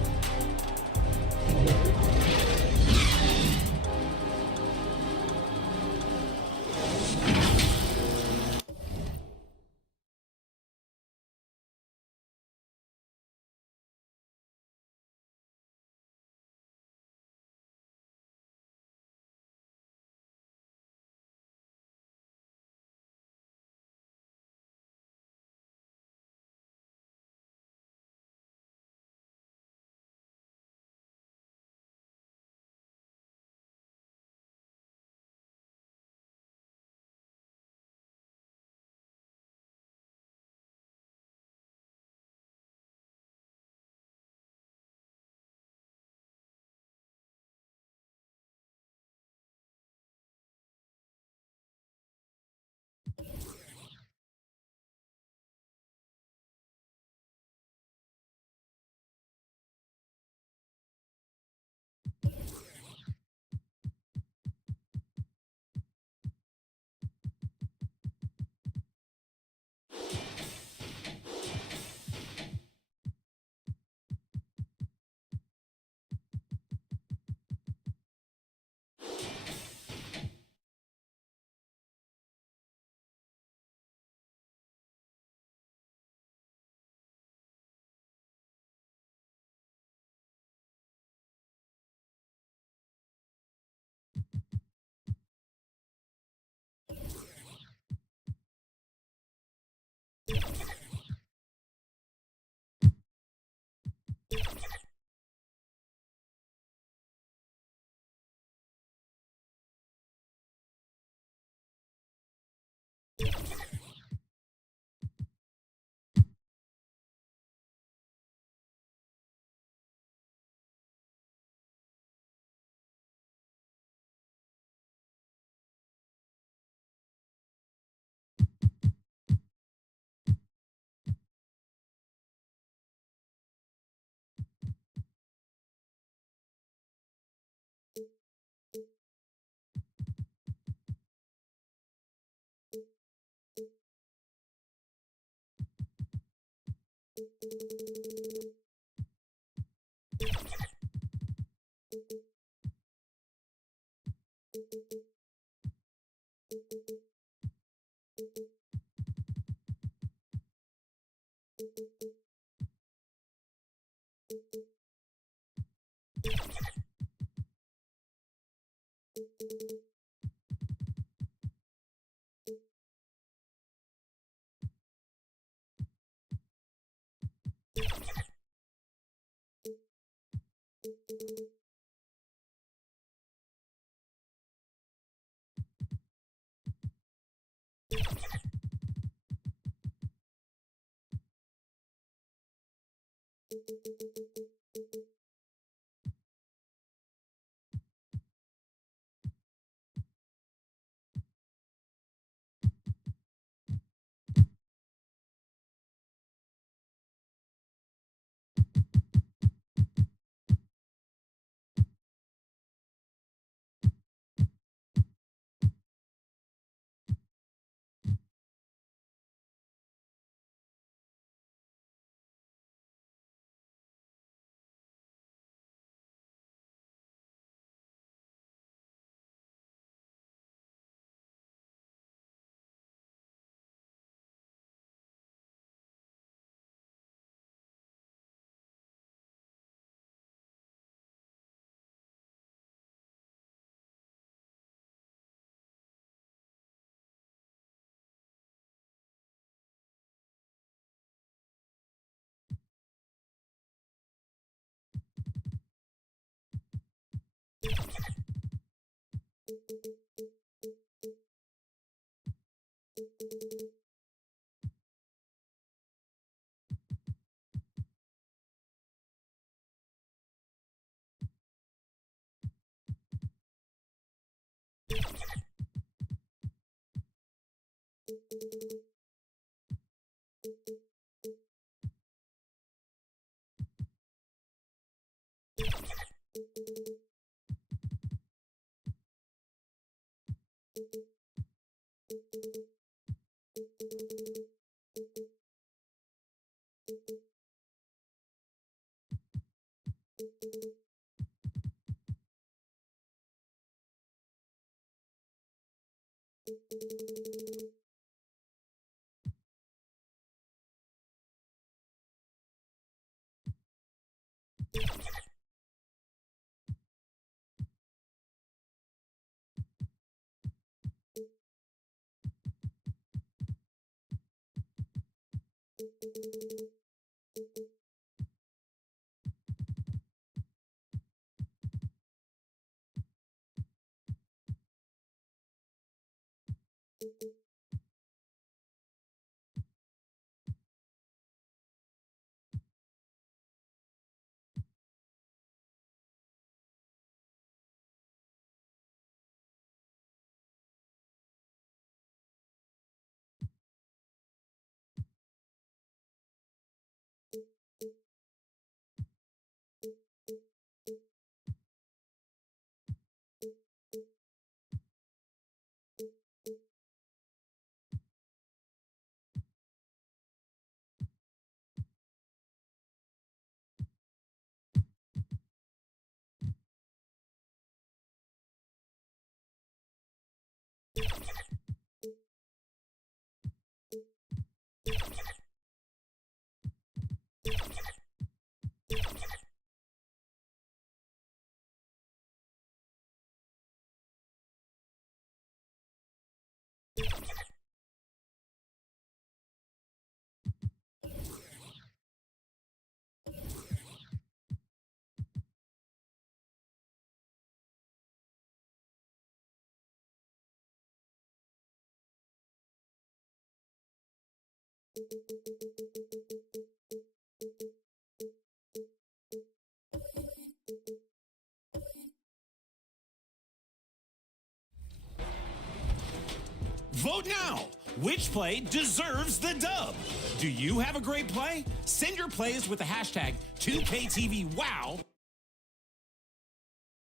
Vote now. Which play deserves the dub? Do you have a great play? Send your plays with the hashtag 2KTVWOW.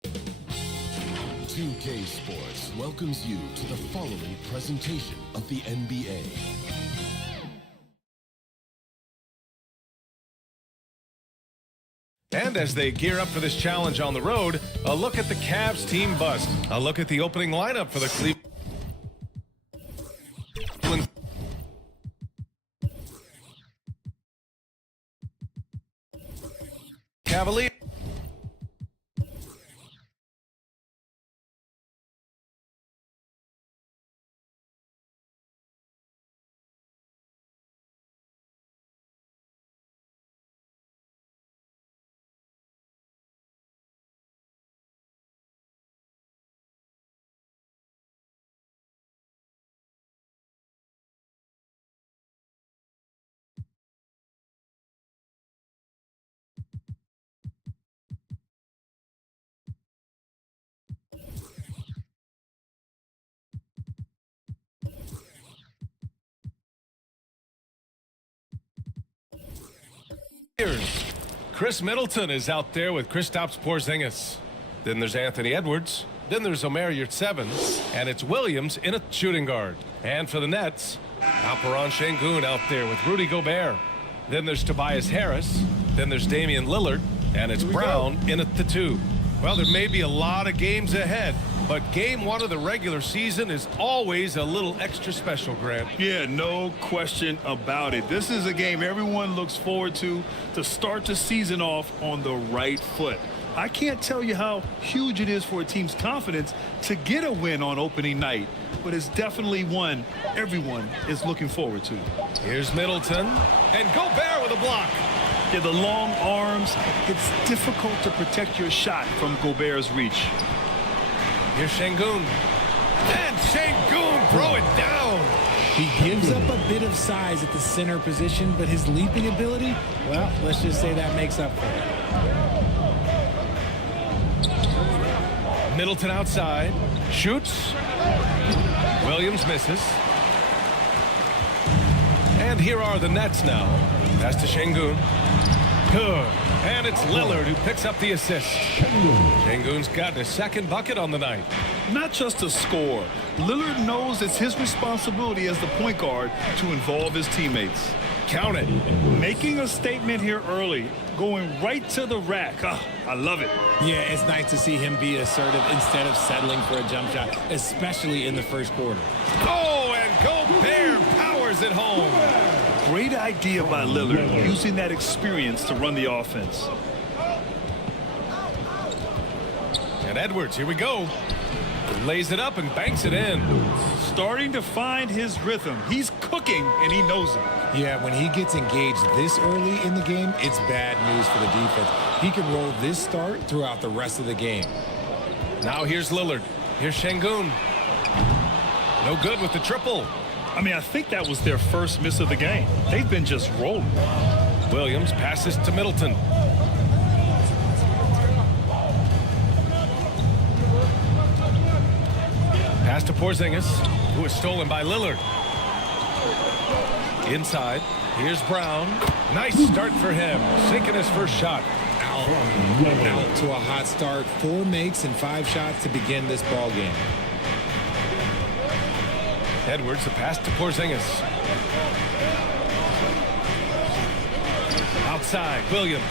2K Sports welcomes you to the following presentation of the NBA. And as they gear up for this challenge on the road, a look at the Cavs team bus. A look at the opening lineup for the Cleveland Cavaliers. Chris Middleton is out there with Kristaps Porzingis. Then there's Anthony Edwards. Then there's Omer Yurtseven. And it's Williams in a shooting guard. And for the Nets, Alperen Şengün out there with Rudy Gobert. Then there's Tobias Harris. Then there's Damian Lillard. And it's Brown in at the 2. Well, there may be a lot of games ahead, but game 1 of the regular season is always a little extra special, Grant. Yeah, no question about it. This is a game everyone looks forward to start the season off on the right foot. I can't tell you how huge it is for a team's confidence to get a win on opening night, but it's definitely one everyone is looking forward to. Here's Middleton, and Gobert with a block. Yeah, the long arms, it's difficult to protect your shot from Gobert's reach. Here's Şengün. And Şengün throw it down. He gives up a bit of size at the center position, but his leaping ability, well, let's just say that makes up for it. Middleton outside. Shoots. Williams misses. And here are the Nets now. Pass to Şengün. Good. And it's Lillard who picks up the assist. Şengün's got his second bucket on the night. Not just a score. Lillard knows it's his responsibility as the point guard to involve his teammates. Count it. Making a statement here early, going right to the rack. I love it. Yeah, it's nice to see him be assertive instead of settling for a jump shot, especially in the first quarter. Oh, and Gobert powers it home. Great idea by Lillard, using that experience to run the offense. And Edwards, here we go. Lays it up and banks it in. Starting to find his rhythm. He's cooking, and he knows it. Yeah, when he gets engaged this early in the game, it's bad news for the defense. He can roll this start throughout the rest of the game. Now here's Lillard. Here's Şengün. No good with the triple. I mean, I think that was their first miss of the game. They've been just rolling. Williams passes to Middleton. Pass to Porzingis, who is stolen by Lillard. Inside, here's Brown. Nice start for him, sinking his first shot. Out to a hot start. 4 makes and 5 shots to begin this ball game. Edwards, the pass to Porzingis. Outside, Williams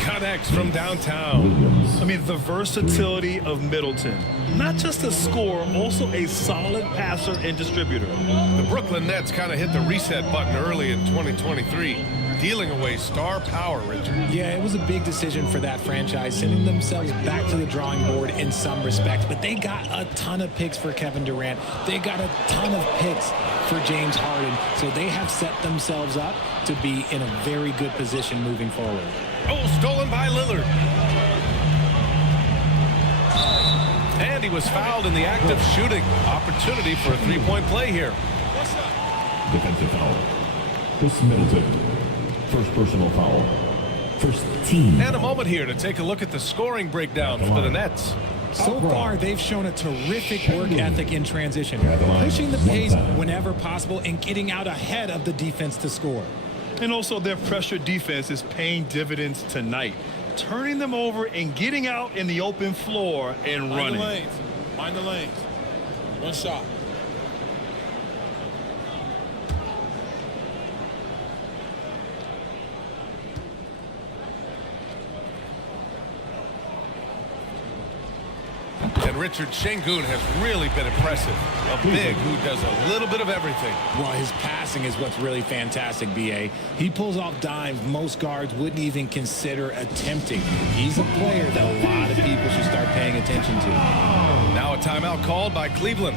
connects from downtown. I mean, the versatility of Middleton. Not just a scorer, also a solid passer and distributor. The Brooklyn Nets kind of hit the reset button early in 2023, dealing away star power, Richard. Yeah, it was a big decision for that franchise, sending themselves back to the drawing board in some respects. But they got a ton of picks for Kevin Durant. They got a ton of picks for James Harden. So they have set themselves up to be in a very good position moving forward. Oh, stolen by Lillard. And he was fouled in the act of shooting. Opportunity for a three-point play here. Defensive foul. Chris Middleton. First personal foul. First team. And a moment here to take a look at the scoring breakdown for the Nets. So far, they've shown a terrific work ethic in transition, pushing the pace whenever possible and getting out ahead of the defense to score. And also their pressure defense is paying dividends tonight, turning them over and getting out in the open floor and running. Mind the lanes. One shot. And Richard, Şengün has really been impressive. A big who does a little bit of everything. Well, his passing is what's really fantastic, B.A. He pulls off dimes most guards wouldn't even consider attempting. He's a player that a lot of people should start paying attention to. Now a timeout called by Cleveland.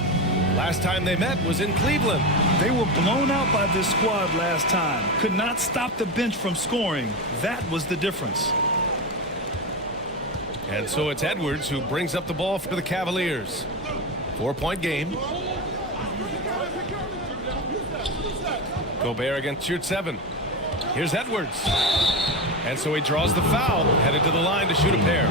Last time they met was in Cleveland. They were blown out by this squad last time. Could not stop the bench from scoring. That was the difference. And so it's Edwards who brings up the ball for the Cavaliers. 4-point game. Gobert against shoot 7. Here's Edwards. And so he draws the foul, headed to the line to shoot a pair.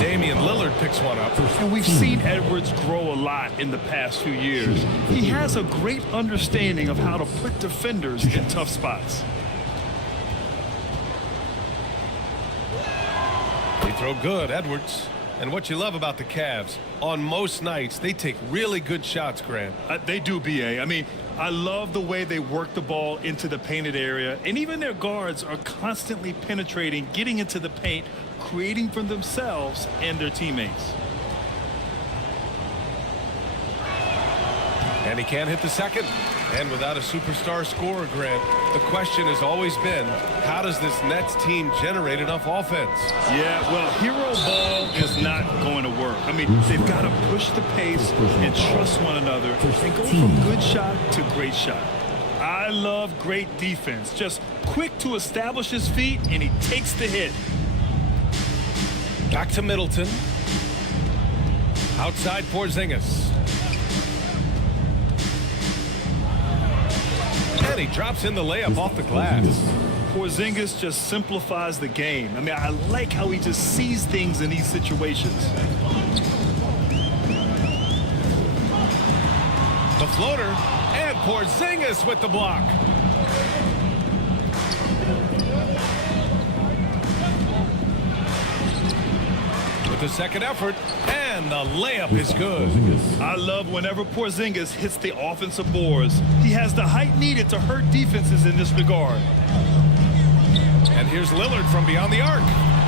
Damian Lillard picks one up. And we've seen Edwards grow a lot in the past few years. He has a great understanding of how to put defenders in tough spots. They throw good, Edwards. And what you love about the Cavs, on most nights, they take really good shots, Grant. They do, B.A. I mean, I love the way they work the ball into the painted area. And even their guards are constantly penetrating, getting into the paint, creating for themselves and their teammates. And he can't hit the second. And without a superstar scorer, Grant, the question has always been, how does this Nets team generate enough offense? Yeah, well, hero ball is not going to work. I mean, they've got to push the pace and trust one another and go from good shot to great shot. I love great defense. Just quick to establish his feet, and he takes the hit. Back to Middleton. Outside Porzingis. And he drops in the layup off the glass. Porzingis just simplifies the game. I mean, I like how he just sees things in these situations. The floater, and Porzingis with the block. With the second effort, and the layup is good. I love whenever Porzingis hits the offensive boards. He has the height needed to hurt defenses in this regard. And here's Lillard from beyond the arc.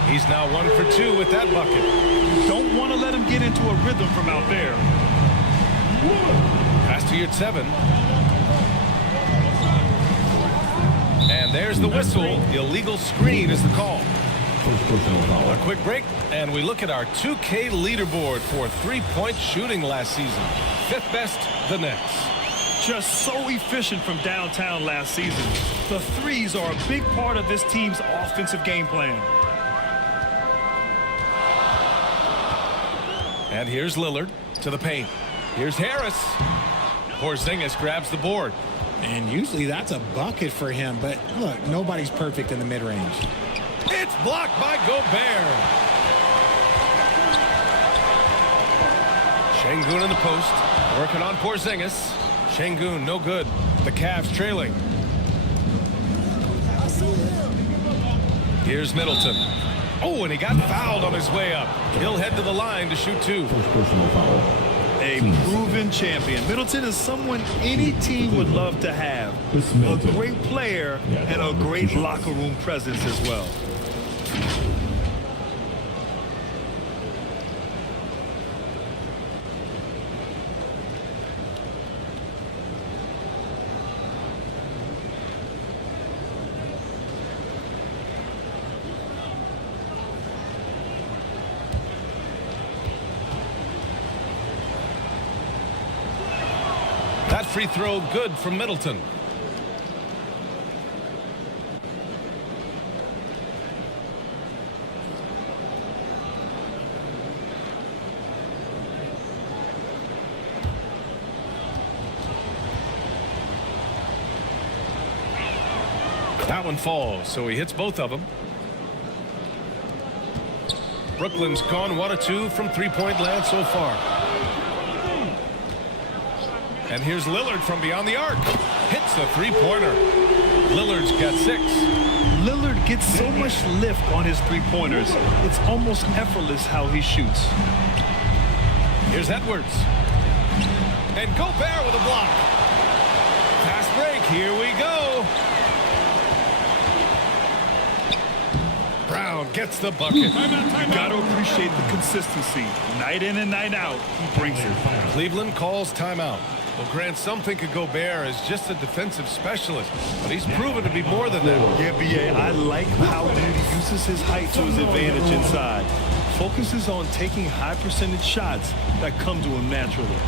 He's now 1 for 2 with that bucket. Don't want to let him get into a rhythm from out there. Pass to your 7. And there's the whistle. Illegal screen is the call. A quick break, and we look at our 2K leaderboard for three-point shooting last season. 5th best, the Nets. Just so efficient from downtown last season. The threes are a big part of this team's offensive game plan. And here's Lillard to the paint. Here's Harris. Porzingis grabs the board. And usually that's a bucket for him, but look, nobody's perfect in the mid-range. It's blocked by Gobert. Şengün in the post, working on Porzingis. Şengün, no good. The Cavs trailing. Here's Middleton. Oh, and he got fouled on his way up. He'll head to the line to shoot 2. Personal foul. A proven champion. Middleton is someone any team would love to have. A great player and a great locker room presence as well. That free throw good from Middleton. That one falls, so he hits both of them. Brooklyn's gone 1 of 2 from three-point land so far. And here's Lillard from beyond the arc. Hits a three-pointer. Lillard's got 6. Lillard gets so much lift on his three-pointers. It's almost effortless how he shoots. Here's Edwards. And Gobert with a block. Fast break. Here we go. Brown gets the bucket. You got to appreciate the consistency. Night in and night out, he brings it. Cleveland calls timeout. Well, Grant, some think of Gobert as just a defensive specialist, but he's proven to be more than that. Yeah, B.A., I like how he uses his height to his advantage inside. Focuses on taking high percentage shots that come to him naturally.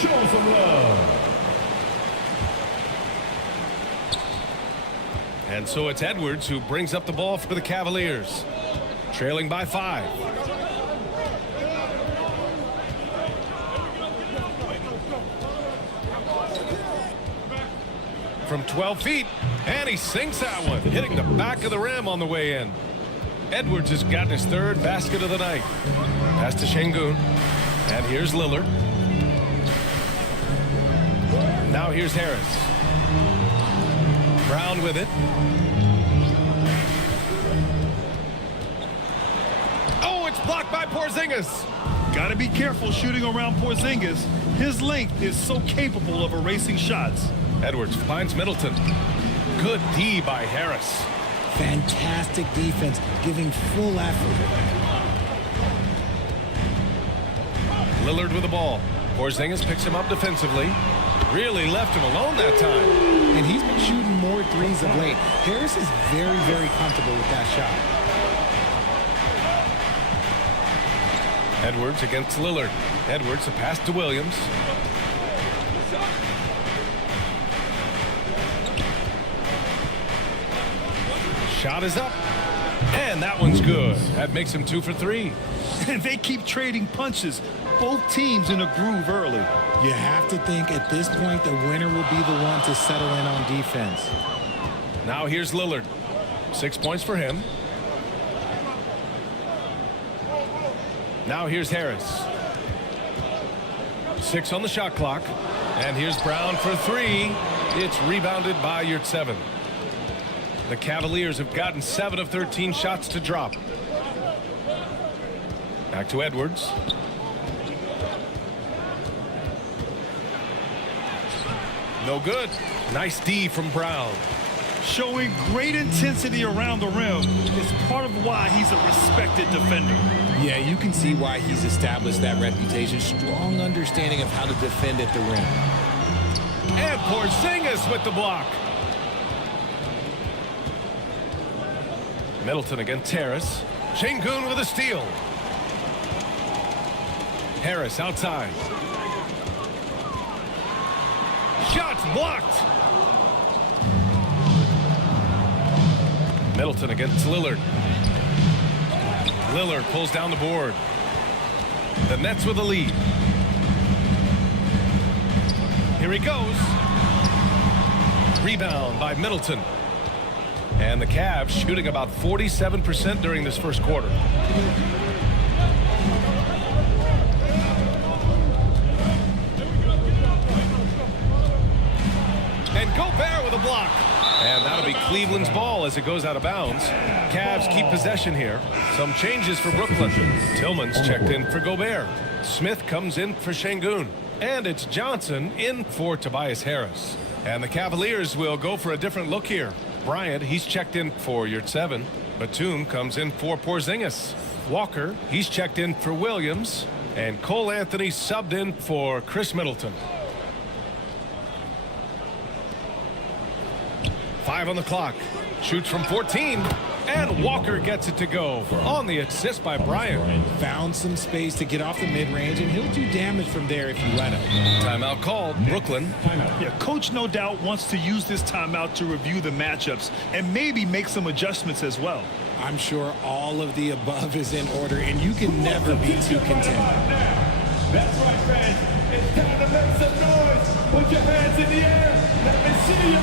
Show them some love. And so it's Edwards who brings up the ball for the Cavaliers. Trailing by 5. From 12 feet, and he sinks that one, hitting the back of the rim on the way in. Edwards has gotten his 3rd basket of the night. Pass to Şengün. And here's Lillard. Now here's Harris. Brown with it. Oh, it's blocked by Porzingis. Got to be careful shooting around Porzingis. His length is so capable of erasing shots. Edwards finds Middleton. Good D by Harris. Fantastic defense, giving full effort. Lillard with the ball. Porzingis picks him up defensively. Really left him alone that time. And he's been shooting more threes of late. Harris is very, very comfortable with that shot. Edwards against Lillard. Edwards, a pass to Williams. Shot is up. And that one's good. That makes him 2 for 3. And they keep trading punches. Both teams in a groove early. You have to think at this point the winner will be the one to settle in on defense. Now here's Lillard. 6 points for him. Now here's Harris. 6 on the shot clock. And here's Brown for 3. It's rebounded by Yurtseven. The Cavaliers have gotten 7 of 13 shots to drop. Back to Edwards. No good. Nice D from Brown. Showing great intensity around the rim is part of why he's a respected defender. Yeah, you can see why he's established that reputation. Strong understanding of how to defend at the rim. And Porzingis with the block. Middleton against Harris. Şengün with a steal. Harris outside. Shots blocked. Middleton against Lillard. Lillard pulls down the board. The Nets with the lead. Here he goes. Rebound by Middleton. And the Cavs shooting about 47% during this first quarter. And Gobert with a block. And that'll be Cleveland's ball as it goes out of bounds. Cavs keep possession here. Some changes for Brooklyn. Tillman's checked in for Gobert. Smith comes in for Şengün. And it's Johnson in for Tobias Harris. And the Cavaliers will go for a different look here. Bryant, he's checked in for Yurtseven. Batum comes in for Porzingis. Walker, he's checked in for Williams. And Cole Anthony subbed in for Chris Middleton. 5 on the clock. Shoots from 14. And Walker gets it to go on the assist by Bryant. Found some space to get off the mid-range, and he'll do damage from there if you let him. Timeout called. Brooklyn. Yeah, coach no doubt wants to use this timeout to review the matchups and maybe make some adjustments as well. I'm sure all of the above is in order, and you can never be too content. That's right, fans. It's time to make some noise. Put your hands in the air. Let me see you.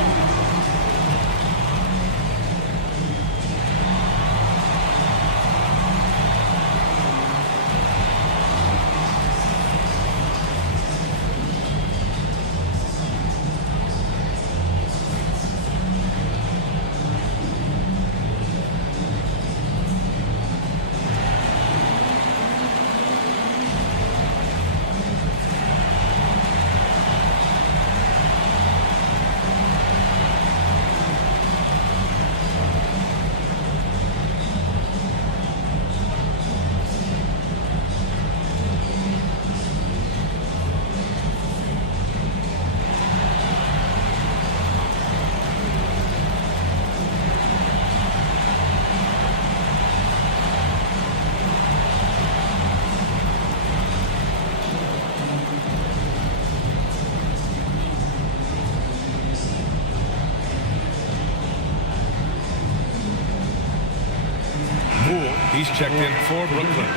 He's checked in for Brooklyn.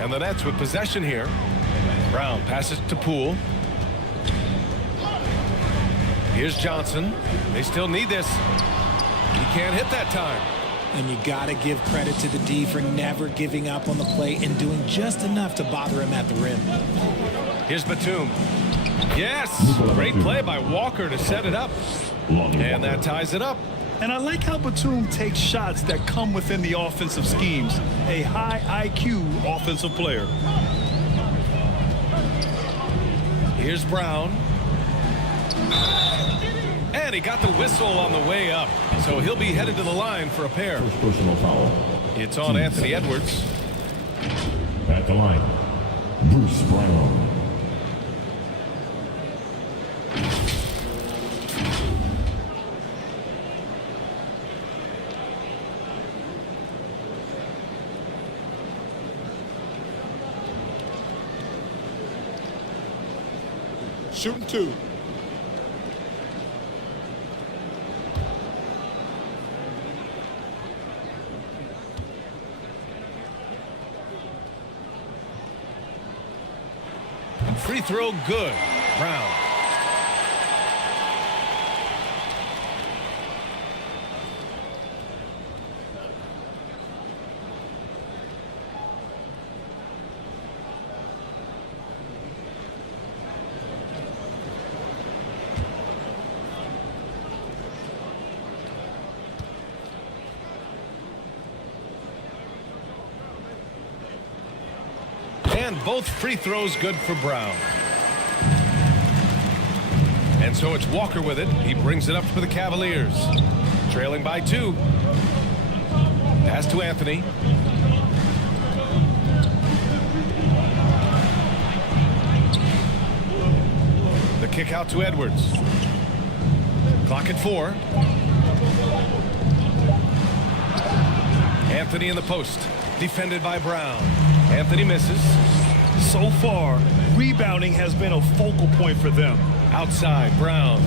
And the Nets with possession here. Brown passes to Poole. Here's Johnson. They still need this. He can't hit that time. And you got to give credit to the D for never giving up on the play and doing just enough to bother him at the rim. Here's Batum. Yes! Great play by Walker to set it up. And that ties it up. And I like how Batum takes shots that come within the offensive schemes. A high IQ offensive player. Here's Brown. And he got the whistle on the way up. So he'll be headed to the line for a pair. First personal foul. It's on Anthony Edwards. At the line, Bruce Brown. Shooting 2. Free throw good. Brown. And both free throws good for Brown. And so it's Walker with it. He brings it up for the Cavaliers. Trailing by 2. Pass to Anthony. The kick out to Edwards. Clock at 4. Anthony in the post. Defended by Brown. Anthony misses. So far, rebounding has been a focal point for them. Outside, Brown.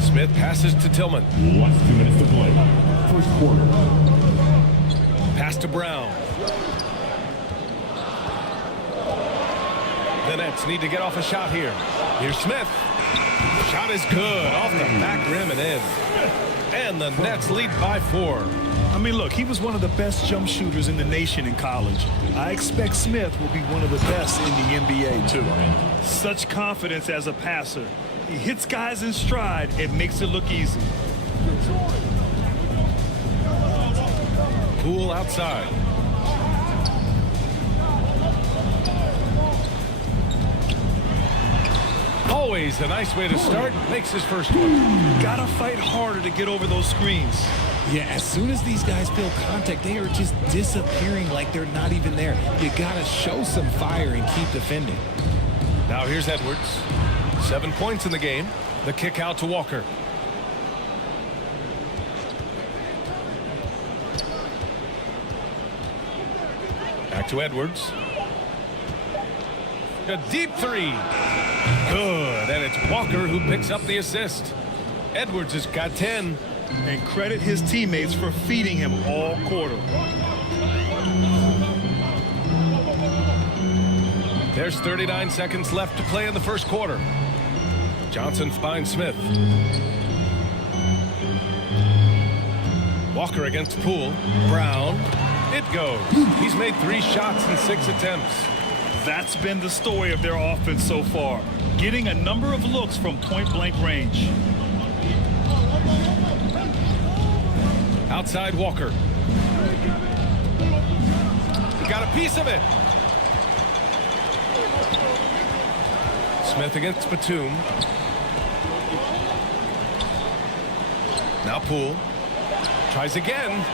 Smith passes to Tillman. Last 2 minutes to play. First quarter. Pass to Brown. The Nets need to get off a shot here. Here's Smith. Shot is good. Off the back rim and in. And the Nets lead by 4. I mean, look, he was one of the best jump shooters in the nation in college. I expect Smith will be one of the best in the NBA, too. Such confidence as a passer. He hits guys in stride and makes it look easy. Poole outside. Always a nice way to start. Makes his first one. Gotta fight harder to get over those screens. Yeah, as soon as these guys feel contact, they are just disappearing like they're not even there. You gotta show some fire and keep defending. Now here's Edwards. 7 points in the game. The kick out to Walker. Back to Edwards. A deep 3. Good, and it's Walker who picks up the assist. Edwards has got 10. And credit his teammates for feeding him all quarter. There's 39 seconds left to play in the first quarter. Johnson finds Smith. Walker against Poole. Brown. It goes. He's made 3 shots in 6 attempts. That's been the story of their offense so far. Getting a number of looks from point-blank range. Outside Walker. He got a piece of it. Smith against Batum. Now Poole. Tries again.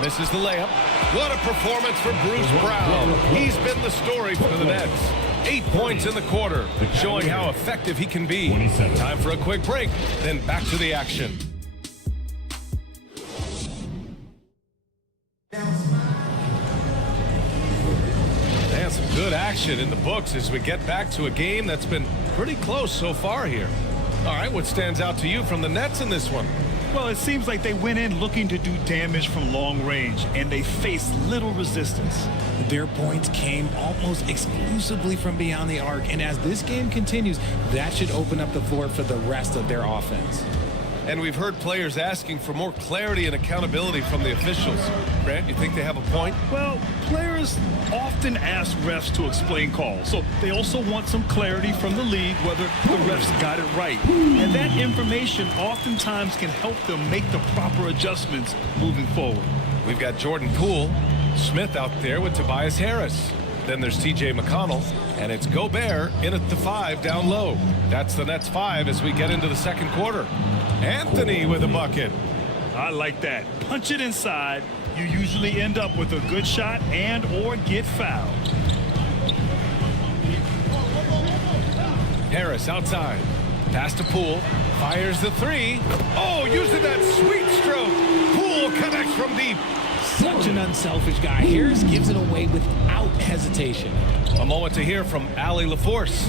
Misses the layup. What a performance for Bruce Brown. He's been the story for the Nets. 8 points in the quarter, showing how effective he can be. Time for a quick break, then back to the action. And some good action in the books as we get back to a game that's been pretty close so far here. All right, what stands out to you from the Nets in this one? Well, it seems like they went in looking to do damage from long range, and they faced little resistance. Their points came almost exclusively from beyond the arc, and as this game continues, that should open up the floor for the rest of their offense. And we've heard players asking for more clarity and accountability from the officials. Grant, you think they have a point? Well, players often ask refs to explain calls, so they also want some clarity from the league whether the refs got it right. And that information oftentimes can help them make the proper adjustments moving forward. We've got Jordan Poole, Smith out there with Tobias Harris. Then there's T.J. McConnell, and it's Gobert in at the 5 down low. That's the Nets 5 as we get into the second quarter. Anthony with a bucket. I like that. Punch it inside. You usually end up with a good shot and or get fouled. Harris outside. Pass to Poole. Fires the 3. Oh, using that sweet stroke. Poole connects from deep. Such an unselfish guy. Harris gives it away without hesitation. A moment to hear from Allie LaForce.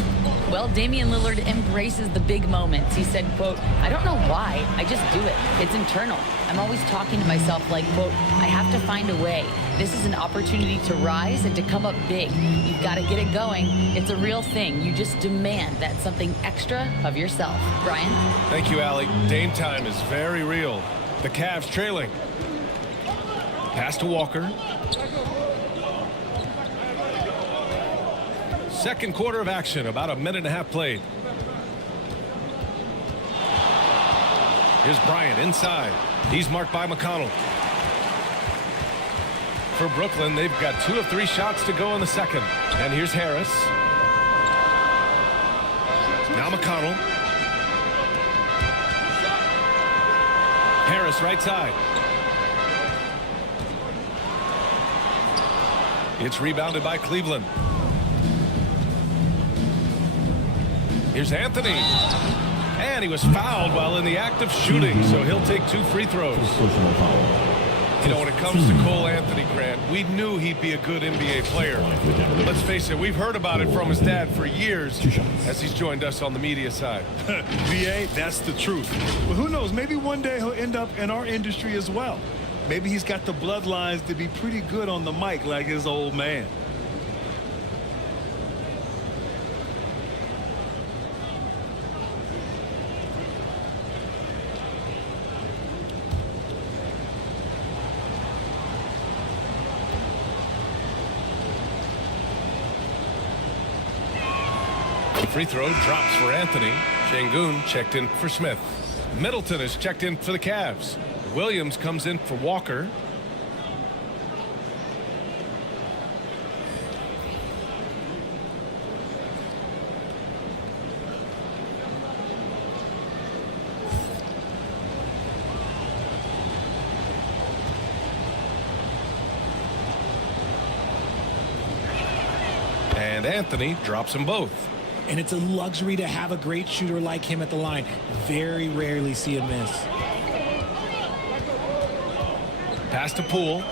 Well, Damian Lillard embraces the big moments. He said, quote, I don't know why, I just do it. It's internal. I'm always talking to myself like, quote, I have to find a way. This is an opportunity to rise and to come up big. You've got to get it going. It's a real thing. You just demand that something extra of yourself. Brian? Thank you, Allie. Dame time is very real. The Cavs trailing. Pass to Walker. Second quarter of action, about a minute and a half played. Here's Bryant inside. He's marked by McConnell. For Brooklyn, they've got 2 of 3 shots to go in the second. And here's Harris. Now McConnell. Harris right side. It's rebounded by Cleveland. Here's Anthony. And he was fouled while in the act of shooting, so he'll take 2 free throws. You know, when it comes to Cole Anthony, Grant, we knew he'd be a good NBA player. Let's face it, we've heard about it from his dad for years as he's joined us on the media side. VA, that's the truth. But who knows, maybe one day he'll end up in our industry as well. Maybe he's got the bloodlines to be pretty good on the mic like his old man. The free throw drops for Anthony. Şengün checked in for Smith. Middleton is checked in for the Cavs. Williams comes in for Walker. And Anthony drops them both. And it's a luxury to have a great shooter like him at the line. Very rarely see a miss. Pass to Poole.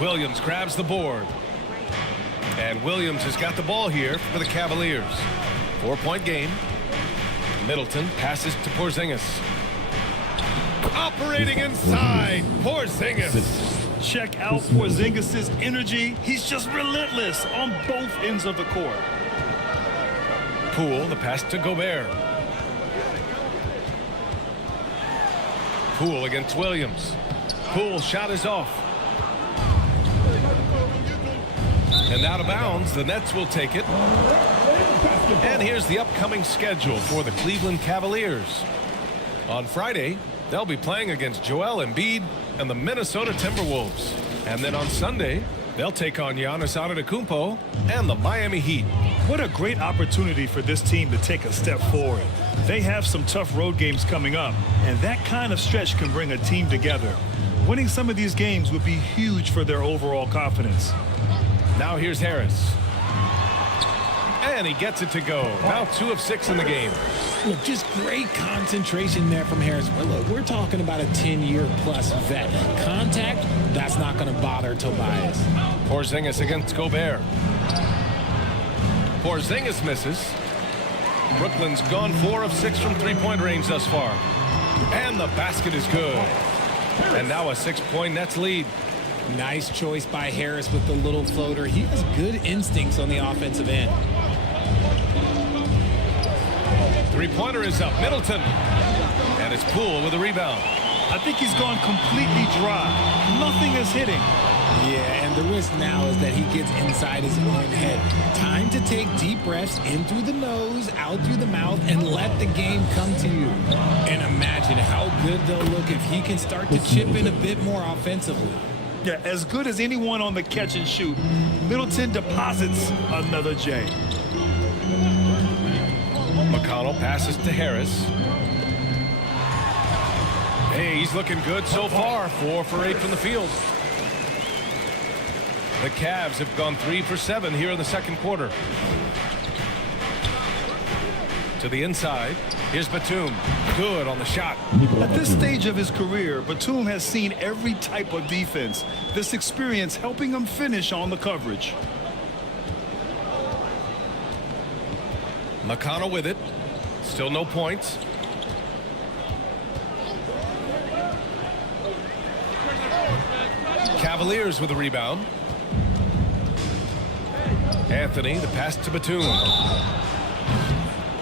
Williams grabs the board. And Williams has got the ball here for the Cavaliers. 4-point game. Middleton passes to Porzingis. Operating inside. Porzingis. Check out Porzingis' energy. He's just relentless on both ends of the court. Poole, the pass to Gobert. Poole against Williams. Poole's shot is off. And out of bounds, the Nets will take it. And here's the upcoming schedule for the Cleveland Cavaliers. On Friday, they'll be playing against Joel Embiid and the Minnesota Timberwolves. And then on Sunday, they'll take on Giannis Antetokounmpo and the Miami Heat. What a great opportunity for this team to take a step forward. They have some tough road games coming up, and that kind of stretch can bring a team together. Winning some of these games would be huge for their overall confidence. Now here's Harris. And he gets it to go. Now 2 of 6 in the game. Look, just great concentration there from Harris. Well, look, we're talking about a 10-year-plus vet. Contact, that's not going to bother Tobias. Porzingis against Gobert. Porzingis misses. Brooklyn's gone 4 of 6 from 3-point range thus far. And the basket is good. And now a 6-point Nets lead. Nice choice by Harris with the little floater. He has good instincts on the offensive end. Three-pointer is up. Middleton. And it's Poole with a rebound. I think he's gone completely dry. Nothing is hitting. Yeah, and the risk now is that he gets inside his own head. Time to take deep breaths in through the nose, out through the mouth, and let the game come to you. And imagine how good they'll look if he can start to chip in a bit more offensively. Yeah, as good as anyone on the catch and shoot. Middleton deposits another J. McConnell passes to Harris. Hey, he's looking good so far. 4 for 8 from the field. The Cavs have gone 3 for 7 here in the second quarter. To the inside. Here's Batum. Good on the shot. At this stage of his career, Batum has seen every type of defense. This experience helping him finish on the coverage. McConnell with it. Still no points. Cavaliers with a rebound. Anthony, the pass to Batum.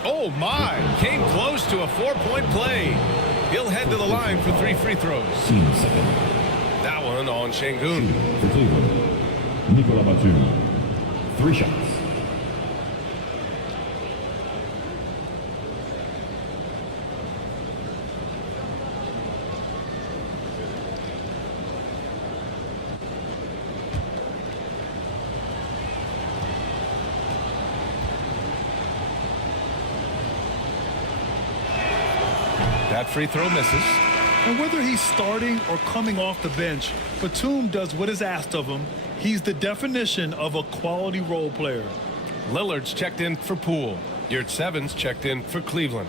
Oh my, came close to a 4-point play. He'll head to the line for 3 free throws. That one on Şengün. For Cleveland, Nicola Batum. 3 shots. That free throw misses. And whether he's starting or coming off the bench, Batum does what is asked of him. He's the definition of a quality role player. Lillard's checked in for Poole. Yurtseven's checked in for Cleveland.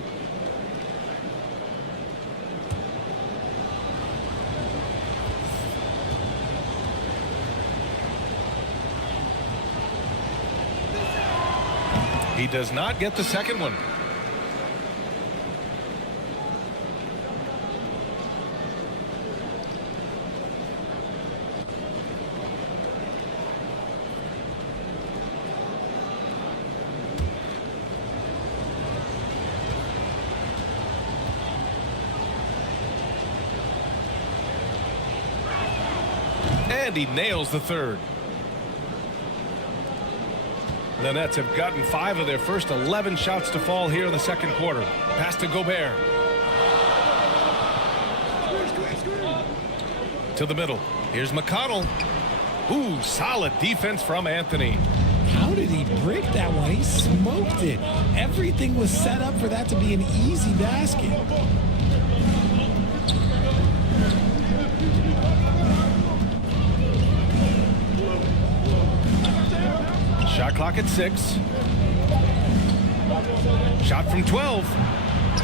He does not get the second one. And he nails the third. The Nets have gotten 5 of their first 11 shots to fall here in the second quarter. Pass to Gobert. To the middle. Here's McConnell. Ooh, solid defense from Anthony. How did he break that one? He smoked it. Everything was set up for that to be an easy basket. Shot clock at 6. Shot from 12.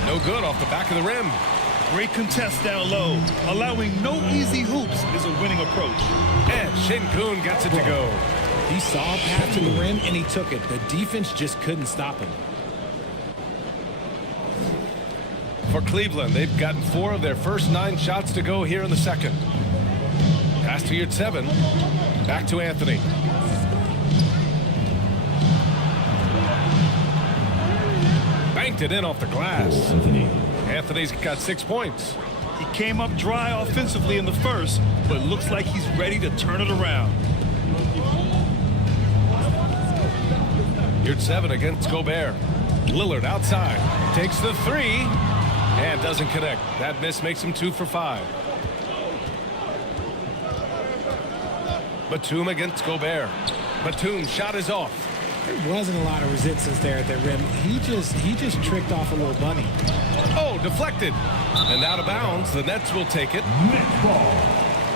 No good off the back of the rim. Great contest down low. Allowing no easy hoops is a winning approach. And Şengün gets it to go. He saw a path to the rim and he took it. The defense just couldn't stop him. For Cleveland, they've gotten 4 of their first 9 shots to go here in the second. Pass to Yurtseven. Back to Anthony. Banked it in off the glass. Anthony's got 6 points. He came up dry offensively in the first, but looks like he's ready to turn it around. Yurtseven against Gobert. Lillard outside. Takes the 3 and doesn't connect. That miss makes him 2 for 5. Batum against Gobert. Batum's shot is off. There wasn't a lot of resistance there at the rim. He just tricked off a little bunny. Oh, deflected. And out of bounds. The Nets will take it.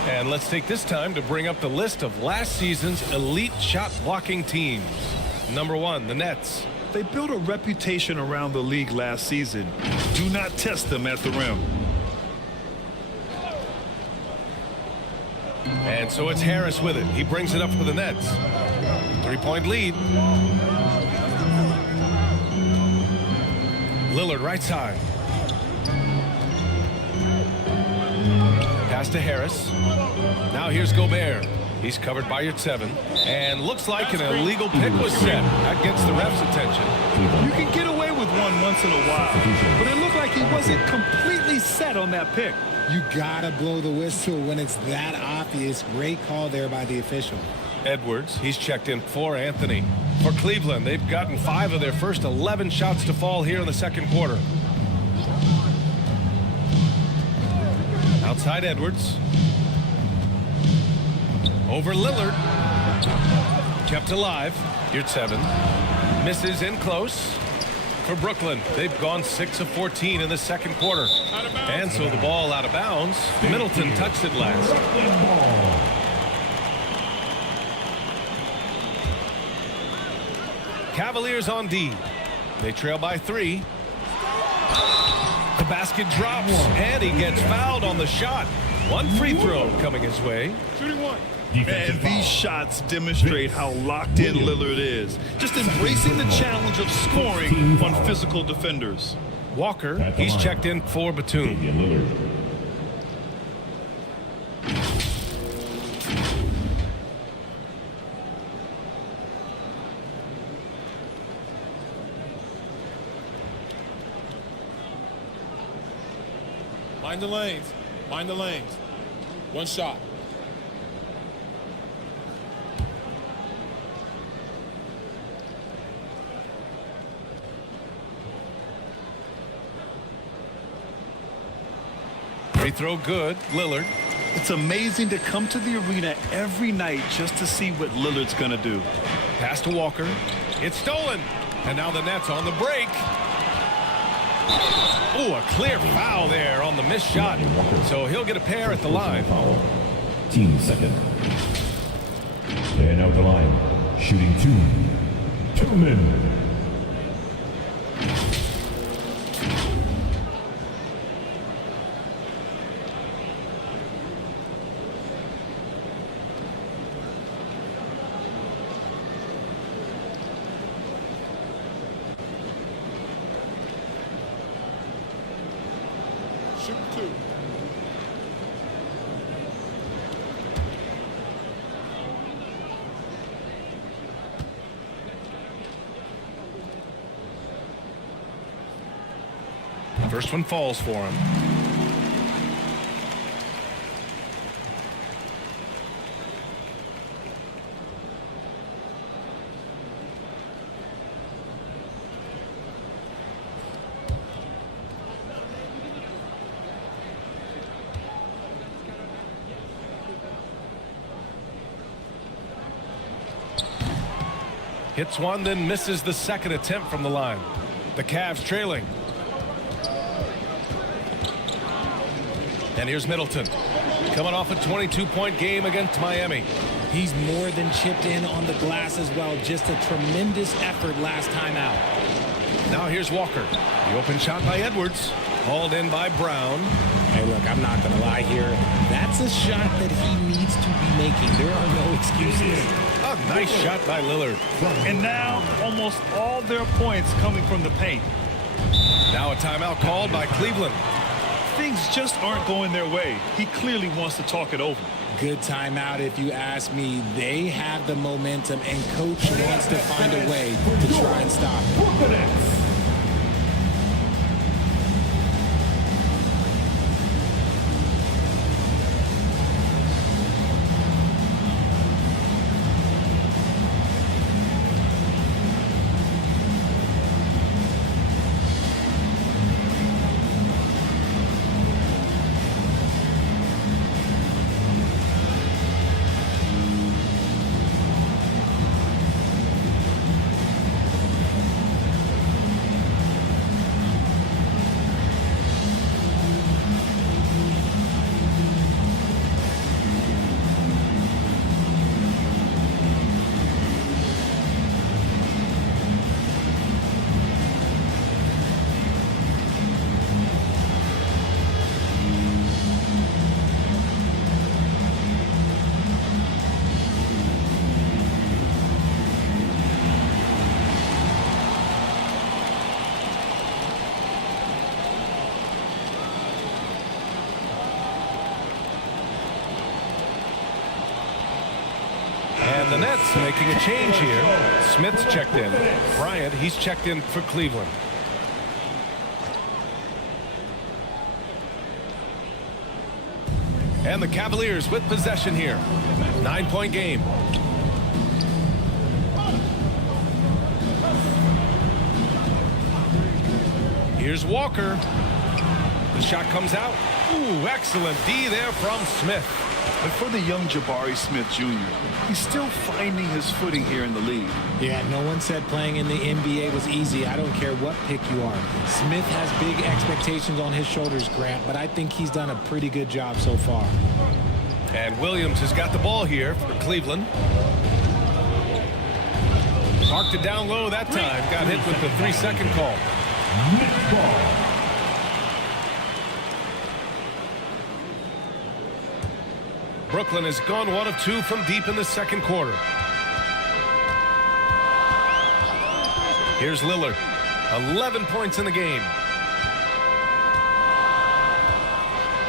And let's take this time to bring up the list of last season's elite shot blocking teams. Number 1, the Nets. They built a reputation around the league last season. Do not test them at the rim. And so it's Harris with it. He brings it up for the Nets. 3-point lead. Lillard right side. Pass to Harris. Now here's Gobert. He's covered by Yurtseven. And looks like an illegal pick was set. That gets the ref's attention. You can get away with one once in a while, but it looked like he wasn't completely set on that pick. You gotta blow the whistle when it's that obvious. Great call there by the official. Edwards, he's checked in for Anthony. For Cleveland, they've gotten 5 of their first 11 shots to fall here in the second quarter. Outside Edwards. Over Lillard. Kept alive. Yurtseven. Misses in close. For Brooklyn, they've gone 6 of 14 in the second quarter. And so the ball out of bounds. Middleton touched it last. Cavaliers on D. They trail by 3. The basket drops, and he gets fouled on the shot. One free throw coming his way. Shooting one. And these shots demonstrate how locked in Lillard is. Just embracing the challenge of scoring on physical defenders. Walker, he's checked in for Batum. Mind the lanes. Mind the lanes. One shot. Free throw good. Lillard. It's amazing to come to the arena every night just to see what Lillard's going to do. Pass to Walker. It's stolen. And now the Nets on the break. Oh, a clear foul there on the missed shot. So he'll get a pair at the line. Team second. And out the line. Shooting 2. Tillman. First one falls for him. Hits one, then misses the second attempt from the line. The Cavs trailing. And here's Middleton, coming off a 22-point game against Miami. He's more than chipped in on the glass as well. Just a tremendous effort last time out. Now here's Walker. The open shot by Edwards. Hauled in by Brown. Hey, look, I'm not going to lie here. That's a shot that he needs to be making. There are no excuses. A nice shot by Lillard. And now almost all their points coming from the paint. Now a timeout called by Cleveland. Things just aren't going their way. He clearly wants to talk it over. Good timeout if you ask me. They have the momentum, and coach wants to find a way to try and stop it. And the Nets making a change here. Smith's checked in. Bryant, he's checked in for Cleveland. And the Cavaliers with possession here. 9-point game. Here's Walker. The shot comes out. Ooh, excellent D there from Smith. But for the young Jabari Smith Jr., he's still finding his footing here in the league. Yeah, no one said playing in the NBA was easy. I don't care what pick you are. Smith has big expectations on his shoulders, Grant, but I think he's done a pretty good job so far. And Williams has got the ball here for Cleveland. Parked it down low that time. Got hit with the 3-second call. Brooklyn has gone 1 of 2 from deep in the second quarter. Here's Lillard. 11 points in the game.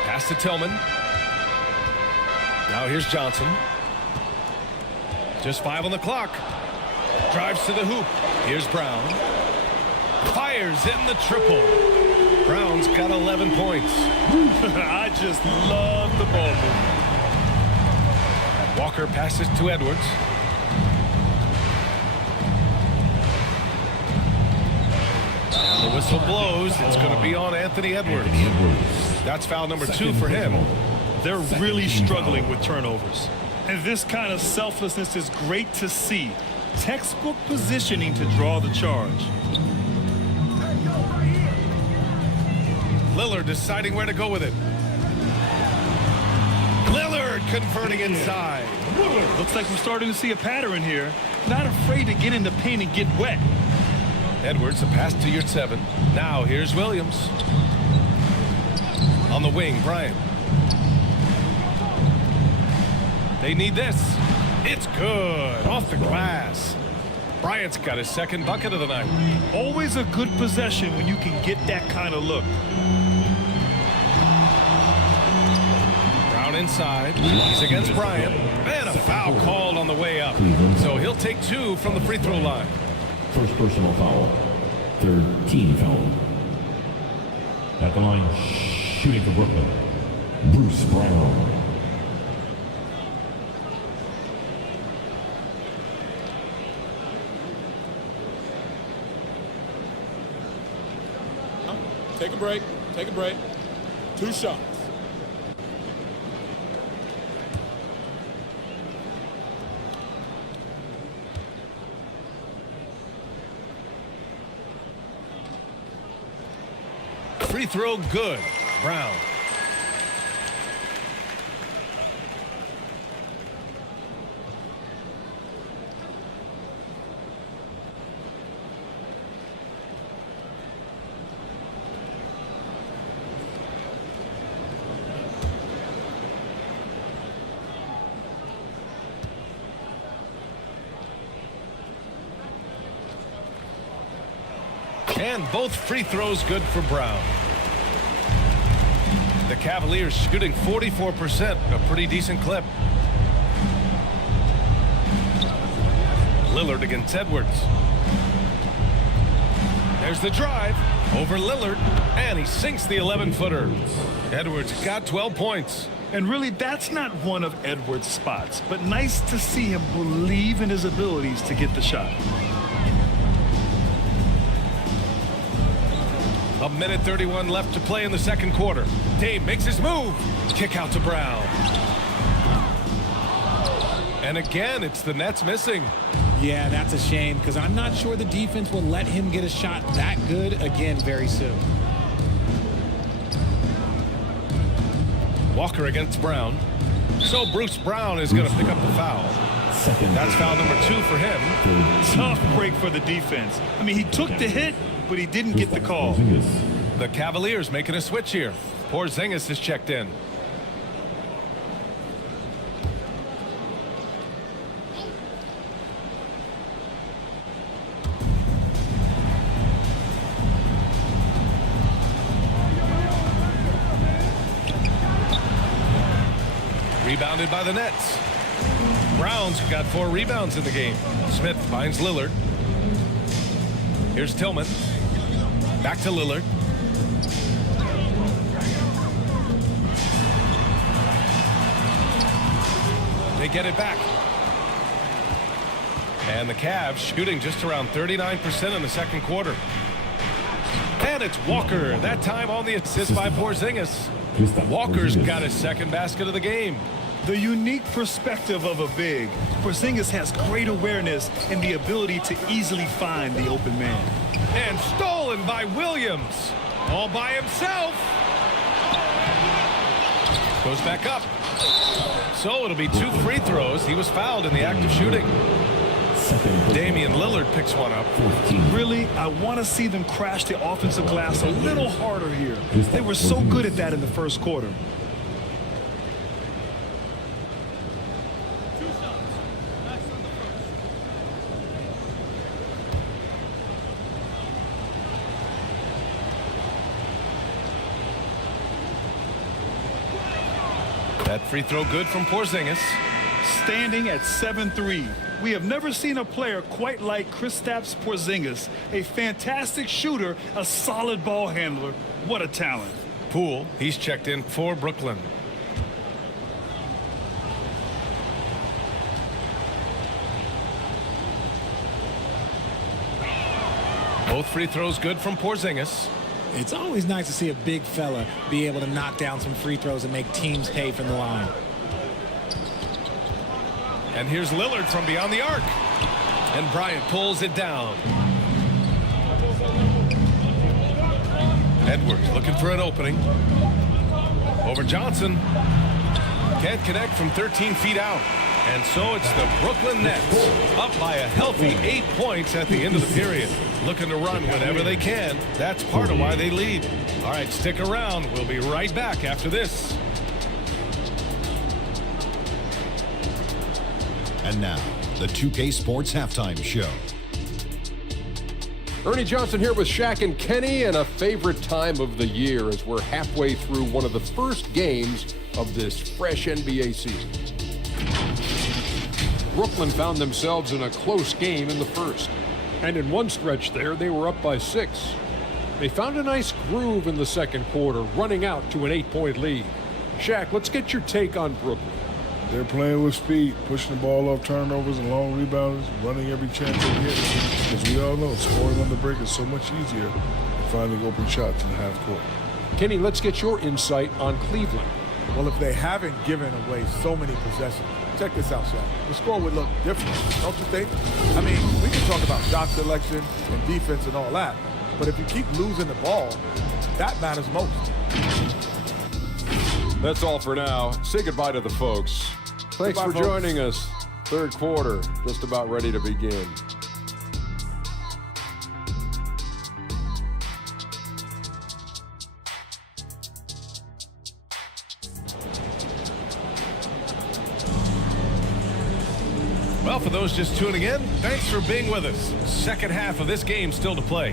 Pass to Tillman. Now here's Johnson. Just 5 on the clock. Drives to the hoop. Here's Brown. Fires in the triple. Brown's got 11 points. I just love the ball movement. Walker passes to Edwards. And the whistle blows. It's going to be on Anthony Edwards. That's foul number 2 for him. They're really struggling with turnovers. And this kind of selflessness is great to see. Textbook positioning to draw the charge. Lillard deciding where to go with it. Lillard converting inside. Looks like we're starting to see a pattern here. Not afraid to get in the paint and get wet. Edwards, a pass to Yurtseven. Now here's Williams. On the wing, Bryant. They need this. It's good. Off the glass. Bryant's got his second bucket of the night. Always a good possession when you can get that kind of look. Brown inside. He's against Bryant. And a foul called on the way up. So he'll take 2 from the free throw line. First personal foul. Third team foul. At the line, shooting for Brooklyn, Bruce Brown. Take a break. Take a break. 2 shots. Free throw good. Brown. And both free throws good for Brown. The Cavaliers shooting 44%, a pretty decent clip. Lillard against Edwards. There's the drive over Lillard, and he sinks the 11-footer. Edwards got 12 points. And really, that's not one of Edwards' spots, but nice to see him believe in his abilities to get the shot. A minute 31 left to play in the second quarter. Dame makes his move. Kick out to Brown. And again, it's the Nets missing. Yeah, that's a shame because I'm not sure the defense will let him get a shot that good again very soon. Walker against Brown. So Bruce Brown is going to pick up the foul. That's foul number 2 for him. Tough break for the defense. I mean, he took the hit, but he didn't get the call. The Cavaliers making a switch here. Porzingis is checked in. Rebounded by the Nets. Browns got 4 rebounds in the game. Smith finds Lillard. Here's Tillman. Back to Lillard. They get it back. And the Cavs shooting just around 39% in the second quarter. And it's Walker. That time on the assist by Porzingis. Walker's got his second basket of the game. The unique perspective of a big. Porzingis has great awareness and the ability to easily find the open man. And stolen by Williams. All by himself. Goes back up. So it'll be 2 free throws. He was fouled in the act of shooting. Damian Lillard picks one up. Really, I want to see them crash the offensive glass a little harder here. They were so good at that in the first quarter. That free throw good from Porzingis. Standing at 7-3. We have never seen a player quite like Kristaps Porzingis. A fantastic shooter, a solid ball handler. What a talent. Poole, he's checked in for Brooklyn. Both free throws good from Porzingis. It's always nice to see a big fella be able to knock down some free throws and make teams pay from the line. And here's Lillard from beyond the arc. And Bryant pulls it down. Edwards looking for an opening. Over Johnson. Can't connect from 13 feet out. And so it's the Brooklyn Nets up by a healthy 8 points at the end of the period. Looking to run whenever they can. That's part of why they lead. All right, stick around. We'll be right back after this. And now, the 2K Sports Halftime Show. Ernie Johnson here with Shaq and Kenny, and a favorite time of the year as we're halfway through one of the first games of this fresh NBA season. Brooklyn found themselves in a close game in the first. And in one stretch there, they were up by 6. They found a nice groove in the second quarter, running out to an 8-point lead. Shaq, let's get your take on Brooklyn. They're playing with speed, pushing the ball off turnovers and long rebounds, running every chance they get. As we all know, scoring on the break is so much easier than finding open shots in the half court. Kenny, let's get your insight on Cleveland. Well, if they haven't given away so many possessions, check this out, Shaq. The score would look different, don't you think? I mean, we can talk about shot selection and defense and all that, but if you keep losing the ball, that matters most. That's all for now. Say goodbye to the folks. Thanks for joining us. Third quarter, just about ready to begin. Well, for those just tuning in, thanks for being with us. Second half of this game still to play.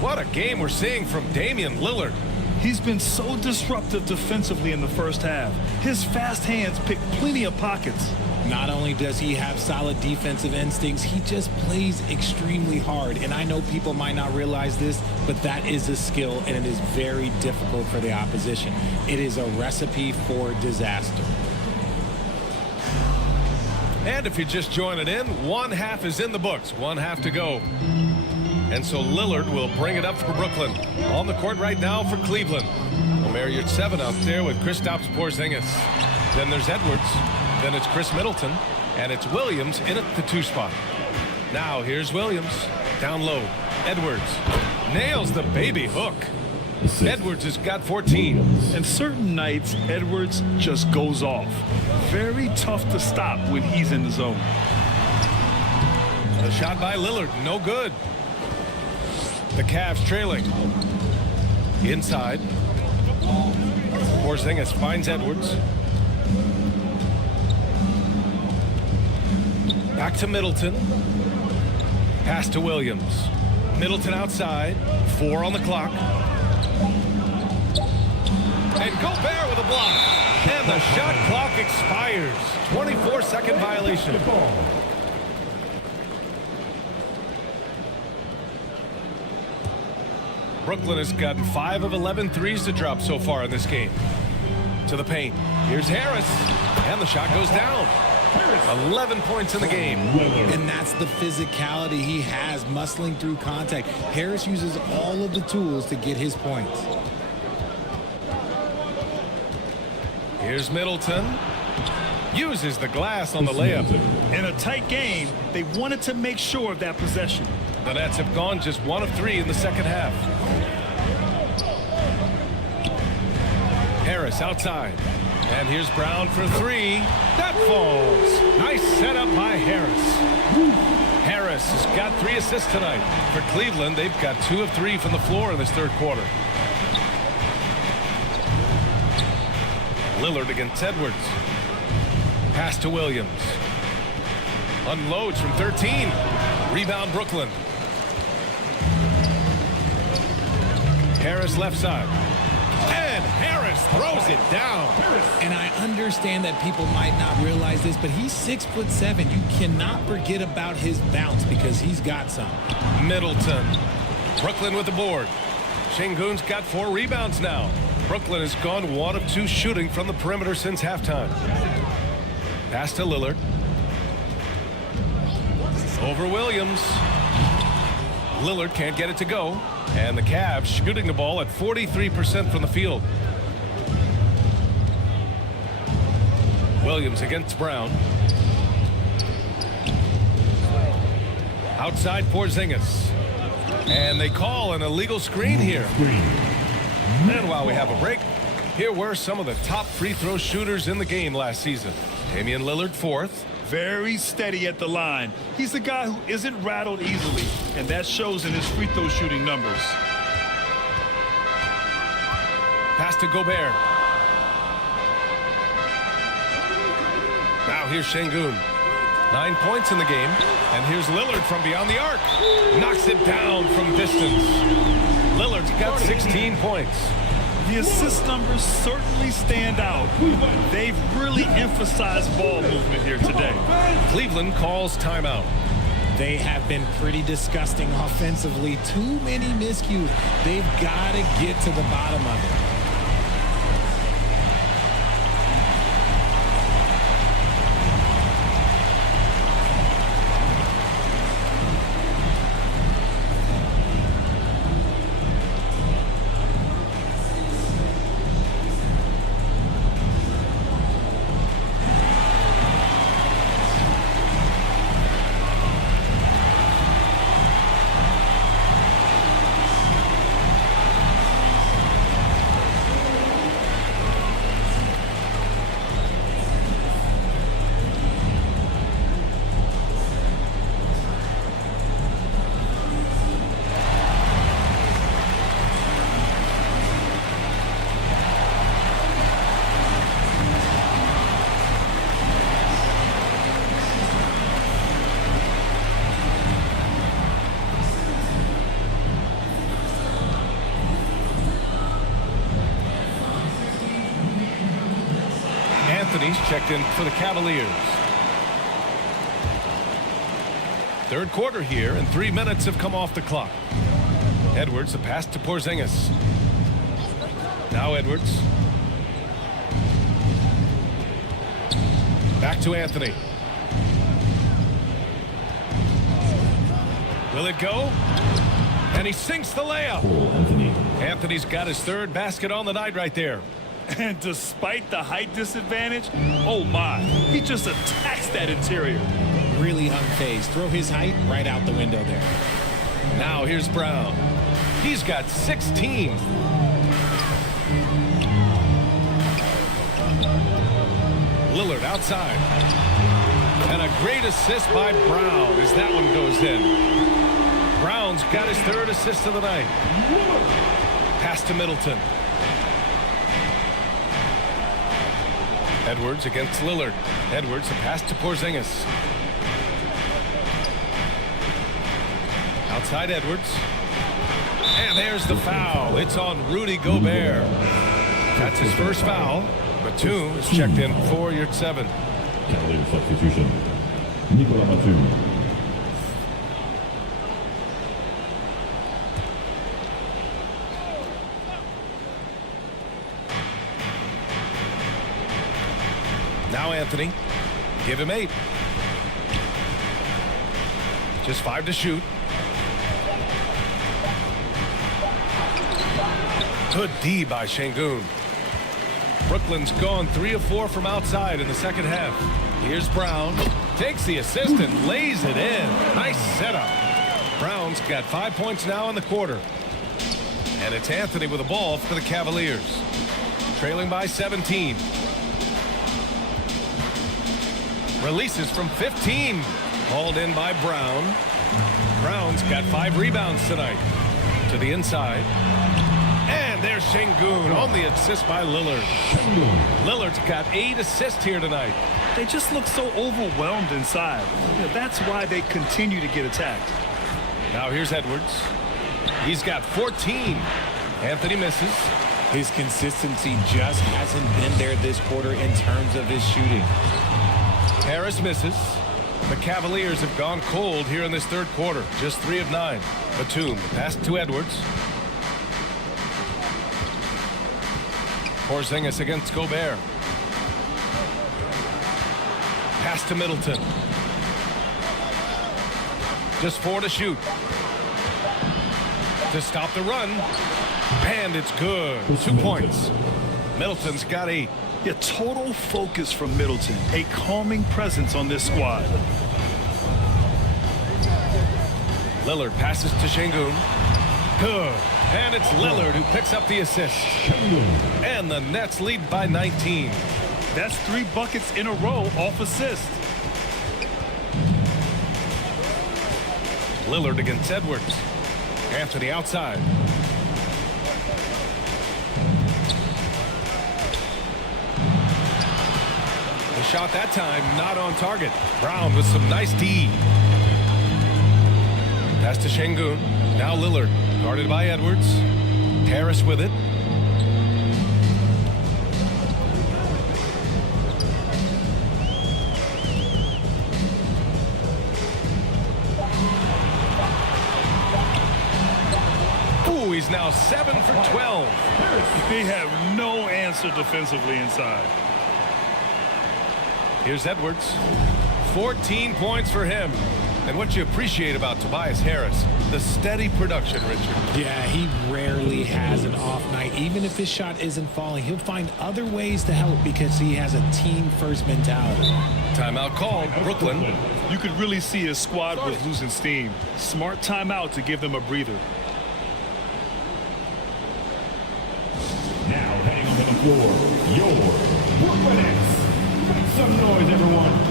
What a game we're seeing from Damian Lillard. He's been so disruptive defensively in the first half. His fast hands pick plenty of pockets. Not only does he have solid defensive instincts, he just plays extremely hard. And I know people might not realize this, but that is a skill, and it is very difficult for the opposition. It is a recipe for disaster. And if you're just joining in, one half is in the books, one half to go. And so Lillard will bring it up for Brooklyn. On the court right now for Cleveland. Omer Yurtseven out there with Kristaps Porzingis. Then there's Edwards. Then it's Chris Middleton. And it's Williams in at the 2 spot. Now here's Williams. Down low. Edwards nails the baby hook. Edwards has got 14. And certain nights, Edwards just goes off. Very tough to stop when he's in the zone. The shot by Lillard, no good. The Cavs trailing. Inside. Porzingis finds Edwards. Back to Middleton. Pass to Williams. Middleton outside. 4 on the clock. And Gobert with a block. And the shot clock expires. 24-second violation. Brooklyn has gotten 5 of 11 threes to drop so far in this game. To the paint. Here's Harris. And the shot goes down. 11 points in the game. And that's the physicality he has, muscling through contact. Harris uses all of the tools to get his points. Here's Middleton. Uses the glass on the layup. In a tight game, they wanted to make sure of that possession. The Nets have gone just 1 of 3 in the second half. Harris outside. And here's Brown for 3. That falls. Nice setup by Harris. Harris has got 3 assists tonight. For Cleveland, they've got 2 of 3 from the floor in this third quarter. Lillard against Edwards. Pass to Williams. Unloads from 13. Rebound Brooklyn. Harris left side. And Harris throws it down. And I understand that people might not realize this, but he's 6'7". You cannot forget about his bounce because he's got some. Middleton. Brooklyn with the board. Şengün's got 4 rebounds now. Brooklyn has gone 1 of 2 shooting from the perimeter since halftime. Pass to Lillard. Over Williams. Lillard can't get it to go. And the Cavs shooting the ball at 43% from the field. Williams against Brown. Outside Porzingis. And they call an illegal screen here. And while we have a break, here were some of the top free throw shooters in the game last season. Damian Lillard 4th. Very steady at the line. He's the guy who isn't rattled easily, and that shows in his free throw shooting numbers. Pass to Gobert. Now here's Şengün. 9 points in the game. And here's Lillard from beyond the arc. Knocks it down from distance. Lillard's got 16 points. The assist numbers certainly stand out. They've really emphasized ball movement here today. Cleveland calls timeout. They have been pretty disgusting offensively. Too many miscues. They've got to get to the bottom of it. Anthony's checked in for the Cavaliers. Third quarter here, and 3 minutes have come off the clock. Edwards, the pass to Porzingis. Now Edwards. Back to Anthony. Will it go? And he sinks the layup. Anthony's got his 3rd basket on the night right there. And despite the height disadvantage, oh my, he just attacks that interior. Really unfazed. Throw his height right out the window there. Now here's Brown. He's got 16. Lillard outside. And a great assist by Brown as that one goes in. Brown's got his 3rd assist of the night. Pass to Middleton. Edwards against Lillard. Edwards, a pass to Porzingis. Outside Edwards. And there's the foul. It's on Rudy Gobert. That's his first foul. Batum is checked in for your 7. Cavalier substitution. Nicolas Batum. Now Anthony. Give him 8. Just 5 to shoot. Good D by Şengün. Brooklyn's gone 3 of 4 from outside in the second half. Here's Brown. Takes the assist and lays it in. Nice setup. Brown's got 5 points now in the quarter. And it's Anthony with the ball for the Cavaliers. Trailing by 17. Releases from 15. Hauled in by Brown. Brown's got 5 rebounds tonight. To the inside. And there's Şengün on the assist by Lillard. Lillard's got 8 assists here tonight. They just look so overwhelmed inside. That's why they continue to get attacked. Now here's Edwards. He's got 14. Anthony misses. His consistency just hasn't been there this quarter in terms of his shooting. Harris misses. The Cavaliers have gone cold here in this third quarter. Just 3 of 9. Batum pass to Edwards. Porzingis against Gobert. Pass to Middleton. Just 4 to shoot. To stop the run. And it's good. 2 points. Middleton's got 8. Yeah, total focus from Middleton. A calming presence on this squad. Lillard passes to Şengün. Good. And it's Lillard who picks up the assist. And the Nets lead by 19. That's 3 buckets in a row off assist. Lillard against Edwards. Anthony outside. The shot that time not on target. Brown with some nice D. Pass to Şengün. Now Lillard. Guarded by Edwards. Harris with it. Ooh, he's now 7 for 12. They have no answer defensively inside. Here's Edwards. 14 points for him. And what you appreciate about Tobias Harris, the steady production, Richard. Yeah, he rarely has an off night. Even if his shot isn't falling, he'll find other ways to help because he has a team-first mentality. Timeout called, Brooklyn. You could really see his squad was losing steam. Smart timeout to give them a breather. Now heading onto the floor, your Brooklyn Nets. Make some noise, everyone.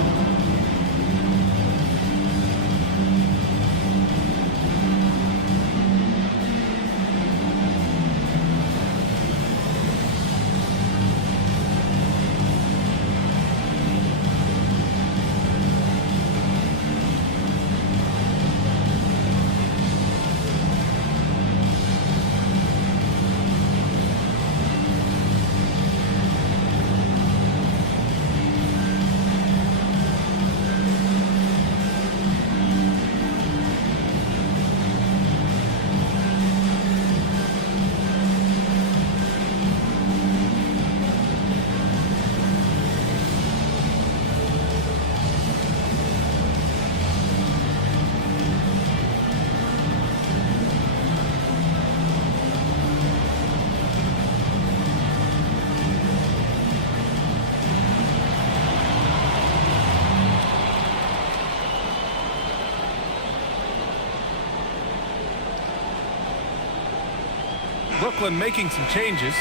Brooklyn making some changes.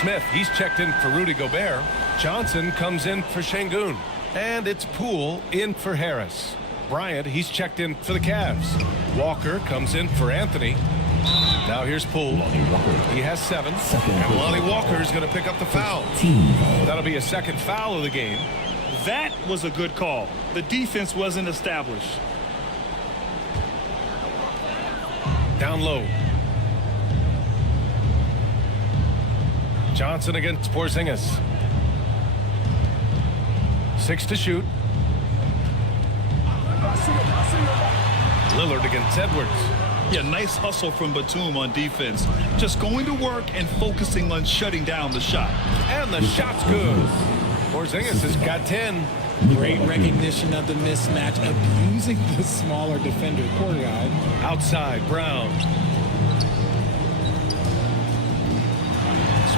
Smith, he's checked in for Rudy Gobert. Johnson comes in for Şengün. And it's Poole in for Harris. Bryant, he's checked in for the Cavs. Walker comes in for Anthony. Now here's Poole. He has 7. And Lonnie Walker is going to pick up the foul. That'll be a second foul of the game. That was a good call. The defense wasn't established. Down low. Johnson against Porzingis. 6 to shoot. Lillard against Edwards. Yeah, nice hustle from Batum on defense. Just going to work and focusing on shutting down the shot. And the shot's good. Porzingis has got 10. Great recognition of the mismatch, abusing the smaller defender. Poor guy. Outside, Brown.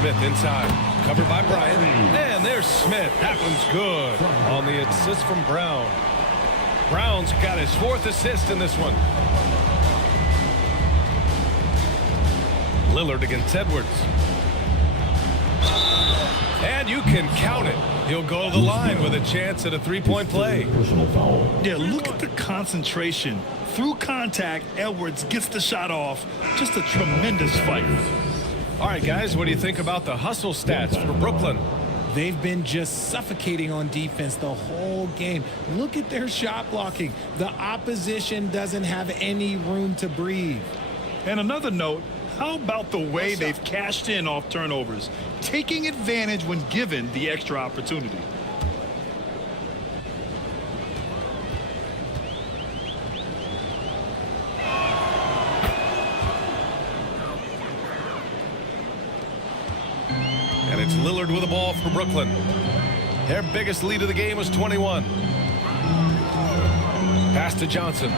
Smith inside. Covered by Bryant. And there's Smith. That one's good. On the assist from Brown. Brown's got his 4th assist in this one. Lillard against Edwards. And you can count it. He'll go to the line with a chance at a 3-point play. Personal foul. Yeah, look at the concentration. Through contact, Edwards gets the shot off. Just a tremendous fight. All right, guys, what do you think about the hustle stats for Brooklyn? They've been just suffocating on defense the whole game. Look at their shot blocking. The opposition doesn't have any room to breathe. And another note, how about the way they've cashed in off turnovers, taking advantage when given the extra opportunity? And it's Lillard with the ball for Brooklyn. Their biggest lead of the game was 21. Pass to Johnson.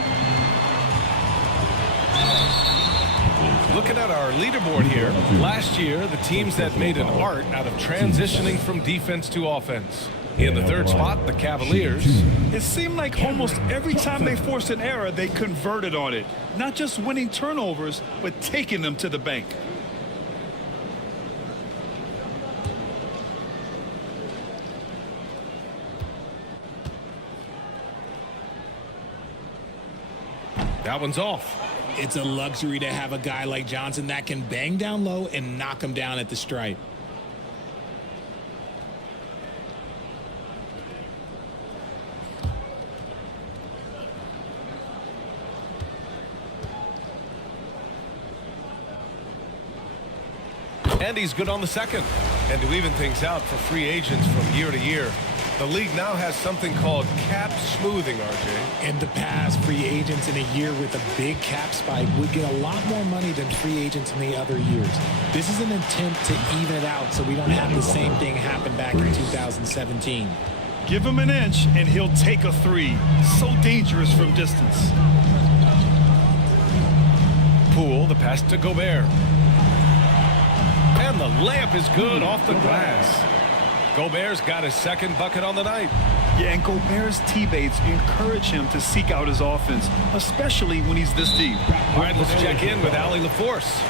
Looking at our leaderboard here, last year, the teams that made an art out of transitioning from defense to offense. In the 3rd spot, the Cavaliers. It seemed like almost every time they forced an error, they converted on it. Not just winning turnovers, but taking them to the bank. That one's off. It's a luxury to have a guy like Johnson that can bang down low and knock him down at the stripe. And he's good on the second. And to even things out for free agents from year to year, the league now has something called cap smoothing, RJ. In the past, free agents in a year with a big cap spike would get a lot more money than free agents in the other years. This is an attempt to even it out so we don't have the same thing happen back in 2017. Give him an inch and he'll take a 3. So dangerous from distance. Poole, the pass to Gobert. And the layup is good off the glass. Gobert's got his 2nd bucket on the night. Yeah, and Gobert's teammates encourage him to seek out his offense, especially when he's this deep. All right, let's check in with Allie LaForce.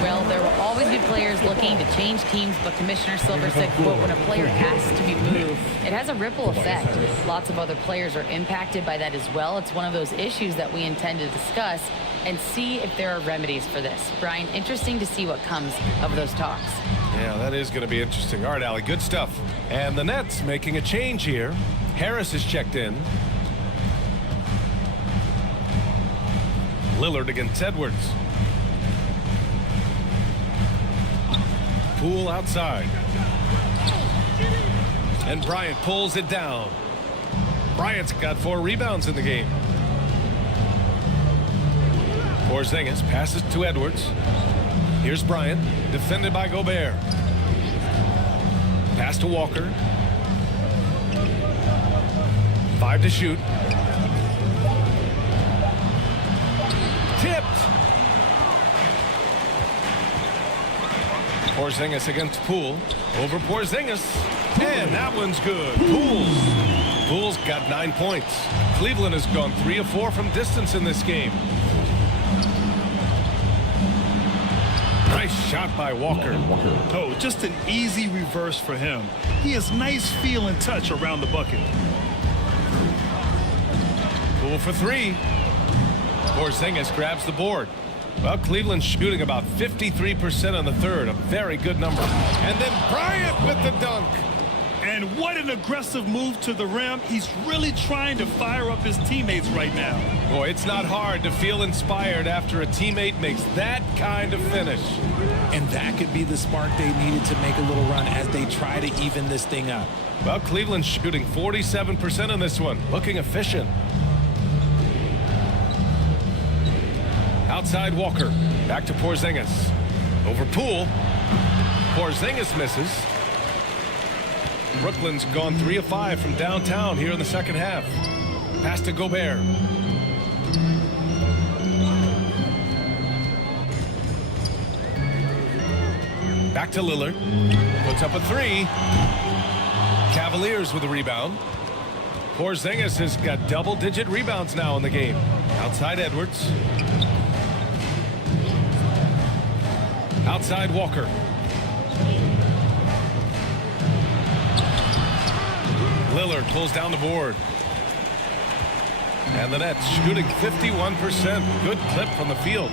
Well, there will always be players looking to change teams, but Commissioner Silver said, quote, when a player has to be moved, it has a ripple effect. Lots of other players are impacted by that as well. It's one of those issues that we intend to discuss and see if there are remedies for this. Brian, interesting to see what comes of those talks. Yeah, that is going to be interesting. All right, Allie, good stuff. And the Nets making a change here. Harris is checked in. Lillard against Edwards. Poole outside. And Bryant pulls it down. Bryant's got 4 rebounds in the game. Porzingis passes to Edwards. Here's Bryant, defended by Gobert. Pass to Walker. 5 to shoot. Tipped. Porzingis against Poole. Over Porzingis. And that one's good. Poole's got 9 points. Cleveland has gone 3 of 4 from distance in this game. Nice shot by Walker. Oh, just an easy reverse for him. He has nice feel and touch around the bucket. Poole for 3. Porzingis grabs the board. Well, Cleveland's shooting about 53% on the 3rd. A very good number. And then Bryant with the dunk. And what an aggressive move to the rim. He's really trying to fire up his teammates right now. Boy, it's not hard to feel inspired after a teammate makes that kind of finish. And that could be the spark they needed to make a little run as they try to even this thing up. Well, Cleveland's shooting 47% in this one, looking efficient. Outside Walker, back to Porzingis. Over Poole. Porzingis misses. Brooklyn's gone 3 of 5 from downtown here in the second half. Pass to Gobert. Back to Lillard. Puts up a 3. Cavaliers with a rebound. Porzingis has got double-digit rebounds now in the game. Outside Edwards. Outside Walker. Lillard pulls down the board. And the Nets shooting 51%. Good clip from the field.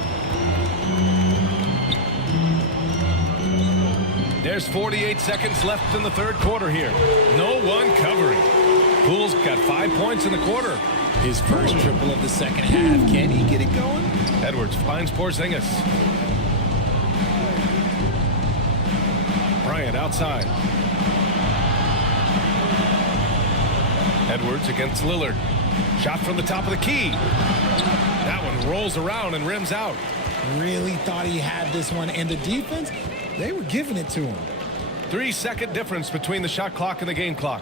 There's 48 seconds left in the third quarter here. No one covering. Poole's got 5 points in the quarter. His first triple of the second half. Can he get it going? Edwards finds Porzingis. Bryant outside. Edwards against Lillard. Shot from the top of the key. That one rolls around and rims out. Really thought he had this one, and the defense, they were giving it to him. 3-second difference between the shot clock and the game clock.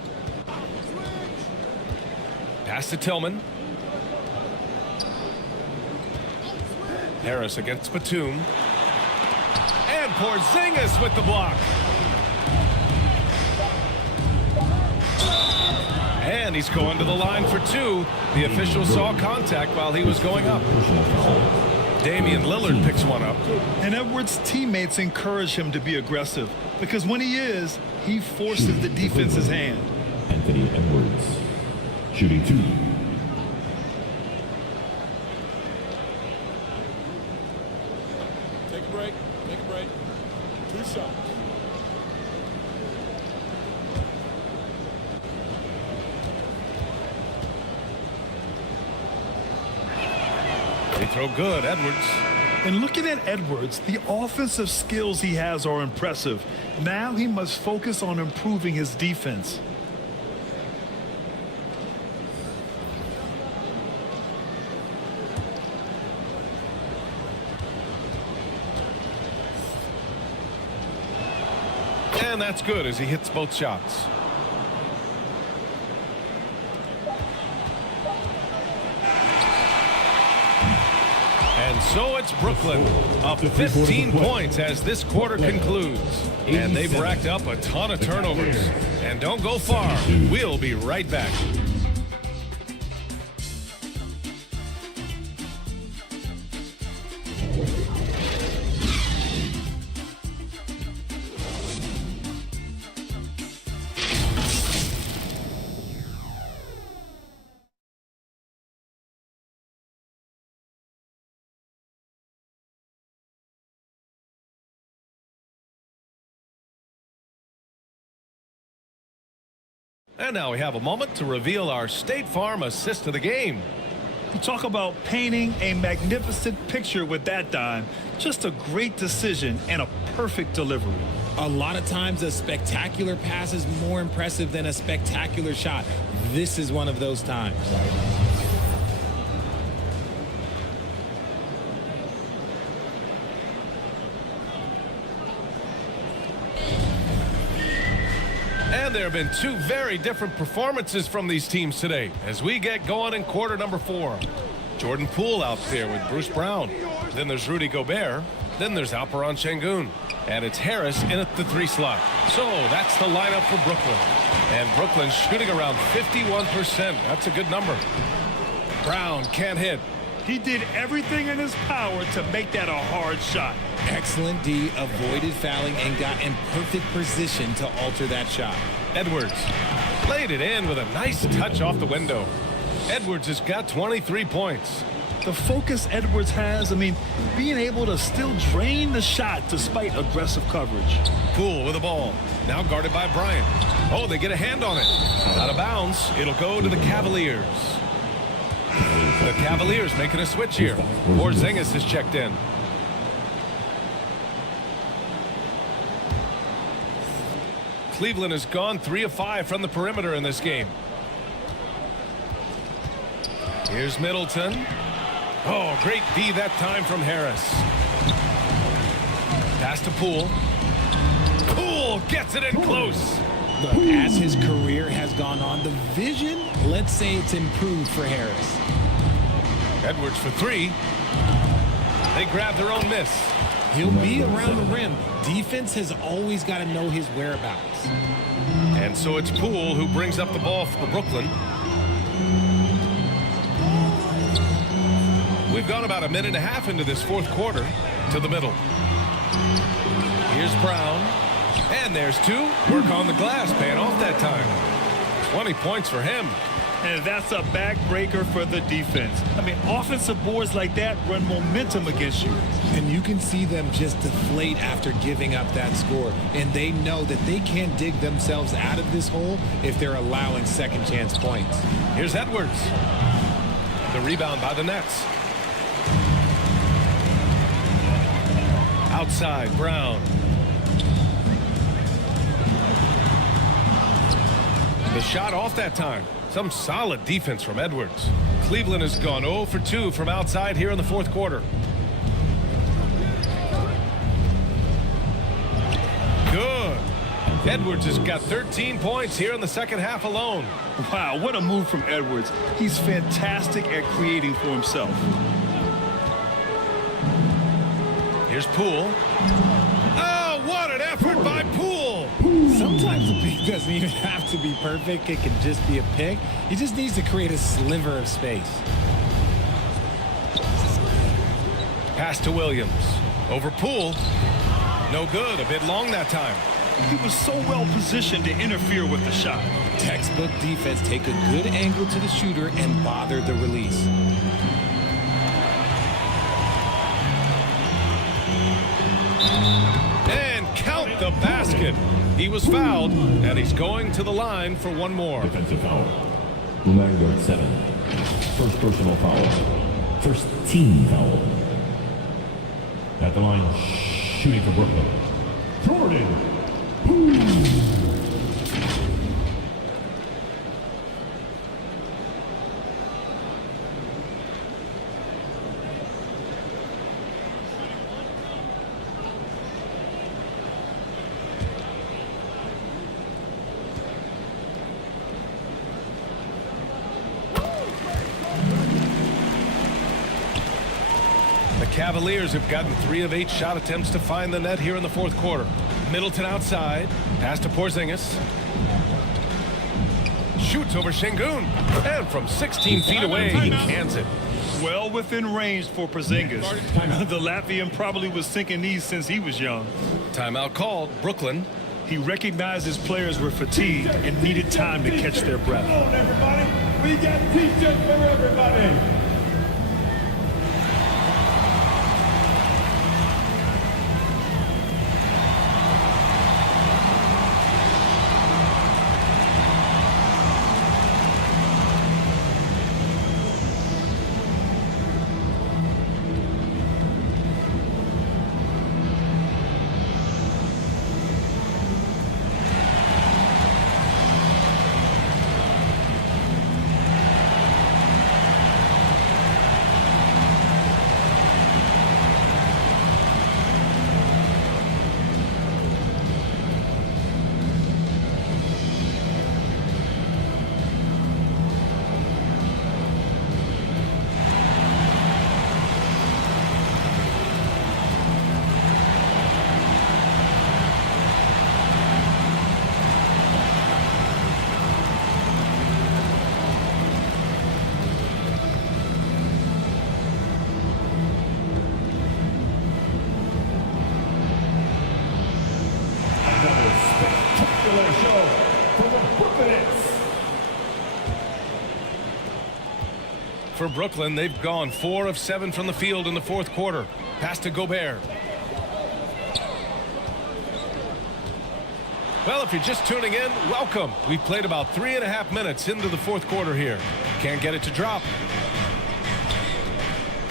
Pass to Tillman. Harris against Batum. And Porzingis with the block. And he's going to the line for 2. The official saw contact while he was going up. Damian Lillard picks one up. And Edwards' teammates encourage him to be aggressive because when he is, he forces the defense's hand. Anthony Edwards, shooting 2. Take a break. Take a break. 2 shots. They throw good, Edwards. And looking at Edwards, the offensive skills he has are impressive. Now he must focus on improving his defense. And that's good as he hits both shots. And so it's Brooklyn up 15 points as this quarter concludes. And they've racked up a ton of turnovers. And don't go far. We'll be right back. And now we have a moment to reveal our State Farm assist of the game. You talk about painting a magnificent picture with that dime. Just a great decision and a perfect delivery. A lot of times a spectacular pass is more impressive than a spectacular shot. This is one of those times. And there have been 2 very different performances from these teams today as we get going in quarter number 4. Jordan Poole out there with Bruce Brown. Then there's Rudy Gobert. Then there's Alperen Şengün. And it's Harris in at the 3 slot. So that's the lineup for Brooklyn. And Brooklyn's shooting around 51%. That's a good number. Brown can't hit. He did everything in his power to make that a hard shot. Excellent D, avoided fouling and got in perfect position to alter that shot. Edwards laid it in with a nice touch off the window. Edwards has got 23 points. The focus Edwards has, I mean, being able to still drain the shot despite aggressive coverage. Poole with the ball. Now guarded by Bryant. Oh, they get a hand on it. Out of bounds. It'll go to the Cavaliers. The Cavaliers making a switch here. Porzingis is checked in. Cleveland has gone 3 of 5 from the perimeter in this game. Here's Middleton. Oh, great D that time from Harris. Pass to Poole. Poole gets it in close. Look, as his career has gone on, the vision, let's say it's improved for Harris. Edwards for 3. They grab their own miss. He'll be around the rim. Defense has always got to know his whereabouts. And so it's Poole who brings up the ball for Brooklyn. We've gone about a minute and a half into this fourth quarter. To the middle. Here's Brown. And there's 2. Work on the glass, paying off that time. 20 points for him. And that's a backbreaker for the defense. I mean, offensive boards like that run momentum against you. And you can see them just deflate after giving up that score. And they know that they can't dig themselves out of this hole if they're allowing second chance points. Here's Edwards. The rebound by the Nets. Outside, Brown. The shot off that time. Some solid defense from Edwards. Cleveland has gone 0 for 2 from outside here in the fourth quarter. Good. Edwards has got 13 points here in the second half alone. Wow, what a move from Edwards. He's fantastic at creating for himself. Here's Poole. Oh, what an effort by Poole. Sometimes the pick doesn't even have to be perfect. It can just be a pick. He just needs to create a sliver of space. Pass to Williams. Over Poole. No good. A bit long that time. He was so well positioned to interfere with the shot. Textbook defense. Take a good angle to the shooter and bother the release. And count the basket. He was fouled, and he's going to the line for one more. Defensive foul. Guard 7. First personal foul. First team foul. At the line, shooting for Brooklyn. Jordan. Cavaliers have gotten 3 of 8 shot attempts to find the net here in the fourth quarter. Middleton outside. Pass to Porzingis. Shoots over Şengün. And from 16 feet away, he cans it. Well within range for Porzingis. The Latvian probably was sinking these since he was young. Timeout called. Brooklyn. He recognized his players were fatigued and needed time to catch their breath. Come on, everybody. We got t-shirts for everybody. For Brooklyn, they've gone 4 of 7 from the field in the fourth quarter. Pass to Gobert. Well, if you're just tuning in, welcome. We've played about 3.5 minutes into the fourth quarter here. Can't get it to drop.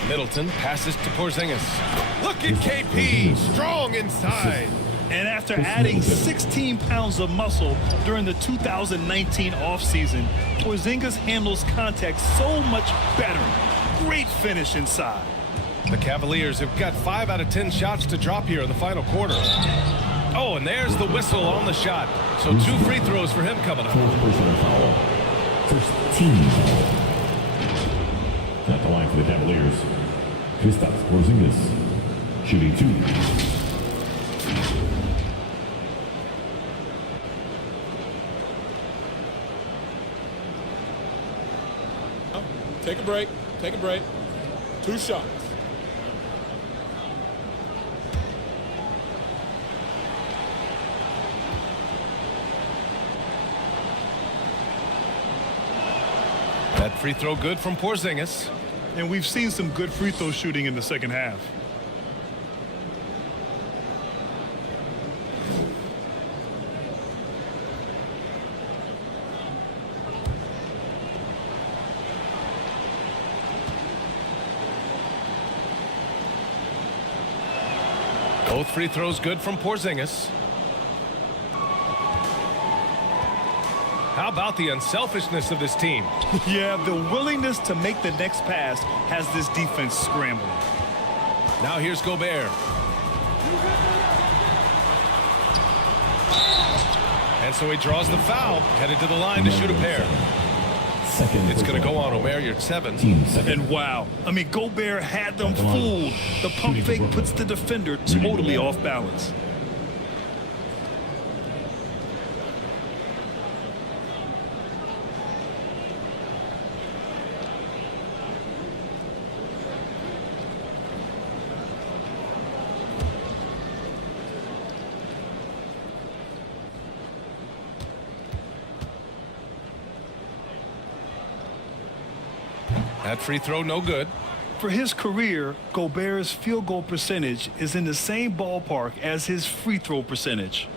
Middleton passes to Porzingis. Look at KP, strong inside. And after adding 16 pounds of muscle during the 2019 offseason, Porzingis handles contact so much better. Great finish inside. The Cavaliers have got 5 out of 10 shots to drop here in the final quarter. Oh, and there's the whistle on the shot. So 2 free throws for him coming up. Fourth personal foul. First team foul. At the line for the Cavaliers, Kristaps Porzingis, shooting 2. Take a break. Take a break. 2 shots. That free throw good from Porzingis. And we've seen some good free throw shooting in the second half. Both free throws good from Porzingis. How about the unselfishness of this team? Yeah, the willingness to make the next pass has this defense scrambling. Now here's Gobert. And so he draws the foul, headed to the line to shoot a pair. It's going to go on, Omer. You're at 7. And wow, I mean, Gobert had them fooled. The pump fake puts the defender totally off balance. That free throw no good. For his career, Gobert's field goal percentage is in the same ballpark as his free throw percentage.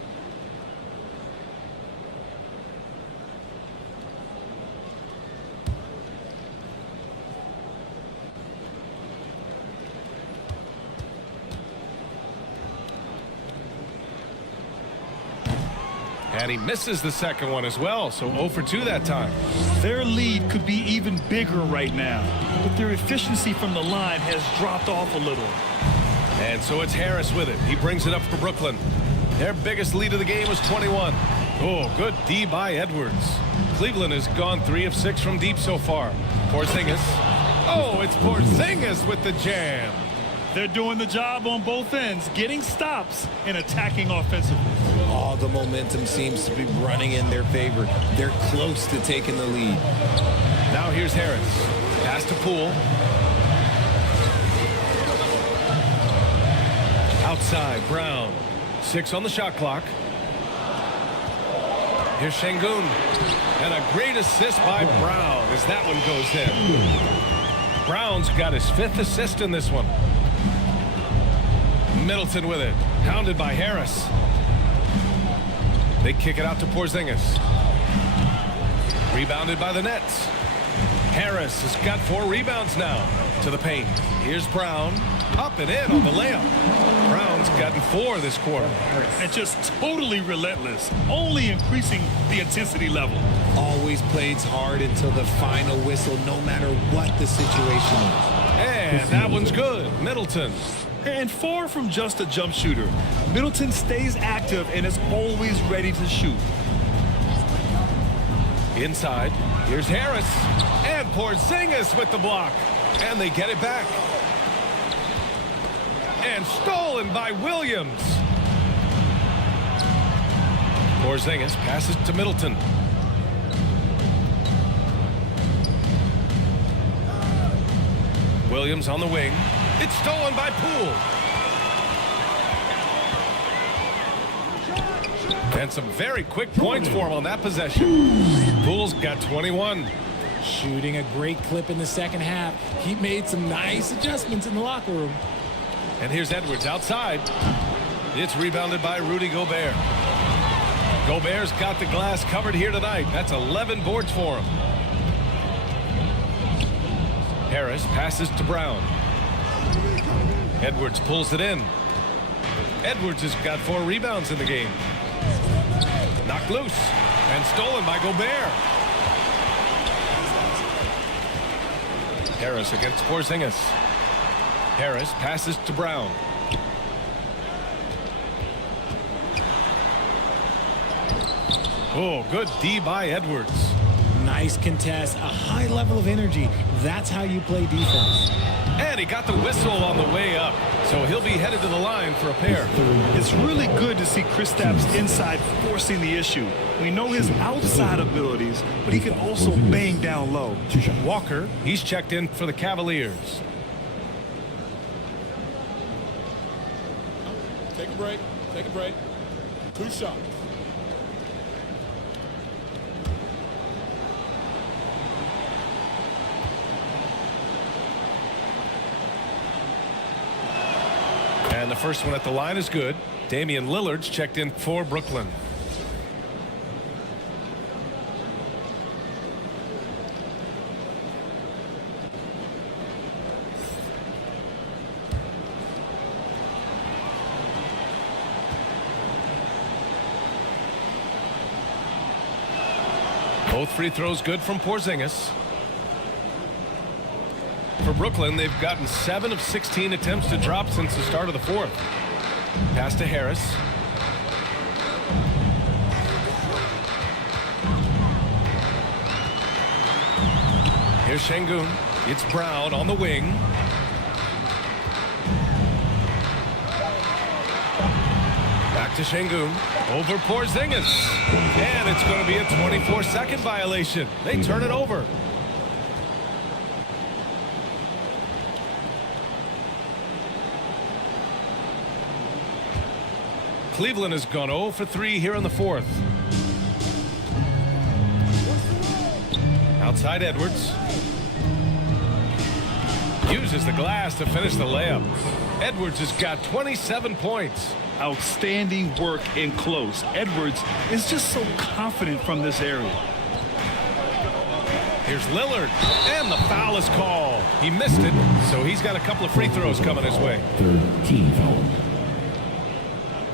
And he misses the second one as well, so 0 for 2 that time. Their lead could be even bigger right now, but their efficiency from the line has dropped off a little. And so it's Harris with it. He brings it up for Brooklyn. Their biggest lead of the game was 21. Oh, good D by Edwards. Cleveland has gone 3 of 6 from deep so far. Porzingis. Oh, it's Porzingis with the jam. They're doing the job on both ends, getting stops and attacking offensively. All the momentum seems to be running in their favor. They're close to taking the lead. Now here's Harris. Pass to Poole. Outside, Brown. 6 on the shot clock. Here's Şengün. And a great assist by Brown as that one goes in. Brown's got his 5th assist in this one. Middleton with it. Hounded by Harris. They kick it out to Porzingis. Rebounded by the Nets. Harris has got 4 rebounds now. To the paint. Here's Brown. Up and in on the layup. Brown's gotten 4 this quarter. And just totally relentless. Only increasing the intensity level. Always plays hard until the final whistle, no matter what the situation is. And that one's good. Middleton. And far from just a jump shooter, Middleton stays active and is always ready to shoot. Inside, here's Harris. And Porzingis with the block. And they get it back. And stolen by Williams. Porzingis passes to Middleton. Williams on the wing. It's stolen by Poole. And some very quick points for him on that possession. Poole's got 21. Shooting a great clip in the second half. He made some nice adjustments in the locker room. And here's Edwards outside. It's rebounded by Rudy Gobert. Gobert's got the glass covered here tonight. That's 11 boards for him. Harris passes to Brown. Edwards pulls it in. Edwards has got 4 rebounds in the game. Knocked loose and stolen by Gobert. Harris against Porzingis. Harris passes to Brown. Oh, good D by Edwards. Nice contest, a high level of energy. That's how you play defense. And he got the whistle on the way up, so he'll be headed to the line for a pair. It's really good to see Kristaps inside forcing the issue. We know his outside abilities, but he can also bang down low. Walker, he's checked in for the Cavaliers. Take a break. Take a break. 2 shots. And the first one at the line is good. Damian Lillard's checked in for Brooklyn. Both free throws good from Porzingis. For Brooklyn, they've gotten 7 of 16 attempts to drop since the start of the 4th. Pass to Harris. Here's Şengün. It's Brown on the wing. Back to Şengün. Over Porzingis. And it's going to be a 24-second violation. They turn it over. Cleveland has gone 0 for 3 here in the 4th. Outside Edwards. Uses the glass to finish the layup. Edwards has got 27 points. Outstanding work in close. Edwards is just so confident from this area. Here's Lillard, and the foul is called. He missed it, so he's got a couple of free throws coming his way. 3rd team foul.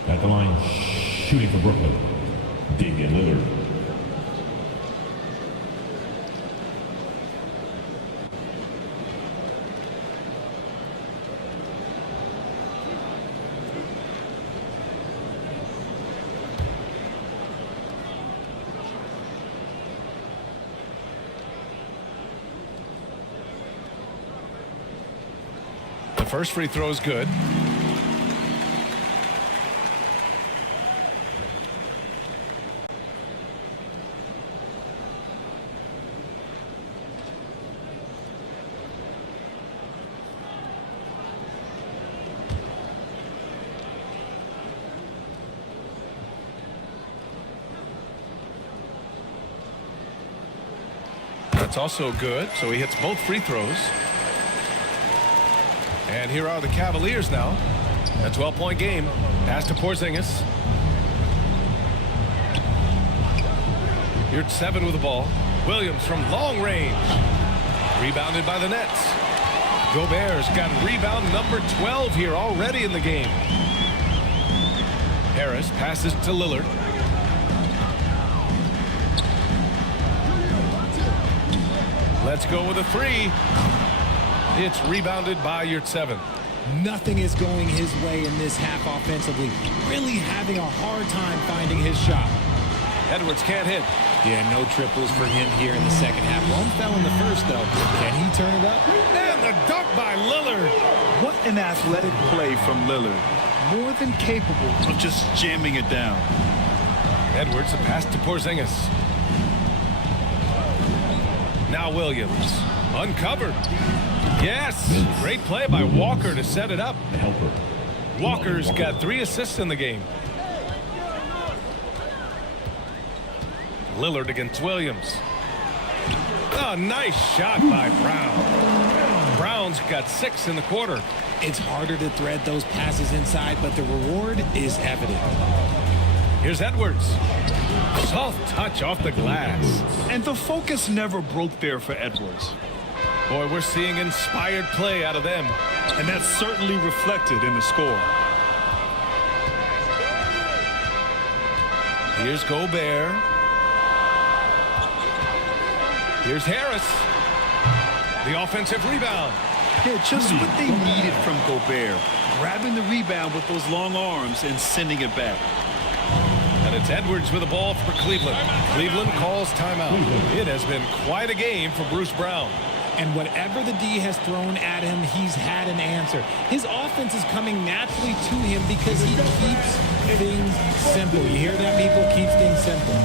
At the line, shooting for Brooklyn, Damian Lillard. The first free throw is good. That's also good, so he hits both free throws. And here are the Cavaliers now. A 12-point game. Pass to Porzingis. Here's 7 with the ball. Williams from long range. Rebounded by the Nets. Gobert's got rebound number 12 here already in the game. Harris passes to Lillard. Let's go with a 3. It's rebounded by Yurtseven. Nothing is going his way in this half offensively. Really having a hard time finding his shot. Edwards can't hit. Yeah, no triples for him here in the second half. One fell in the first, though. Can he turn it up? And the dunk by Lillard. What an athletic play from Lillard. More than capable of just jamming it down. Edwards, a pass to Porzingis. Now Williams. Uncovered. Yes. Great play by Walker to set it up. Walker's got 3 assists in the game. Lillard against Williams. Oh, nice shot by Brown. Brown's got 6 in the quarter. It's harder to thread those passes inside, but the reward is evident. Here's Edwards. Soft touch off the glass. And the focus never broke there for Edwards. Boy, we're seeing inspired play out of them. And that's certainly reflected in the score. Here's Gobert. Here's Harris. The offensive rebound. Yeah, just what they needed from Gobert. Grabbing the rebound with those long arms and sending it back. And it's Edwards with the ball for Cleveland. Cleveland calls timeout. It has been quite a game for Bruce Brown. And whatever the D has thrown at him, he's had an answer. His offense is coming naturally to him because he keeps things simple. You hear that, people? Keeps things simple.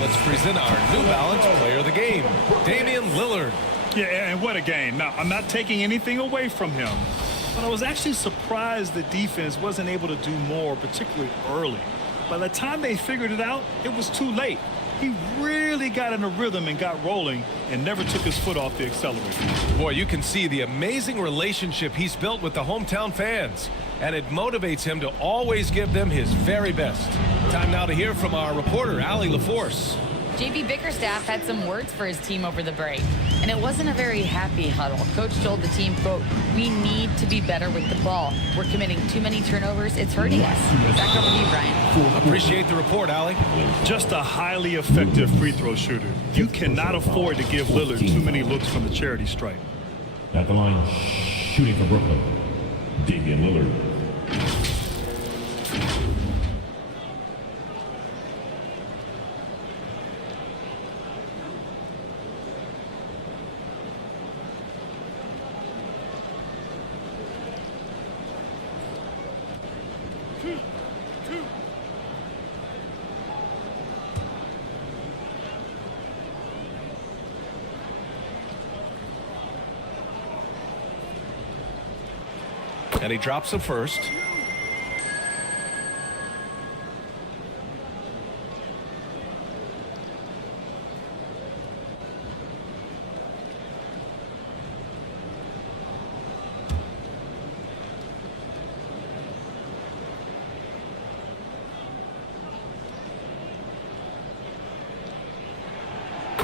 Let's present our New Balance player of the game, Damian Lillard. Yeah, and what a game. Now, I'm not taking anything away from him, but I was actually surprised the defense wasn't able to do more, particularly early. By the time they figured it out, it was too late. He really got in a rhythm and got rolling and never took his foot off the accelerator. Boy, you can see the amazing relationship he's built with the hometown fans, and it motivates him to always give them his very best. Time now to hear from our reporter, Allie LaForce. JB Bickerstaff had some words for his team over the break, and it wasn't a very happy huddle. Coach told the team, quote, "We need to be better with the ball. We're committing too many turnovers. It's hurting us." Back over to you, Brian. Appreciate the report, Allie. Just a highly effective free throw shooter. You cannot afford to give Lillard too many looks from the charity stripe. At the line, shooting for Brooklyn, Damian Lillard. And he drops the first.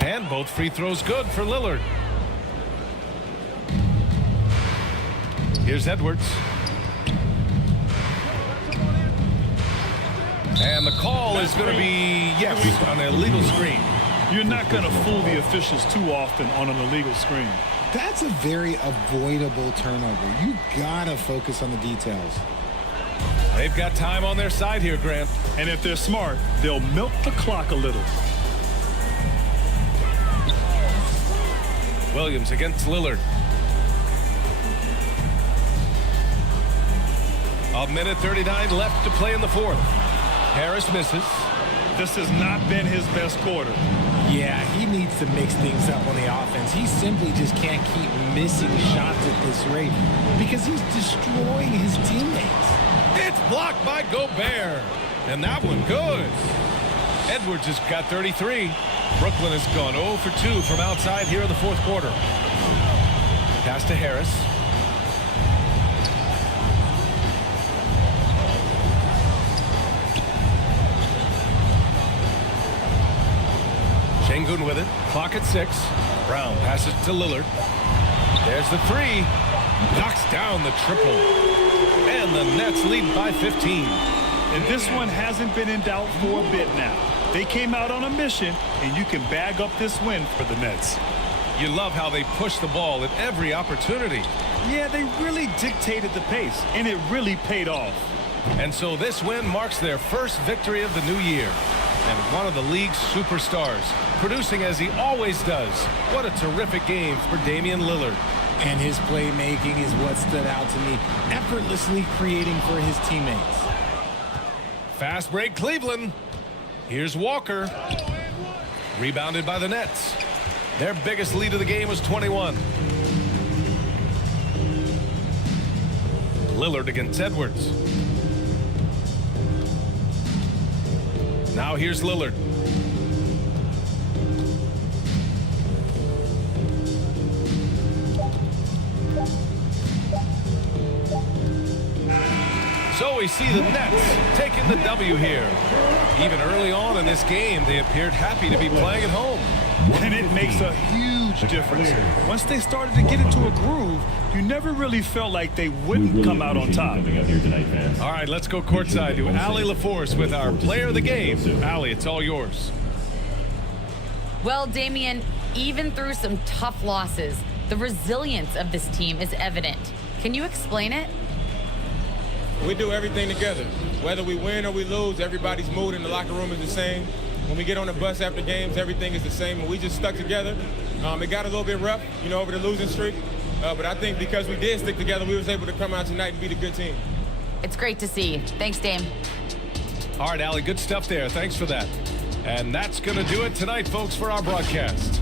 And both free throws good for Lillard. Here's Edwards. And the call is going to be, yes, on an illegal screen. You're not going to fool the officials too often on an illegal screen. That's a very avoidable turnover. You gotta focus on the details. They've got time on their side here, Grant. And if they're smart, they'll milk the clock a little. Williams against Lillard. A minute 39 left to play in the fourth. Harris misses. This has not been his best quarter. Yeah, he needs to mix things up on the offense. He simply just can't keep missing shots at this rate because he's destroying his teammates. It's blocked by Gobert. And that one good. Edwards has got 33. Brooklyn has gone 0 for 2 from outside here in the fourth quarter. Pass to Harris. Sengun with it. Clock at 6. Brown passes to Lillard. There's the 3. Knocks down the triple. And the Nets lead by 15. And this one hasn't been in doubt for a bit now. They came out on a mission, and you can bag up this win for the Nets. You love how they push the ball at every opportunity. Yeah, they really dictated the pace, and it really paid off. And so this win marks their first victory of the new year. And one of the league's superstars, producing as he always does. What a terrific game for Damian Lillard. And his playmaking is what stood out to me, effortlessly creating for his teammates. Fast break Cleveland. Here's Walker. Rebounded by the Nets. Their biggest lead of the game was 21. Lillard against Edwards. Now here's Lillard. So we see the Nets taking the W here. Even early on in this game, they appeared happy to be playing at home. And it makes a huge difference. Once they started to get into a groove, you never really felt like they wouldn't come out on top. All right, let's go courtside to Allie LaForce with our player of the game. Allie, it's all yours. Well, Damian, even through some tough losses, the resilience of this team is evident. Can you explain it? We do everything together. Whether we win or we lose, everybody's mood in the locker room is the same. When we get on the bus after games, everything is the same, and we just stuck together. It got a little bit rough, over the losing streak, but I think because we did stick together, we was able to come out tonight and beat a good team. It's great to see. Thanks, Dame. All right, Allie, good stuff there. Thanks for that. And that's going to do it tonight, folks, for our broadcast.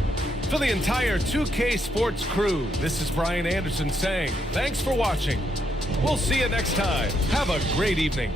For the entire 2K Sports crew, this is Brian Anderson saying thanks for watching. We'll see you next time. Have a great evening.